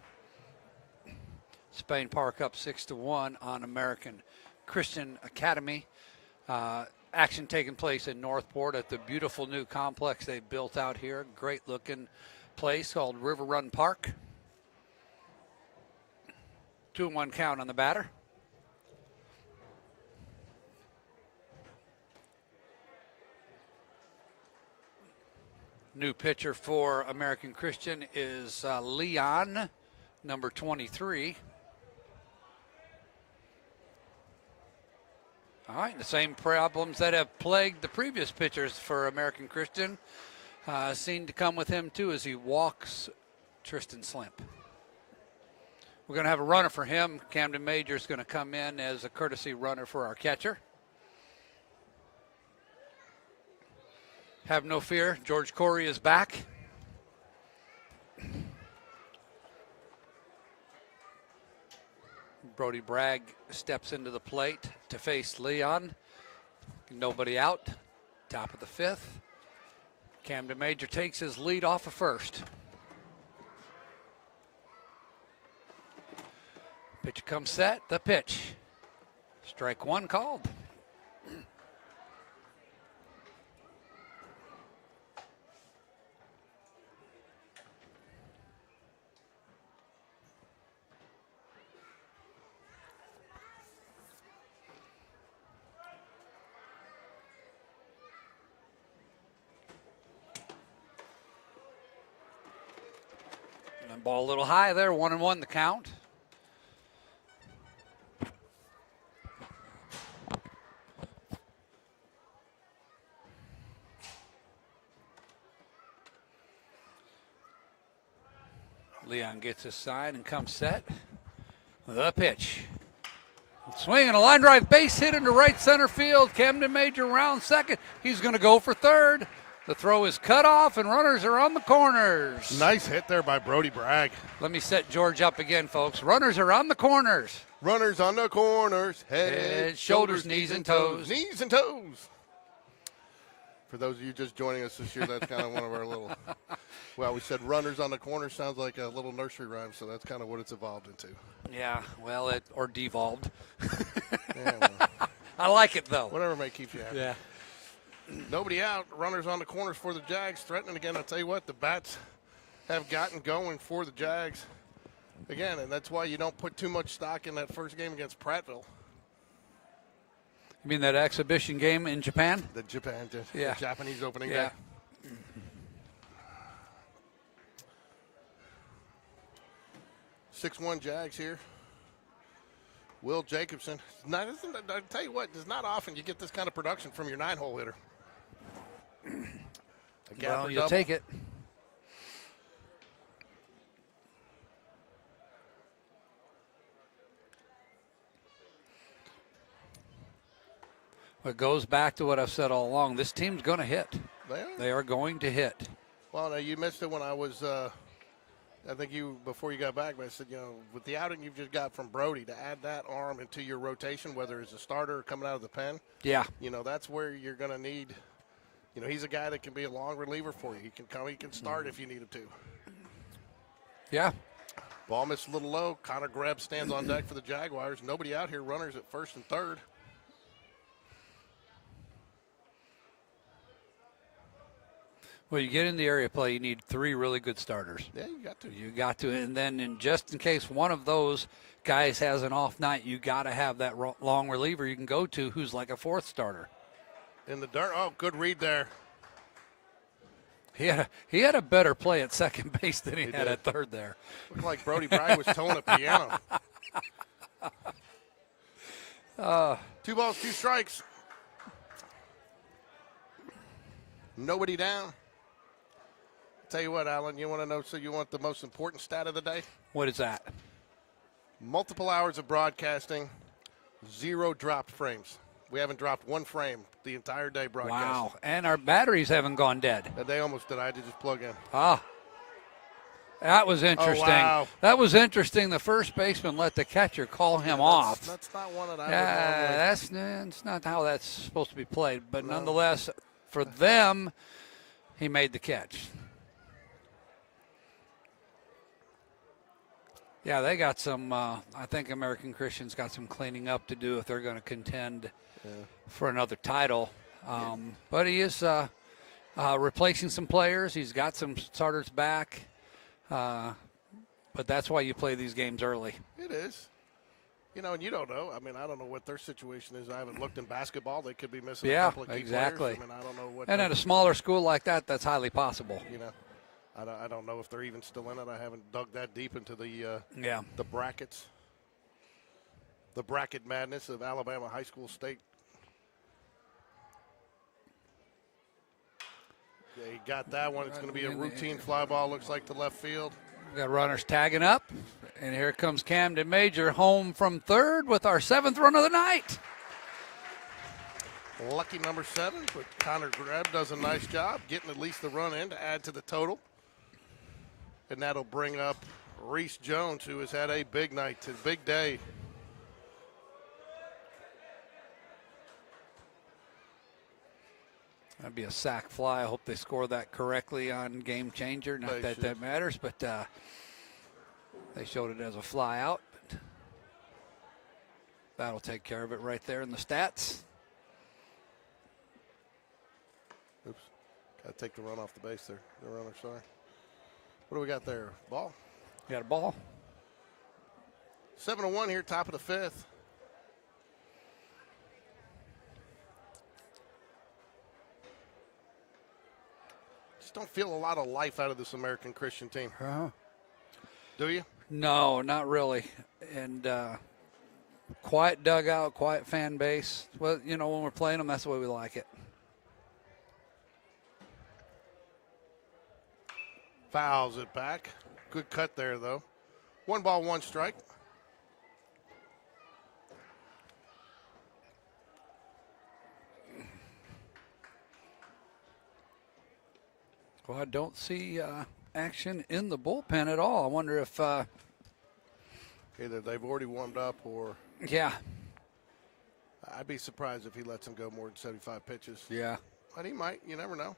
Spain Park up 6-1 on American Christian Academy. Action taking place in Northport at the beautiful new complex they built out here. Great looking place called River Run Park. 2-1 count on the batter. New pitcher for American Christian is Leon, number 23. All right, the same problems that have plagued the previous pitchers for American Christian seem to come with him too as he walks Tristan Slimp. We're going to have a runner for him. Camden Major is going to come in as a courtesy runner for our catcher. Have no fear, George Corey is back. Brody Bragg steps into the plate to face Leon. Nobody out. Top of the fifth. Camden Major takes his lead off of first. Pitch comes set, the pitch. Strike one called. Ball a little high there, 1-1 the count. Leon gets his sign and comes set. The pitch. Swinging a line drive base hit into right center field. Camden Major round second. He's going to go for third. The throw is cut off, and runners are on the corners. Nice hit there by Brody Bragg. Let me set George up again, folks. Runners are on the corners. Runners on the corners. Head, shoulders, knees, and toes. Knees and toes. For those of you just joining us this year, that's kind of one of our little, well, we said runners on the corner sounds like a little nursery rhyme, so that's kind of what it's evolved into. Yeah, well, or devolved. Yeah, well, I like it, though. whatever may keep you happy. Yeah. Nobody out. Runners on the corners for the Jags. Threatening again. I'll tell you what, the bats have gotten going for the Jags. Again, and that's why you don't put too much stock in that first game against Prattville. You mean that exhibition game in Japan? The Yeah. Japanese opening Yeah. day. 6-1 Jags here. Will Jacobson. I tell you what, it's not often you get this kind of production from your 9-hole hitter. Well, you take it. It goes back to what I've said all along. This team's going to hit. They are going to hit. Well, now you missed it when I was, I think before you got back, but I said, with the outing you've just got from Brody, to add that arm into your rotation, whether it's a starter or coming out of the pen, yeah, that's where you're going to need, he's a guy that can be a long reliever for you. He can come, he can start if you need him to. Yeah. Ball missed a little low. Connor Greb stands on deck for the Jaguars. Nobody out here. Runners at first and third. Well, you get in the area play, you need 3 really good starters. Yeah, you got to. You got to. And then just in case one of those guys has an off night, you got to have that long reliever you can go to who's like a 4th starter. In the dirt. Oh, good read there. He had a better play at second base than he had did. at third there. Looked like Brody Bragg was towing a piano. 2 balls, 2 strikes. Nobody down. Tell you what, Alan, you want to know, so you want the most important stat of the day? What is that? Multiple hours of broadcasting, 0 dropped frames. We haven't dropped 1 frame the entire day broadcasting. Wow. And our batteries haven't gone dead. They almost did. I had to just plug in. Ah. That was interesting. Oh, wow. That was interesting. The first baseman let the catcher call him off. That's not one that I would normally. That's not how that's supposed to be played. But No. nonetheless, for them, he made the catch. Yeah, they got some, I think American Christian's got some cleaning up to do if they're going to contend for another title. But he is replacing some players. He's got some starters back. But that's why you play these games early. It is. And you don't know. I mean, I don't know what their situation is. I haven't looked in basketball. They could be missing a couple of key exactly. players. I mean, I don't know what. And at a smaller school like that, that's highly possible. I don't know if they're even still in it. I haven't dug that deep into the brackets. The bracket madness of Alabama high school state. Yeah, he got that one. It's going to be a routine fly ball, looks like, to left field. We got runners tagging up. And here comes Camden Major home from third with our 7th run of the night. Lucky number 7, but Connor Greb does a nice job getting at least the run in to add to the total. And that'll bring up Reese Jones, who has had a big night, a big day. That'd be a sac fly. I hope they score that correctly on Game Changer. Not that that matters, but they showed it as a fly out. But that'll take care of it right there in the stats. Oops. Got to take the run off the base there. The runner, sorry. What do we got there? Ball? Got a ball. 7-1 here, top of the 5th. Just don't feel a lot of life out of this American Christian team. Do you? No, not really. And quiet dugout, quiet fan base. Well, when we're playing them, that's the way we like it. Fouls it back. Good cut there, though. 1 ball, 1 strike. Well, I don't see action in the bullpen at all. I wonder if, Either they've already warmed up or yeah, I'd be surprised if he lets him go more than 75 pitches. yeah. But he might. You never know.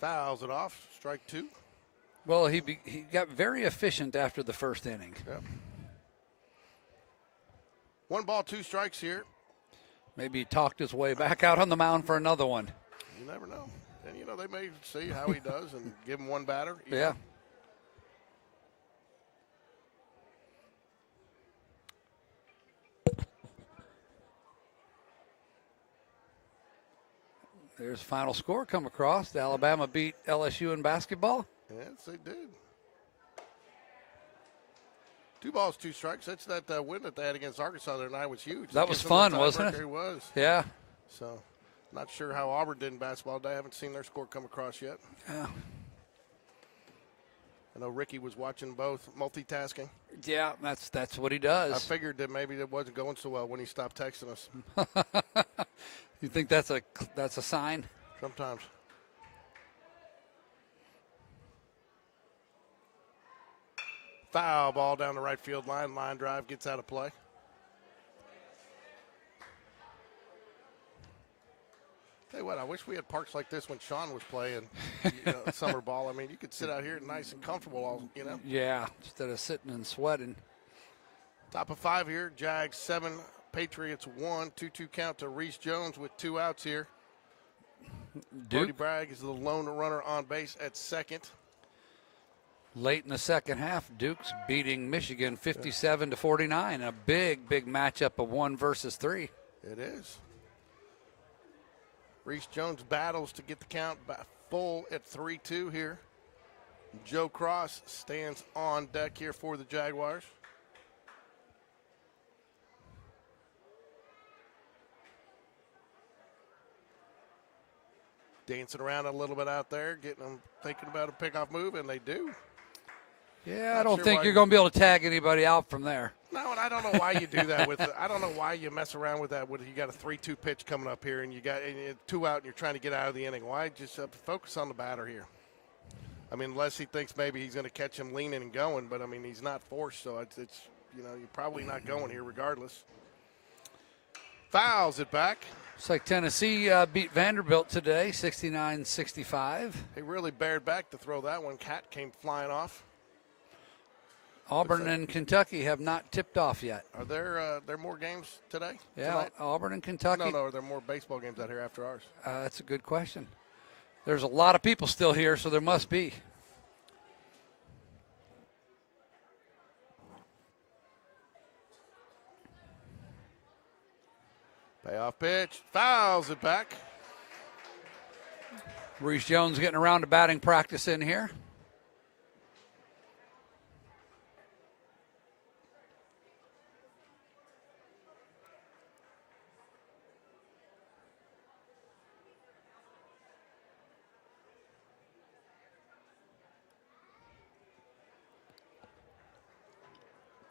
Fouls it off. Strike 2. Well, he got very efficient after the first inning. Yep. 1 ball, 2 strikes here. Maybe he talked his way back out on the mound for another one. You never know. And, you know, they may see how he does and give him 1 batter. Yeah. There's final score come across. Alabama beat LSU in basketball. Yes, they did. 2 balls, 2 strikes. That's that win that they had against Arkansas the other night was huge. That was fun, wasn't it? It was. Yeah. So, not sure how Auburn did in basketball today. I haven't seen their score come across yet. Yeah. I know Ricky was watching both, multitasking. Yeah, that's what he does. I figured that maybe it wasn't going so well when he stopped texting us. You think that's a sign? Sometimes. Foul ball down the right field line. Line drive gets out of play. Tell you what, I wish we had parks like this when Sean was playing summer ball. I mean, you could sit out here nice and comfortable, all Yeah, instead of sitting and sweating. Top of 5 here. Jags 7, Patriots 1. 2-2 count to Reese Jones with 2 outs here. Brody Bragg is the lone runner on base at second. Late in the second half, Duke's beating Michigan 57-49. A big matchup of 1 versus 3. It is. Reese Jones battles to get the count full at 3-2 here. Joe Cross stands on deck here for the Jaguars. Dancing around a little bit out there, getting them thinking about a pickoff move, and they do. Yeah, I don't think you're going to be able to tag anybody out from there. No, and I don't know why you do that with. I don't know why you mess around with that. With you got a 3-2 pitch coming up here, and you got 2 out, and you're trying to get out of the inning. Why just focus on the batter here? I mean, unless he thinks maybe he's going to catch him leaning and going, but I mean he's not forced, so it's you're probably not going here regardless. Fouls it back. Looks like Tennessee beat Vanderbilt today, 69-65. They really bared back to throw that one. Cat came flying off. Auburn and Kentucky have not tipped off yet. Are there more games today? Yeah, tonight? Auburn and Kentucky. No, are there more baseball games out here after ours? That's a good question. There's a lot of people still here, so there must be. Payoff pitch. Fouls it back. Reese Jones getting around to batting practice in here.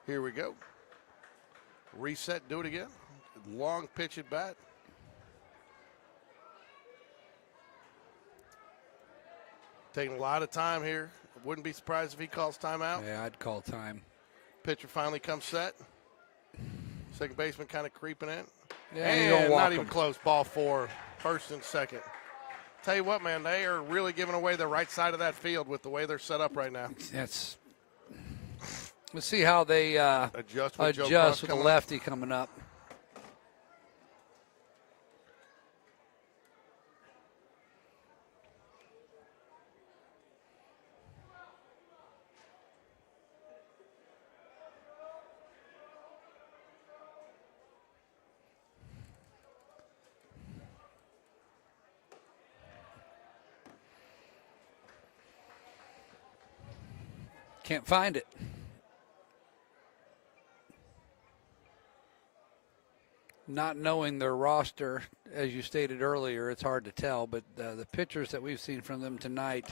Here we go. Reset, do it again. Long pitch at bat. Taking a lot of time here. Wouldn't be surprised if he calls timeout. Yeah, I'd call time. Pitcher finally comes set. Second baseman kind of creeping in. Yeah, you and don't walk not even him. close. Ball 4, first and second. Tell you what, man, they are really giving away the right side of that field with the way they're set up right now. Let's see how they Adjust with the lefty coming up. Can't find it. Not knowing their roster, as you stated earlier, it's hard to tell. But the pitchers that we've seen from them tonight,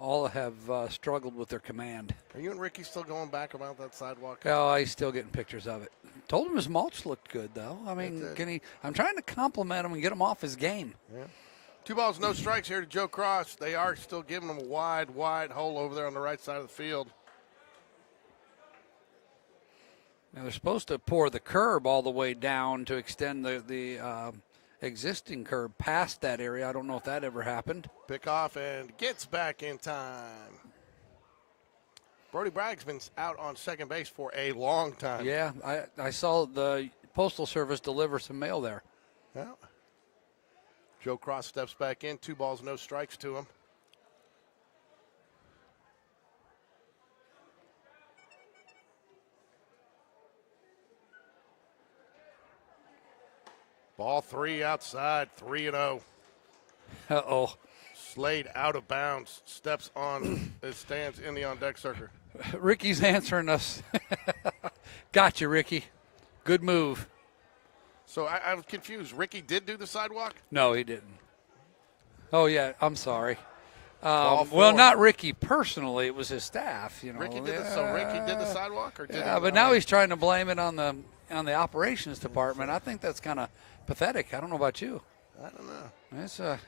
all have struggled with their command. Are you and Ricky still going back about that sidewalk? Oh, he's still getting pictures of it. Told him his mulch looked good, though. I mean, I'm trying to compliment him and get him off his game. Yeah. 2 balls, no strikes here to Joe Cross. They are still giving him a wide hole over there on the right side of the field. Now they're supposed to pour the curb all the way down to extend the existing curb past that area. I don't know if that ever happened. Pick off and gets back in time. Brody Bragg's been out on second base for a long time. Yeah, I saw the Postal Service deliver some mail there. Yeah. Joe Cross steps back in. 2 balls, no strikes to him. Ball 3 outside, 3-0. Uh-oh. Slade out of bounds, steps on, it stands in the on-deck circle. Ricky's answering us. Gotcha, Ricky. Good move. So I was confused. Ricky did do the sidewalk? No, he didn't. Oh, yeah, I'm sorry. Ball 4. Well, not Ricky personally. It was his staff. You know. Ricky did so Ricky did the sidewalk? Or did Yeah, but now he's trying to blame it on the operations department. I think that's kind of pathetic. I don't know about you. I don't know. It's a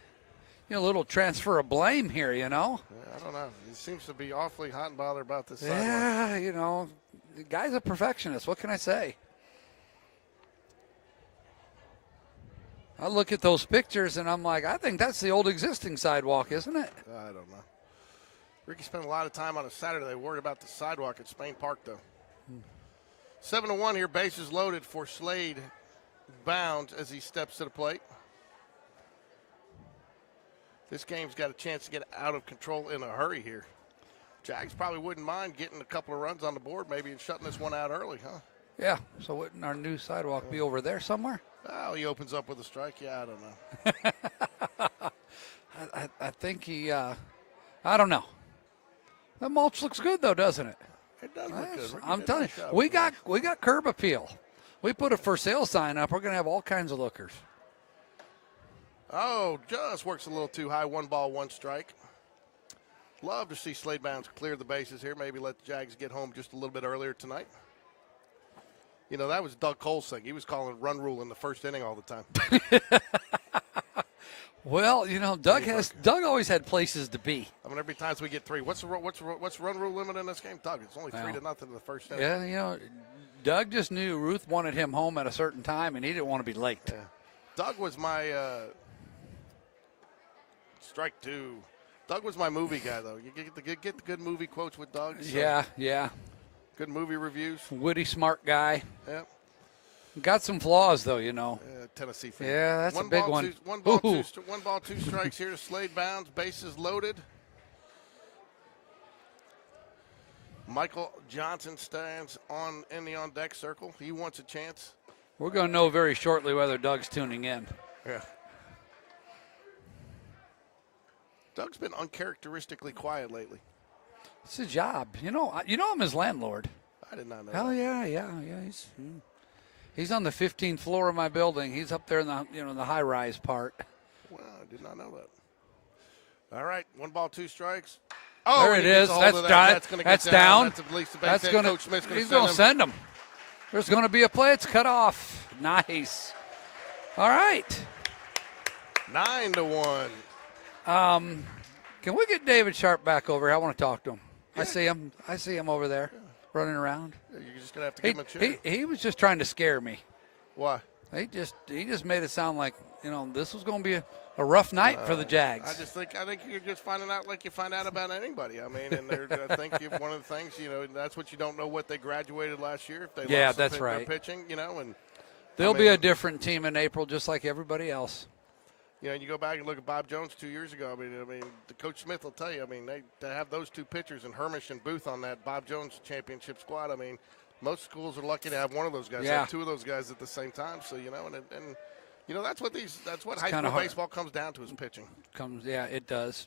little transfer of blame here, you know. Yeah, I don't know. He seems to be awfully hot and bothered about this sidewalk. Yeah, the guy's a perfectionist. What can I say? I look at those pictures and I'm like, I think that's the old existing sidewalk, isn't it? I don't know. Ricky spent a lot of time on a Saturday worried about the sidewalk at Spain Park, though. 7-1 here, bases loaded for Slade. Bounds as he steps to the plate. This game's got a chance to get out of control in a hurry here. Jags probably wouldn't mind getting a couple of runs on the board maybe and shutting this one out early, huh? Yeah, so wouldn't our new sidewalk be over there somewhere? Oh, he opens up with a strike. Yeah, I don't know. I think he, I don't know. The mulch looks good, though, doesn't it? It does look good. Ricky I'm did a telling nice you, job. we got curb appeal. We put a for sale sign up. We're going to have all kinds of lookers. Oh, just works a little too high. 1 ball, 1 strike. Love to see Slade Bounds clear the bases here. Maybe let the Jags get home just a little bit earlier tonight. You know, that was Doug Cole's thing. He was calling run rule in the first inning all the time. Well, Doug always had places to be. I mean, every time we get 3, what's run rule limit in this game, Doug? It's only 3-0 in the first inning. Yeah, Doug just knew Ruth wanted him home at a certain time, and he didn't want to be late. Yeah. Doug was my strike 2. Doug was my movie guy, though. You get the good movie quotes with Doug. So Yeah. Good movie reviews. Witty, smart guy. Yeah. Got some flaws, though, Tennessee fan. Yeah, that's a big one. 1 ball, 2 strikes here to Slade Bounds. Bases loaded. Michael Johnson stands in the on-deck circle. He wants a chance. We're going to know very shortly whether Doug's tuning in. Yeah. Doug's been uncharacteristically quiet lately. It's a job. I'm his landlord. I did not know. Hell that. yeah. He's on the 15th floor of my building. He's up there in the high-rise part. Wow, I did not know that. All right, 1 ball, 2 strikes. Oh, there it is. That's down. That's at least the base That's hit. going Coach Smith's to. He's going to send him. There's going to be a play. It's cut off. Nice. All right. 9-1. Can we get David Sharp back over here? I want to talk to him. Yeah. I see him over there running around. You're just going to have to give him a chair. He was just trying to scare me. Why? He just made it sound like, this was going to be a rough night for the Jags. I think you're just finding out like you find out about anybody. I mean, and I think one of the things, that's what you don't know what they graduated last year. If they lost that's their right. pitching, and they'll be a different team in April, just like everybody else. You go back and look at Bob Jones 2 years ago. I mean, the Coach Smith will tell you. I mean, they have those 2 pitchers and Hermish and Booth on that Bob Jones championship squad. I mean, most schools are lucky to have one of those guys. They have 2 of those guys at the same time. So and that's what high school baseball comes down to is pitching. It does.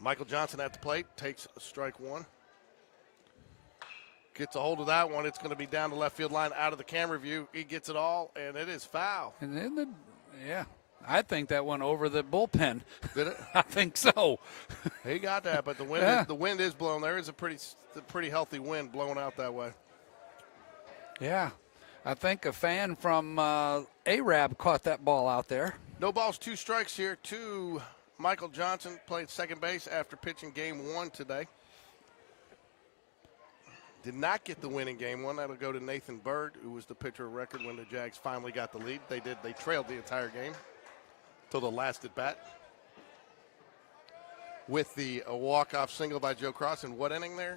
Michael Johnson at the plate takes strike 1. Gets a hold of that one. It's going to be down the left field line out of the camera view. He gets it all, and it is foul. And then I think that went over the bullpen. Did it? I think so. He got that, but the wind Yeah. the wind is blowing. There is a pretty healthy wind blowing out that way. Yeah. I think a fan from Arab caught that ball out there. No balls, 2 strikes here to Michael Johnson, played second base after pitching game 1 today. Did not get the win in game 1. That'll go to Nathan Bird, who was the pitcher of record when the Jags finally got the lead. They trailed the entire game till the last at bat. With the walk-off single by Joe Cross. In what inning there?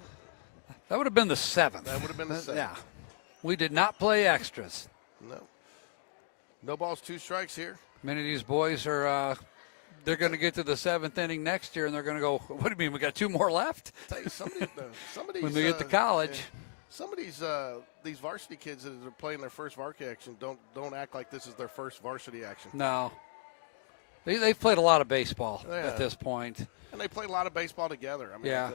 That would have been the 7th. That would have been the 7th. Yeah. We did not play extras. No. No balls, 2 strikes here. Many of these boys are they're going to get to the 7th inning next year, and they're going to go, what do you mean, we got 2 more left? Tell you, some of these, When they get to college. yeah, some of these varsity kids that are playing their first varsity action don't act like this is their first varsity action. No. They've played a lot of baseball Yeah. at this point. And they play a lot of baseball together. I mean, Yeah. I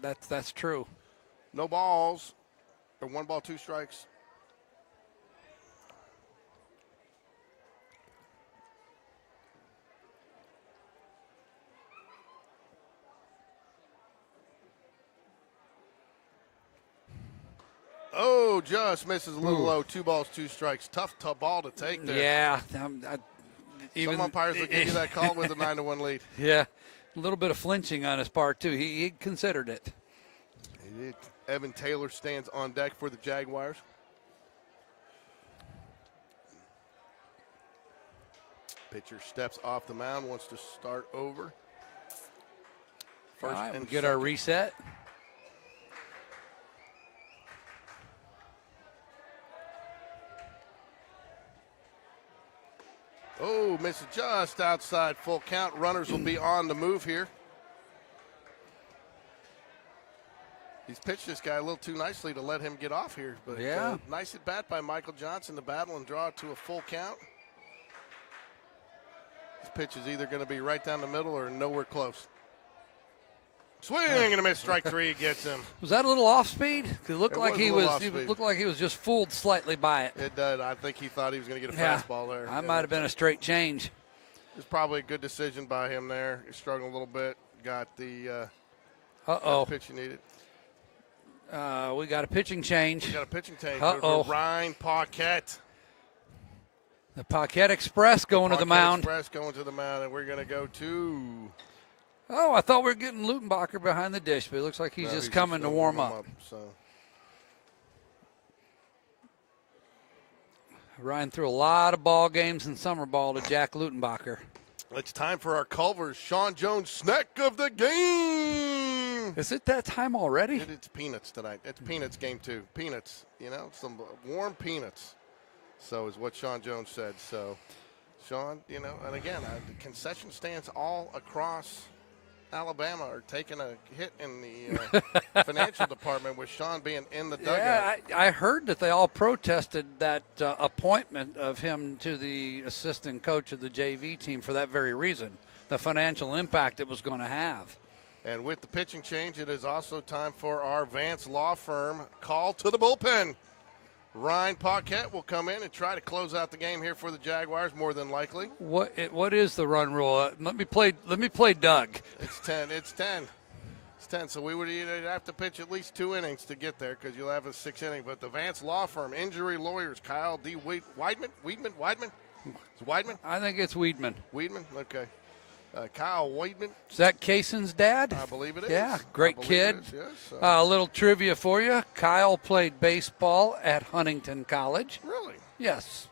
think That's true. no balls, or 1 ball, 2 strikes. Oh, just misses a little low. 2 balls, 2 strikes. Tough ball to take there. Yeah. Some umpires will give you that call with a 9-1 lead. Yeah. A little bit of flinching on his part, too. He considered it. He did. Evan Taylor stands on deck for the Jaguars. Pitcher steps off the mound, wants to start over. All First right, and we get our second. reset. Oh, misses just outside full count. Runners will be on the move here. He's pitched this guy a little too nicely to let him get off here. But Yeah. Nice at bat by Michael Johnson to battle and draw it to a full count. This pitch is either going to be right down the middle or nowhere close. Swing and a miss. Strike 3 gets him. Was that a little off speed? It looked It like was a he little was. off He speed. looked like he was just fooled slightly by it. It did. I think he thought he was going to get a Yeah. fastball there. I might have been a straight change. It was probably a good decision by him there. He struggled a little bit. Got the Uh-oh. pitch he needed. We got a pitching change. Got a pitching change. Uh-oh. Ryan Paquette. The Paquette Express going to the mound. Express going to the mound, and we're going to go to. Oh, I thought we were getting Lutenbacher behind the dish, but it looks like he's No, just coming to warm up. So Ryan threw a lot of ball games in summer ball to Jack Lutenbacher. it's time for our Culver's Sean Jones snack of the game. Is it that time already? It's peanuts tonight. It's peanuts game 2. Peanuts, some warm peanuts. So is what Sean Jones said. So, Sean, and again, the concession stands all across Alabama are taking a hit in the financial department with Sean being in the dugout. Yeah, I heard that they all protested that appointment of him to the assistant coach of the JV team for that very reason, the financial impact it was going to have. And with the pitching change, it is also time for our Vance Law Firm call to the bullpen. Ryan Paquette will come in and try to close out the game here for the Jaguars, more than likely. What is the run rule? Let me play Doug. It's 10. It's 10. So we would either have to pitch at least 2 innings to get there because you'll have a 6th inning. But the Vance Law Firm, injury lawyers, Kyle D. Weidman? Is Weidman? I think it's Weidman. Weidman? Okay. Kyle Weidman. Is that Kaysen's dad? I believe it is. Yeah, great I believe kid. it is, yes. A little trivia for you. Kyle played baseball at Huntington College. Really? Yes.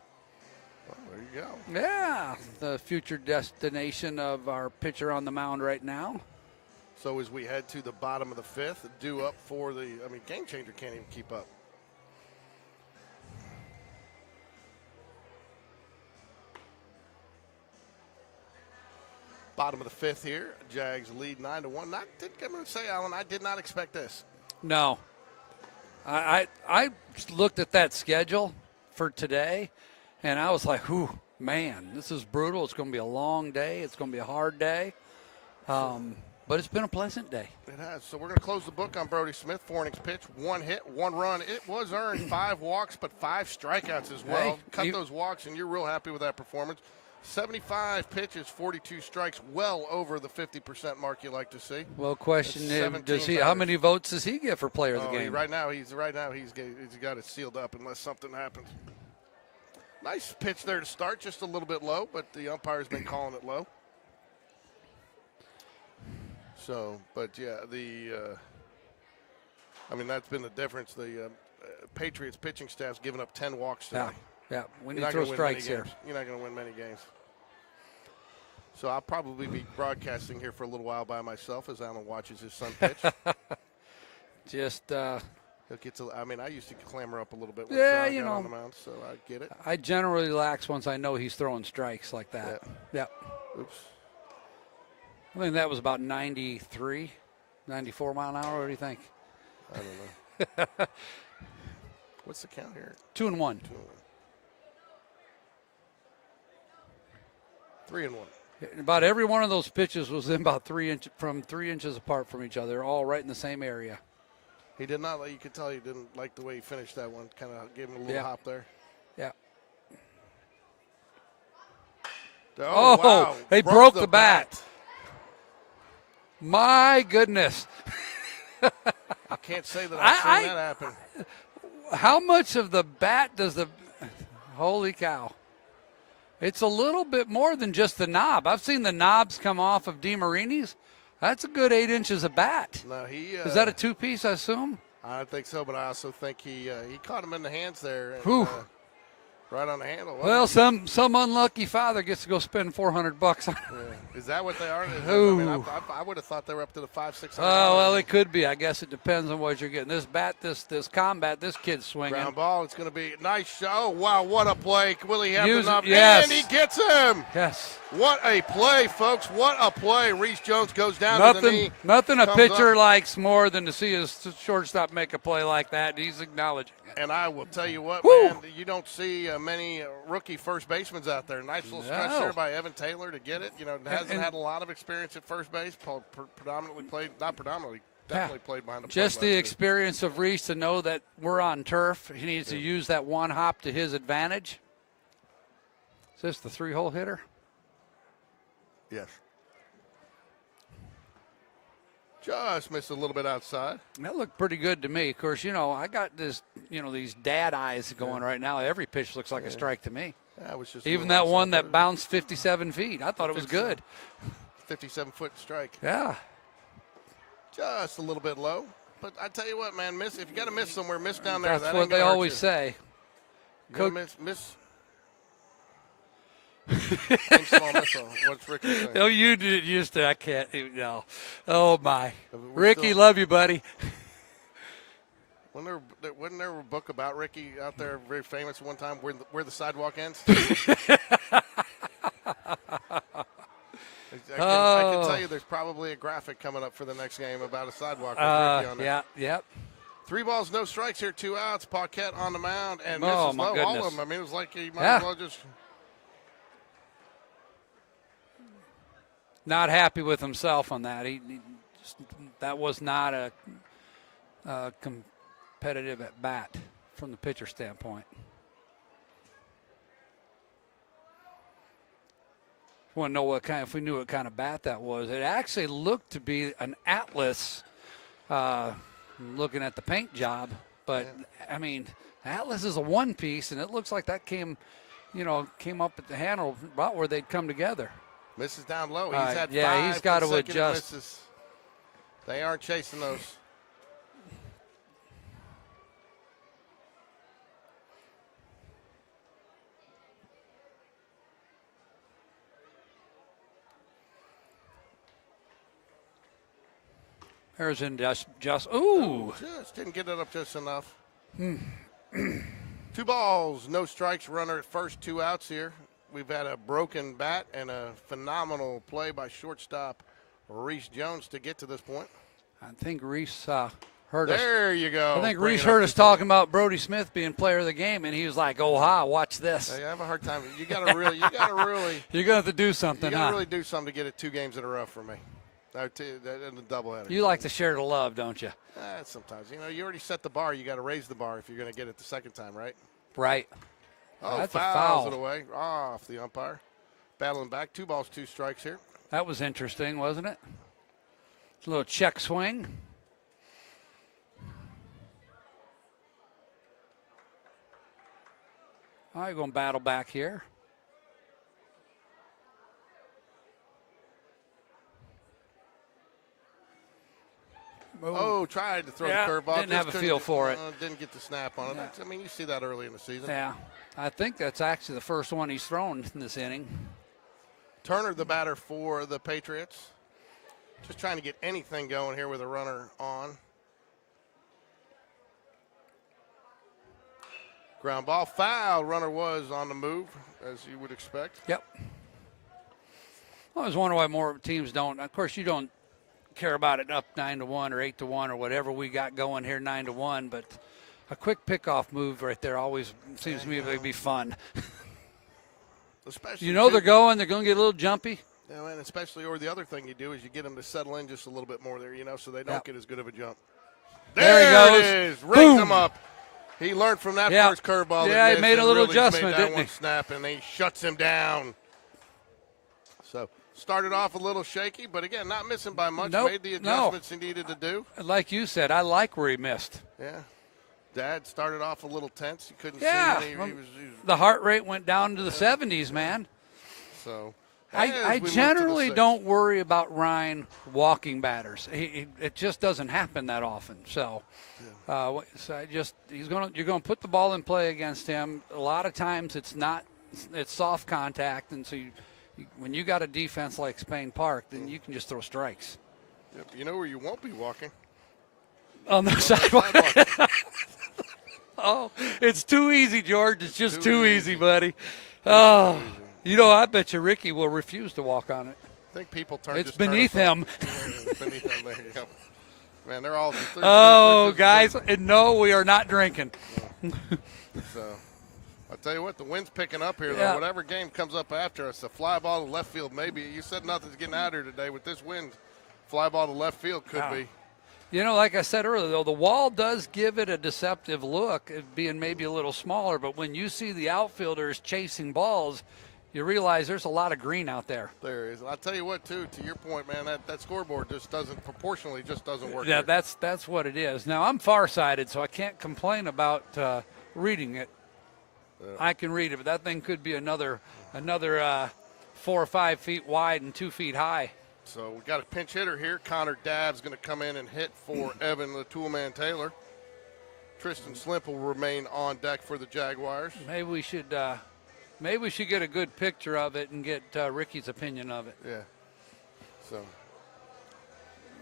Well, there you go. Yeah, the future destination of our pitcher on the mound right now. So as we head to the bottom of the 5th, due up for Game Changer can't even keep up. Bottom of the 5th here, Jags lead 9-1. I'm going to say, Alan, I did not expect this. No. I looked at that schedule for today, and I was like, "Ooh, man, this is brutal. It's going to be a long day. It's going to be a hard day." But it's been a pleasant day. It has. So we're going to close the book on Brody Smith. 4 innings pitched, 1 hit, 1 run. It was earned 5 walks, but 5 strikeouts as well. Hey, Cut those walks, and you're real happy with that performance. 75 pitches, 42 strikes, well over the 50% mark you like to see. Well, question That's is, 17 how batters. many votes does he get for player of the Oh, game? Right now he's got it sealed up unless something happens. Nice pitch there to start, just a little bit low, but the umpire's been calling it low. So, but yeah, that's been the difference. The Patriots pitching staff's given up 10 walks today. Yeah, when You're you not throw gonna win strikes many here. games. You're not going to win many games. So I'll probably be broadcasting here for a little while by myself as Alan watches his son pitch. Just, He'll get to. I used to clamor up a little bit when Yeah, Sean you got know. on the mound, so I get it. I generally relax once I know he's throwing strikes like that. Yeah. Oops. I think that was about 93, 94 mile an hour. What do you think? I don't know. What's the count here? 2-1. 2-1. 3-1. About every one of those pitches was in about 3 inches apart from each other, all right in the same area. He did not. You could tell he didn't like the way he finished that one. Kind of gave him a little hop there. Yeah. Oh, wow. They broke the bat. My goodness. I can't say that I've seen that happen. How much of the bat does the – holy cow. It's a little bit more than just the knob. I've seen the knobs come off of DeMarini's. That's a good 8 inches of bat. No, is that a two-piece, I assume? I think so, but I also think he caught him in the hands there. And, Whew. Right on the handle. Well, some unlucky father gets to go spend $400 on. Yeah. Is that what they are? I would have thought they were up to the $500-600. Oh, well, it could be. I guess it depends on what you're getting. This bat, this combat, this kid's swinging. Ground ball. It's going to be a nice shot. Oh, wow, what a play. Will he have enough? Yes. And he gets him. Yes. What a play, folks. What a play. Reese Jones goes down to the knee. Nothing a pitcher up. likes more than to see his shortstop make a play like that. He's acknowledging it. And I will tell you what, Woo. man, you don't see many rookie first basemen out there. Nice little stretch there by Evan Taylor to get it. Hasn't had a lot of experience at first base. Definitely played behind the plate. Just the experience of Reese to know that we're on turf. He needs to use that one hop to his advantage. Is this the 3-hole hitter? Yes. Just missed a little bit outside. That looked pretty good to me. Of course, I got this, these dad eyes going right now. Every pitch looks like a strike to me. That was just even that one that bounced 57 feet. I thought it was good. 57-foot strike. Yeah. Just a little bit low. But I tell you what, man, if you got to miss somewhere, miss down there. That's what they always say. Miss. Small missile. What's Ricky saying? No, you did used to. I can't. No. Oh my. Ricky, love you, buddy. Wasn't there a book about Ricky out there, very famous one time, where the sidewalk ends? I can tell you, there's probably a graphic coming up for the next game about a sidewalk with Ricky on it. Yeah. Yep. 3 balls, no strikes here, 2 outs. Paquette on the mound and misses my low. goodness. All of them. It was like he might as well just. Not happy with himself on that. That was not a competitive at bat from the pitcher standpoint. Want to know if we knew what kind of bat that was? It actually looked to be an Atlas. Looking at the paint job, but Atlas is a one piece, and it looks like that came up at the handle about where they'd come together. Misses down low. He's had 5 he's got to consecutive adjust. Misses. They aren't chasing those. There's in just just didn't get it up just enough. 2 balls, no strikes. Runner at first, 2 outs here. We've had a broken bat and a phenomenal play by shortstop Reese Jones to get to this point. I think Reese heard us. There you go. I think Reese heard us talking about Brody Smith being player of the game, and he was like, "Oh, watch this." I have a hard time. You got to really. You're gonna have to do something. You got to really do something to get it 2 games in a row for me. In the doubleheader. You like to share the love, don't you? Sometimes. You already set the bar. You got to raise the bar if you're going to get it the second time, right? Right. Oh, that's a fouls foul. it away. Off the umpire. Battling back, 2 balls, 2 strikes here. That was interesting, wasn't it? A little check swing. All right, going to battle back here. Oh, tried to throw Yeah, the curveball. didn't have a feel for it. Didn't get the snap on it. Yeah. I mean, you see that early in the season. Yeah, I think that's actually the first one he's thrown in this inning. Turner, the batter for the Patriots. Just trying to get anything going here with a runner on. Ground ball, foul. Runner was on the move, as you would expect. Yep. I was wondering why more teams don't. Of course, you don't care about it up 9-1 or 8-1 or whatever we got going here 9-1, but a quick pickoff move right there always seems to me to be fun. Especially they're going to get a little jumpy. Yeah, and especially, or the other thing you do is you get them to settle in just a little bit more there, so they don't get as good of a jump. There he goes. It is. Rings him up. He learned from that first curveball. Yeah, he made a little really adjustment, made that didn't one he? snap, and he shuts him down. So started off a little shaky, but again, not missing by much. Nope, Made the adjustments he needed to do. Like you said, I like where he missed. Yeah. Dad started off a little tense. You couldn't Yeah. see him. He was The heart rate went down to the 70s, man. so. I generally don't worry about Ryan walking batters. It just doesn't happen that often. So, you're going to put the ball in play against him. A lot of times it's soft contact, and so when you got a defense like Spain Park, then you can just throw strikes. Yep. You know where you won't be walking? On the sidewalk. Oh, it's too easy, George. It's just too easy, buddy. Oh. I bet you Ricky will refuse to walk on it. I think people turn. It's beneath him. It's beneath him. There you go. Man, they're all. Guys, and no, we are not drinking. So, I'll tell you what, the wind's picking up here, though. Yeah. Whatever game comes up after us, a fly ball to left field, maybe. You said nothing's getting out here today. With this wind, fly ball to left field could be. Like I said earlier, though, the wall does give it a deceptive look, it being maybe a little smaller. But when you see the outfielders chasing balls, you realize there's a lot of green out there. There is. And I'll tell you what, too, to your point, man, that scoreboard just doesn't work. Yeah, here. that's what it is. Now, I'm farsighted, so I can't complain about reading it. Yeah. I can read it, but that thing could be another 4 or 5 feet wide and 2 feet high. So we got a pinch hitter here. Connor Dabb's going to come in and hit for Evan the Toolman Taylor. Tristan Slimp will remain on deck for the Jaguars. Maybe we should get a good picture of it and get Ricky's opinion of it. Yeah. So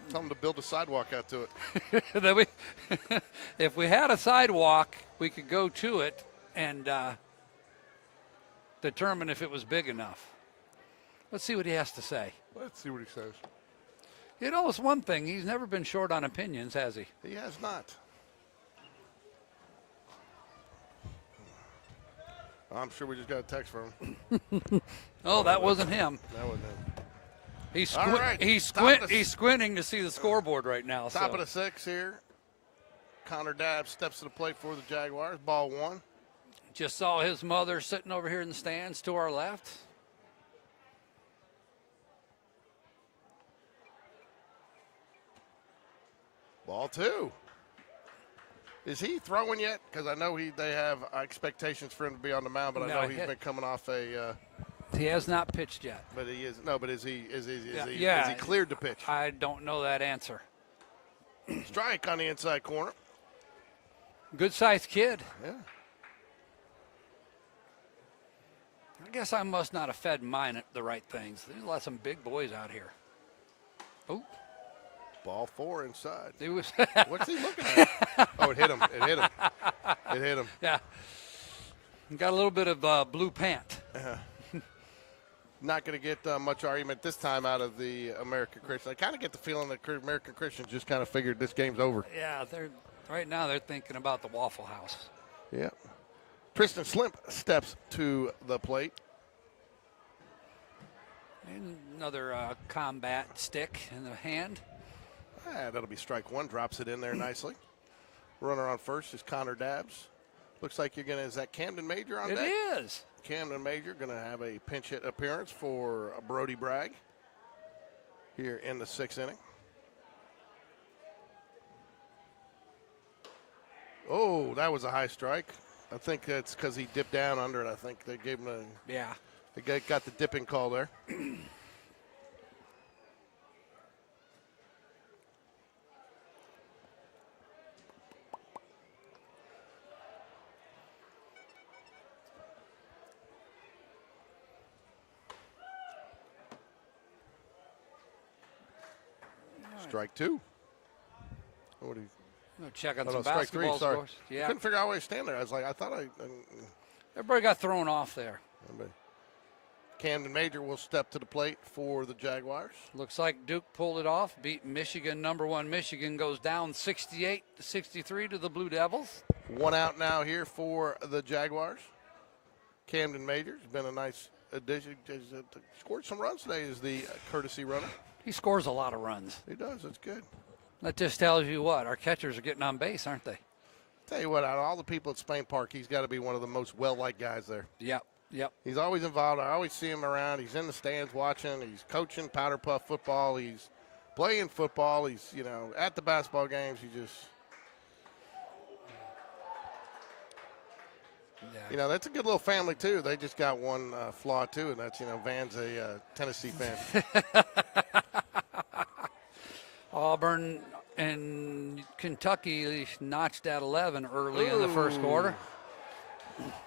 tell him to build a sidewalk out to it. If we had a sidewalk, we could go to it and determine if it was big enough. Let's see what he has to say. Let's see what he says. It's one thing. He's never been short on opinions, has he? He has not. I'm sure we just got a text from him. Oh, that wasn't him. That wasn't him. He's squinting to see the scoreboard right now. Top of the 6 here. Connor Dabb steps to the plate for the Jaguars. Ball 1. Just saw his mother sitting over here in the stands to our left. Ball 2. Is he throwing yet? Because I know they have expectations for him to be on the mound, but I know he's been coming off a. He has not pitched yet. But he is. No, but is he cleared to pitch? I don't know that answer. Strike on the inside corner. Good-sized kid. Yeah. I guess I must not have fed mine the right things. There's a lot of some big boys out here. Oh. Ball 4 inside. It was What's he looking at? Oh, it hit him. It hit him. It hit him. Yeah. Got a little bit of blue pant. Not going to get much argument this time out of the American Christian. I kind of get the feeling that American Christians just kind of figured this game's over. Yeah, right now they're thinking about the Waffle House. Yeah. Tristan Slimp steps to the plate. And another combat stick in the hand. That'll be strike 1. Drops it in there nicely. Runner on first is Connor Dabbs. Looks like you're going to – is that Camden Major on deck? It is. Camden Major going to have a pinch hit appearance for Brody Bragg here in the 6th inning. Oh, that was a high strike. I think that's because he dipped down under it. I think they gave him a. Yeah. They got the dipping call there. Strike 2. What do you? Check on Oh, some no, strike 3. basketball Sorry. scores. Yeah. Couldn't figure out where to stand there. I was like, I thought Everybody got thrown off there. Camden Major will step to the plate for the Jaguars. Looks like Duke pulled it off, beat Michigan. Number 1 Michigan goes down 68-63 to the Blue Devils. 1 out now here for the Jaguars. Camden Major's been a nice addition. Scored some runs today as the courtesy runner. He scores a lot of runs. He does. That's good. That just tells you what? Our catchers are getting on base, aren't they? Tell you what, out of all the people at Spain Park, he's got to be one of the most well-liked guys there. Yep. He's always involved. I always see him around. He's in the stands watching. He's coaching powder puff football. He's playing football. He's, at the basketball games. He just, that's a good little family, too. They just got one flaw, too, and that's, Van's a Tennessee fan. Auburn and Kentucky notched at 11 early in the first quarter.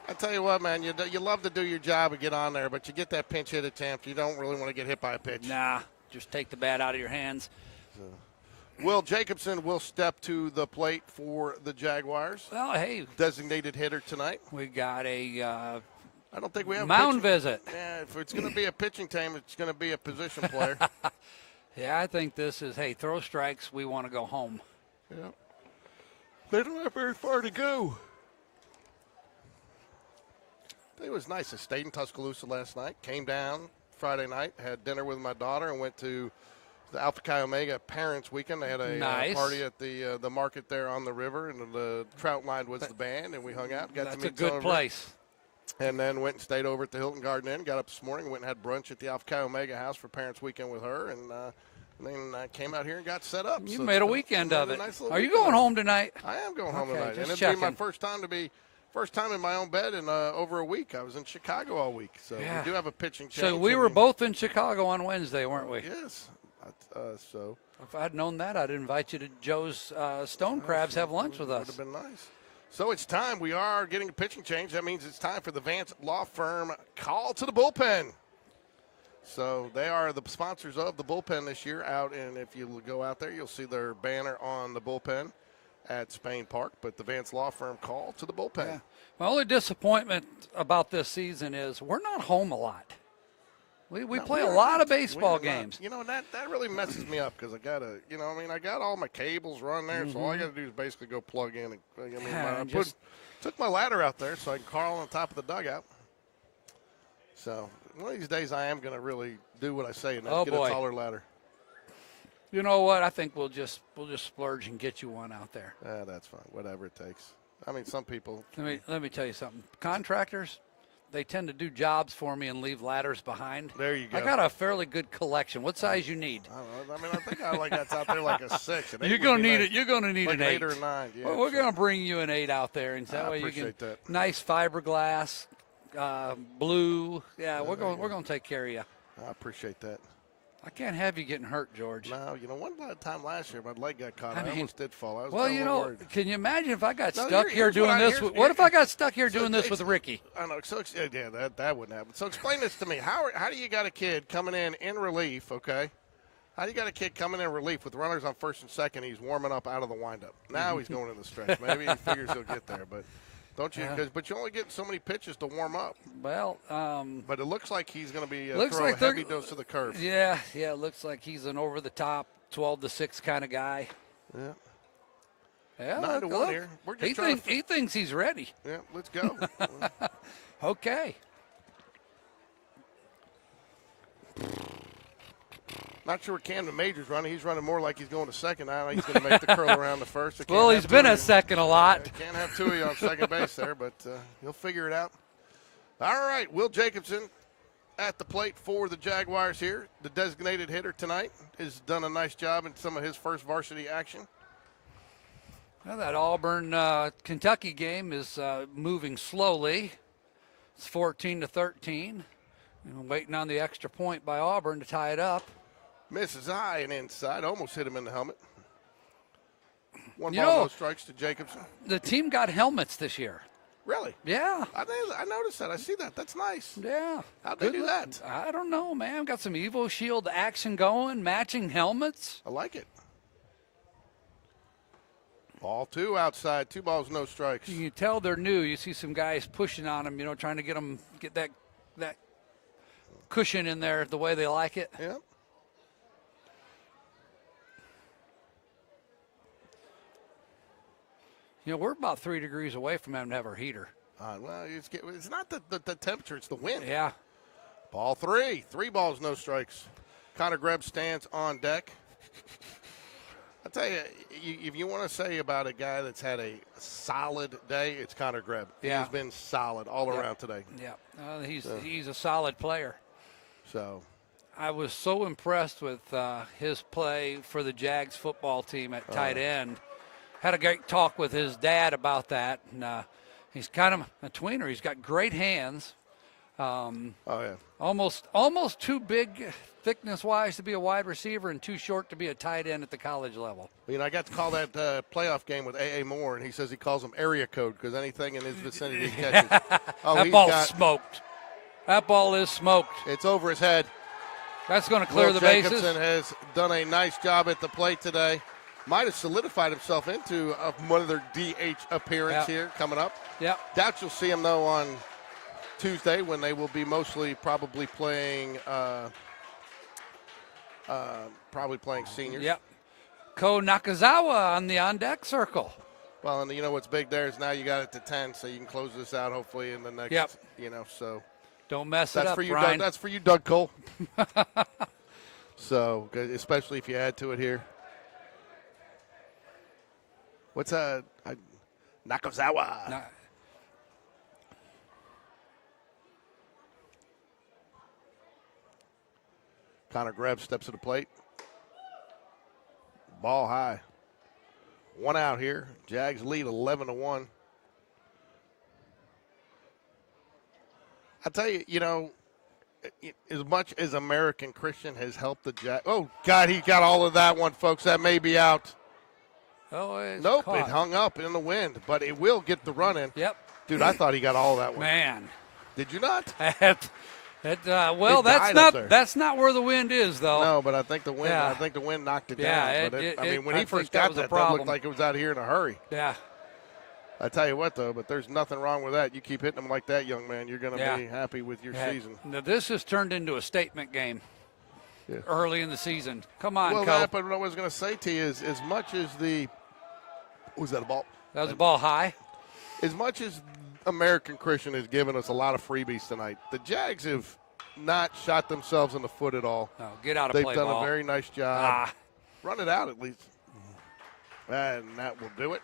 I tell you what, man, you love to do your job and get on there, but you get that pinch hit attempt, you don't really want to get hit by a pitch. Nah, just take the bat out of your hands. Will Jacobson will step to the plate for the Jaguars. Well, hey. Designated hitter tonight. We got a I don't think we have mound visit. Yeah, if it's going to be a pitching team, it's going to be a position player. Yeah, I think this is, hey, throw strikes, we want to go home. Yeah. They don't have very far to go. It was nice. I stayed in Tuscaloosa last night, came down Friday night, had dinner with my daughter, and went to the Alpha Chi Omega Parents Weekend. They had a party at the market there on the river, and the trout line was the band, and we hung out. Got to meet That's a good place. And then went and stayed over at the Hilton Garden Inn. Got up this morning, went and had brunch at the Alpha Chi Omega house for Parents Weekend with her, and then I came out here and got set up. You made a weekend of it. Nice Are you going home tonight? I am going home tonight, and it'll be my first time in my own bed in over a week. I was in Chicago all week, so we do have a pitching change. So we were both in Chicago on Wednesday, weren't we? Yes. So if I'd known that, I'd invite you to Joe's Stone Crabs, have lunch with us. Would have been nice. So it's time. We are getting a pitching change. That means it's time for the Vance Law Firm call to the bullpen. So they are the sponsors of the bullpen this year out, and if you go out there, you'll see their banner on the bullpen at Spain Park. But the Vance Law Firm call to the bullpen. Yeah. My only disappointment about this season is we're not home a lot. We play a lot of baseball games. That really messes me up because I got to, I got all my cables run there, so all I got to do is basically go plug in. And, took my ladder out there so I can crawl on top of the dugout. So one of these days I am going to really do what I say and get a taller ladder. You know what? I think we'll just splurge and get you one out there. That's fine. Whatever it takes. I mean, some people. Let me tell you something. Contractors, they tend to do jobs for me and leave ladders behind. There you go. I got a fairly good collection. What size you need? I don't know. I think I that's out there like a 6. You're gonna need it. You're gonna need like an 8 or 9. Yeah, well, we're gonna bring you an 8 out there, and that way you can that. Nice fiberglass, blue. Yeah, we're gonna take care of you. I appreciate that. I can't have you getting hurt, George. No, one time last year, my leg got caught. I almost did fall. I was worried. Can you imagine if I got stuck here doing this? What if I got stuck here doing this with Ricky? I know. So that wouldn't happen. So explain this to me. How do you got a kid coming in relief? Okay. How do you got a kid coming in relief with runners on first and second? He's warming up out of the windup. Now he's going in the stretch. Maybe he figures he'll get there, but. Don't you? But you only get so many pitches to warm up. Well, but it looks like he's going to be throw a heavy dose to the curve. Yeah. It looks like he's an over-the-top 12-6 kind of guy. Yeah. 9-1 here. We're just he thinks he's ready. Yeah, let's go. Okay. Not sure what Camden Major's running. He's running more like he's going to second. I don't know he's going to make the curl around the first. Well, he's been at second a lot. Can't have two of you on second base there, but he'll figure it out. All right, Will Jacobson at the plate for the Jaguars here. The designated hitter tonight has done a nice job in some of his first varsity action. Well, that Auburn-Kentucky game is moving slowly. It's 14-13. Waiting on the extra point by Auburn to tie it up. Misses high and inside. Almost hit him in the helmet. One ball, no strikes to Jacobson. The team got helmets this year. Really? Yeah. I noticed that. I see that. That's nice. Yeah. How'd they do that? I don't know, man. Got some Evo Shield action going, matching helmets. I like it. Ball 2 outside. 2 balls, no strikes. You can tell they're new. You see some guys pushing on them, trying to get that cushion in there the way they like it. Yeah. We're about 3 degrees away from having to have our heater. Well, it's not the temperature, it's the wind. Yeah. Ball 3. 3 balls, no strikes. Connor Greb stands on deck. I'll tell you, if you want to say about a guy that's had a solid day, it's Connor Greb. Yeah. He's been solid all around today. Yeah. He's a solid player. So I was so impressed with his play for the Jags football team at tight end. Had a great talk with his dad about that. And, he's kind of a tweener. He's got great hands. Almost too big thickness-wise to be a wide receiver and too short to be a tight end at the college level. I got to call that playoff game with A.A. Moore, and he says he calls him area code because anything in his vicinity he catches. That ball's smoked. That ball is smoked. It's over his head. That's going to clear the bases. Jacobson has done a nice job at the plate today. Might have solidified himself into one of their DH appearance here coming up. Yep. Doubt you'll see him, though, on Tuesday when they will be mostly probably playing seniors. Yep. Ko Nakazawa on the on-deck circle. Well, and you know what's big there is now you got it to 10, so you can close this out hopefully in the next, so. Don't mess it up, for you, Brian. That's for you, Doug Cole. So, especially if you add to it here. What's Nakazawa? Connor Greb steps to the plate. Ball high. 1 out here. Jags lead 11-1. I tell you, as much as American Christian has helped the Jags. Oh, God, he got all of that one, folks. That may be out. Oh, it's nope, caught. It hung up in the wind, but it will get the run in. Yep. Dude, I thought he got all of that one. Man. Did you not? That's not where the wind is, though. No, but I think the wind knocked it down. When he first got that looked like it was out here in a hurry. Yeah. I tell you what, though, but there's nothing wrong with that. You keep hitting them like that, young man, you're going to be happy with your season. Now, this has turned into a statement game early in the season. Come on, Well, Co. but what I was going to say to you is as much as was that a ball? That was a ball high. As much as American Christian has given us a lot of freebies tonight, the Jags have not shot themselves in the foot at all. No, get out of They've play done ball. a very nice job. Run it out at least. And that will do it.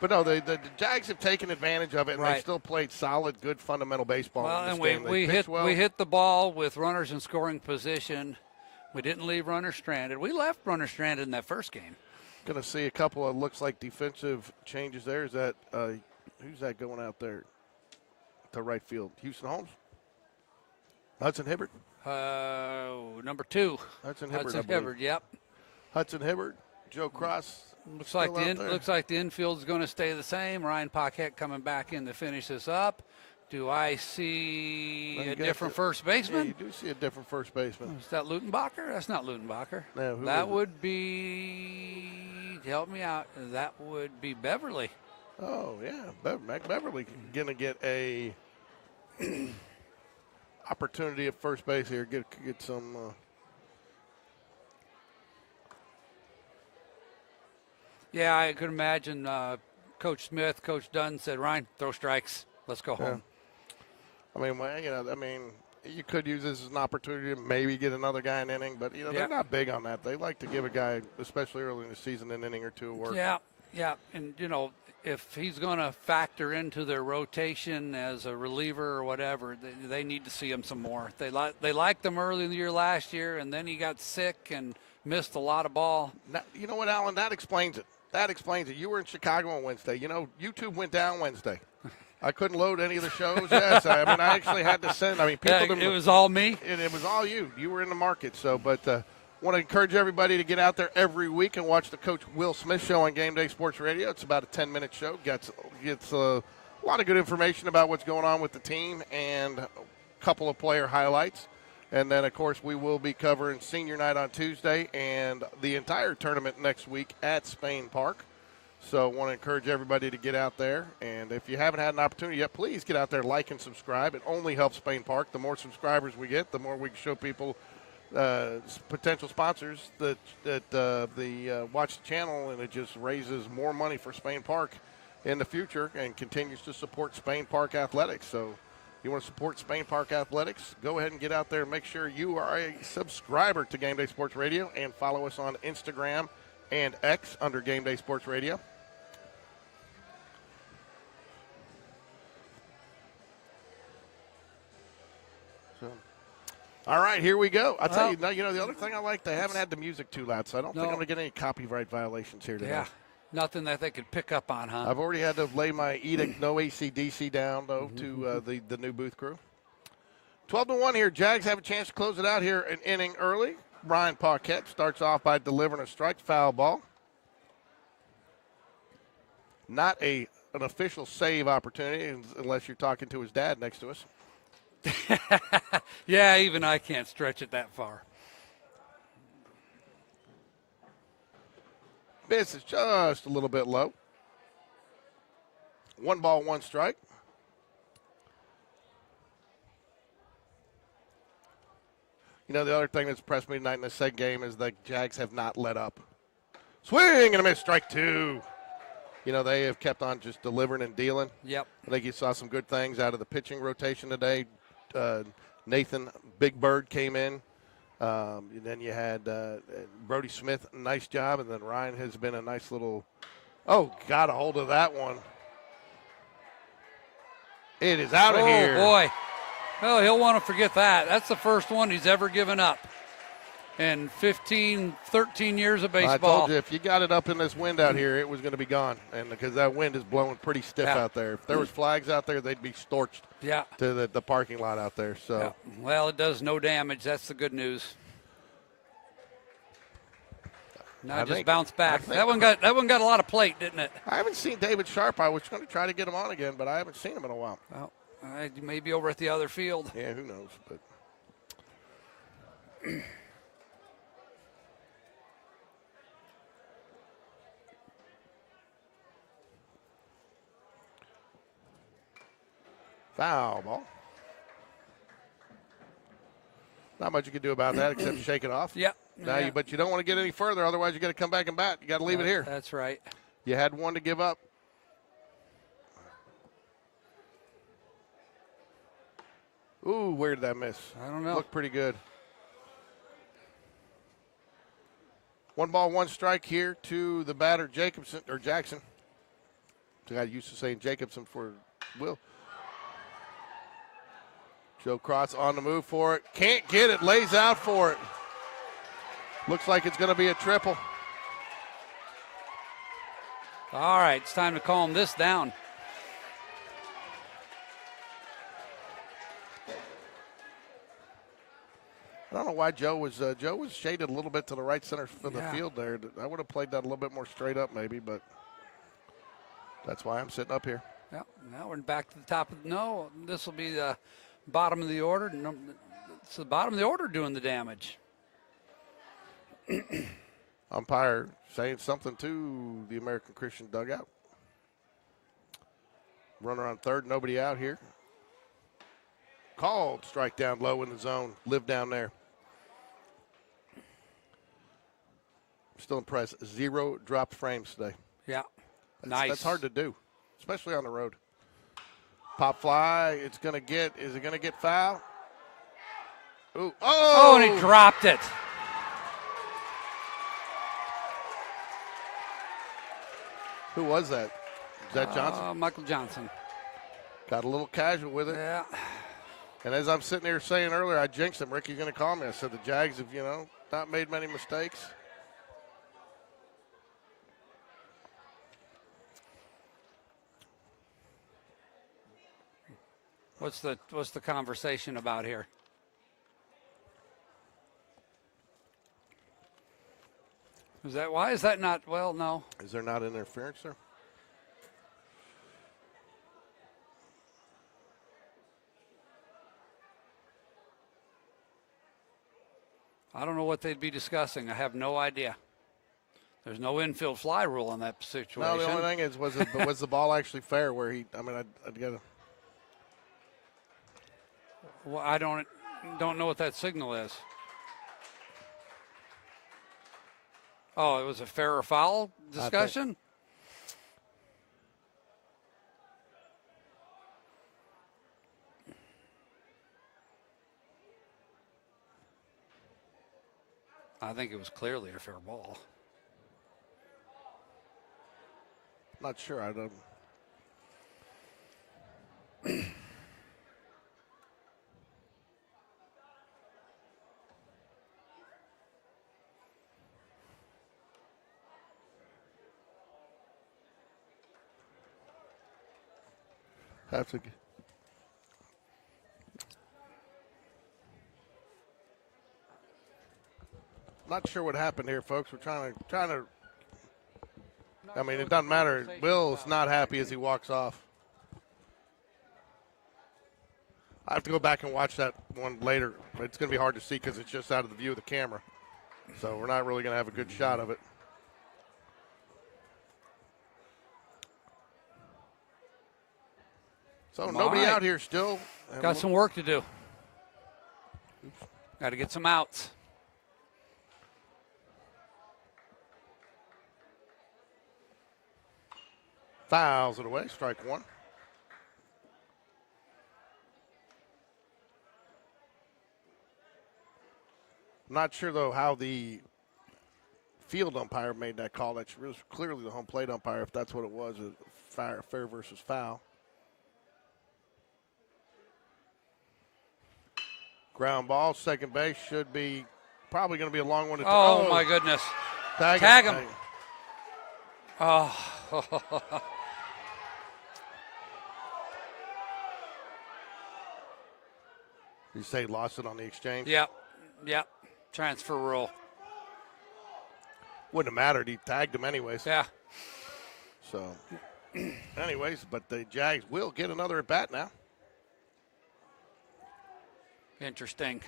But no, the Jags have taken advantage of it, and they've still played solid, good, fundamental baseball. Well, in this and game. we hit the ball with runners in scoring position. We didn't leave runners stranded. We left runners stranded in that first game. Going to see a couple of looks like defensive changes there. Is that who's that going out there to right field? Houston Holmes? Hudson Hibbert? Number 2. Hudson Hibbert. Yep. Hudson Hibbert, Joe Cross. Looks like the infield is going to stay the same. Ryan Paquette coming back in to finish this up. Do I see a different first baseman? Yeah, you do see a different first baseman. Is that Lutenbacher? That's not Lutenbacher. No, that would be, help me out, that would be Beverly. Oh, yeah. Mac Beverly going to get a opportunity at first base here. Get some. Yeah, I could imagine Coach Smith, Coach Dunn said, Ryan, throw strikes. Let's go home. You could use this as an opportunity to maybe get another guy an inning, but they're not big on that. They like to give a guy, especially early in the season, an inning or two of work. Yeah, and if he's going to factor into their rotation as a reliever or whatever, they need to see him some more. They liked him early in the year last year, and then he got sick and missed a lot of ball. Now, you know what, Alan? That explains it. That explains it. You were in Chicago on Wednesday. You know, YouTube went down Wednesday. I couldn't load any of the shows. Yes, I mean, I actually had to send. I mean, people. It was all me. And it was all you. You were in the market. So, but want to encourage everybody to get out there every week and watch the Coach Will Smith Show on Game Day Sports Radio. It's about a 10-minute show. Gets a lot of good information about what's going on with the team and a couple of player highlights. And then, of course, we will be covering senior night on Tuesday and the entire tournament next week at Spain Park. So I want to encourage everybody to get out there. And if you haven't had an opportunity yet, please get out there, like and subscribe. It only helps Spain Park. The more subscribers we get, the more we can show people, potential sponsors that watch the channel, and it just raises more money for Spain Park in the future and continues to support Spain Park athletics. So you want to support Spain Park athletics, go ahead and get out there and make sure you are a subscriber to Game Day Sports Radio and follow us on Instagram and X under Game Day Sports Radio. All right, here we go. I'll tell you, now, the other thing I like, they haven't had the music too loud, so I don't think I'm going to get any copyright violations here today. Yeah, nothing that they could pick up on, huh? I've already had to lay my edict no AC/DC down, though, to the new booth crew. 12-1 here. Jags have a chance to close it out here an inning early. Ryan Paquette starts off by delivering a strike, foul ball. Not an official save opportunity unless you're talking to his dad next to us. Yeah, even I can't stretch it that far. Miss is just a little bit low. 1 ball, 1 strike. You know, the other thing that's impressed me tonight in the second game is the Jags have not let up. Swing and a miss, strike 2. You know, they have kept on just delivering and dealing. Yep. I think you saw some good things out of the pitching rotation today. Nathan Big Bird came in. And then you had Brody Smith, nice job. And then Ryan has been a nice little, got a hold of that one. It is out of here. Oh, boy. Oh, he'll want to forget that. That's the first one he's ever given up in 15, 13 years of baseball. I told you, if you got it up in this wind out here, it was going to be gone. And because that wind is blowing pretty stiff out there. If there was flags out there, they'd be storched to the parking lot out there. So, well, it does no damage. That's the good news. Now just bounce back. That one got a lot of plate, didn't it? I haven't seen David Sharp. I was going to try to get him on again, but I haven't seen him in a while. Well, maybe over at the other field. Yeah, who knows? But foul ball. Not much you can do about that except shake it off. Yep. Now, but you don't want to get any further, otherwise you got to come back and bat. You got to leave it here. That's right. You had one to give up. Ooh, where did that miss? I don't know. Looked pretty good. 1 ball, 1 strike here to the batter, Jackson. I used to saying Jacobson for Will. Joe Cross on the move for it. Can't get it. Lays out for it. Looks like it's going to be a triple. All right, it's time to calm this down. I don't know why Joe was shaded a little bit to the right center of the field there. I would have played that a little bit more straight up maybe, but that's why I'm sitting up here. Yeah, now we're back to the top of this will be the bottom of the order. It's the bottom of the order doing the damage. Umpire saying something to the American Christian dugout. Runner on third, nobody out here. Called strike down low in the zone. Live down there. Still impressed. 0 dropped frames today. Yeah, nice. That's hard to do, especially on the road. Pop fly. Is it going to get foul? Ooh. Oh, and he dropped it. Who was that? Is that Johnson? Michael Johnson. Got a little casual with it. Yeah. And as I'm sitting here saying earlier, I jinxed him. Ricky's going to call me. I said the Jags have, not made many mistakes. What's the conversation about here? Why is that not, well, no. Is there not interference there? I don't know what they'd be discussing. I have no idea. There's no infield fly rule in that situation. No, the only thing is, was the ball actually fair where I'd get a. Well, I don't know what that signal is. Oh, it was a fair or foul discussion? I think it was clearly a fair ball. Not sure. I don't. Have to. Not sure what happened here, folks. We're trying to. I mean, it doesn't matter. Will's not happy as he walks off. I have to go back and watch that one later. It's going to be hard to see because it's just out of the view of the camera. So we're not really going to have a good shot of it. So nobody out here still. Got some work to do. Got to get some outs. Fouls it away. Strike one. I'm not sure, though, how the field umpire made that call. That was clearly the home plate umpire, if that's what it was, a fair versus foul. Ground ball, second base, should be probably going to be a long one to Oh, my goodness. Tag him. Oh. You say lost it on the exchange? Yep. Transfer rule. Wouldn't have mattered. He tagged him anyways. Yeah. So, anyways, but the Jags will get another at bat now. Interesting.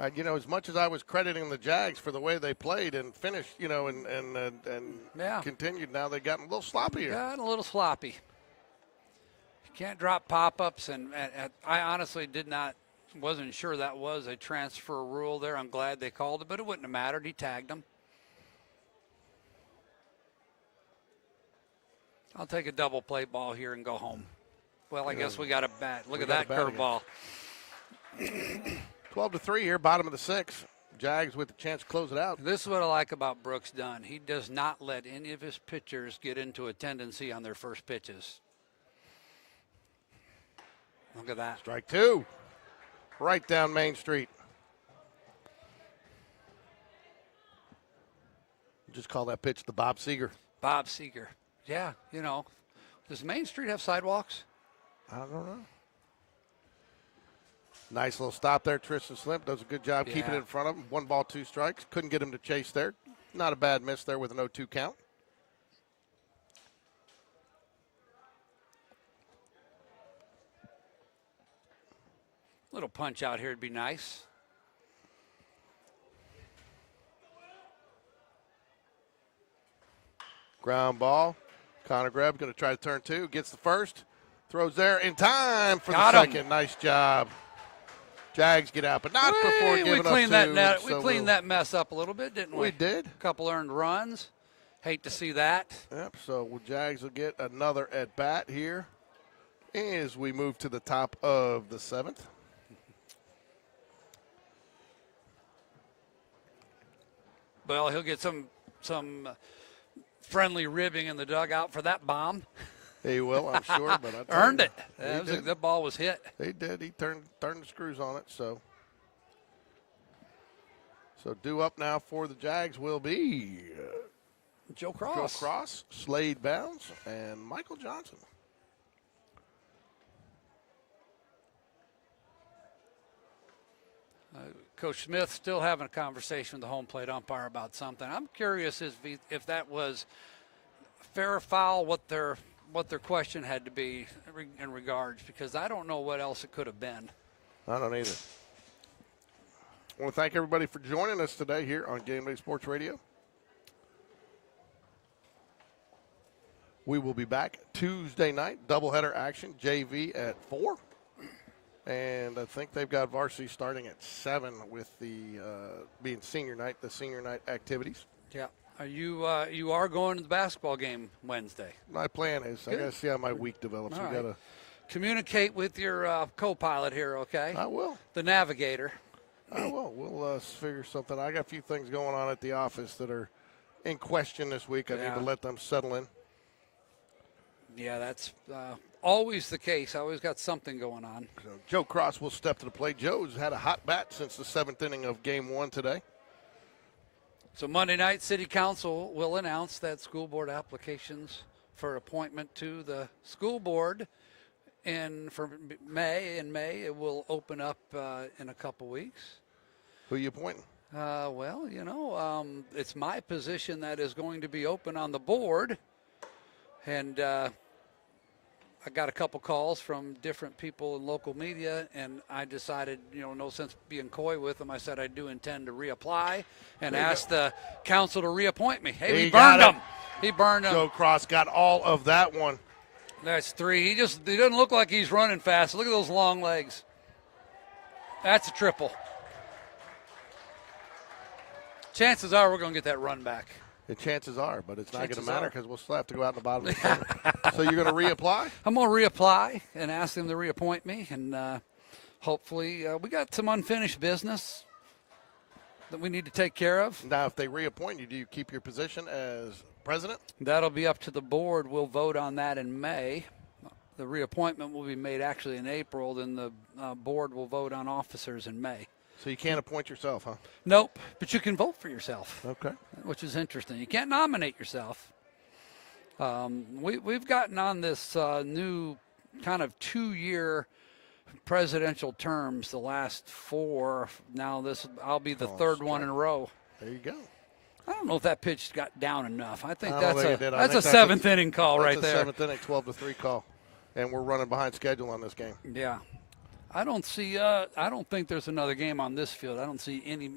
As much as I was crediting the Jags for the way they played and finished, and continued, now they've gotten a little sloppy here. Got a little sloppy. You can't drop pop-ups, and I honestly wasn't sure that was a transfer rule there. I'm glad they called it, but it wouldn't have mattered. He tagged him. I'll take a double play ball here and go home. Well, I guess we got a bat. Look at that curveball. 12-3 here, bottom of the sixth. Jags with the chance to close it out. This is what I like about Brooks Dunn. He does not let any of his pitchers get into a tendency on their first pitches. Look at that. Strike two. Right down Main Street. Just call that pitch the Bob Seger. Bob Seger. Yeah, Does Main Street have sidewalks? I don't know. Nice little stop there. Tristan Slimp does a good job keeping it in front of him. 1 ball, 2 strikes. Couldn't get him to chase there. Not a bad miss there with an 0-2 count. Little punch out here would be nice. Ground ball. Connor Grebb going to try to turn 2. Gets the first. Throws there in time for the second. Nice job. Jags get out, but not before giving up 2. We cleaned that mess up a little bit, didn't we? We did. A couple earned runs. Hate to see that. Yep, so Jags will get another at-bat here as we move to the top of the 7th. Well, he'll get some friendly ribbing in the dugout for that bomb. He will, I'm sure, but I Earned it. That ball was hit. He did. He turned the screws on it. So due up now for the Jags will be Joe Cross, Slade Bounds, and Michael Johnson. Coach Smith still having a conversation with the home plate umpire about something. I'm curious if that was fair or foul, what their question had to be in regards, because I don't know what else it could have been. I don't either. I want to thank everybody for joining us today here on GameDay Sports Radio. We will be back Tuesday night, doubleheader action, JV at 4. And I think they've got varsity starting at 7 with the being senior night, the senior night activities. Yeah. Are you are going to the basketball game Wednesday? My plan is I got to see how my week develops. All We right. got to communicate with your co-pilot here, okay? I will. The navigator. I will. We'll figure something. I got a few things going on at the office that are in question this week. I need to let them settle in. Yeah, that's always the case. I always got something going on. So Joe Cross will step to the plate. Joe's had a hot bat since the 7th inning of Game 1 today. So Monday night, City Council will announce that school board applications for appointment to the school board in May. In May, it will open up in a couple weeks. Who are you appointing? Well, it's my position that is going to be open on the board. And I got a couple calls from different people in local media, and I decided, no sense being coy with them. I said I do intend to reapply and ask the council to reappoint me. Hey, we burned him. He burned him. Joe Cross got all of that one. That's 3. He doesn't look like he's running fast. Look at those long legs. That's a triple. Chances are we're going to get that run back. The chances are, but it's not going to Chances matter are. because we'll still have to go out in the bottom of the 7th. So you're going to reapply? I'm going to reapply and ask them to reappoint me, and hopefully we got some unfinished business that we need to take care of. Now, if they reappoint you, do you keep your position as president? That'll be up to the board. We'll vote on that in May. The reappointment will be made actually in April. Then the board will vote on officers in May. So you can't appoint yourself, huh? Nope, but you can vote for yourself. Okay. Which is interesting. You can't nominate yourself. We've gotten on this new kind of 2-year presidential terms, the last 4. Now I'll be the third one in a row. There you go. I don't know if that pitch got down enough. I think I don't think it did. I that's think a 7th inning call right there. That's a 7th inning, 12-3 call. And we're running behind schedule on this game. Yeah. I don't think there's another game on this field. I don't see any.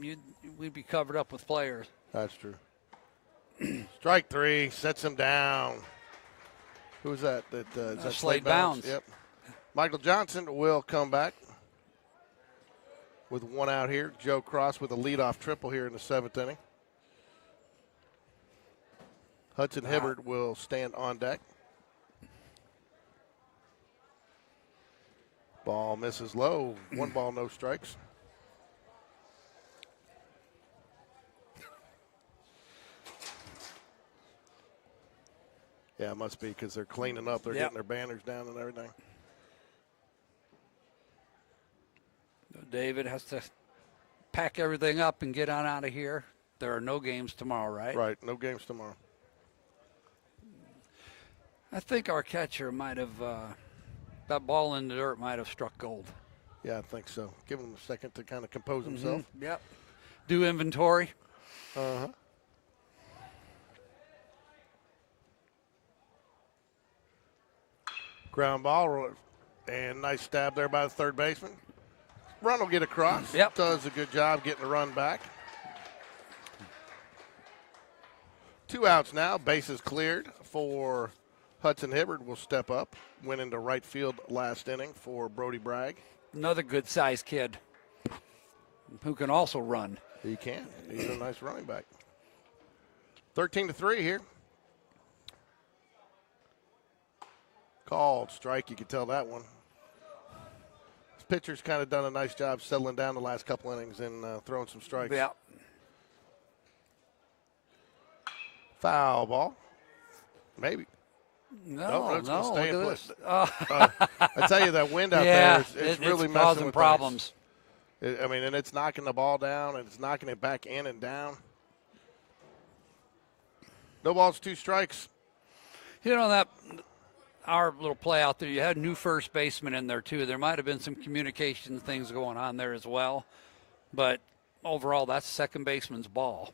We'd be covered up with players. That's true. Strike 3, sets him down. Who's that? Is that Slade Bounds. Yep. Michael Johnson will come back with 1 out here. Joe Cross with a leadoff triple here in the 7th inning. Hudson Hibbard will stand on deck. Ball misses low. 1 ball, no strikes. Yeah, it must be because they're cleaning up. They're getting their banners down and everything. David has to pack everything up and get on out of here. There are no games tomorrow, right? Right, no games tomorrow. I think our catcher might have, that ball in the dirt might have struck gold. Yeah, I think so. Give him a second to kind of compose himself. Yep. Do inventory. Uh-huh. Ground ball, and nice stab there by the third baseman. Run will get across. Yep. Does a good job getting the run back. 2 outs now. Bases cleared for Hudson Hibbard. Will step up. Went into right field last inning for Brody Bragg. Another good-sized kid who can also run. He can. He's a nice running back. 13-3 here. Called strike. You can tell that one. This pitcher's kind of done a nice job settling down the last couple innings and throwing some strikes. Yeah. Foul ball. Maybe. No, it's gonna no, stay look in at place. this. I tell you, that wind out Yeah, there is it's really messing causing with problems. things. I mean, and it's knocking the ball down, and it's knocking it back in and down. No balls, 2 strikes. You know, that our little play out there, you had a new first baseman in there, too. There might have been some communication things going on there as well. But overall, that's second baseman's ball.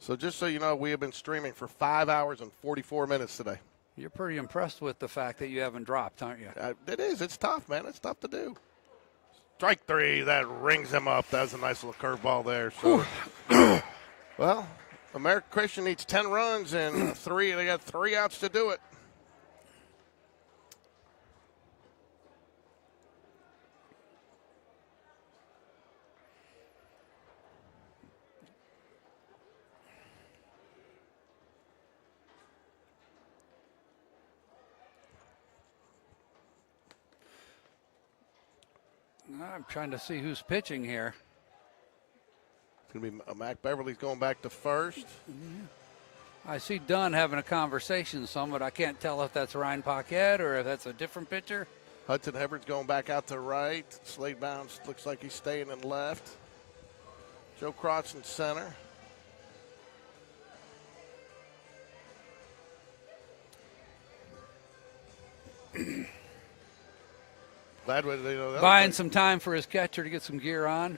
So just so you know, we have been streaming for 5 hours and 44 minutes today. You're pretty impressed with the fact that you haven't dropped, aren't you? It is. It's tough, man. It's tough to do. Strike 3. That rings him up. That was a nice little curveball there. So, well, American Christian needs 10 runs and 3. They got 3 outs to do it. I'm trying to see who's pitching here. It's going to be Mac Beverly's going back to first. I see Dunn having a conversation but I can't tell if that's Ryan Paquette or if that's a different pitcher. Hudson Hubbard's going back out to right. Slade Bounce looks like he's staying in left. Joe Cross in center. Glad we Buying some time for his catcher to get some gear on.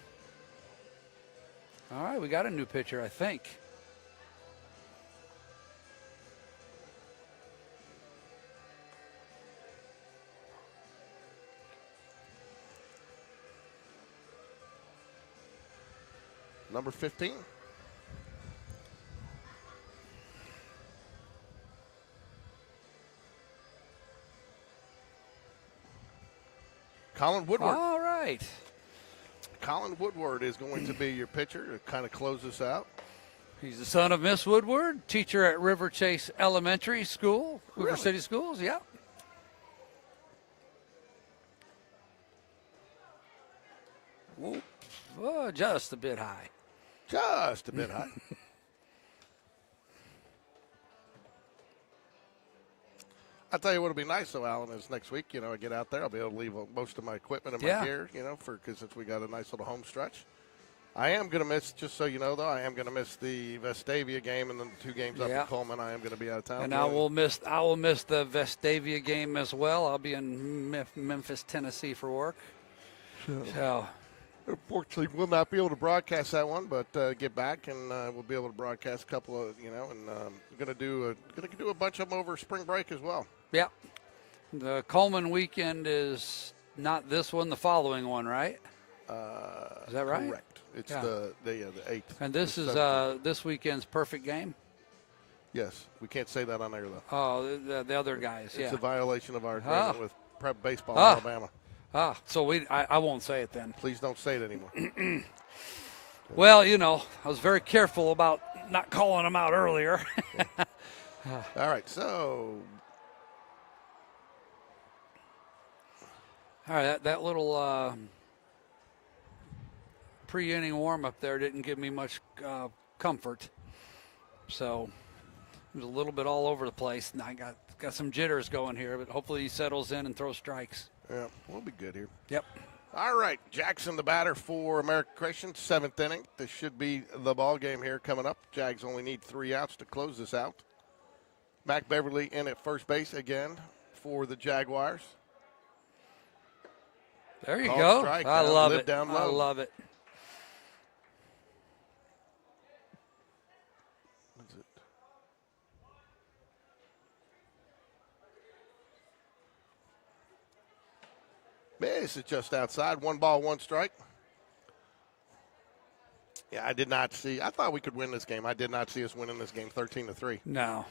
All right, we got a new pitcher, I think. Number 15. Colin Woodward. All right. Colin Woodward is going to be your pitcher to kind of close this out. He's the son of Miss Woodward, teacher at River Chase Elementary School, Hoover Really? City Schools, yeah. Whoop. Oh, just a bit high. Just a bit high. I'll tell you what will be nice, though, Alan, is next week, I get out there. I'll be able to leave most of my equipment and my gear, because since we got a nice little home stretch. I am going to miss, just so you know, though, I am going to miss the Vestavia game and then the 2 games up in Coleman. I am going to be out of town. And I will miss the Vestavia game as well. I'll be in Memphis, Tennessee for work. So unfortunately, we'll not be able to broadcast that one, but get back and we'll be able to broadcast a couple of, and we're going to do a bunch of them over spring break as well. Yeah. The Coleman weekend is not this one, the following one, right? Is that right? Correct. It's the 8th. And this is this weekend's perfect game? Yes. We can't say that on air, though. Oh, the other guys, It's a violation of our agreement with prep baseball in Alabama. So I won't say it then. Please don't say it anymore. Well, I was very careful about not calling them out earlier. All right, so. All right, that little pre-inning warm-up there didn't give me much comfort. So it was a little bit all over the place, and I got some jitters going here, but hopefully he settles in and throws strikes. Yeah, we'll be good here. Yep. All right, Jackson the batter for American Christian, 7th inning. This should be the ball game here coming up. Jags only need 3 outs to close this out. Mac Beverly in at first base again for the Jaguars. There you go. Strike. I love Live it. down I low. love it. Miss is just outside. 1 ball, 1 strike. Yeah, I did not see. I thought we could win this game. I did not see us winning this game 13-3. No.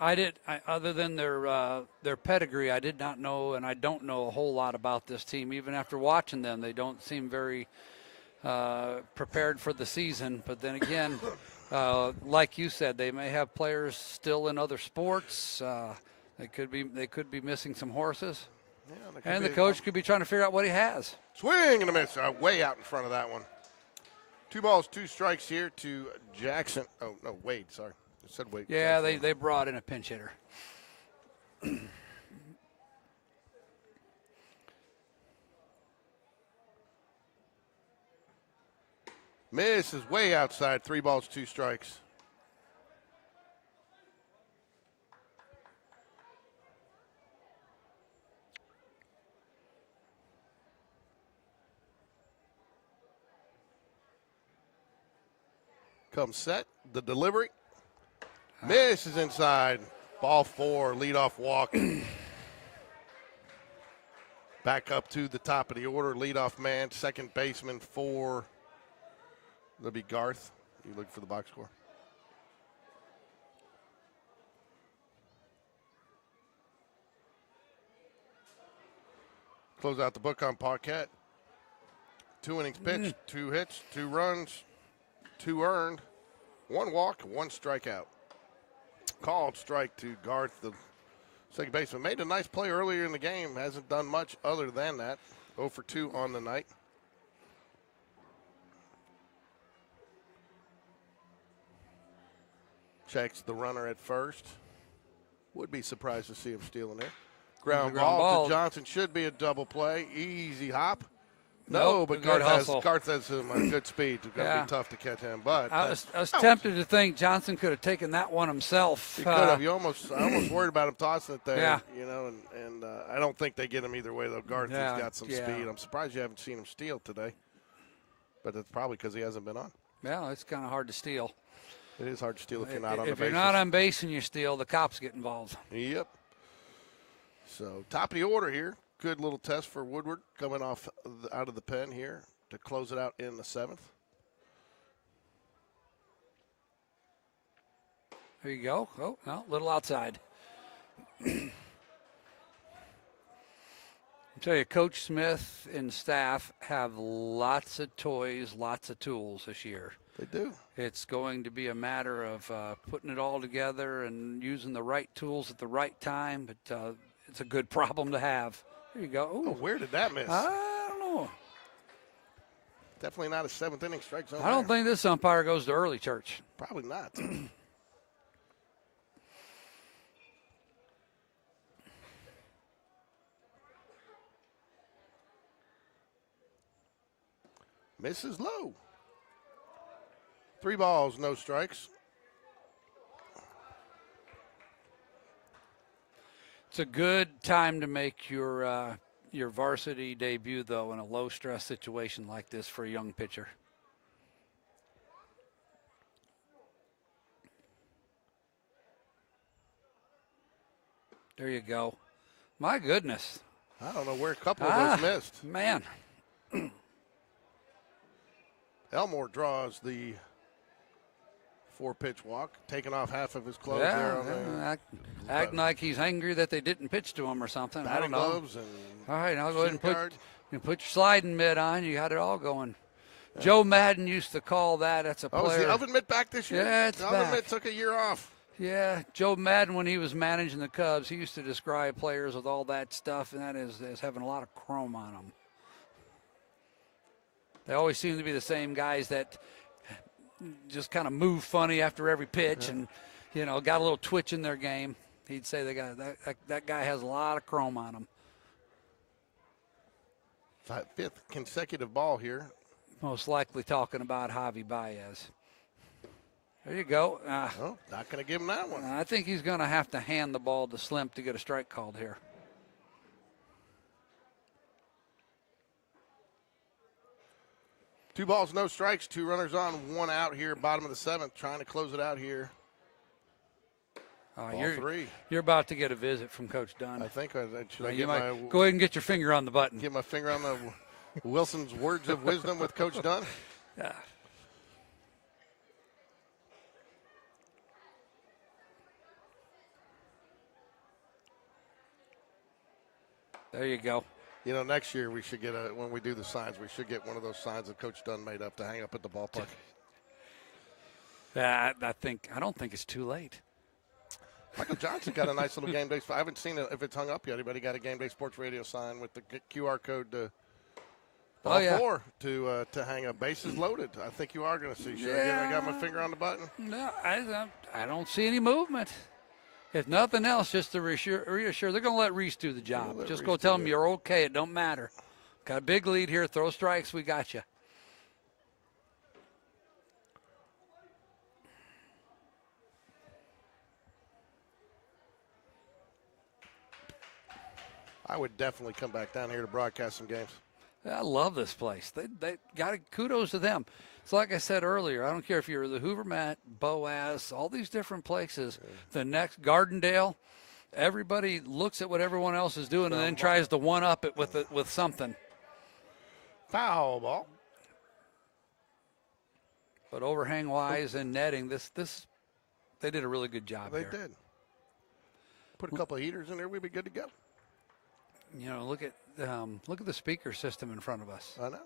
Other than their pedigree, I did not know, and I don't know a whole lot about this team. Even after watching them, they don't seem very prepared for the season. But then again, like you said, they may have players still in other sports. They could be missing some horses. Yeah, and the coach could be trying to figure out what he has. Swing and a miss. Way out in front of that one. 2 balls, 2 strikes here to Jackson. Oh, no, Wade, sorry. Said wait. Yeah, they brought in a pinch hitter. Miss is way outside. 3 balls, 2 strikes. Comes set. The delivery. Miss is inside. Ball 4. Leadoff walk. Back up to the top of the order. Leadoff man. Second baseman for. That'll be Garth. You look for the box score. Close out the book on Paquette. 2 innings pitched, 2 hits, 2 runs, 2 earned, 1 walk, 1 strikeout. Called strike to Garth, the second baseman. Made a nice play earlier in the game. Hasn't done much other than that. 0 for 2 on the night. Checks the runner at first. Would be surprised to see him stealing there. Ground ball to Johnson. Should be a double play. Easy hop. No, but Garth has him a good speed. It's going to be tough to catch him. But I was tempted to think Johnson could have taken that one himself. He could have. I almost worried about him tossing it there. Yeah. You know, and I don't think they get him either way, though. Garth has got some speed. I'm surprised you haven't seen him steal today. But that's probably because he hasn't been on. Yeah, it's kind of hard to steal. It is hard to steal if you're not on the base. If you're not on base and you steal, the cops get involved. Yep. So, top of the order here. Good little test for Woodward coming off out of the pen here to close it out in the 7th. There you go. Oh, no, a little outside. I tell you, Coach Smith and staff have lots of toys, lots of tools this year. They do. It's going to be a matter of putting it all together and using the right tools at the right time, but it's a good problem to have. There you go. Ooh. Oh, where did that miss? I don't know. Definitely not a 7th inning strike zone. I don't think this umpire goes to early church. Probably not. Misses low. 3 balls, no strikes. It's a good time to make your varsity debut, though, in a low-stress situation like this for a young pitcher. There you go. My goodness. I don't know where a couple of those missed. Man. Elmore draws the 4-pitch walk, taking off half of his clothes Yeah, there on acting like he's angry that they didn't pitch to him or something. I don't know. gloves and All right, I'll go ahead and guard. put your sliding mitt on. You got it all going. Yeah. Joe Madden used to call that. That's a player. Oh, is the oven mitt back this year? Yeah, it's the back. oven mitt took a year off. Yeah, Joe Madden, when he was managing the Cubs, he used to describe players with all that stuff, and that is having a lot of chrome on them. They always seem to be the same guys that just kind of move funny after every pitch and, you know, got a little twitch in their game. He'd say that guy has a lot of chrome on him. 5th consecutive ball here. Most likely talking about Javi Baez. There you go. Not going to give him that one. I think he's going to have to hand the ball to Slim to get a strike called here. Two balls, no strikes, 2 runners on, 1 out here, bottom of the 7th, trying to close it out here. Ball 3. You're about to get a visit from Coach Dunn. I think go ahead and get your finger on the button. Get my finger on the Wilson's words of wisdom with Coach Dunn. Yeah. There you go. You know, next year we should get when we do the signs, we should get one of those signs that Coach Dunn made up to hang up at the ballpark. I don't think it's too late. Michael Johnson got a nice little game day. I haven't seen it if it's hung up yet. Anybody got a Game Day Sports Radio sign with the QR code to Ball yeah. 4 to hang up. Bases loaded. I think you are going to see. Sure. Again, I got my finger on the button. No, I don't see any movement. If nothing else, just to reassure they're going to let Reese do the job. Just go tell him you're okay. It don't matter. Got a big lead here. Throw strikes. We got you. I would definitely come back down here to broadcast some games. I love this place. They got kudos to them. It's like I said earlier. I don't care if you're the Hoovermat, Boaz, all these different places. Yeah. The next Gardendale, everybody looks at what everyone else is doing and then tries to one up it with something. Foul ball. But overhang wise and netting, this they did a really good job. They did. Put a couple of heaters in there, we'd be good to go. You know, look at the speaker system in front of us. I know.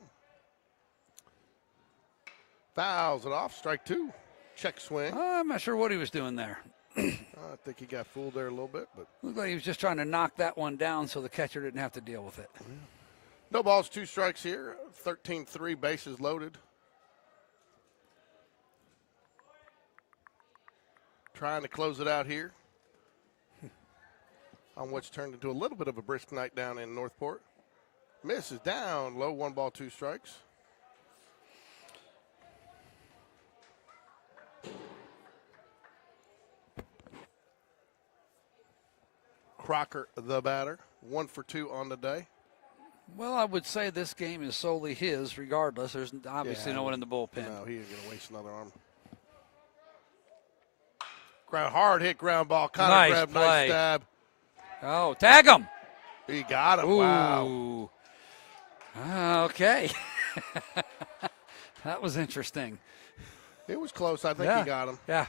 Fouls it off. Strike 2. Check swing. I'm not sure what he was doing there. I think he got fooled there a little bit, but looked like he was just trying to knock that one down so the catcher didn't have to deal with it. No balls, 2 strikes here. 13-3, bases loaded. Trying to close it out here on what's turned into a little bit of a brisk night down in Northport. Miss is down low, 1 ball, 2 strikes. Crocker, the batter, 1 for 2 on the day. Well, I would say this game is solely his regardless. There's obviously no one in the bullpen. No, he ain't going to waste another arm. Hard hit ground ball. Connor grabbed, nice stab. Oh, tag him. He got him. Ooh. Wow. Okay. That was interesting. It was close. I think he got him. Yeah.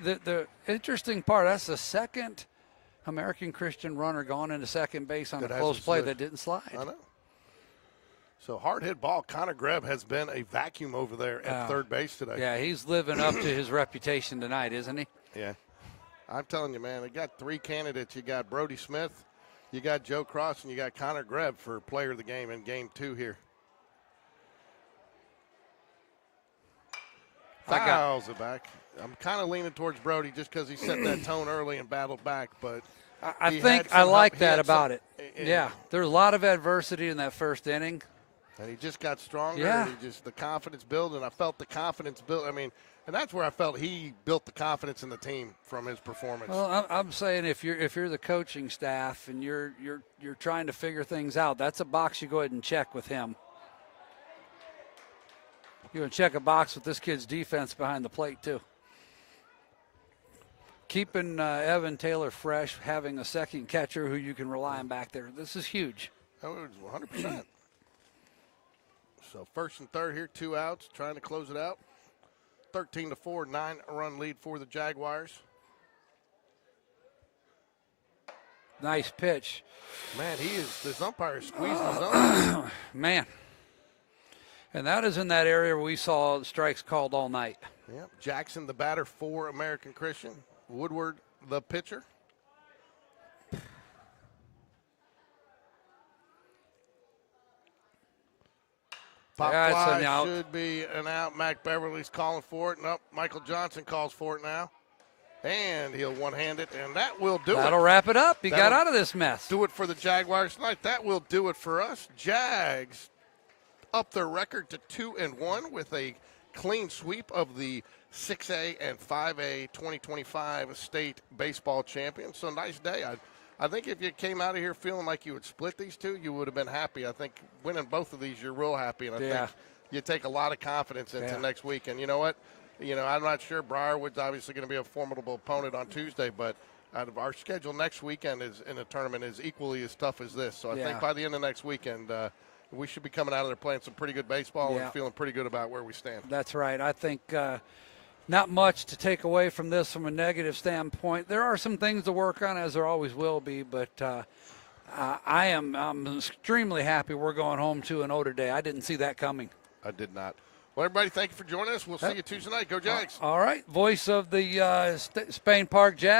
The interesting part, that's the second American Christian runner gone into second base on a close play that didn't slide. I know. So hard hit ball. Connor Greb has been a vacuum over there at third base today. Yeah, he's living up to his reputation tonight, isn't he? Yeah. I'm telling you, man, they got 3 candidates. You got Brody Smith, you got Joe Cross, and you got Connor Greb for player of the game in game 2 here. Fouls it back. I'm kind of leaning towards Brody just because he set that tone early and battled back, but I think I like that about it. Yeah, there's a lot of adversity in that first inning. And he just got stronger. Yeah. And the confidence built, and I felt the confidence built. I mean, and that's where I felt he built the confidence in the team from his performance. Well, I'm saying if you're the coaching staff and you're trying to figure things out, that's a box you go ahead and check with him. You want to check a box with this kid's defense behind the plate too. Keeping Evan Taylor fresh, having a second catcher who you can rely on back there. This is huge. That was 100%. So first and third here, 2 outs, trying to close it out. 13-4, 9-run lead for the Jaguars. Nice pitch. Man, this umpire is squeezing his own. Man. And that is in that area where we saw strikes called all night. Yep. Jackson, the batter for American Christian. Woodward, the pitcher. Pop fly should be an out. Mac Beverly's calling for it. Nope, Michael Johnson calls for it now. And he'll one-hand it, and that will do it. That'll wrap it up. He got out of this mess. Do it for the Jaguars tonight. That will do it for us. Jags up their record to 2-1 with a clean sweep of the 6A and 5A 2025 state baseball champions. So nice day. I think if you came out of here feeling like you would split these two, you would have been happy. I think winning both of these, you're real happy. And I think you take a lot of confidence into next week. And you know what? I'm not sure. Briarwood's obviously going to be a formidable opponent on Tuesday, but our schedule next weekend is in a tournament is equally as tough as this. So I think by the end of next weekend, we should be coming out of there playing some pretty good baseball and feeling pretty good about where we stand. That's right. I think not much to take away from this from a negative standpoint. There are some things to work on, as there always will be, but I'm extremely happy we're going home 2-0 today. I didn't see that coming. I did not. Well, everybody, thank you for joining us. We'll see you Tuesday night. Go Jags. All right. Voice of the Spain Park Jags.